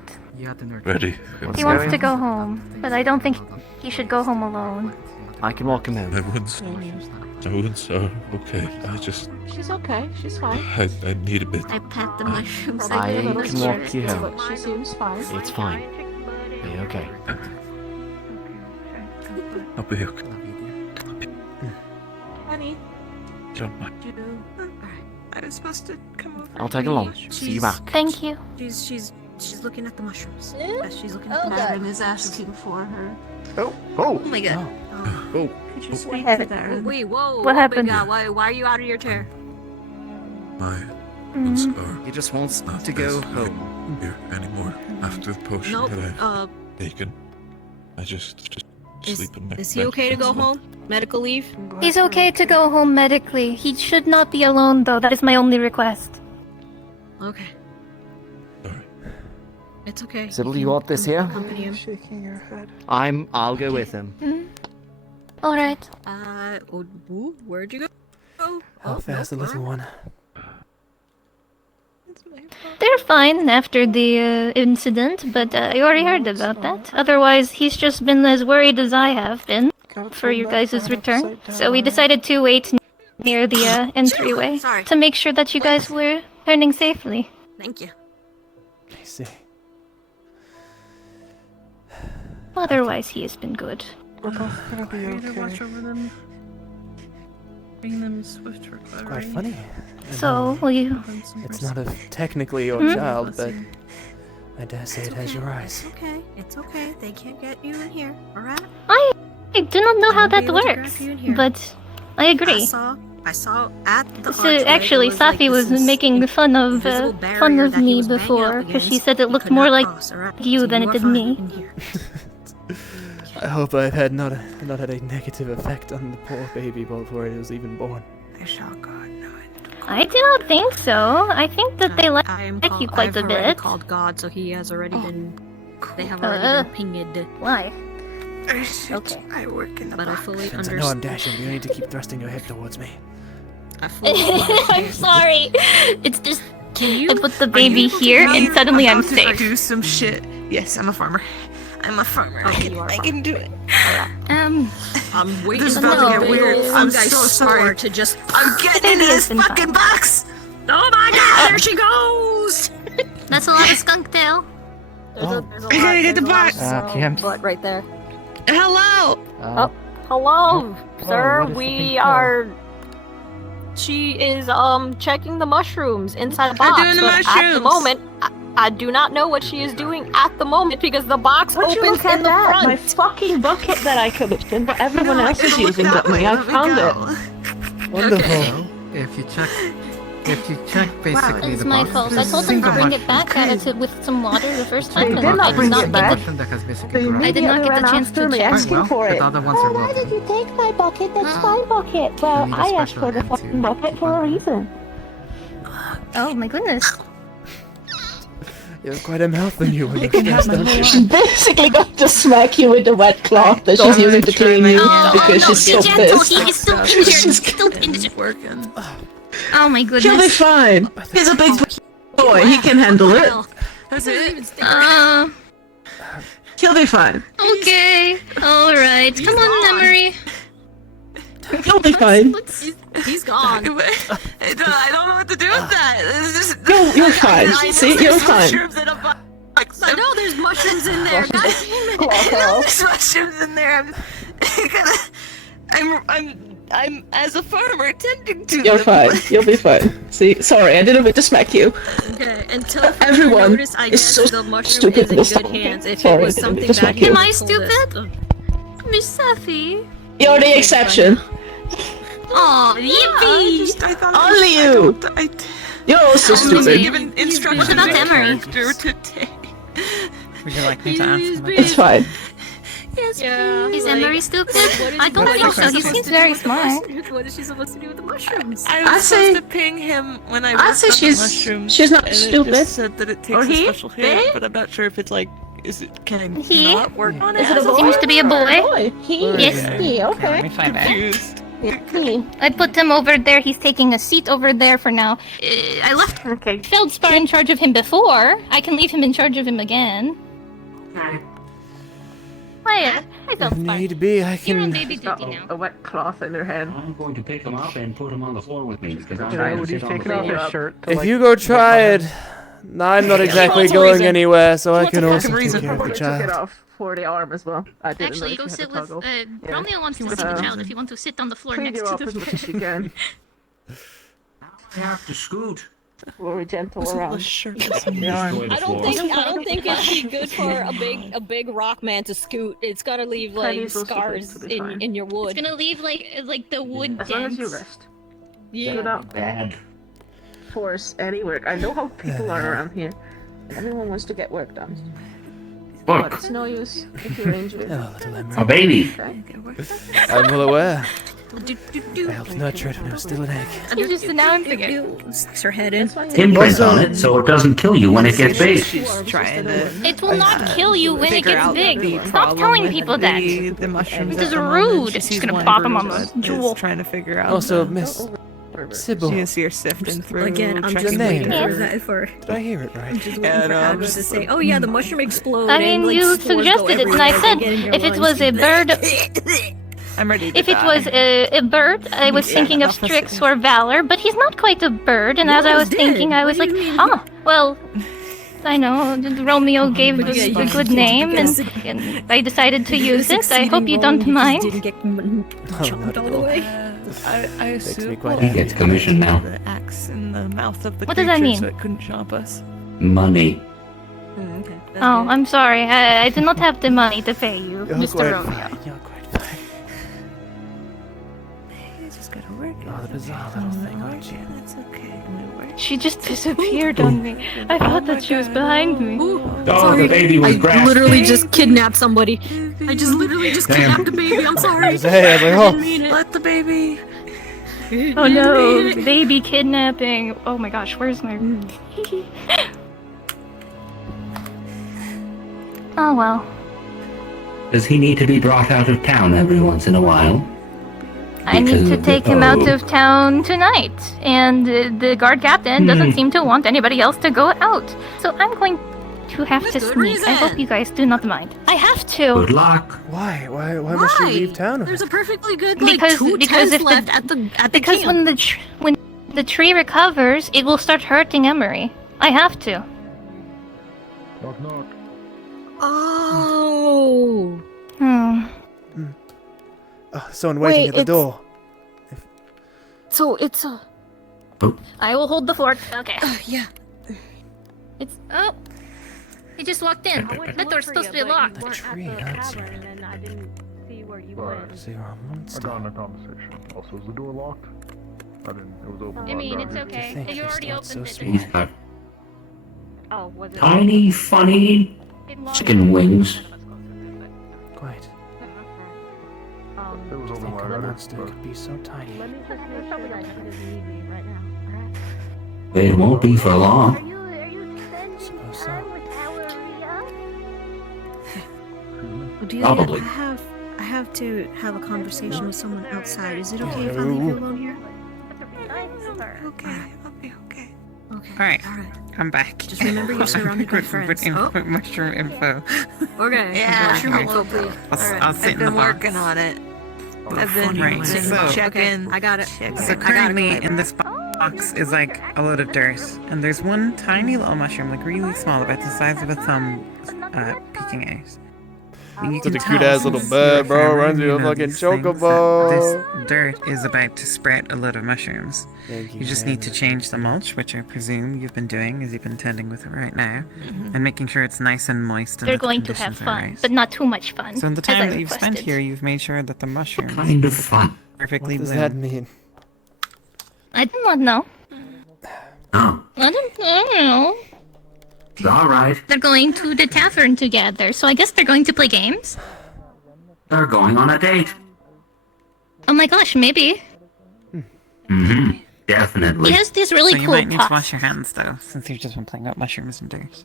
Ready. he wants to go home. But I don't think he should go home alone. I can walk him out. My wounds are okay. She's okay. She's fine. I need a bit. I pat the mushrooms. I can walk you But home. she seems fine. It's fine. Be okay. I'll be okay. Honey. Don't mind. I was supposed to come over. I'll take along. See you back. Thank you. She's looking at the mushrooms. She's looking Oh, at the mushrooms. Madden is asking for her. Oh my god. Oh. Could you speak What to Darren? Wait, whoa. What happened? Big guy, why are you out of your chair? My wounds Mm-hmm. are He just wants not to go best home. here anymore after the potion Nope. that I've taken. I just sleep in my Is he bed. okay to go That's all. home? Medical leave? He's okay to go home medically. He should not be alone, though. That is my only request. Okay. It's okay. Sybil, you want this here? Accompany him. Shaking your head. I'll go with him. All right. Where'd you go? How fast, the little one? They're fine after the incident, but I already heard about that. Otherwise, he's just been as worried as I have been for your guys' return. So we decided to wait near the entryway to make sure that you guys were returning safely. Thank you. I see. Otherwise, he has been good. We're both gonna be Try to watch okay. over them. Bring them swift recovery. Quite funny. So, will you... It's not technically your child, but I dare say it has your eyes. It's okay. It's okay. They can't get you in here. Alright? I do not know how I'll be that able to grab works, you in here. but I agree. I saw at the So, archway, actually, it was like Safi was this making fun of invisible barrier that he me was banging before up because she against. said it He looked could more not like cross, alright? you So than you it are did fine me. in here. I hope I've had not had a negative effect on the poor baby before it was even born. I shall God no. I do not think so. I think that they like you quite I've a already bit. called God, so he has already been. They have already been pinged. Why? Okay. I work in the But I box. fully Since I know I'm understand. dashing, you need to keep thrusting your head towards me. I'm sorry. It's just Can I put the baby here and suddenly I'm safe. Do some shit. Yes, I'm a farmer. I'm a farmer. I can do it. I'm waiting This is for about to the get weird. big I'm old guy's so sword sorry. to just. I'm getting into this fucking box. Oh my god! There she goes. That's a lot of skunk tail. There's a I gotta get the box. But right there. Hello. Hello, sir. what is the We big are. She is checking the mushrooms inside a box. doing the but at the mushrooms. moment, I do not know what she is doing at the moment because the box Would you opens look at in the that? front. My fucking bucket that I commissioned, but everyone else is using but me. I found it. Wonderful. If you check basically It's the my box, fault. I there's a told them to single bring it mushroom. back at it with some water the first time, They and did not I bring did it not back. get Mushroom that has basically They grown. I did not immediately get the ran chance after to me check. asking Well, for the it. other ones are Why did you take my bucket? That's my bucket. Well, need a I asked special for the hand fucking to bucket for a reason. Oh my goodness. You have quite a mouth on you when you're can have stressed, don't you? She's basically going to smack you with the wet cloth that she's using to clean you because she's so be gentle. pissed. He is still injured. He's still injured. Working. Oh my She'll be goodness. fine. He's a big boy. He can handle it. That's it. He'll be fine. Okay. Alright. Come on, Emery. He'll be fine. He's gone. I don't know what to do with that. It's just, You're fine. See, you're fine. mushrooms in a box. I know there's mushrooms in there. God damn it. I know there's mushrooms in there. I'm as a farmer tending to You're them. fine. You'll be fine. See, sorry, I didn't mean to smack you. Okay, until Everyone notice, I is guess so the mushroom stupid is in this good time. hands. If Sorry, it was I didn't mean something to smack bad, you. he Am I would've told us. stupid? Miss Safi. You're the exception. Aw, yippee! I thought Only you. You're also Only stupid. me. given instructions What about on Emery? character today. Would you like me to ask him? It's fine. Yes, yeah, Is like, Emery stupid? what I don't what think is so. she He supposed seems to do very with the smart. mushrooms? What is she supposed to do with the mushrooms? I I was say- supposed to ping him when I I worked say on the she's- mushrooms. she's not and it stupid. just said that it takes Or a he? special hand, They? but I'm not sure if it's like, can I He? not work on it? Is it a as boy? Seems to be a boy. He. Yes. He. Let Okay. me find out. Confused. I put him over there. He's taking a seat over there for now. I left Feldspar in charge of him before. I can leave him in charge of him again. Hi, If need be, I You're on can. baby duty now. A wet cloth in her hand. I'm going to pick him up and put him on the floor with me because I'm Okay, trying to would you sit on the take off floor. your shirt? If you go try it, I'm not exactly What's the going reason? anywhere, so I What's can the also fucking take reason? care of Probably the took it child. off for the arm as well. I didn't Actually, know go if you sit had with. to toggle. Yeah. Romeo wants to sit with the child if you want to sit on the floor Clean next you to up the as much as you can. I have to scoot. Very gentle around. I don't think it'd be good for a big rock man to scoot. It's gotta leave like Chinese will scars supposed to be fine. in your wood. It's gonna leave like the wood As long as you dents. rest. Yeah. Do not Bad. force any work. I know how people are around here. Everyone wants to get work done. Look. But it's no use if you're injured. Hello, little Emery. A baby. Okay. I'm well aware. I helped nurture it when it was still an egg. You're just announcing it. Sticks her head in. Imprint on it so it doesn't kill you when it gets big. She's trying to. It will not kill you when it figure gets out the big. Stop problem telling with people that. the mushrooms. This is at the moment. rude. She She's sees gonna one pop him on version the is jewel. Trying to figure out. Also, the- Miss Sybil. Yes, you're sifting through. Again, I'm checking just the waiting name. for that for. Did I hear it right? Just waiting for Abby to say, "Oh yeah, the mushroom exploded." I mean, and, like, you spores go suggested it, and I everywhere, said they get in your if it lungs. was a bird, I'm ready to if it die. was a bird, I was thinking of Strix or Valor, but he's not quite a bird. And as I was thinking, I was like, oh, well, I know Romeo gave But us yeah, a you good did name, because- and I decided to use it. I Succeeding hope you role, don't just mind. Didn't get jumped all the way. I assume He gets commission now. the axe in the mouth of the What does that creature mean? so it couldn't chomp us. Money. Okay. Oh, I'm sorry. I did not have the money to pay you, You're Mr. quite Romeo. fine. You're quite fine. You just gotta work. You're the bizarre little thing, aren't you? It's okay. She just disappeared on me. I thought that she was behind me. Oh, the baby was I grasped. literally just kidnapped somebody. I just literally just Damn. kidnapped a baby. I'm sorry. Just, hey, I was like, I oh. didn't mean it. Let the baby. Oh no, baby kidnapping. Oh my gosh, where's my... Oh well. Does he need to be brought out of town every once in a while? I need Because to of the- take him out oh. of town tonight, and the guard captain doesn't seem to want anybody else to go out. So I'm going to have to sneak. I hope you guys do not mind. I have to. Good luck. Why? Why must you leave town? There's a perfectly good like Because two because tents if left the, at the because camp. when the tree recovers, it will start hurting Emery. I have to. Knock knock. Oh. Hmm. Someone waiting Wait, at the it's- door. So it's a. I will hold the fort. Okay. Yeah. It's he just walked in. That door's supposed to be locked. The tree answered. and I didn't see where you Right. went. So you're a I monster. got in a conversation. Also, is the door locked? I didn't. It was open. I when mean, got it's here. okay. think You they already start so opened it. sweet. He's got Oh, was it? tiny, funny chicken wings. Quite. It was open Think when a I got monster here. could be so tiny. Let me just make sure that she doesn't need me right now. Alright? It won't be for long. Suppose so. Probably. I have to have a conversation with someone outside. Is it okay if I leave you alone here? Okay, I'll be okay. Okay. Alright, I'm back. Just remember you're surrounded by friends. Quick mushroom info. Okay. Yeah. Mushroom info, please. I'll sit in the box. Working on it. I've been Right, so- checking. I got it. So currently in this box is like a load of dirt, and there's one tiny little mushroom, like really small, about the size of a thumb, peeking out. And you Such can a cute tell ass little since bird, you're a bro. farmer, Runs you a know fucking these things, that chocobo. This dirt is about to spread a load of mushrooms. Thank You just need to change the mulch, which I presume you've been doing, as you've been tending with it right now, and making sure it's nice and moist. And They're that the going to have conditions are fun, right. but not too much fun. So in the as I time that you've spent requested. here, you've made sure that the mushrooms Kind of fun. perfectly What does bloom. that mean? I do not know. Oh, I don't know. all right. They're going to the tavern together, so I guess they're going to play games. They're going on a date. Oh my gosh, maybe. Mm-hmm. He Definitely. has these really So you cool might need to pots. wash your hands though, since you've just been playing with mushrooms and dirt.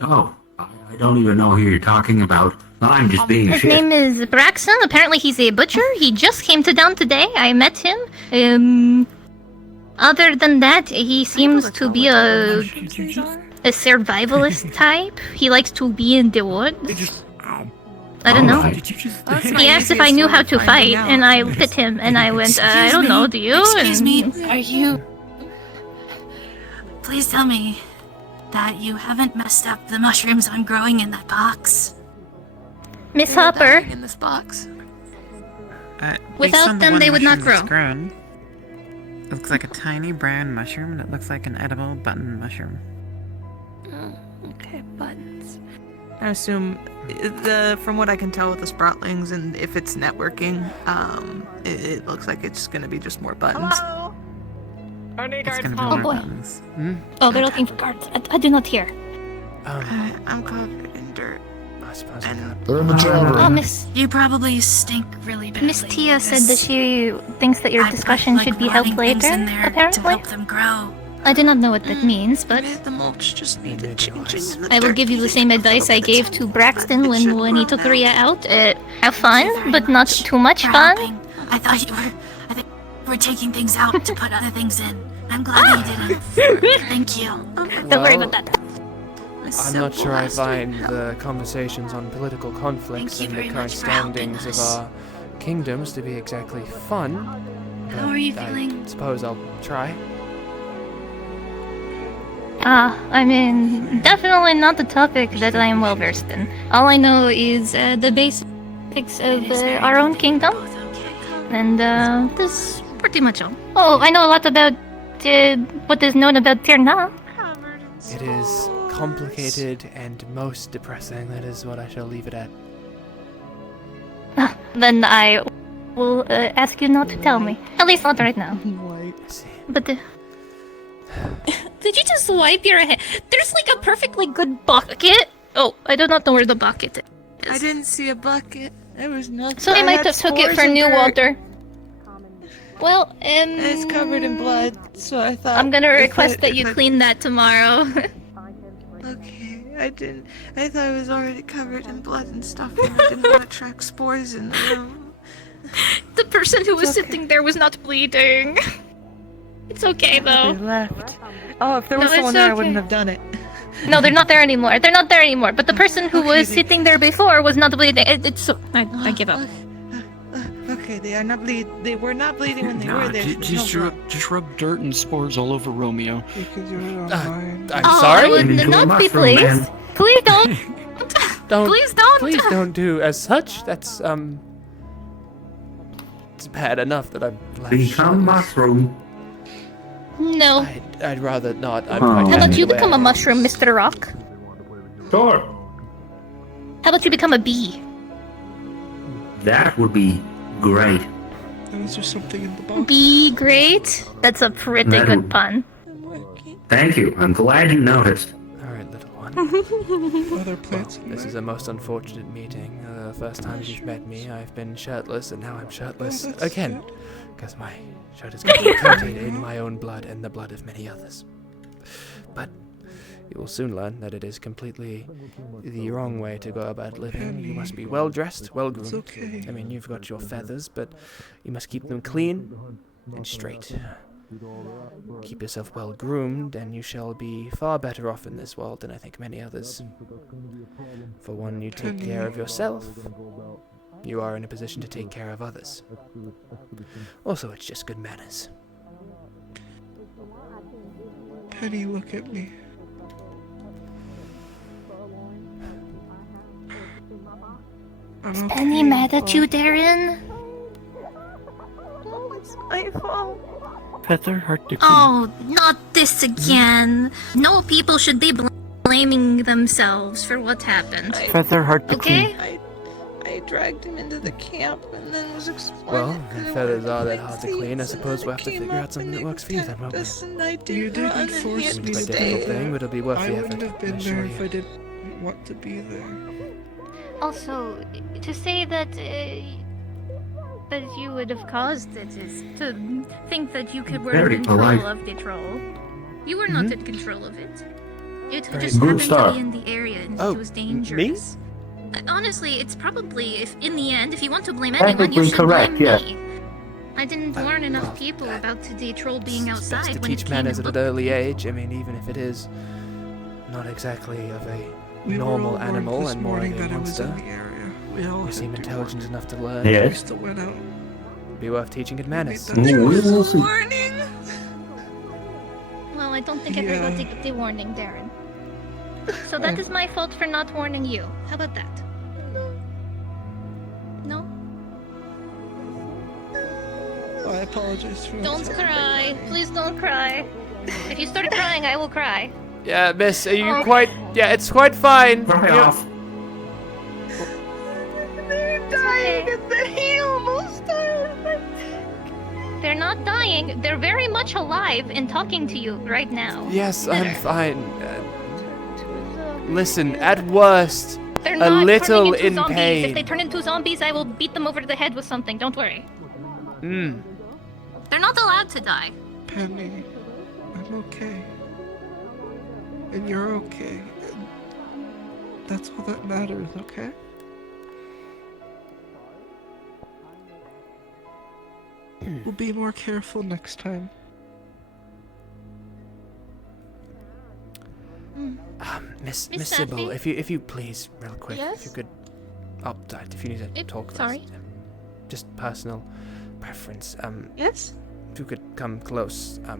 Oh, I don't even know who you're talking about. I'm just being His shit. name is Braxton. Apparently, he's a butcher. He just came to town today. I met him. Other than that, he seems to be a survivalist type. He likes to be in the woods. I don't know. He asked if I knew how to fight, and I looked at him and I went, I don't know, do you? Excuse me, And- are you... Please tell me that you haven't messed up the mushrooms I'm growing in that box. Miss Hopper. In this box. Based Without on the them, one they would not mushroom that's grow. grown, it looks like a tiny brown mushroom, and it looks like an edible button mushroom. Okay, buttons. I assume from what I can tell with the sproutlings, and if it's networking, it looks like it's gonna be just more buttons. Hello? Are any It's guards gonna be home? more boy. buttons. Oh, they're looking for guards. I do not hear. I'm covered in dirt. I suppose and Oh, Miss You probably stink really badly. Miss Tia said that she thinks that your discussion should be held rotting things later, in there to apparently. help them grow. I do not know what that means, but the mulch just needed changing. I will give you the same advice I gave to Braxton when he took Ria out. Have fun, but not too much fun. I thought you were taking things out to put other things in. I'm glad you didn't. Thank you. Don't worry about that. I'm not sure I find the conversations on political conflicts and the current standings of our kingdoms to be exactly fun. How are you I feeling? suppose I'll try. I mean, definitely not the topic that I am well versed in. All I know is the basics of our own kingdom, and this is pretty much all. Oh, I know a lot about what is known about Tirna. It is complicated and most depressing. That is what I shall leave it at. Then I will ask you not to tell me. At least not right now. But did you just wipe your hand? There's like a perfectly good bucket. Oh, I do not know where the bucket is. I didn't see a bucket. There was nothing. So I might have took it for new water. Well, it's covered in blood, so I thought I'm gonna request if that you clean that tomorrow. Okay, I didn't. I thought it was already covered in blood and stuff, and I didn't want to track spores in the room. The person who was sitting there was not bleeding. It's okay though. They left. Oh, if there was No, someone it's there, I okay. wouldn't have done it. No, they're not there anymore. They're not there anymore. But the person who was sitting there before was not bleeding. I give up. Okay, they are not bleed. They were not bleeding when they were there. so Just rub dirt and spores all over Romeo. I'm Oh, sorry. I would not be pleased. Please don't. Don't. Please don't. Please don't do as such. That's It's bad enough that I'm left Become mushroom. No. I'd rather not. I'm Oh. quite How about happy you the way become I a am. mushroom, Mr. Rock? Sure. How about you become a bee? That would be great. Is there something in the box? Bee great? That's a pretty That good would- pun. Thank you. I'm glad you noticed. Alright, little one. Other plants? This is a most unfortunate meeting. The first time you've met me, I've been shirtless, and now I'm shirtless that's again. Because my shirt is coated in my own blood and the blood of many others. But you will soon learn that it is completely the wrong way to go about living. You must be well dressed, well groomed. okay. I mean, you've got your feathers, but you must keep them clean and straight. Keep yourself well groomed, and you shall be far better off in this world than I think many others. For one, you take care of yourself. You are in a position to take care of others. Also, it's just good manners. Penny, look at me. Is Penny mad at you, Darren? No, it's my fault. Feather heart to Oh, not this again. No people should be blaming themselves for what happened. Feather heart to Okay? I dragged him into the camp and then was explaining. Well, if feathers are that hard to clean, I suppose we'll have to figure out something that works for you then, won't we? And I did You didn't run and he force had me to to It's a stay difficult there. thing, but it'll be worth I the wouldn't effort. have been I assure there if you. I didn't want to be there. Also, to say that you would have caused it is to think that you were Very in control polite. of the troll. You were not in control of it. It Very just good happened start. to be in the area and Oh, it was dangerous. Honestly, it's probably, if in the end, if you want to blame anyone, you Technically should correct, blame yeah. me. I didn't warn enough people about the troll being outside Best to when it teach came manners and at an early age. I mean, even if it is not exactly of a We were all normal warned animal this and more of morning a that it was monster. in the area. We all You seem had to intelligent warn. enough to learn. Yes. We still went out. Be worth teaching good manners. There was a warning. Well, I don't think Yeah. everybody got the warning, Darren. So that is my fault for not warning you. How about that? No? I apologize for Don't cry. Please don't cry. If you start crying, I will cry. Yeah, miss, are you Oh. quite... Yeah, it's quite fine. Drop it You- off. They're dying and then he almost died. They're not dying. They're very much alive and talking to you right now. Yes, I'm fine. Listen, at worst, They're a not little turning into in zombies. pain. If they turn into zombies, I will beat them over the head with something. Don't worry. Mm. They're not allowed to die. Penny, I'm okay. And you're okay. And that's all that matters, okay? We'll be more careful next time. Miss Miss Sybil, Safi? if you please, real quick, if you Yes? could... Oh, if you need to talk first. sorry. Just personal preference. Yes? If you could come close. Let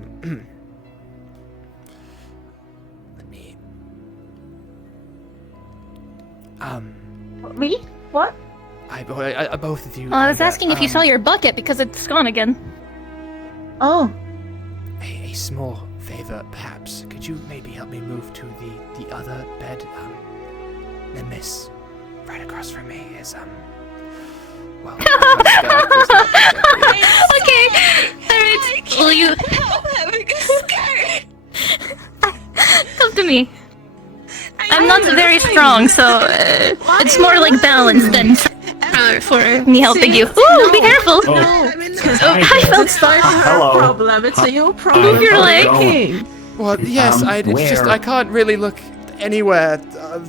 me... Me? What? I both of you... Oh, I was either, asking if you saw your bucket because it's gone again. Oh. A small favor, perhaps. Could you maybe help me move to the other bed? The miss right across from me is, well... Okay, alright. Will you... having a scare. Come to me. I'm not very strong, so it's more like balance than for me helping you. Ooh, be careful! Oh, I felt It's not hello. your problem. It's a your problem. Move your leg. Well, yes, it's just I can't really look anywhere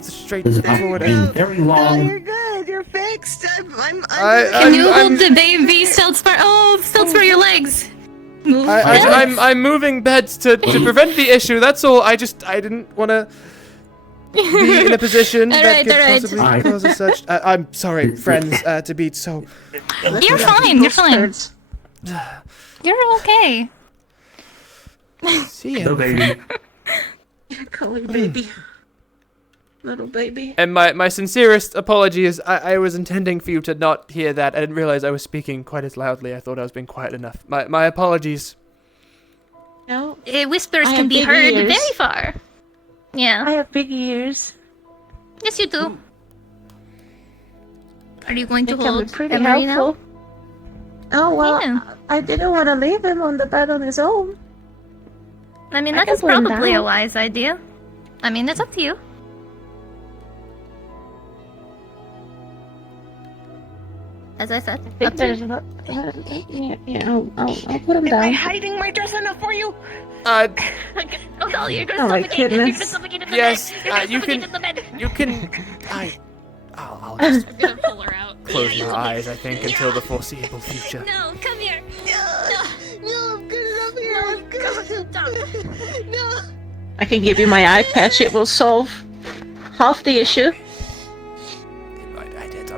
straight forward. Very long. You're good. You're fixed. Can you hold the baby Feldspar? Oh, Feldspar, your legs! Move I'm moving beds to prevent the issue. That's all. I didn't want to be in a position that could possibly cause a such. I'm sorry, friends, to be so. You're fine. You're fine. You're okay. See ya. Hello, baby. Chloe, baby. Little baby. And my sincerest apologies. I was intending for you to not hear that. I didn't realize I was speaking quite as loudly. I thought I was being quiet enough. My apologies. No. Whispers I can have be big heard ears. very far. Yeah. I have big ears. Yes, you do. Are you going to It can be hold pretty Emery helpful. now? Oh well, Yeah. I didn't want to leave him on the bed on his own. I mean, I that can is put him probably a down. wise idea. I mean, it's up to you. As I said, Think up to there's you. I'll put him Am I down. hiding my dress enough for you? Uh, Oh no, you're gonna Oh my suffocate. You're gonna goodness. suffocate in the yes, bed. You're gonna you suffocate can. in the bed. You can. I'll just I'm gonna pull her out. close my eyes. I think until the foreseeable future. No, come here. No, I'm good enough here. I'm good. No. I can give you my eye patch. It will solve half the issue. I did.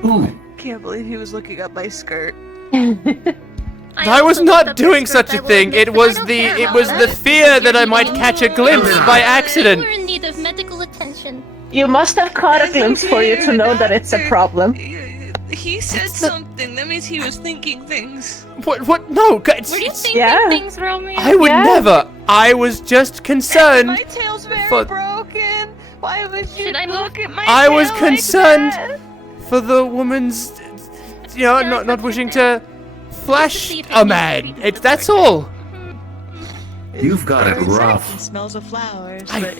Can't believe he was looking up my skirt. I was not doing such a thing. It was the fear that I might catch a glimpse by accident. We're in need of medical attention. You must have caught a glimpse for you to know that it's a problem. He said something. That means he was thinking things. What? No. Were you thinking things, Romeo? I would never. I was just concerned. My tail's very for- broken. Why was you Should I look at my I was tail like concerned that? for the woman's, not wishing to flash a man. That's all. You've got it It rough. smells of flowers, but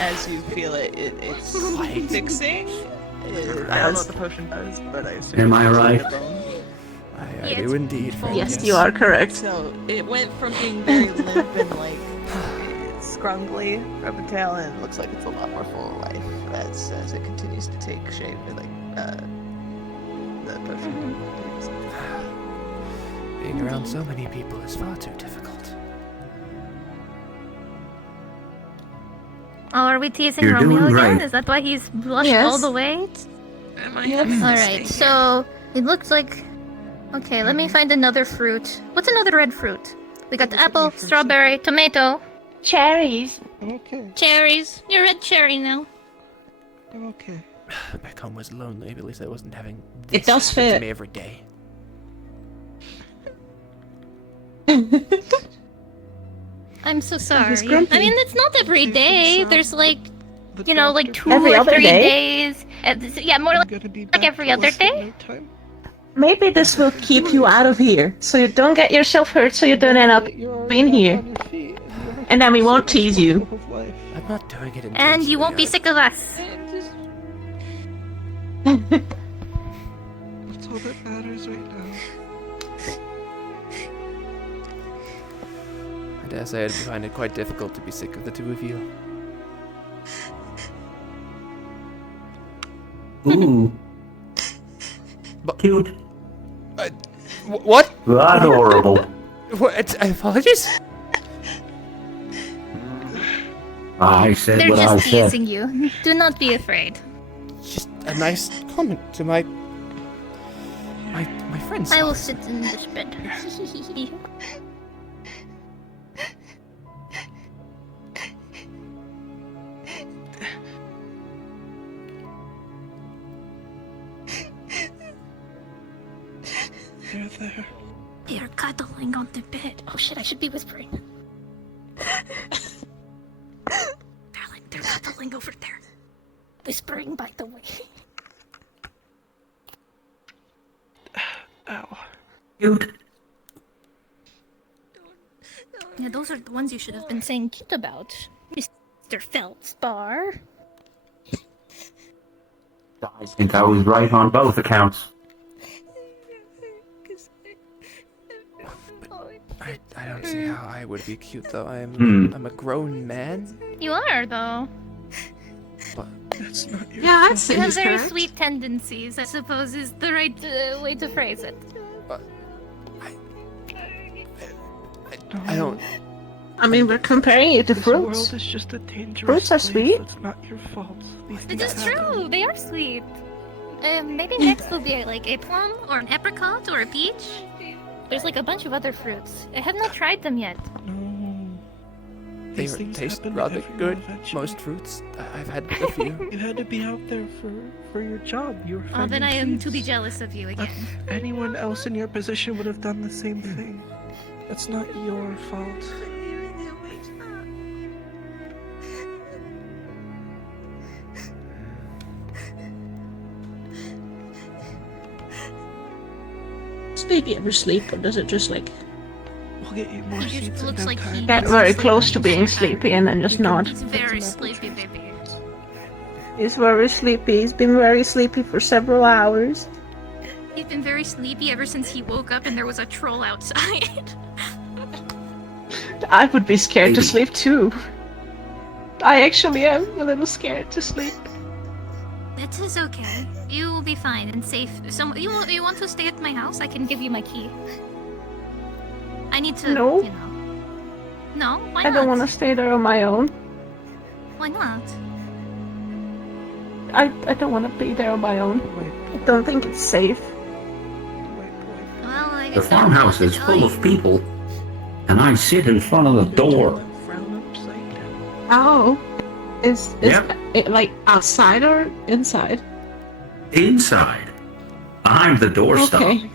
as you feel it's fixing. I don't know what the potion does, but I assume Am I it's right? the bone. I do indeed. Friend, Yes, you are correct. So it went from being very limp and like scrungly from the tail end. It looks like it's a lot more full of life as it continues to take shape. Like the potion. Being around so many people is far too difficult. Oh, are we teasing You're Romeo doing again? right. Is that why he's blushed Yes. all the way? Alright, so it looks like... Okay, let me find another fruit. What's another red fruit? We got apple, strawberry, tomato. Cherries. Okay. Cherries. You're red cherry now. I'm okay. Back home was lonely, but at least I wasn't having It this does happen to fit. me every day. I'm so sorry. He's grumpy. I mean, it's not every day. There's like, you know, like 2 Every or other 3 day? days. Yeah, more like every other day. Maybe this will keep you out of here, so you don't get yourself hurt, so you don't end up in here. And then we won't tease you. I'm not doing it intentionally. And you won't be sick of us. That's all that matters right now. I dare say I'd find it quite difficult to be sick of the two of you. Ooh. Cute. What? Adorable. What? Apologies? I said They're what I just said. teasing you. Do not be afraid. Just a nice comment to my friends. I will sit in this bed. They're there. They're cuddling on the bed. Oh shit, I should be whispering. They're cuddling over there. Whispering, by the way. Ow. Cute. Yeah, those are the ones you should have been saying cute about. Mr. Feldspar. I think I was right on both accounts. I don't see how I would be cute though. I'm a grown man. You are, though. But that's not your Yeah, that's You have very correct. sweet tendencies, I suppose is the right way to phrase it. I don't. I mean, we're comparing you to This world fruits. is just a dangerous Fruits are place. sweet. It's not your fault. These It things is happen. true, they are sweet. Maybe next will be like a plum, or an apricot, or a peach. There's like a bunch of other fruits. I have not tried them yet. They These things taste happen to rather everyone good. eventually. Most fruits. I've had a few. You had to be out there for your job. You were Oh, then finding I am to be seeds. jealous of you again. Anyone else in your position would have done the same thing. That's not your fault. Does baby ever sleep, or does it just like We'll get you more He just seeds in looks no like time. he- get very close to being sleepy and then just nod? He's very sleepy, baby. He's very sleepy. He's been very sleepy for several hours. He's been very sleepy ever since he woke up and there was a troll outside. I would be scared to sleep too. I actually am a little scared to sleep. That is okay. You will be fine and safe. You want to stay at my house? I can give you my key. I need to. No. You know. No. Why I not? don't want to stay there on my own. Why not? I don't want to be there on my own. I don't think it's safe. Well, I The guess farmhouse is full of people, and I sit in front of the door. Oh, is Yep. it like outside or inside? Inside. I'm the doorstop. Okay.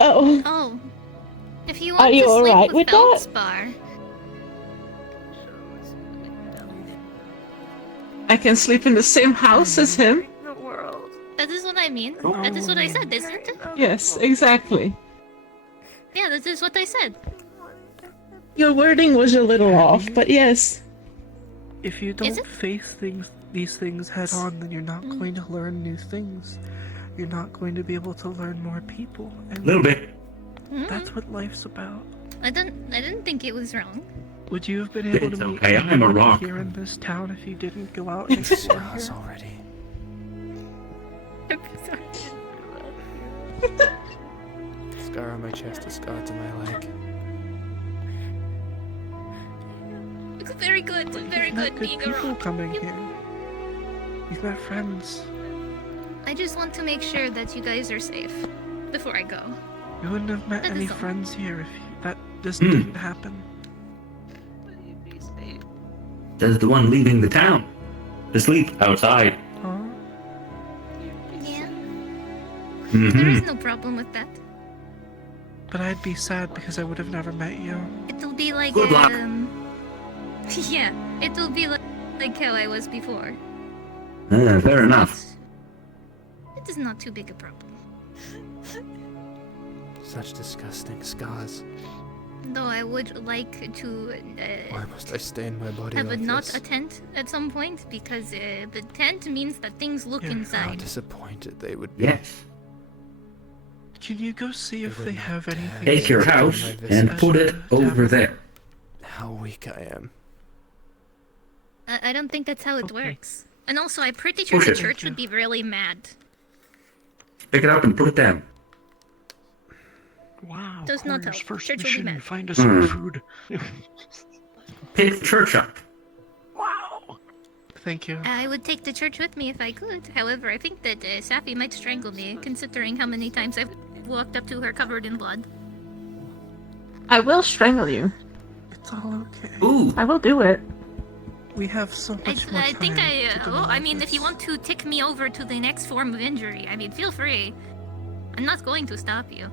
Oh. Oh. If you Are want you to sleep alright with that? Feldspar, I can sleep in the same house as him. that is what I mean. That is what I said, isn't it? Yes, exactly. Yeah, that is what I said. Your wording was a little off, but yes. If you don't it? face these things head on, then you're not going to learn new things. You're not going to be able to learn more people. And Little bit. that's what life's about. I didn't think it was wrong. Would you have been able It's to meet okay, I'm a anyone rock. here in this town if you didn't go out and explore here? already. Scar on my chest, a scar to my leg. It's very good. It's very You've met good good being a people rock. coming here. You've met friends. I just want to make sure that you guys are safe before I go. You wouldn't have met That any is all. friends here if that this Hmm. didn't happen. Says the one leaving the town. To sleep outside. Huh? Yeah, there Mm-hmm. is no problem with that. But I'd be sad because I would have never met you. It'll be like Good luck. yeah, it'll be like how I was before. Fair enough. It is not too big a problem. Such disgusting scars. Though I would like to Why must I stain my body have like not this? a tent at some point because the tent means that things look How inside. disappointed they would be. Yes. Can you go see if they have anything? Take your house and put it over there. How weak I am. I don't think that's how it works. And also, I'm pretty sure Push the it. church would be really mad. Pick it up and put it down. Wow. Does not Corey's help. first Church will be mission, mad. find us some Hmm. food. Pick the church up. Wow. Thank you. I would take the church with me if I could. However, I think that Safi might strangle me, considering how many times I've walked up to her covered in blood. I will strangle you. It's all okay. Ooh. I will do it. We have so much more I time. think I. to do Well, all I of mean, this. if you want to tick me over to the next form of injury, I mean, feel free. I'm not going to stop you.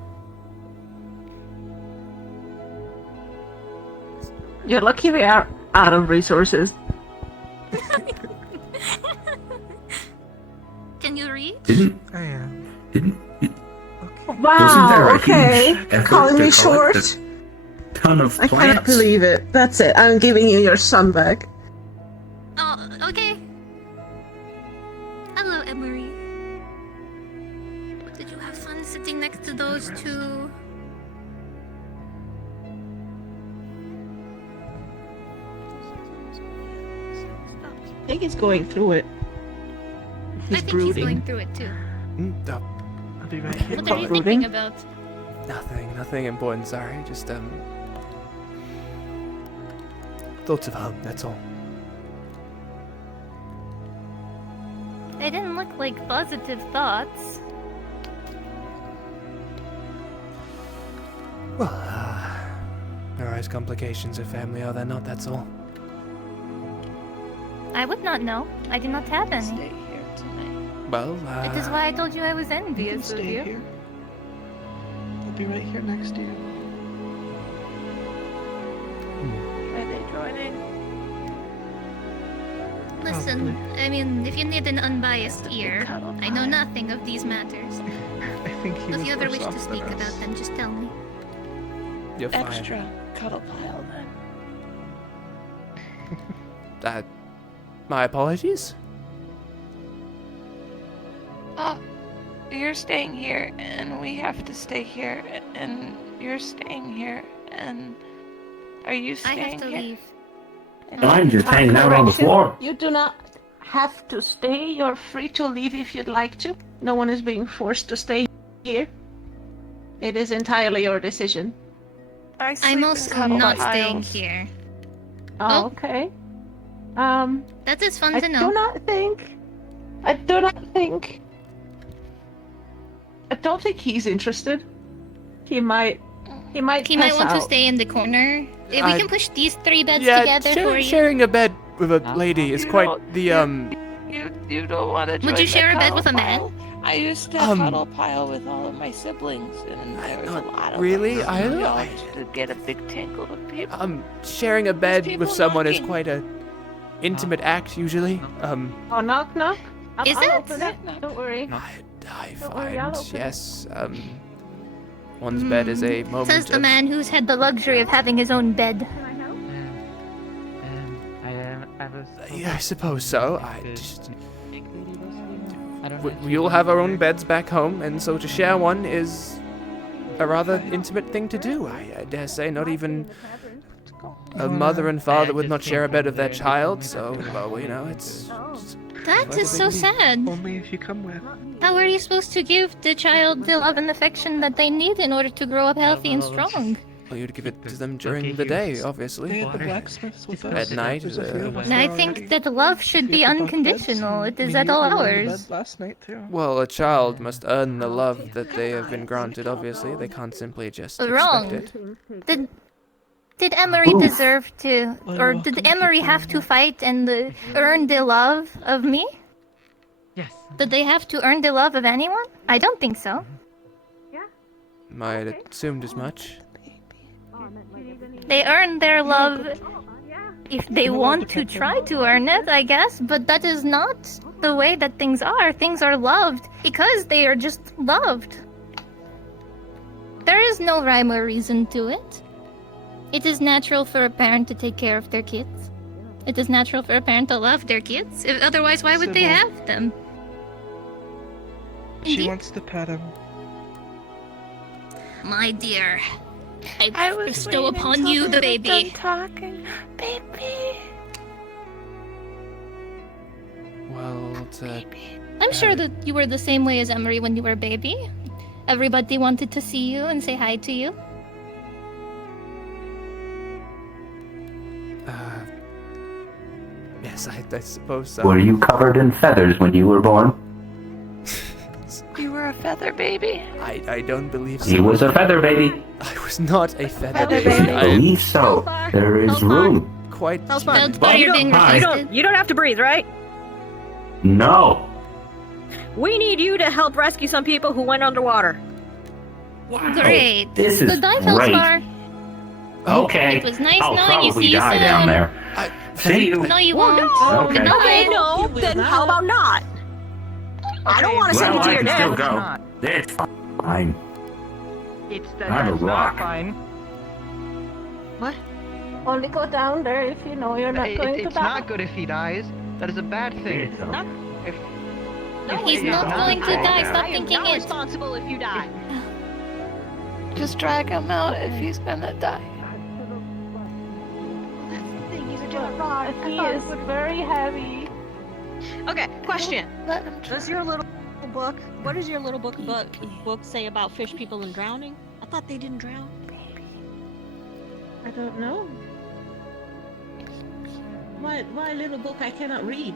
You're lucky we are out of resources. Can you read? I am. Wasn't Wow, there a okay. huge effort Calling to me collect short? a ton of I plants? cannot believe it. That's it. I'm giving you your son back. Oh, okay. Hello, Emery. Did you have fun sitting next to those two? I think he's going through it. I think he's going through it too. I'll be right here. What are you thinking about? Nothing important, sorry. Just, thoughts of home, that's all. They didn't look like positive thoughts. Well, there are always complications of family, are there not? That's all. I would not know. I do not have any. Stay here tonight. Well, It is why I told you I was You can envious of stay you. here. I'll be right here next to you. Are they joining? Listen, I mean, if you need an unbiased ear, I know nothing of these matters. I think he If was you ever worse wish to off than speak us. about them, just tell me. You're fine. Extra cuddle pile then. My apologies? Oh, you're staying here, and we have to stay here, and you're staying here, and are you I staying have to here? leave. I'm just hanging out on the Correction, floor. You do not have to stay. You're free to leave if you'd like to. No one is being forced to stay here. It is entirely your decision. I'm also not staying here. Oh, okay. That is fun I to do know. not think. I don't think he's interested. He might. He might. He might pass want to out. stay in the corner. If we I- can push these 3 beds Yeah, together for you. sharing a bed with a lady is quite the, You don't want to join Would you the share a bed cuddle with a man? pile? I used to cuddle pile with all of my siblings, and there was a lot of really? them. I don't- You all to get a big tangle of people. sharing a bed people with someone is knocking. quite a intimate act, usually. Oh, knock, knock. Is I'll it? open it. Don't worry. I Don't worry, I'll find, open yes, one's bed is a moment Says the of- man who's had the luxury of having his own bed. Yeah, I suppose so. We all have our own beds back home, and so to share one is a rather intimate thing to do. I dare say not even a mother and father would not share a bed with their child, so, well, you know, it's... That is so sad. Only if you come with. How are you supposed to give the child the love and affection that they need in order to grow up healthy and strong? Well, you'd give it to them during the day, obviously. They had the blacksmiths with us. At night, There's a few of us I there think already. that love should be unconditional. It is at all hours. Last night too. Well, a child must earn the love that they have been granted, obviously. They can't simply just Wrong. expect it. Did Emery deserve to, or did Emery have to fight and earn the love of me? Yes. Did they have to earn the love of anyone? I don't think so. I had assumed as much. They earn their love if they want to try to earn it, I guess, but that is not the way that things are. Things are loved because they are just loved. There is no rhyme or reason to it. It is natural for a parent to take care of their kids. It is natural for a parent to love their kids. Otherwise, why would they have them? She wants to pet him. My dear, I bestow upon you the baby. Talking, baby. Well, I'm sure that you were the same way as Emery when you were a baby. Everybody wanted to see you and say hi to you. Yes, I suppose so. Were you covered in feathers when you were born? You were a feather baby. I don't believe so. He was a feather baby. I was not a feather Feather baby. baby. I believe so. There is room. Quite. Feldspar, you're being requested. You don't have to breathe, right? No. We need you to help rescue some people who went underwater. Great. This is Goodbye, great. Feldspar. Okay. It was nice I'll knowing you. probably See you die soon. down there. See you. No, you won't. Okay. Good night. No, then how about not? I don't want to send you Well, to I your can still death. go. It's fine. It's the I'm a that's rock. not fine. What? Only go down there if you know you're not going to It's die. not good if he dies. That is a bad thing. If He's he not does going to die. Stop thinking not it. responsible if you die. Just drag him out if he's gonna die. He is very heavy. Okay, question. Let him Does your little book, what does your little book say about fish people and drowning? I thought they didn't drown. I don't know. My little book I cannot read.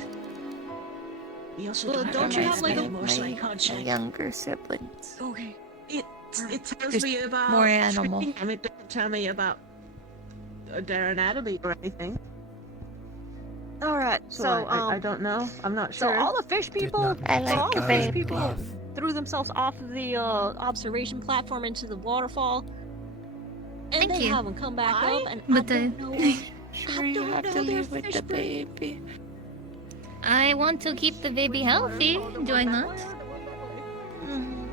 We also Well, don't you have like a my younger siblings? Okay. It tells Just me about more animal. training them. It doesn't tell me about their anatomy or anything. All right. So I don't know. I'm not So sure. all the fish people, I like all the the fish baby. people threw themselves off of the observation platform into the waterfall, and Thank they you. haven't come back up. And I But don't know. Sure, you have to leave with the baby. I want to keep the baby healthy. Do I not?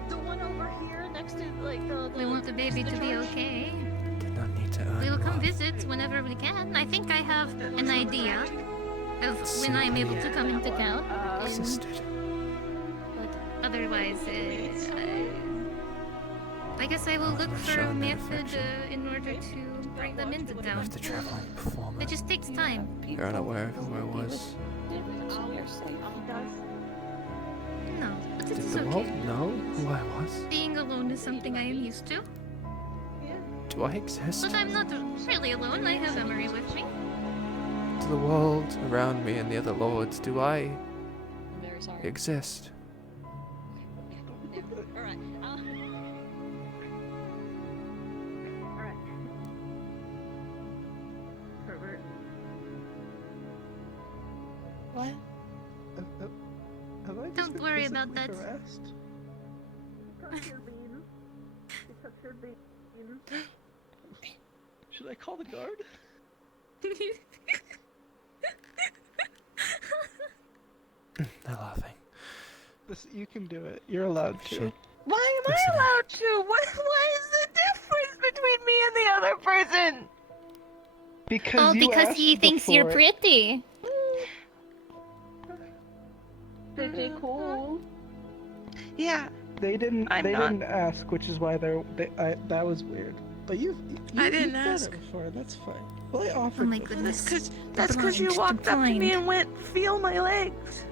The one over here next to like the We want the baby to be okay. Did not need to earn We will come love. visit whenever we can. I think I have an idea of when I'm able to come into town. Existed. But otherwise, I guess I will look for a method in order to bring them into town. Left the traveling performer. It just takes time. You're unaware of who I was. No, but Did it's the world okay. know who I was? Being alone is something I am used to. Do I exist? But I'm not really alone. I have Emery with me. To the world around me and the other lords, do I I'm very sorry. exist? All right. What? Have I just Don't been worry about physically that. harassed? Should I call the guard? They're laughing. This, you can do it. You're allowed to. Shit. Why am I allowed to? What is the difference between me and the other person? Because Oh, you because asked he thinks you're before. pretty. Pretty cool. Yeah. They didn't. I'm they not. didn't ask, which is why that was weird. But you I didn't you've done ask. it before. That's fine. Well, I offered. Oh my goodness. That's because you walked up to me and went, "Feel my legs."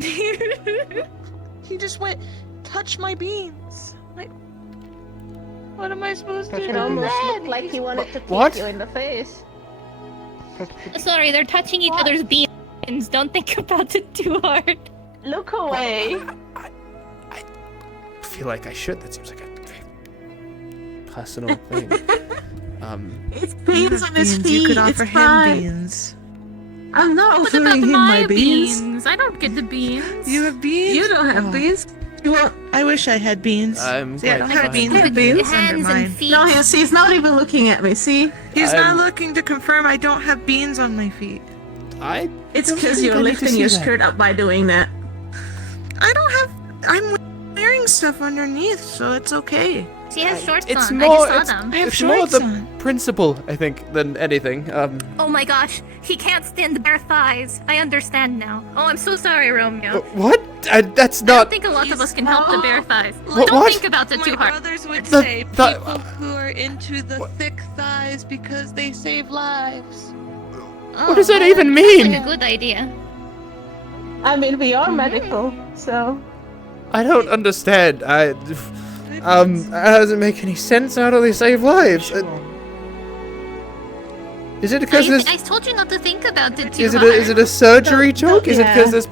He just went, "Touch my beans." Like, what am I supposed to do? It almost then? looked like he wanted to What? kick you in the face. Sorry, they're touching each other's beans. Don't think about it too hard. Look away. I feel like I should. That seems like a very personal thing. It's You beans have on his beans, feet. You could offer it's him fine. beans. I'm not What about offering him my my beans. I don't get the beans. You have beans? You don't have Oh. beans. You want? I wish I had beans. I'm See, I quite don't have fine. beans. I have With beans. beans under Hands mine. and feet. No, he's not even looking at me. See? He's not I'm- looking to confirm I don't have beans on my feet. It's don't because think you're I need to lifting see your that. skirt up by doing that. I don't have. I'm wearing stuff underneath, so it's okay. She has shorts It's on. more. I It's, just saw them. I have it's more shorts the on. principle, I think, than anything. Oh my gosh, he can't stand the bare thighs. I understand now. Oh, I'm so sorry, Romeo. What? That's I don't not. think a lot of us can help the bare thighs. What- Don't what? think about it too My hard. brothers would The- say the- people who are into the thick thighs because they save lives. What does that even Sounds mean? like a good idea. I mean, we are medical, so. I don't understand. That doesn't make any sense. How do they save lives? Is it because I there's? told you not to think about it too Is it hard. a surgery joke? Is it because yeah. there's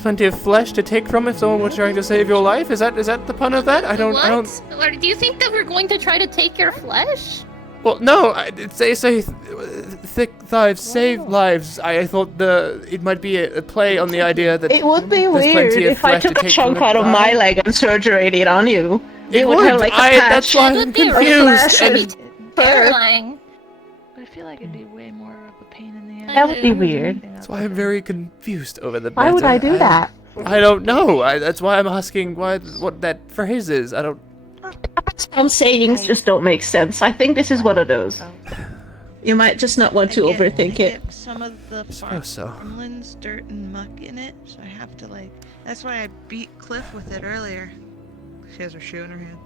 plenty of flesh to take from if someone were trying to save your life? Is that the pun of that? I don't. Or do you think that we're going to try to take your flesh? Well, no. They say thick thighs save lives. I thought it might be a play on the idea that It would be there's weird plenty of if I flesh to took a take chunk from out of my thigh. leg and surgeried it on you. It You would have like a That's patch. why That I'm would be confused. flesh and- with fur. Terrifying. But I feel like it'd be way more of a pain in the ass. That would be weird. That's why I'm very confused over the. Why would matter. I do that? I don't know. That's why I'm asking what that phrase is. I don't. Some sayings just don't make sense. I think this is what it is. You might just not want to overthink it. Some of the suppose so. farmlands, dirt and muck in it, so I have to like. That's why I beat Cliff with it earlier. She has her shoe in her hand.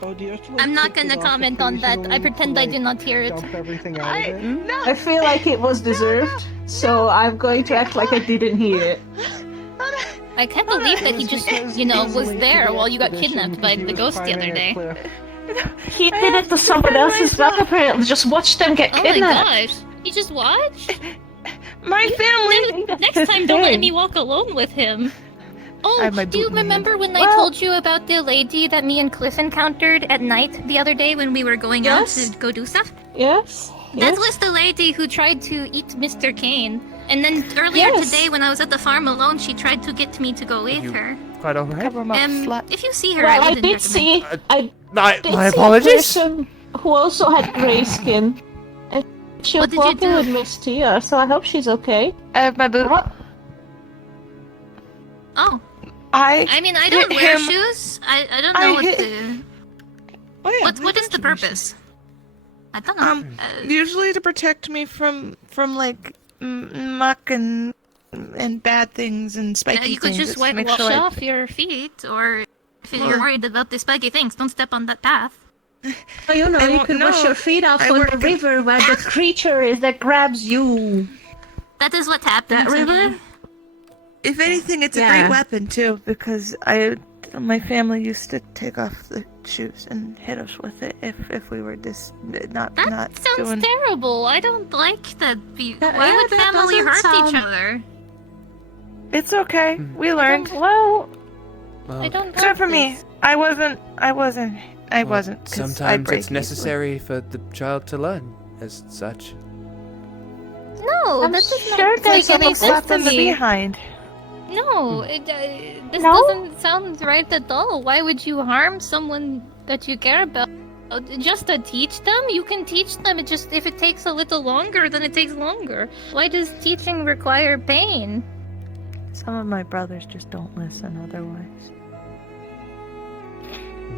Oh, do you have to, like, I'm not take it gonna off comment on that. I occasionally pretend to, I do like, not hear it. Dump everything out of it? I feel like it was deserved, so I'm going to act like I didn't hear it. I can't believe that he just, was there while you got kidnapped by the ghost the other day. He did it to someone else as well, apparently. Just watch them get Oh my kidnapped. gosh. You just watch? My family! Next time, don't let me walk alone with him. Oh, do you remember when I told you about the lady that me and Cliff encountered at night the other day when we were going out to go do stuff? Yes. That was the lady who tried to eat Mr. Kane. And then earlier today, when I was at the farm alone, she tried to get me to go with her. Quite alright. If you see her, Well, I wouldn't did recommend- see. I My did my see apologies. a person who also had gray skin. And she was What did you walking do? with Miss Tia, so I hope she's okay. I have my boot. Oh. I mean, I don't hit wear him. shoes. I don't I know what hit- the... Oh yeah. What is the purpose? I don't know. Usually to protect me from like muck and bad things and spiky You could things. just wash sure I- off your feet, or if you're worried about the spiky things, don't step on that path. Oh, you know, I you won't could wash know. your feet off I on work the in- river where the creature is that grabs you. That is what happened That to river? me. If anything, it's a Yeah. great weapon too, because my family used to take off the shoes and hit us with it if we were not Sounds doing. terrible. I don't like that. Yeah, Why yeah, would that family doesn't hurt each sound- other? It's okay. Hmm. We learned. Well, I don't. Except for like me, this. I wasn't. Well, 'cause I sometimes break it's necessary for the child to learn as such. No, I'm that does sure not there's make any a sense slap to in the me. behind. No, this No? doesn't sound right at all. Why would you harm someone that you care about? Just to teach them? You can teach them. It just if it takes a little longer, then it takes longer. Why does teaching require pain? Some of my brothers just don't listen otherwise.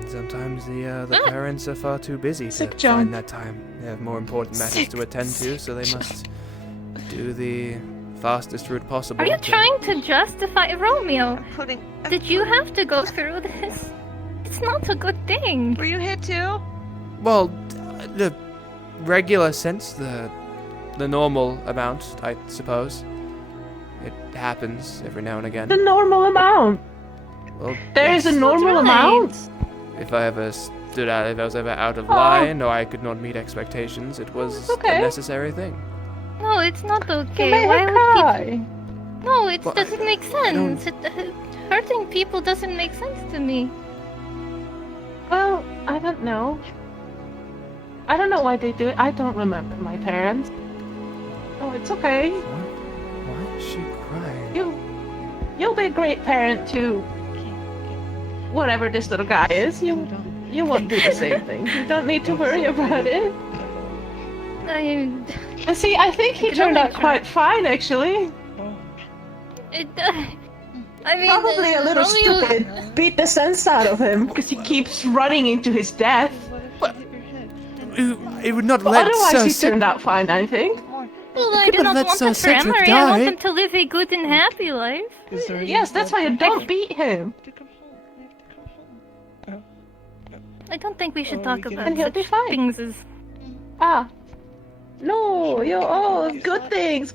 Sometimes the parents are far too busy Sick to John. find that time. They have more important matters to attend to, so they must do the fastest route possible. Are you to- trying to justify Romeo? I'm Did you have to go through this? It's not a good thing. Were you hit too? Well, the regular sense, the normal amount, I suppose. It happens every now and again. The normal amount. Well, There is yes. a normal amount. If I ever stood out, if I was ever out of line, or I could not meet expectations, it was okay. a necessary thing. No, it's not okay. made Why her would cry. people... No, it Well, doesn't make sense. Hurting people doesn't make sense to me. Well, I don't know. I don't know why they do it. I don't remember my parents. Oh, it's okay. Why is she crying? You'll be a great parent to whatever this little guy is. You won't do the same thing. You don't need to worry about it. And see, I think he turned out quite fine, actually. I mean, probably a little Romeo... stupid. Beat the sense out of him because he keeps running into his death. It would not But let otherwise, he turned out fine, I think. Well, I do not want him for Emery. I want him to live a good and happy life. Yes, that's why you don't beat him. I don't think we should talk about And he'll be such fine. things as... No, good things,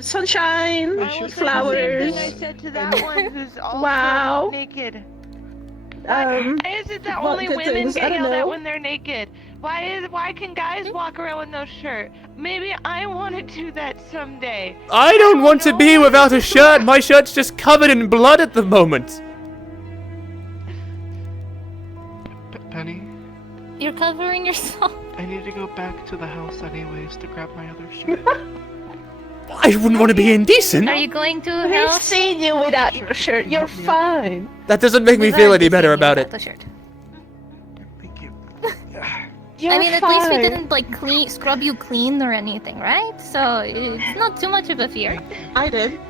sunshine, flowers. I said to that one who's also Wow. naked. Why is it that what only good women things? I get don't yelled at know. when they're naked? Why can guys walk around with no shirt? Maybe I want to do that someday. I don't want to be without a shirt. My shirt's just covered in blood at the moment. Penny, You're covering yourself. I need to go back to the house anyways to grab my other shirt. I wouldn't want to be indecent. Are you going to We've help? seen you without your shirt. You're fine. That doesn't make me feel any better about it. The shirt. You're I mean, at least we fine. didn't like scrub you clean or anything, right? So it's not too much of a fear. I did.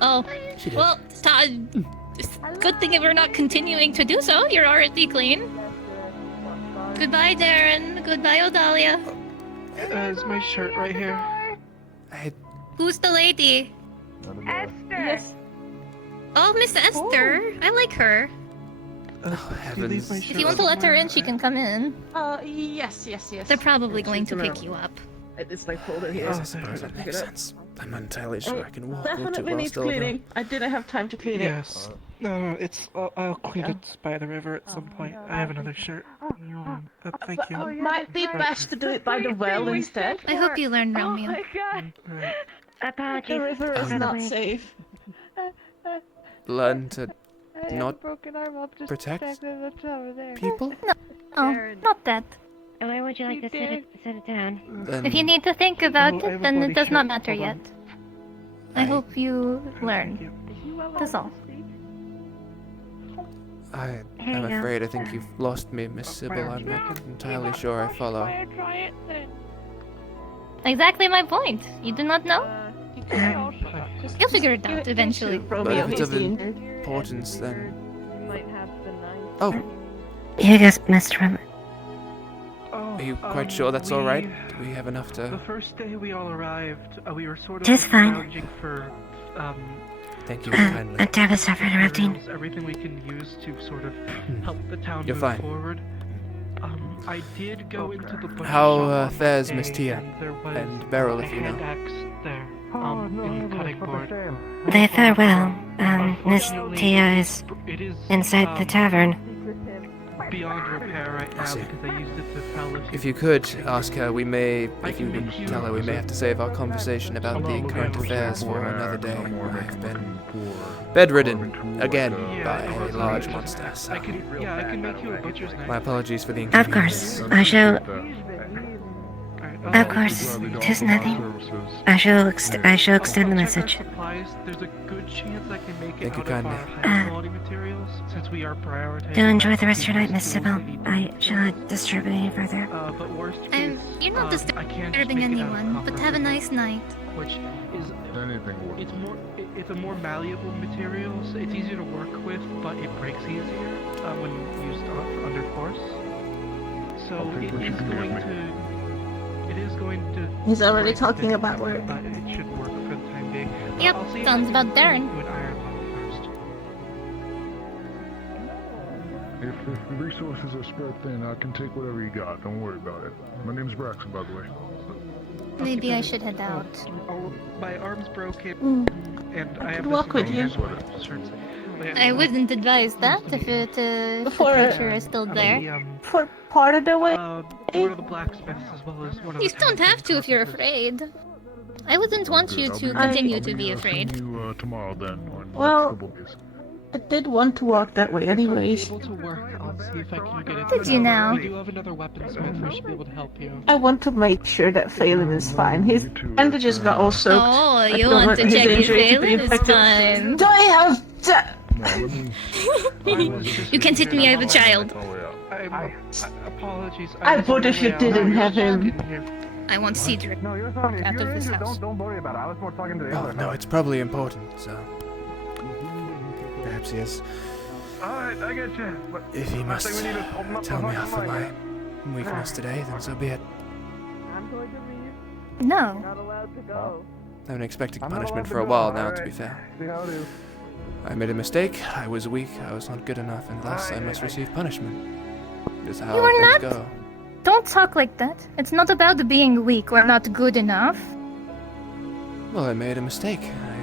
Oh, well, it's a good thing if we're not continuing to do so. You're already clean. Goodbye, Darren. Goodbye, Odalia. Is my shirt right here? Who's the lady? Esther. Yes. Oh, Miss Esther. I like her. Heavens. If you want to let her in, she can come in. Yes. They're probably going to pick you up. It's like folder here. I suppose that makes sense. I'm not entirely sure I can walk or Definitely while needs still cleaning. I didn't have time to clean it. Yes. No, it's. I'll clean it by the river at some point. I have another shirt. Thank you. Might be best to do it by the well instead. I hope you learn Romeo. Oh my god. The river is not safe. learn to I have not a broken arm. I'll just protect check that it's over there. people. No, not that. Where would you like to sit it down? Then If you need to think about it, then it does not matter yet. I hope you learn. That's all. I'm you go. afraid I think you've lost me, Miss Sybil. I'm not entirely sure I follow. Try it then. Exactly my point. You do not know? You'll figure it out eventually. But if it's of importance, then... Oh, You just missed from. are you quite sure that's all right? Do we have enough The to... first day we all arrived, we were sort of Just fine. scrounging for Thank you kindly. I'm terribly sorry for interrupting. materials, everything we can use to sort of help the town You're move fine. forward. I did go into the butcher How shop on fares that Miss day, Tia? and there was And Beryl, if you a hand know. axe there, in the cutting board. They fare well. Miss Tia is It is inside the tavern. beyond repair right now see. because I used it to fell a few. If you could ask her, we may, if you would tell her, we may have to save our conversation about the current affairs for another day. I've been bedridden again by a large monster, so I can make you a butcher's knife. my apologies for the Of inconvenience. course, I shall. Of course, 'tis nothing. I shall extend the message. Supplies, there's a good chance I can make it Thank you out of kindly. our high quality materials since we are prioritizing. Do enjoy the rest of your night, Miss Sybil. I shall not disturb you any further. But worst You're not I can't just disturbing make it out of anyone, but copper, have a nice night. which is it's a more malleable material. So it's easier to work with, but it breaks easier when used under force. So it is going to. He's already break talking the about hammer, work. But it should work for the time being. Yep, I'll see if sounds I can about Darren. do an iron one first. If the resources are spread thin, I can take whatever you got. Don't worry about it. My name's Braxton, by the way. Maybe I should head out. Oh, my arm's broken, and I have walk with you. I wouldn't advise that if the creature is still there. For part of the way. One of the blacksmiths as well as one of You the don't have to if you're afraid. I wouldn't want you to continue to be afraid. See you tomorrow then. Or in the Well, next couple days. I did want to walk that way anyways. able to work, I'll see if I can get it. Did you now? We do have another weaponsmith who should be able to help you. I want to make sure that Phelan is fine. His bandages got all soaked. Oh, I you don't want to his check if injury to be Phelan is infected. fine. Do I have You can't hit me, I have a child. Apologies. I would if you didn't have him. I want Cedric out of this house. Don't worry about it. I was more talking to the Oh, other. no, it's probably important, so... Perhaps he is. Alright, I get you. But If he I must think we need to open up tell the me front off for door. my weakness today, then so be it. I'm going to leave. No. Not allowed to go. I've been expecting I'm not punishment allowed for a to while go. now, All to be right. fair. See how it is. I made a mistake, I was weak, I was not good enough, and thus I must receive punishment. This is how You are things not- go. Don't talk like that. It's not about being weak or not good enough. Well, I made a mistake.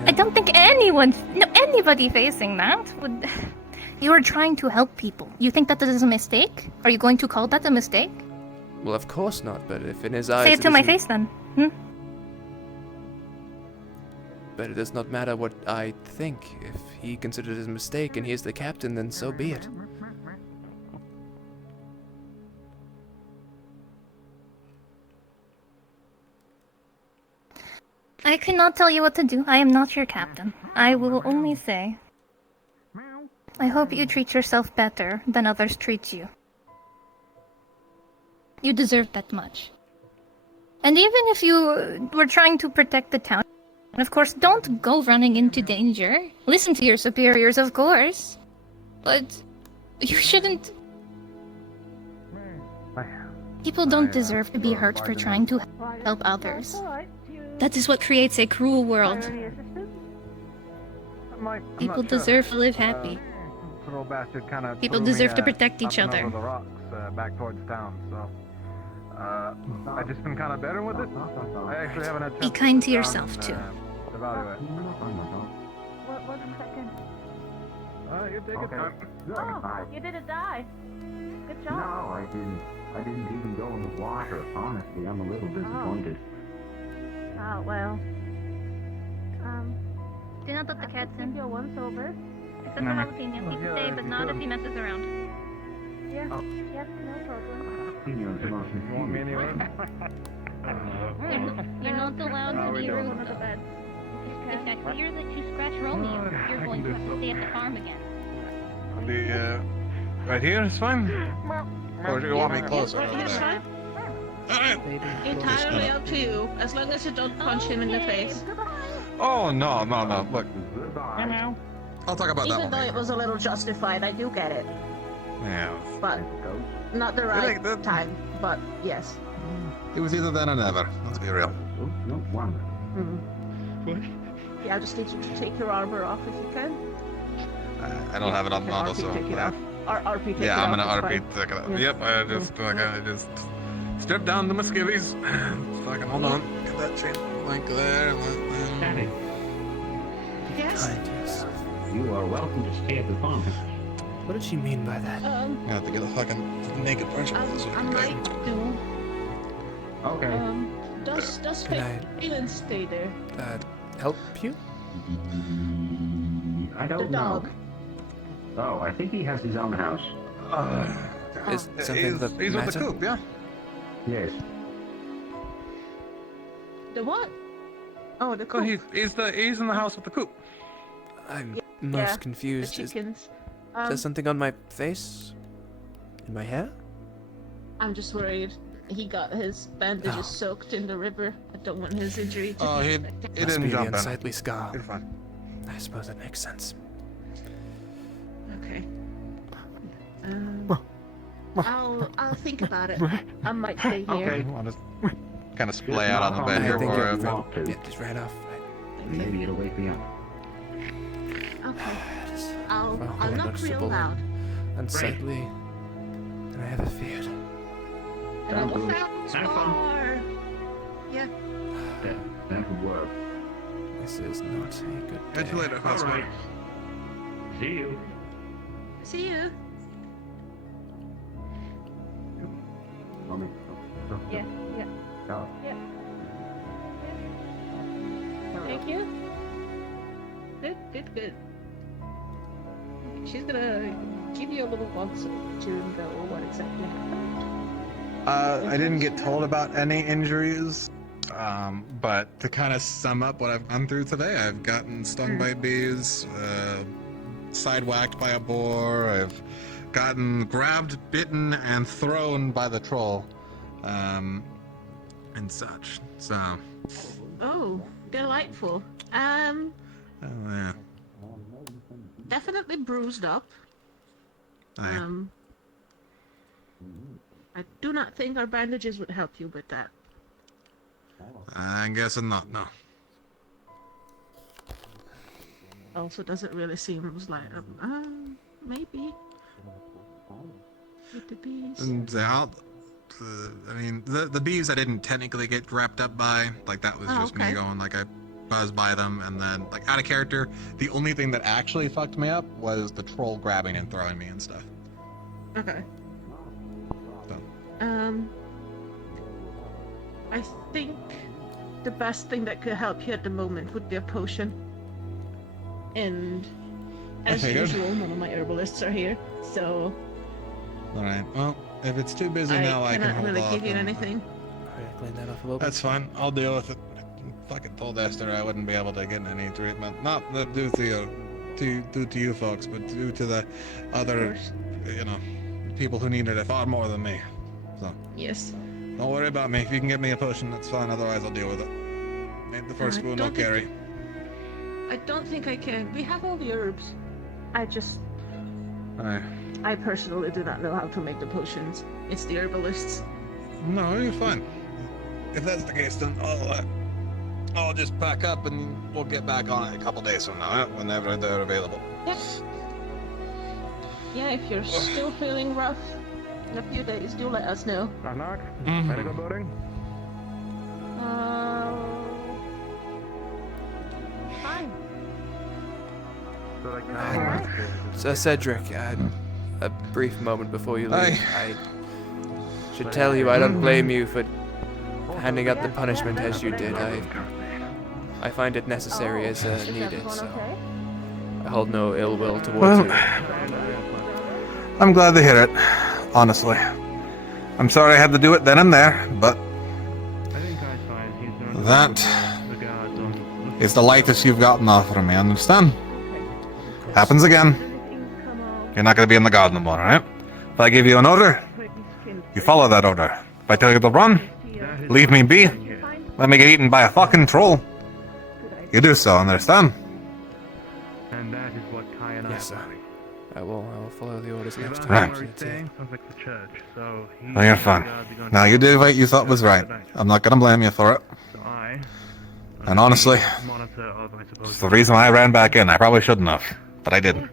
I don't think anybody facing that would... You are trying to help people. You think that is a mistake? Are you going to call that a mistake? Well, of course not, but if in his eyes... Say it to my isn't- face then. Hmm? But it does not matter what I think. If he considers it a mistake and he is the captain, then so be it. I cannot tell you what to do. I am not your captain. I will only say... I hope you treat yourself better than others treat you. You deserve that much. And even if you were trying to protect the town, of course, don't go running into danger. Listen to your superiors, of course. But you shouldn't... People don't deserve to be hurt for trying to help others. That is what creates a cruel world. People deserve to live happy. Little bastard kind of People deserve to protect each other. Over the rocks, back towards town. So, I've just been kind of better with it. I actually haven't had. Be kind to yourself too. Evaluate. One second. You take your time. Oh, you didn't die. Good job. No, I didn't. I didn't even go in the water. Honestly, I'm a little disappointed. Oh, well. Do not let the cats in. You're once over. Except for jalapeno. He can stay, but not if he messes around. Yeah. Yes, no problem. You want me anywhere? You're not allowed How to we be doing? rude, though. If I hear that you scratch Romeo, you're going to have to stay at the farm again. Right here is fine. Or do you want me closer? Yes, fine. Entirely up to you, as long as you don't punch him in the face. Oh, no. Look. I'll talk about that Even one though later. it was a little justified, I do get it. Yeah. But not the right time, but yes. It was either then or never. Let's be real. Yeah, I just need you to take your armor off if you can. I don't have it on model, so. Take it off. RP take it Yeah, I'm off, gonna it's RP fine. take it off. Yeah. Yep, I just strip down the skivvies. Fucking hold on. Get that chain link there. And then... Yes. You are welcome to stay at the farm. What did she mean by that? I have to get a fucking naked punch with this I one. might do. Okay. Does Can Phelan stay there? Help you? I The don't know. dog. Oh, I think he has his own house. Is something the He's with the matter? coop, yeah? Yes. The what? Oh, the So coop. he's in the house with the coop. I'm Yeah, most the confused. Is chickens. there something on my face? In my hair? I'm just worried. He got his bandages Oh. soaked in the river. I don't want his injury to Oh, be he infected. Must didn't be the jump in. unsightly scar. You're fine. I suppose that makes sense. Okay. I'll think about it. I might stay here. Okay. I'll just kind of splay out on the bed I here think for it him. yeah, just ran off. Maybe it'll wake me up. Okay. I'll Oh, knock real noticeable loud. Unsightly. than I ever feared. And I will Have fun. scar. Yeah. That would work. This is not a good day. Catch you later, Husband. Alright. See you. See you. Yeah. Yeah. Yeah. Thank you. Good. Good. Good. She's gonna give you a little once to know what exactly happened. I didn't get told about any injuries, but to kind of sum up what I've gone through today, I've gotten stung by bees, sidewhacked by a boar, I've gotten grabbed, bitten, and thrown by the troll, and such. So. Oh, delightful. Oh yeah. Definitely bruised up. Aye. I do not think our bandages would help you with that. I'm guessing not. No. Also, doesn't really seem like maybe with the bees. And I mean, the bees I didn't technically get wrapped up by. Like that was just me going like I buzzed by them, and then like out of character. The only thing that actually fucked me up was the troll grabbing and throwing me and stuff. Okay. So. I think the best thing that could help you at the moment would be a potion. And as Okay, good. usual, none of my herbalists are here, so All right. Well, if it's too busy now, I can cannot hold really off. give you and- anything. Clean that off a little bit. That's fine. I'll deal with it. I fucking told Esther I wouldn't be able to get any treatment. Not that due to you folks, but due to the other, people who needed it far more than me. So. Yes. Don't worry about me. If you can get me a potion, that's fine. Otherwise, I'll deal with it. Maybe the first wound I'll carry. I don't think I can. We have all the herbs. Aye. I personally do not know how to make the potions. It's the herbalists. No, you're fine. If that's the case, then I'll just pack up and we'll get back on it a couple days from now, whenever they're available. Yep. Yeah, if you're still feeling rough in a few days, do let us know. Knock knock. Mm-hmm. Medical boating. Fine. So Cedric, a brief moment before you leave. I should tell you I don't blame you for handing out the punishment as you did. I find it necessary as needed, so I hold no ill will towards you. I'm glad to hear it, honestly. I'm sorry I had to do it then and there, but that is the lightest you've gotten off from me, understand? Happens again. You're not gonna be in the guard no more, alright? If I give you an order, you follow that order. If I tell you to run, leave me be, let me get eaten by a fucking troll, you do so, understand? And that is what Kai and Yes, sir. I will follow the orders next time. Right. Sounds like the church, so Oh, you're fine. Now you did what you thought was right. I'm not gonna blame you for it. And honestly, it's the reason I ran back in. I probably shouldn't have, but I didn't.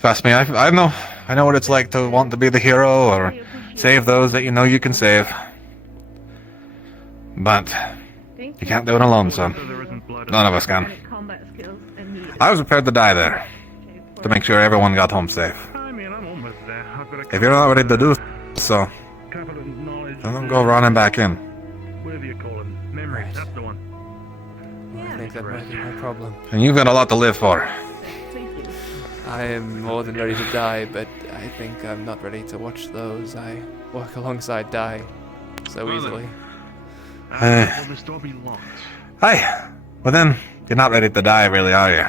Trust me, I know what it's like to want to be the hero or save those that you know you can save. But you can't do it alone, son. None of us can. I was prepared to die there to make sure everyone got home safe. If you're not ready to do so, then don't go running back in. Whatever you call them. Memories, that's the one. I think that might be my problem. And you've got a lot to live for. I am more than ready to die, but I think I'm not ready to watch those I walk alongside die so easily. Hi. Well then, you're not ready to die, really, are you?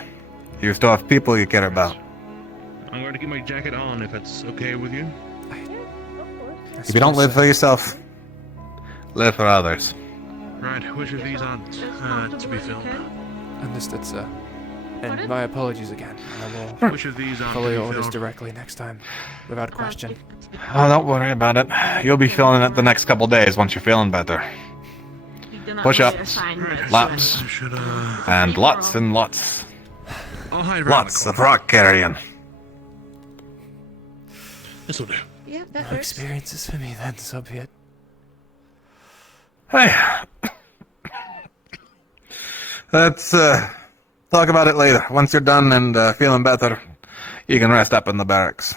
You still have people you care about. I'm going to keep my jacket on if it's okay with you. If you don't live for yourself, live for others. Right, which of these aren't to be filled? Understood, sir. And my apologies again. I will Which of these aren't follow to your be orders filled? directly next time, without question. Oh, don't worry about it. You'll be feeling it the next couple days once you're feeling better. Push-ups, laps, and lots and lots. I'll hide around Lots of rock carrying. This'll do. Yeah, that No works. experiences for me then, so be it. Hey. Let's talk about it later. Once you're done and feeling better, you can rest up in the barracks.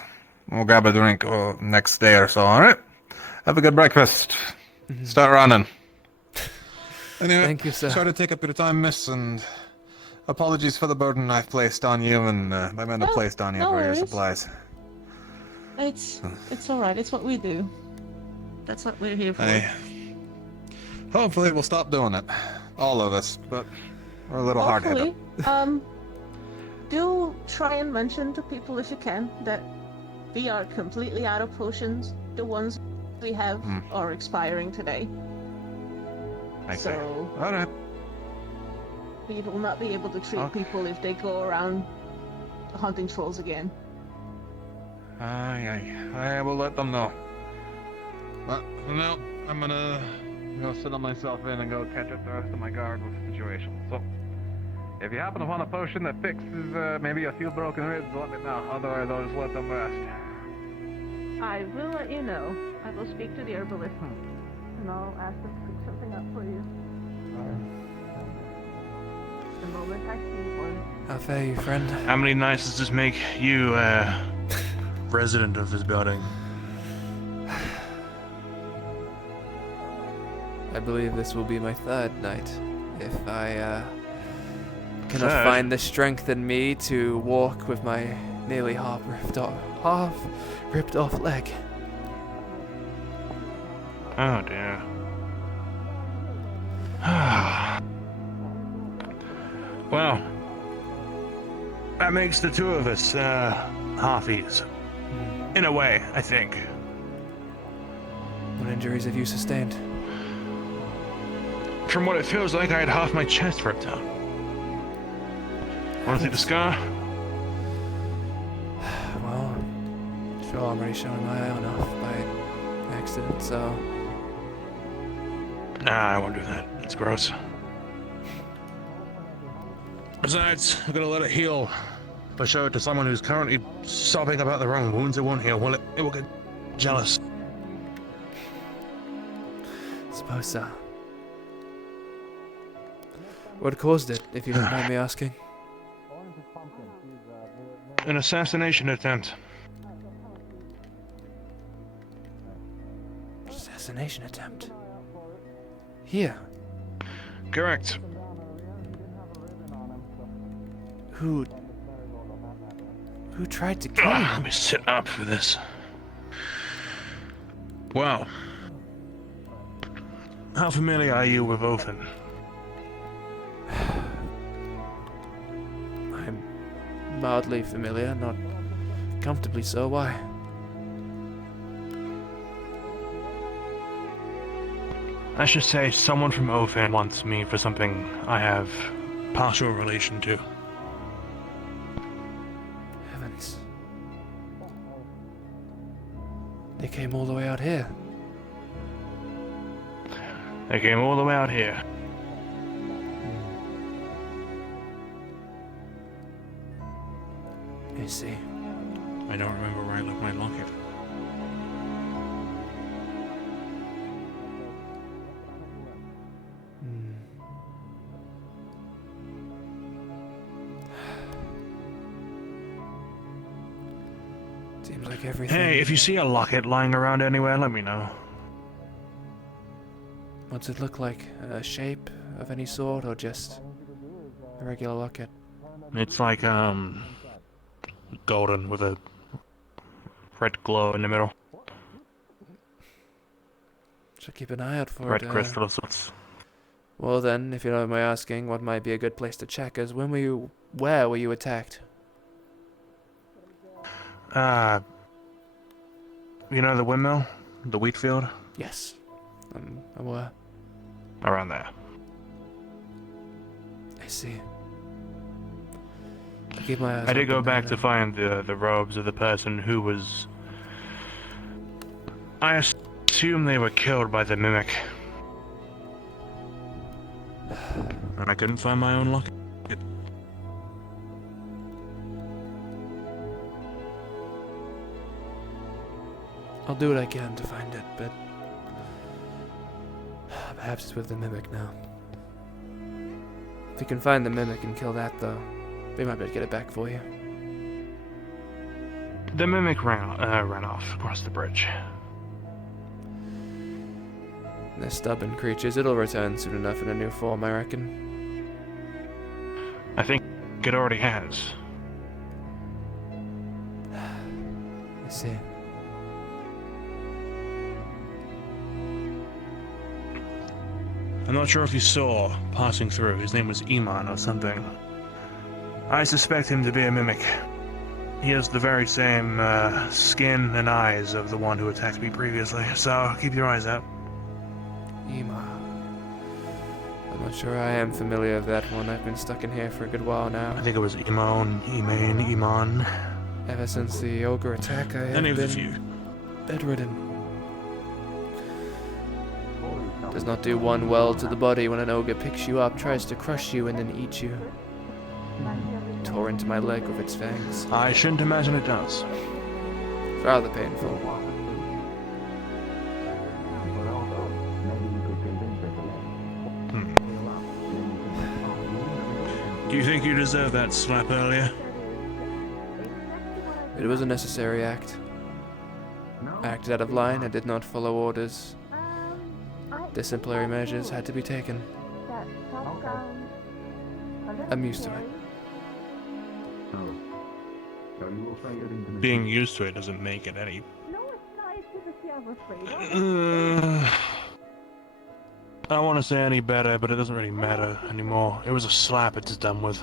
We'll grab a drink next day or so, alright? Have a good breakfast. Start running. Anyway, Thank you, sir. Sorry to take up your time, miss, and apologies for the burden I've placed on you and my men have placed on you no for your worries. supplies. It's alright, it's what we do. That's what we're here for. Hopefully we'll stop doing it. All of us, but we're a little hard-headed. Hopefully, do try and mention to people if you can that we are completely out of potions. The ones we have are expiring today. I see. So, alright. we will not be able to treat people if they go around hunting trolls again. I will let them know. But for now, I'm gonna go settle myself in and go catch up the rest of my guard with the situation. So, if you happen to find a potion that fixes maybe a few broken ribs, let me know. Otherwise, I'll just let them rest. I will let you know. I will speak to the herbalist, and I'll ask them to cook something up for you. The moment I see one. How fare you, friend? How many nights does this make you, resident of this building? I believe this will be my third night. If I cannot Third? find the strength in me to walk with my nearly half ripped off leg. Oh dear. Well, that makes the two of us, halfies. In a way, I think. What injuries have you sustained? From what it feels like, I had half my chest ripped out. Want to see the scar? Well, sure, I'm already showing my eye off by accident, so... Nah, I won't do that. It's gross. Besides, I'm gonna let it heal. If I show it to someone who's currently sobbing about their own wounds, it won't heal, will it? It will get jealous. Suppose so. What caused it, if you don't mind me asking? An assassination attempt. Assassination attempt? Here? Correct. Who tried to kill you? Let me sit up for this. Well, how familiar are you with Othin? I'm mildly familiar, not comfortably so. Why? I should say someone from Othin wants me for something I have partial relation to. Heavens. They came all the way out here. They came all the way out here. I see. I don't remember where I left my locket. Seems like everything... Hey, if you see a locket lying around anywhere, let me know. What's it look like? A shape of any sort, or just a regular locket? It's like, golden with a red glow in the middle. Should keep an eye out for Red it. crystal of sorts. Well then, if you don't mind my asking, what might be a good place to check is where were you attacked? You know the windmill? The wheat field? Yes. I'm aware. Around there. I see. I keep my eyes I did go open back down to find the robes of the person who was... I assume they were killed by the mimic. And I couldn't find my own locket. I'll do what I can to find it, but perhaps it's with the Mimic now. If we can find the Mimic and kill that, though, we might be able to get it back for you. The mimic ran off across the bridge. They're stubborn creatures. It'll return soon enough in a new form, I reckon. I think it already has. I see. I'm not sure if you saw passing through. His name was Iman or something. I suspect him to be a mimic. He has the very same skin and eyes of the one who attacked me previously, so keep your eyes out. Iman. I'm not sure I am familiar with that one. I've been stuck in here for a good while now. I think it was Iman. Ever since the ogre attack, I have Any of the been few. bedridden. Does not do one well to the body when an ogre picks you up, tries to crush you, and then eat you. Tore into my leg with its fangs. I shouldn't imagine it does. Rather painful. Do you think you deserve that slap earlier? It was a necessary act. I acted out of line. I did not follow orders. Disciplinary measures had to be taken. I'm used to it. Being used to it doesn't make it any... I don't want to say any better, but it doesn't really matter anymore. It was a slap, it's done with.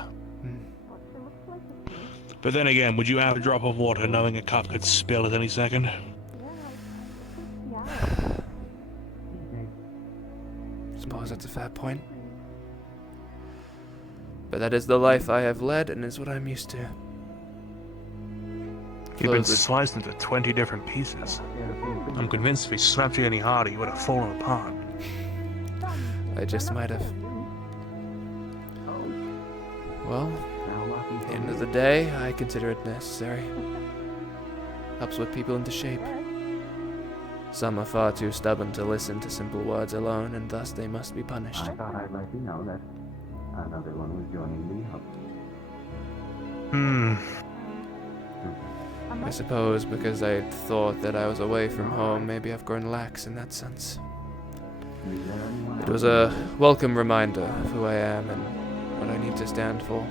But then again, would you have a drop of water knowing a cup could spill at any second? Suppose that's a fair point. But that is the life I have led and is what I'm used to. You've been sliced into 20 different pieces. I'm convinced if he slapped you any harder, you would have fallen apart. I just might have. Well, at the end of the day, I consider it necessary. Helps whip people into shape. Some are far too stubborn to listen to simple words alone, and thus they must be punished. I thought I'd let you know that another one was joining the hub. I suppose because I thought that I was away from home, maybe I've grown lax in that sense. It was a welcome reminder of who I am and what I need to stand for.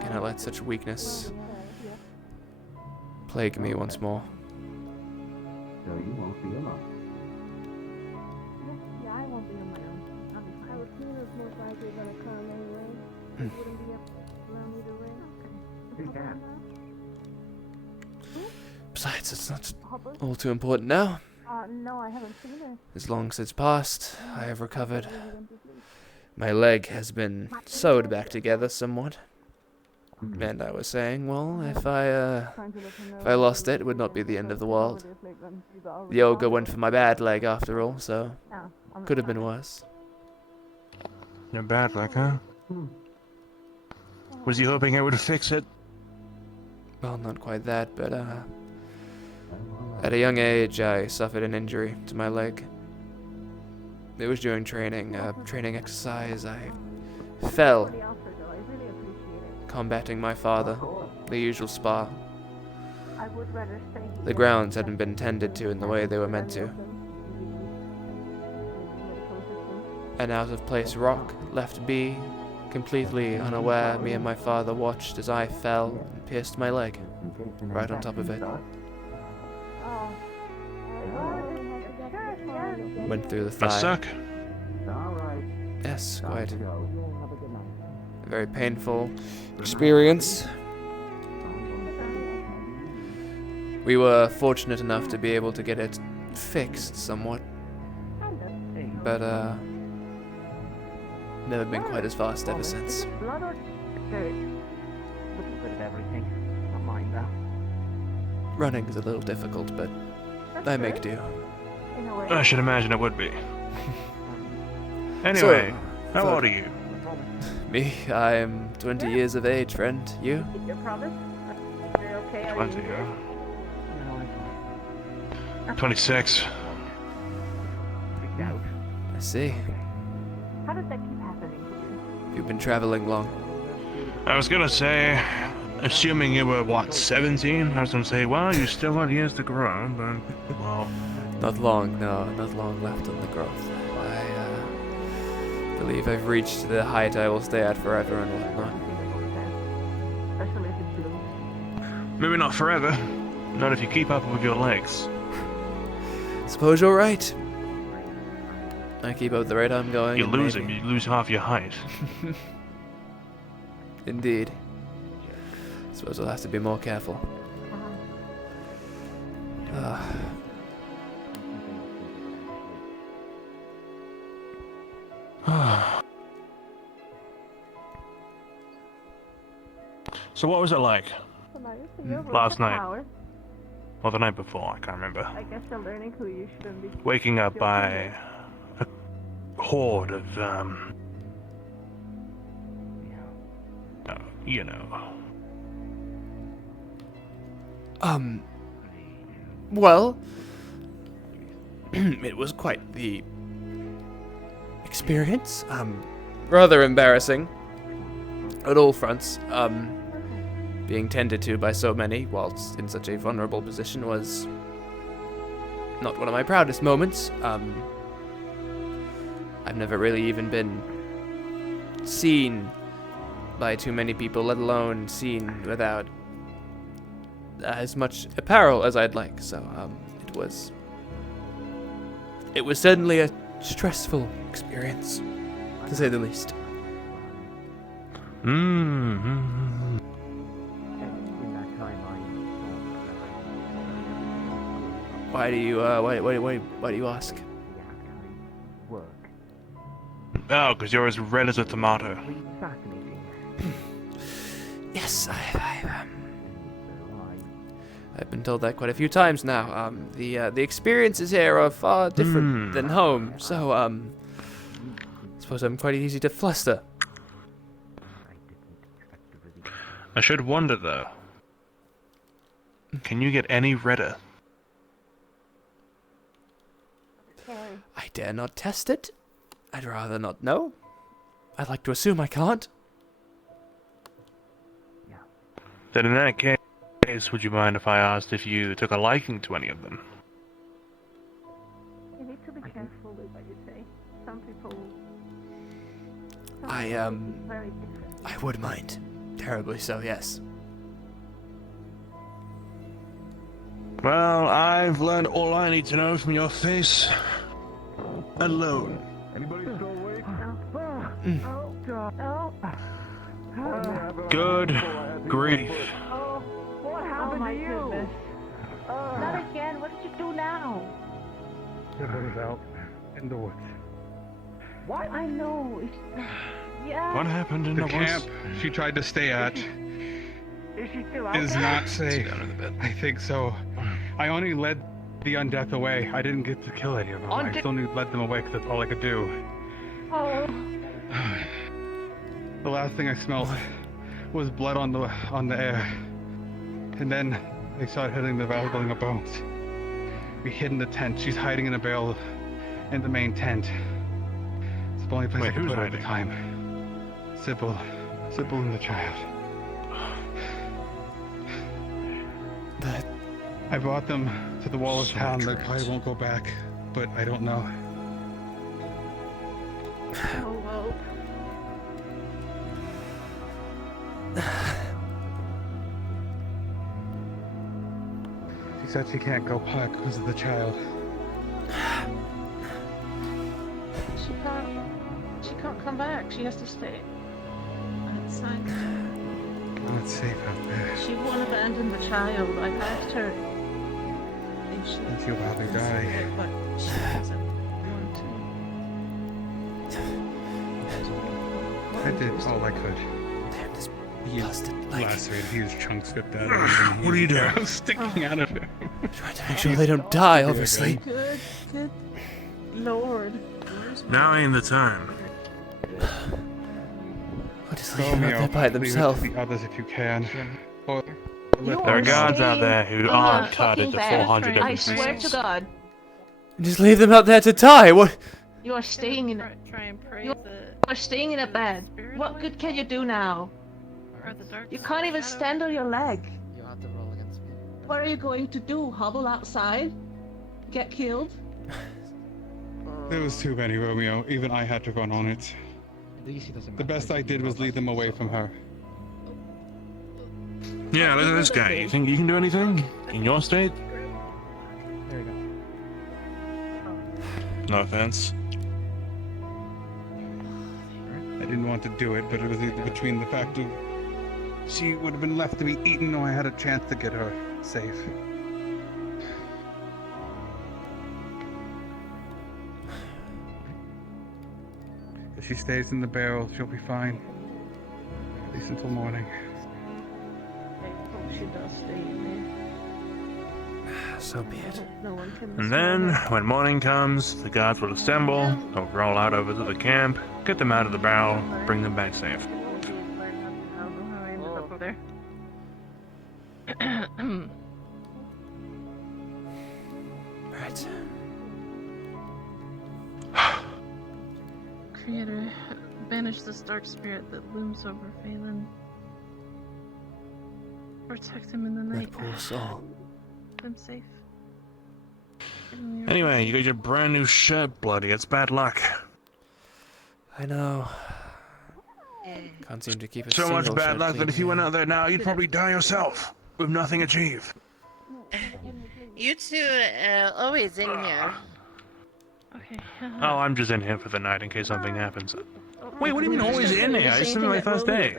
Cannot let such weakness plague me once more. So you won't be alone. Yeah, I won't be alone. I would assume it's most likely gonna come anyway. It wouldn't be up around either way. You can. Besides, it's not all too important now. No, I haven't seen it. As long as it's passed, I have recovered. My leg has been sewed back together somewhat. And I was saying, well, if I lost it, it would not be the end of the world. The ogre went for my bad leg after all, so could have been worse. Your bad leg, huh? Was he hoping it would fix it? Well, not quite that, but at a young age, I suffered an injury to my leg. It was during training exercise. I fell, combating my father, the usual spar. The grounds hadn't been tended to in the way they were meant to. An out-of-place rock left be, completely unaware, me and my father watched as I fell and pierced my leg, right on top of it. Went through the thigh. That suck? Yes, quite. A very painful experience. We were fortunate enough to be able to get it fixed somewhat. But, never been quite as fast ever since. Blood or dirt? A little bit of everything. Don't mind that. Running is a little difficult, but I make do. I should imagine it would be. Anyway, how old are you? Me? I am 20 years of age, friend. You? 20, huh? 26. I see. How does that keep happening? You've been traveling long. I was gonna say, assuming you were, what, 17? I was gonna say, well, you still got years to grow, but, well... Not long, no, not long left on the growth. I believe I've reached the height I will stay at forever and whatnot. Especially if it's blue. Maybe not forever. Not if you keep up with your legs. Suppose you're right. I keep up the rate I'm going. You lose him, you lose half your height. Indeed. Suppose I'll have to be more careful. So what was it like? Mm. Last night? Or the night before, I can't remember. I guess you're learning who you shouldn't be. Waking up by a horde of, you know. Well, it was quite the experience. Rather embarrassing at all fronts. Being tended to by so many whilst in such a vulnerable position was not one of my proudest moments. I've never really even been seen by too many people, let alone seen without as much apparel as I'd like. So it was certainly a stressful experience, to say the least. Why do you ask? Oh, because you're as red as a tomato. Yes, I've been told that quite a few times now. The experiences here are far different than home, so I suppose I'm quite easy to fluster. I should wonder though. Can you get any redder? I dare not test it. I'd rather not know. I'd like to assume I can't. Then in that case, would you mind if I asked if you took a liking to any of them? You need to be careful with what you say. Some people. I would mind. Terribly so, yes. Well, I've learned all I need to know from your face alone. Anybody still awake? Oh, God. Good grief. What happened to you? Goodness. Not again. What did you do now? It was out in the woods. What? I know. Yeah. What happened in The the camp woods? she tried to stay at Is she still out is there? not safe. I think so. I only led the undead away. I didn't get to kill any of them. I only led them away because that's all I could do. Oh. The last thing I smelled was blood on the air. And then they started hitting the building of bones. We hid in the tent. She's hiding in a bale in the main tent. It's the only place I could put her at the time. Sybil and the child. I brought them to the wall of town. They probably won't go back, but I don't know. Oh, well. She said she can't go back because of the child. She can't come back. She has to stay outside. It's safe out there. She won't abandon the child. I asked her if she And she'll probably die. it, but she doesn't want to. I did all I could. Damn, this He busted leg. lacerated. Huge chunks ripped out of him. What are you doing? Arrows sticking out of him. Trying to make sure they don't die, obviously. Good Lord. Now ain't the time. I'll just leave them out there by themselves. The others if you can. Or You There are are guards out staying there who in aren't a cut fucking into bed. 400 I different swear pieces. to God, Just leave them out there to die. What? you are staying in. You are staying in a bed. What good can you do now? You can't even stand on your leg. You have to roll against me. What are you going to do? Hobble outside? Get killed? There was too many, Romeo. Even I had to run on it. The best I did was lead them away from her. Yeah, look at this guy. You think you can do anything? In your state? There you go. No offense. I didn't want to do it, but it was either between the fact of she would have been left to be eaten or I had a chance to get her safe. If she stays in the barrel, she'll be fine. At least until morning. She does stay in So be it. there. No one can. And then, when morning comes, the guards will assemble, they'll roll out over to the camp, get them out of the barrel, bring them back safe. Right. Creator, banish this dark spirit that looms over Phelan. Protect him in the night. That poor soul. Keep him safe. Anyway, you got your brand new shirt bloody. It's bad luck. I know. Can't seem to keep it. So much bad luck that if you went out there now, you'd probably die yourself, with nothing achieved. You two always in here. Okay. Oh, I'm just in here for the night in case something happens. Wait, what do you mean always in here? This is my first day.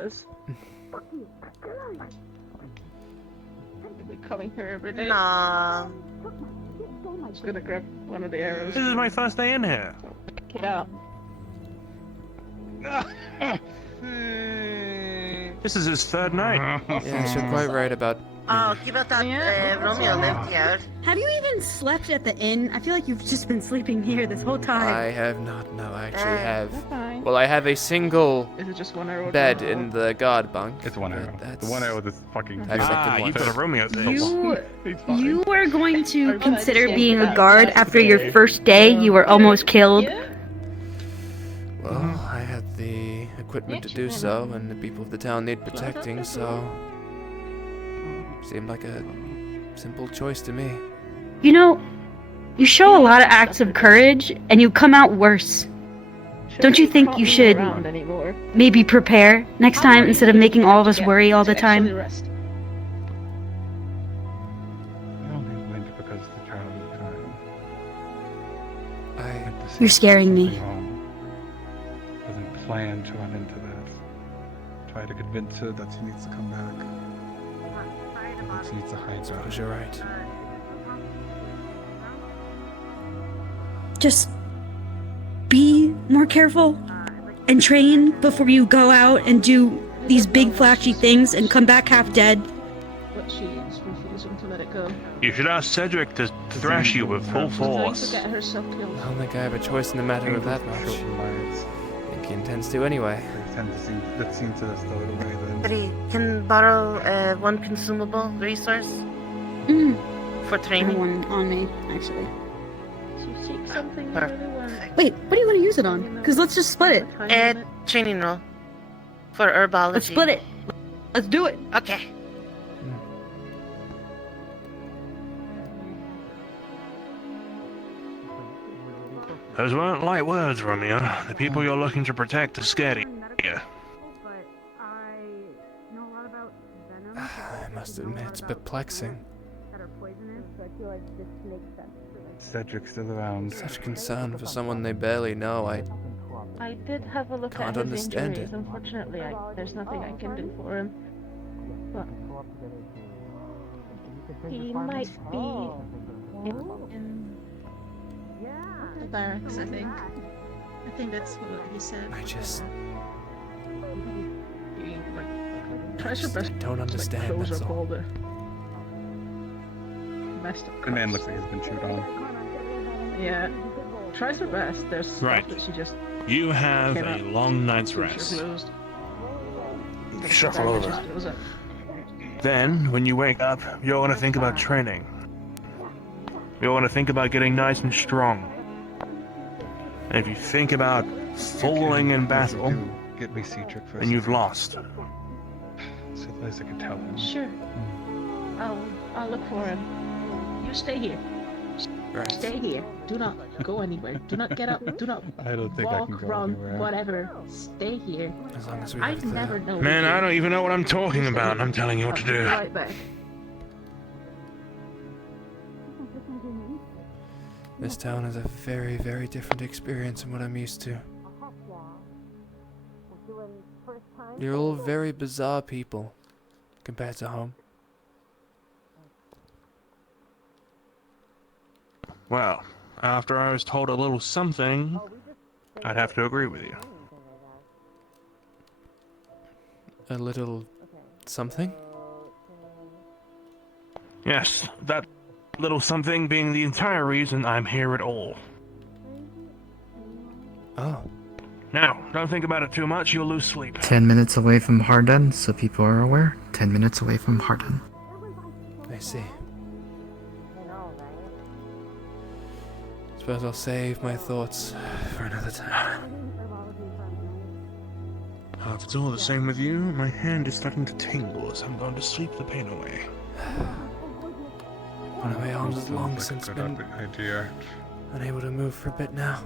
Coming here every day. Nah. I'm just gonna grab one of the arrows. This is my first day in here. Get out. This is his third night. Yeah, you're quite right about. Oh, keep out that Romeo lived here. Have you even slept at the inn? I feel like you've just been sleeping here this whole time. I have not. No, I actually have. Well, I have a single Is it just one arrow? bed in the guard bunk. It's one arrow. That's The one arrow that's fucking. You got a Romeo thing. You are going to consider being a guard after your first day. You were almost killed. Well, I had the equipment to do so, and the people of the town need protecting, so seemed like a simple choice to me. You know, you show a lot of acts of courage, and you come out worse. Don't you think you should maybe prepare next time instead of making all of us worry all the time? I only went because the child was trying. You're scaring me. Wasn't planned to run into that. Try to convince her that she needs to come back. That she needs to hide out. Because you're right. Just be more careful and train before you go out and do these big flashy things and come back half dead. But she's refusing to let it go. You should ask Cedric to thrash you with full She's trying to force. get herself killed. I don't think I have a choice in the matter of that much. I think he intends to anyway. That seems to stow it away then. Three. Can borrow one consumable resource for I have training. one on me, actually. She seeks something you really want. Wait, what do you want to use it on? Because let's just split it. Training roll for herbology. Let's split it. Let's do it. Okay. Those weren't light words, Romeo. The people you're looking to protect are scared of you. I must admit, it's perplexing. Cedric's still around. Such concern for someone they barely know. I did have a look Can't at his understand injuries. it. Unfortunately, there's nothing I can do for him. But he might be in the barracks, I think. I think that's what he said. I just Tries her best. don't understand, Close that's up all. all the messed up. The man looks like he's been chewed on. Yeah. Tries her best. There's stuff Right. that she just You have a cannot long night's keep her rest. closed. Shuffle over. Just goes up. Then, when you wake up, you're gonna think about training. You're gonna think about getting nice and strong. And if you think about falling in battle, Get me Cedric first. then you've lost. So at least I can tell him. Sure. I'll look for him. You stay here. Right. Stay here. Do not go anywhere. Do not get up. Do not I don't think I walk, can go run, anywhere. whatever. Stay here. As long as we I have the... never know. Man, I don't even know what I'm talking about, and I'm telling you what to I'll be do. right back. This town is a very, very different experience from what I'm used to. You're all very bizarre people compared to home. Well, after I was told a little something, I'd have to agree with you. A little something? Yes, that little something being the entire reason I'm here at all. Oh. Now, don't think about it too much, you'll lose sleep. 10 minutes away from Hardin, so people are aware. 10 minutes away from Hardin. I see. Suppose I'll save my thoughts for another time. If it's all the same with you, my hand is starting to tingle as I'm going to sleep the pain away. One of my arms has long Like a since good been idea. unable to move for a bit now.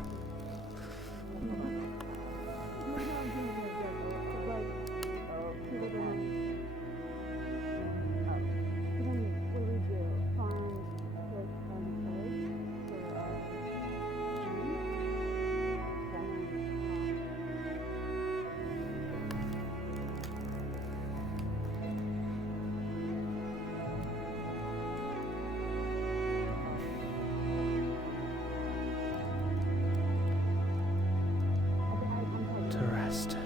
To rest.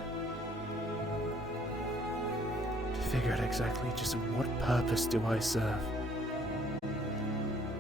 To figure out exactly just what purpose do I serve.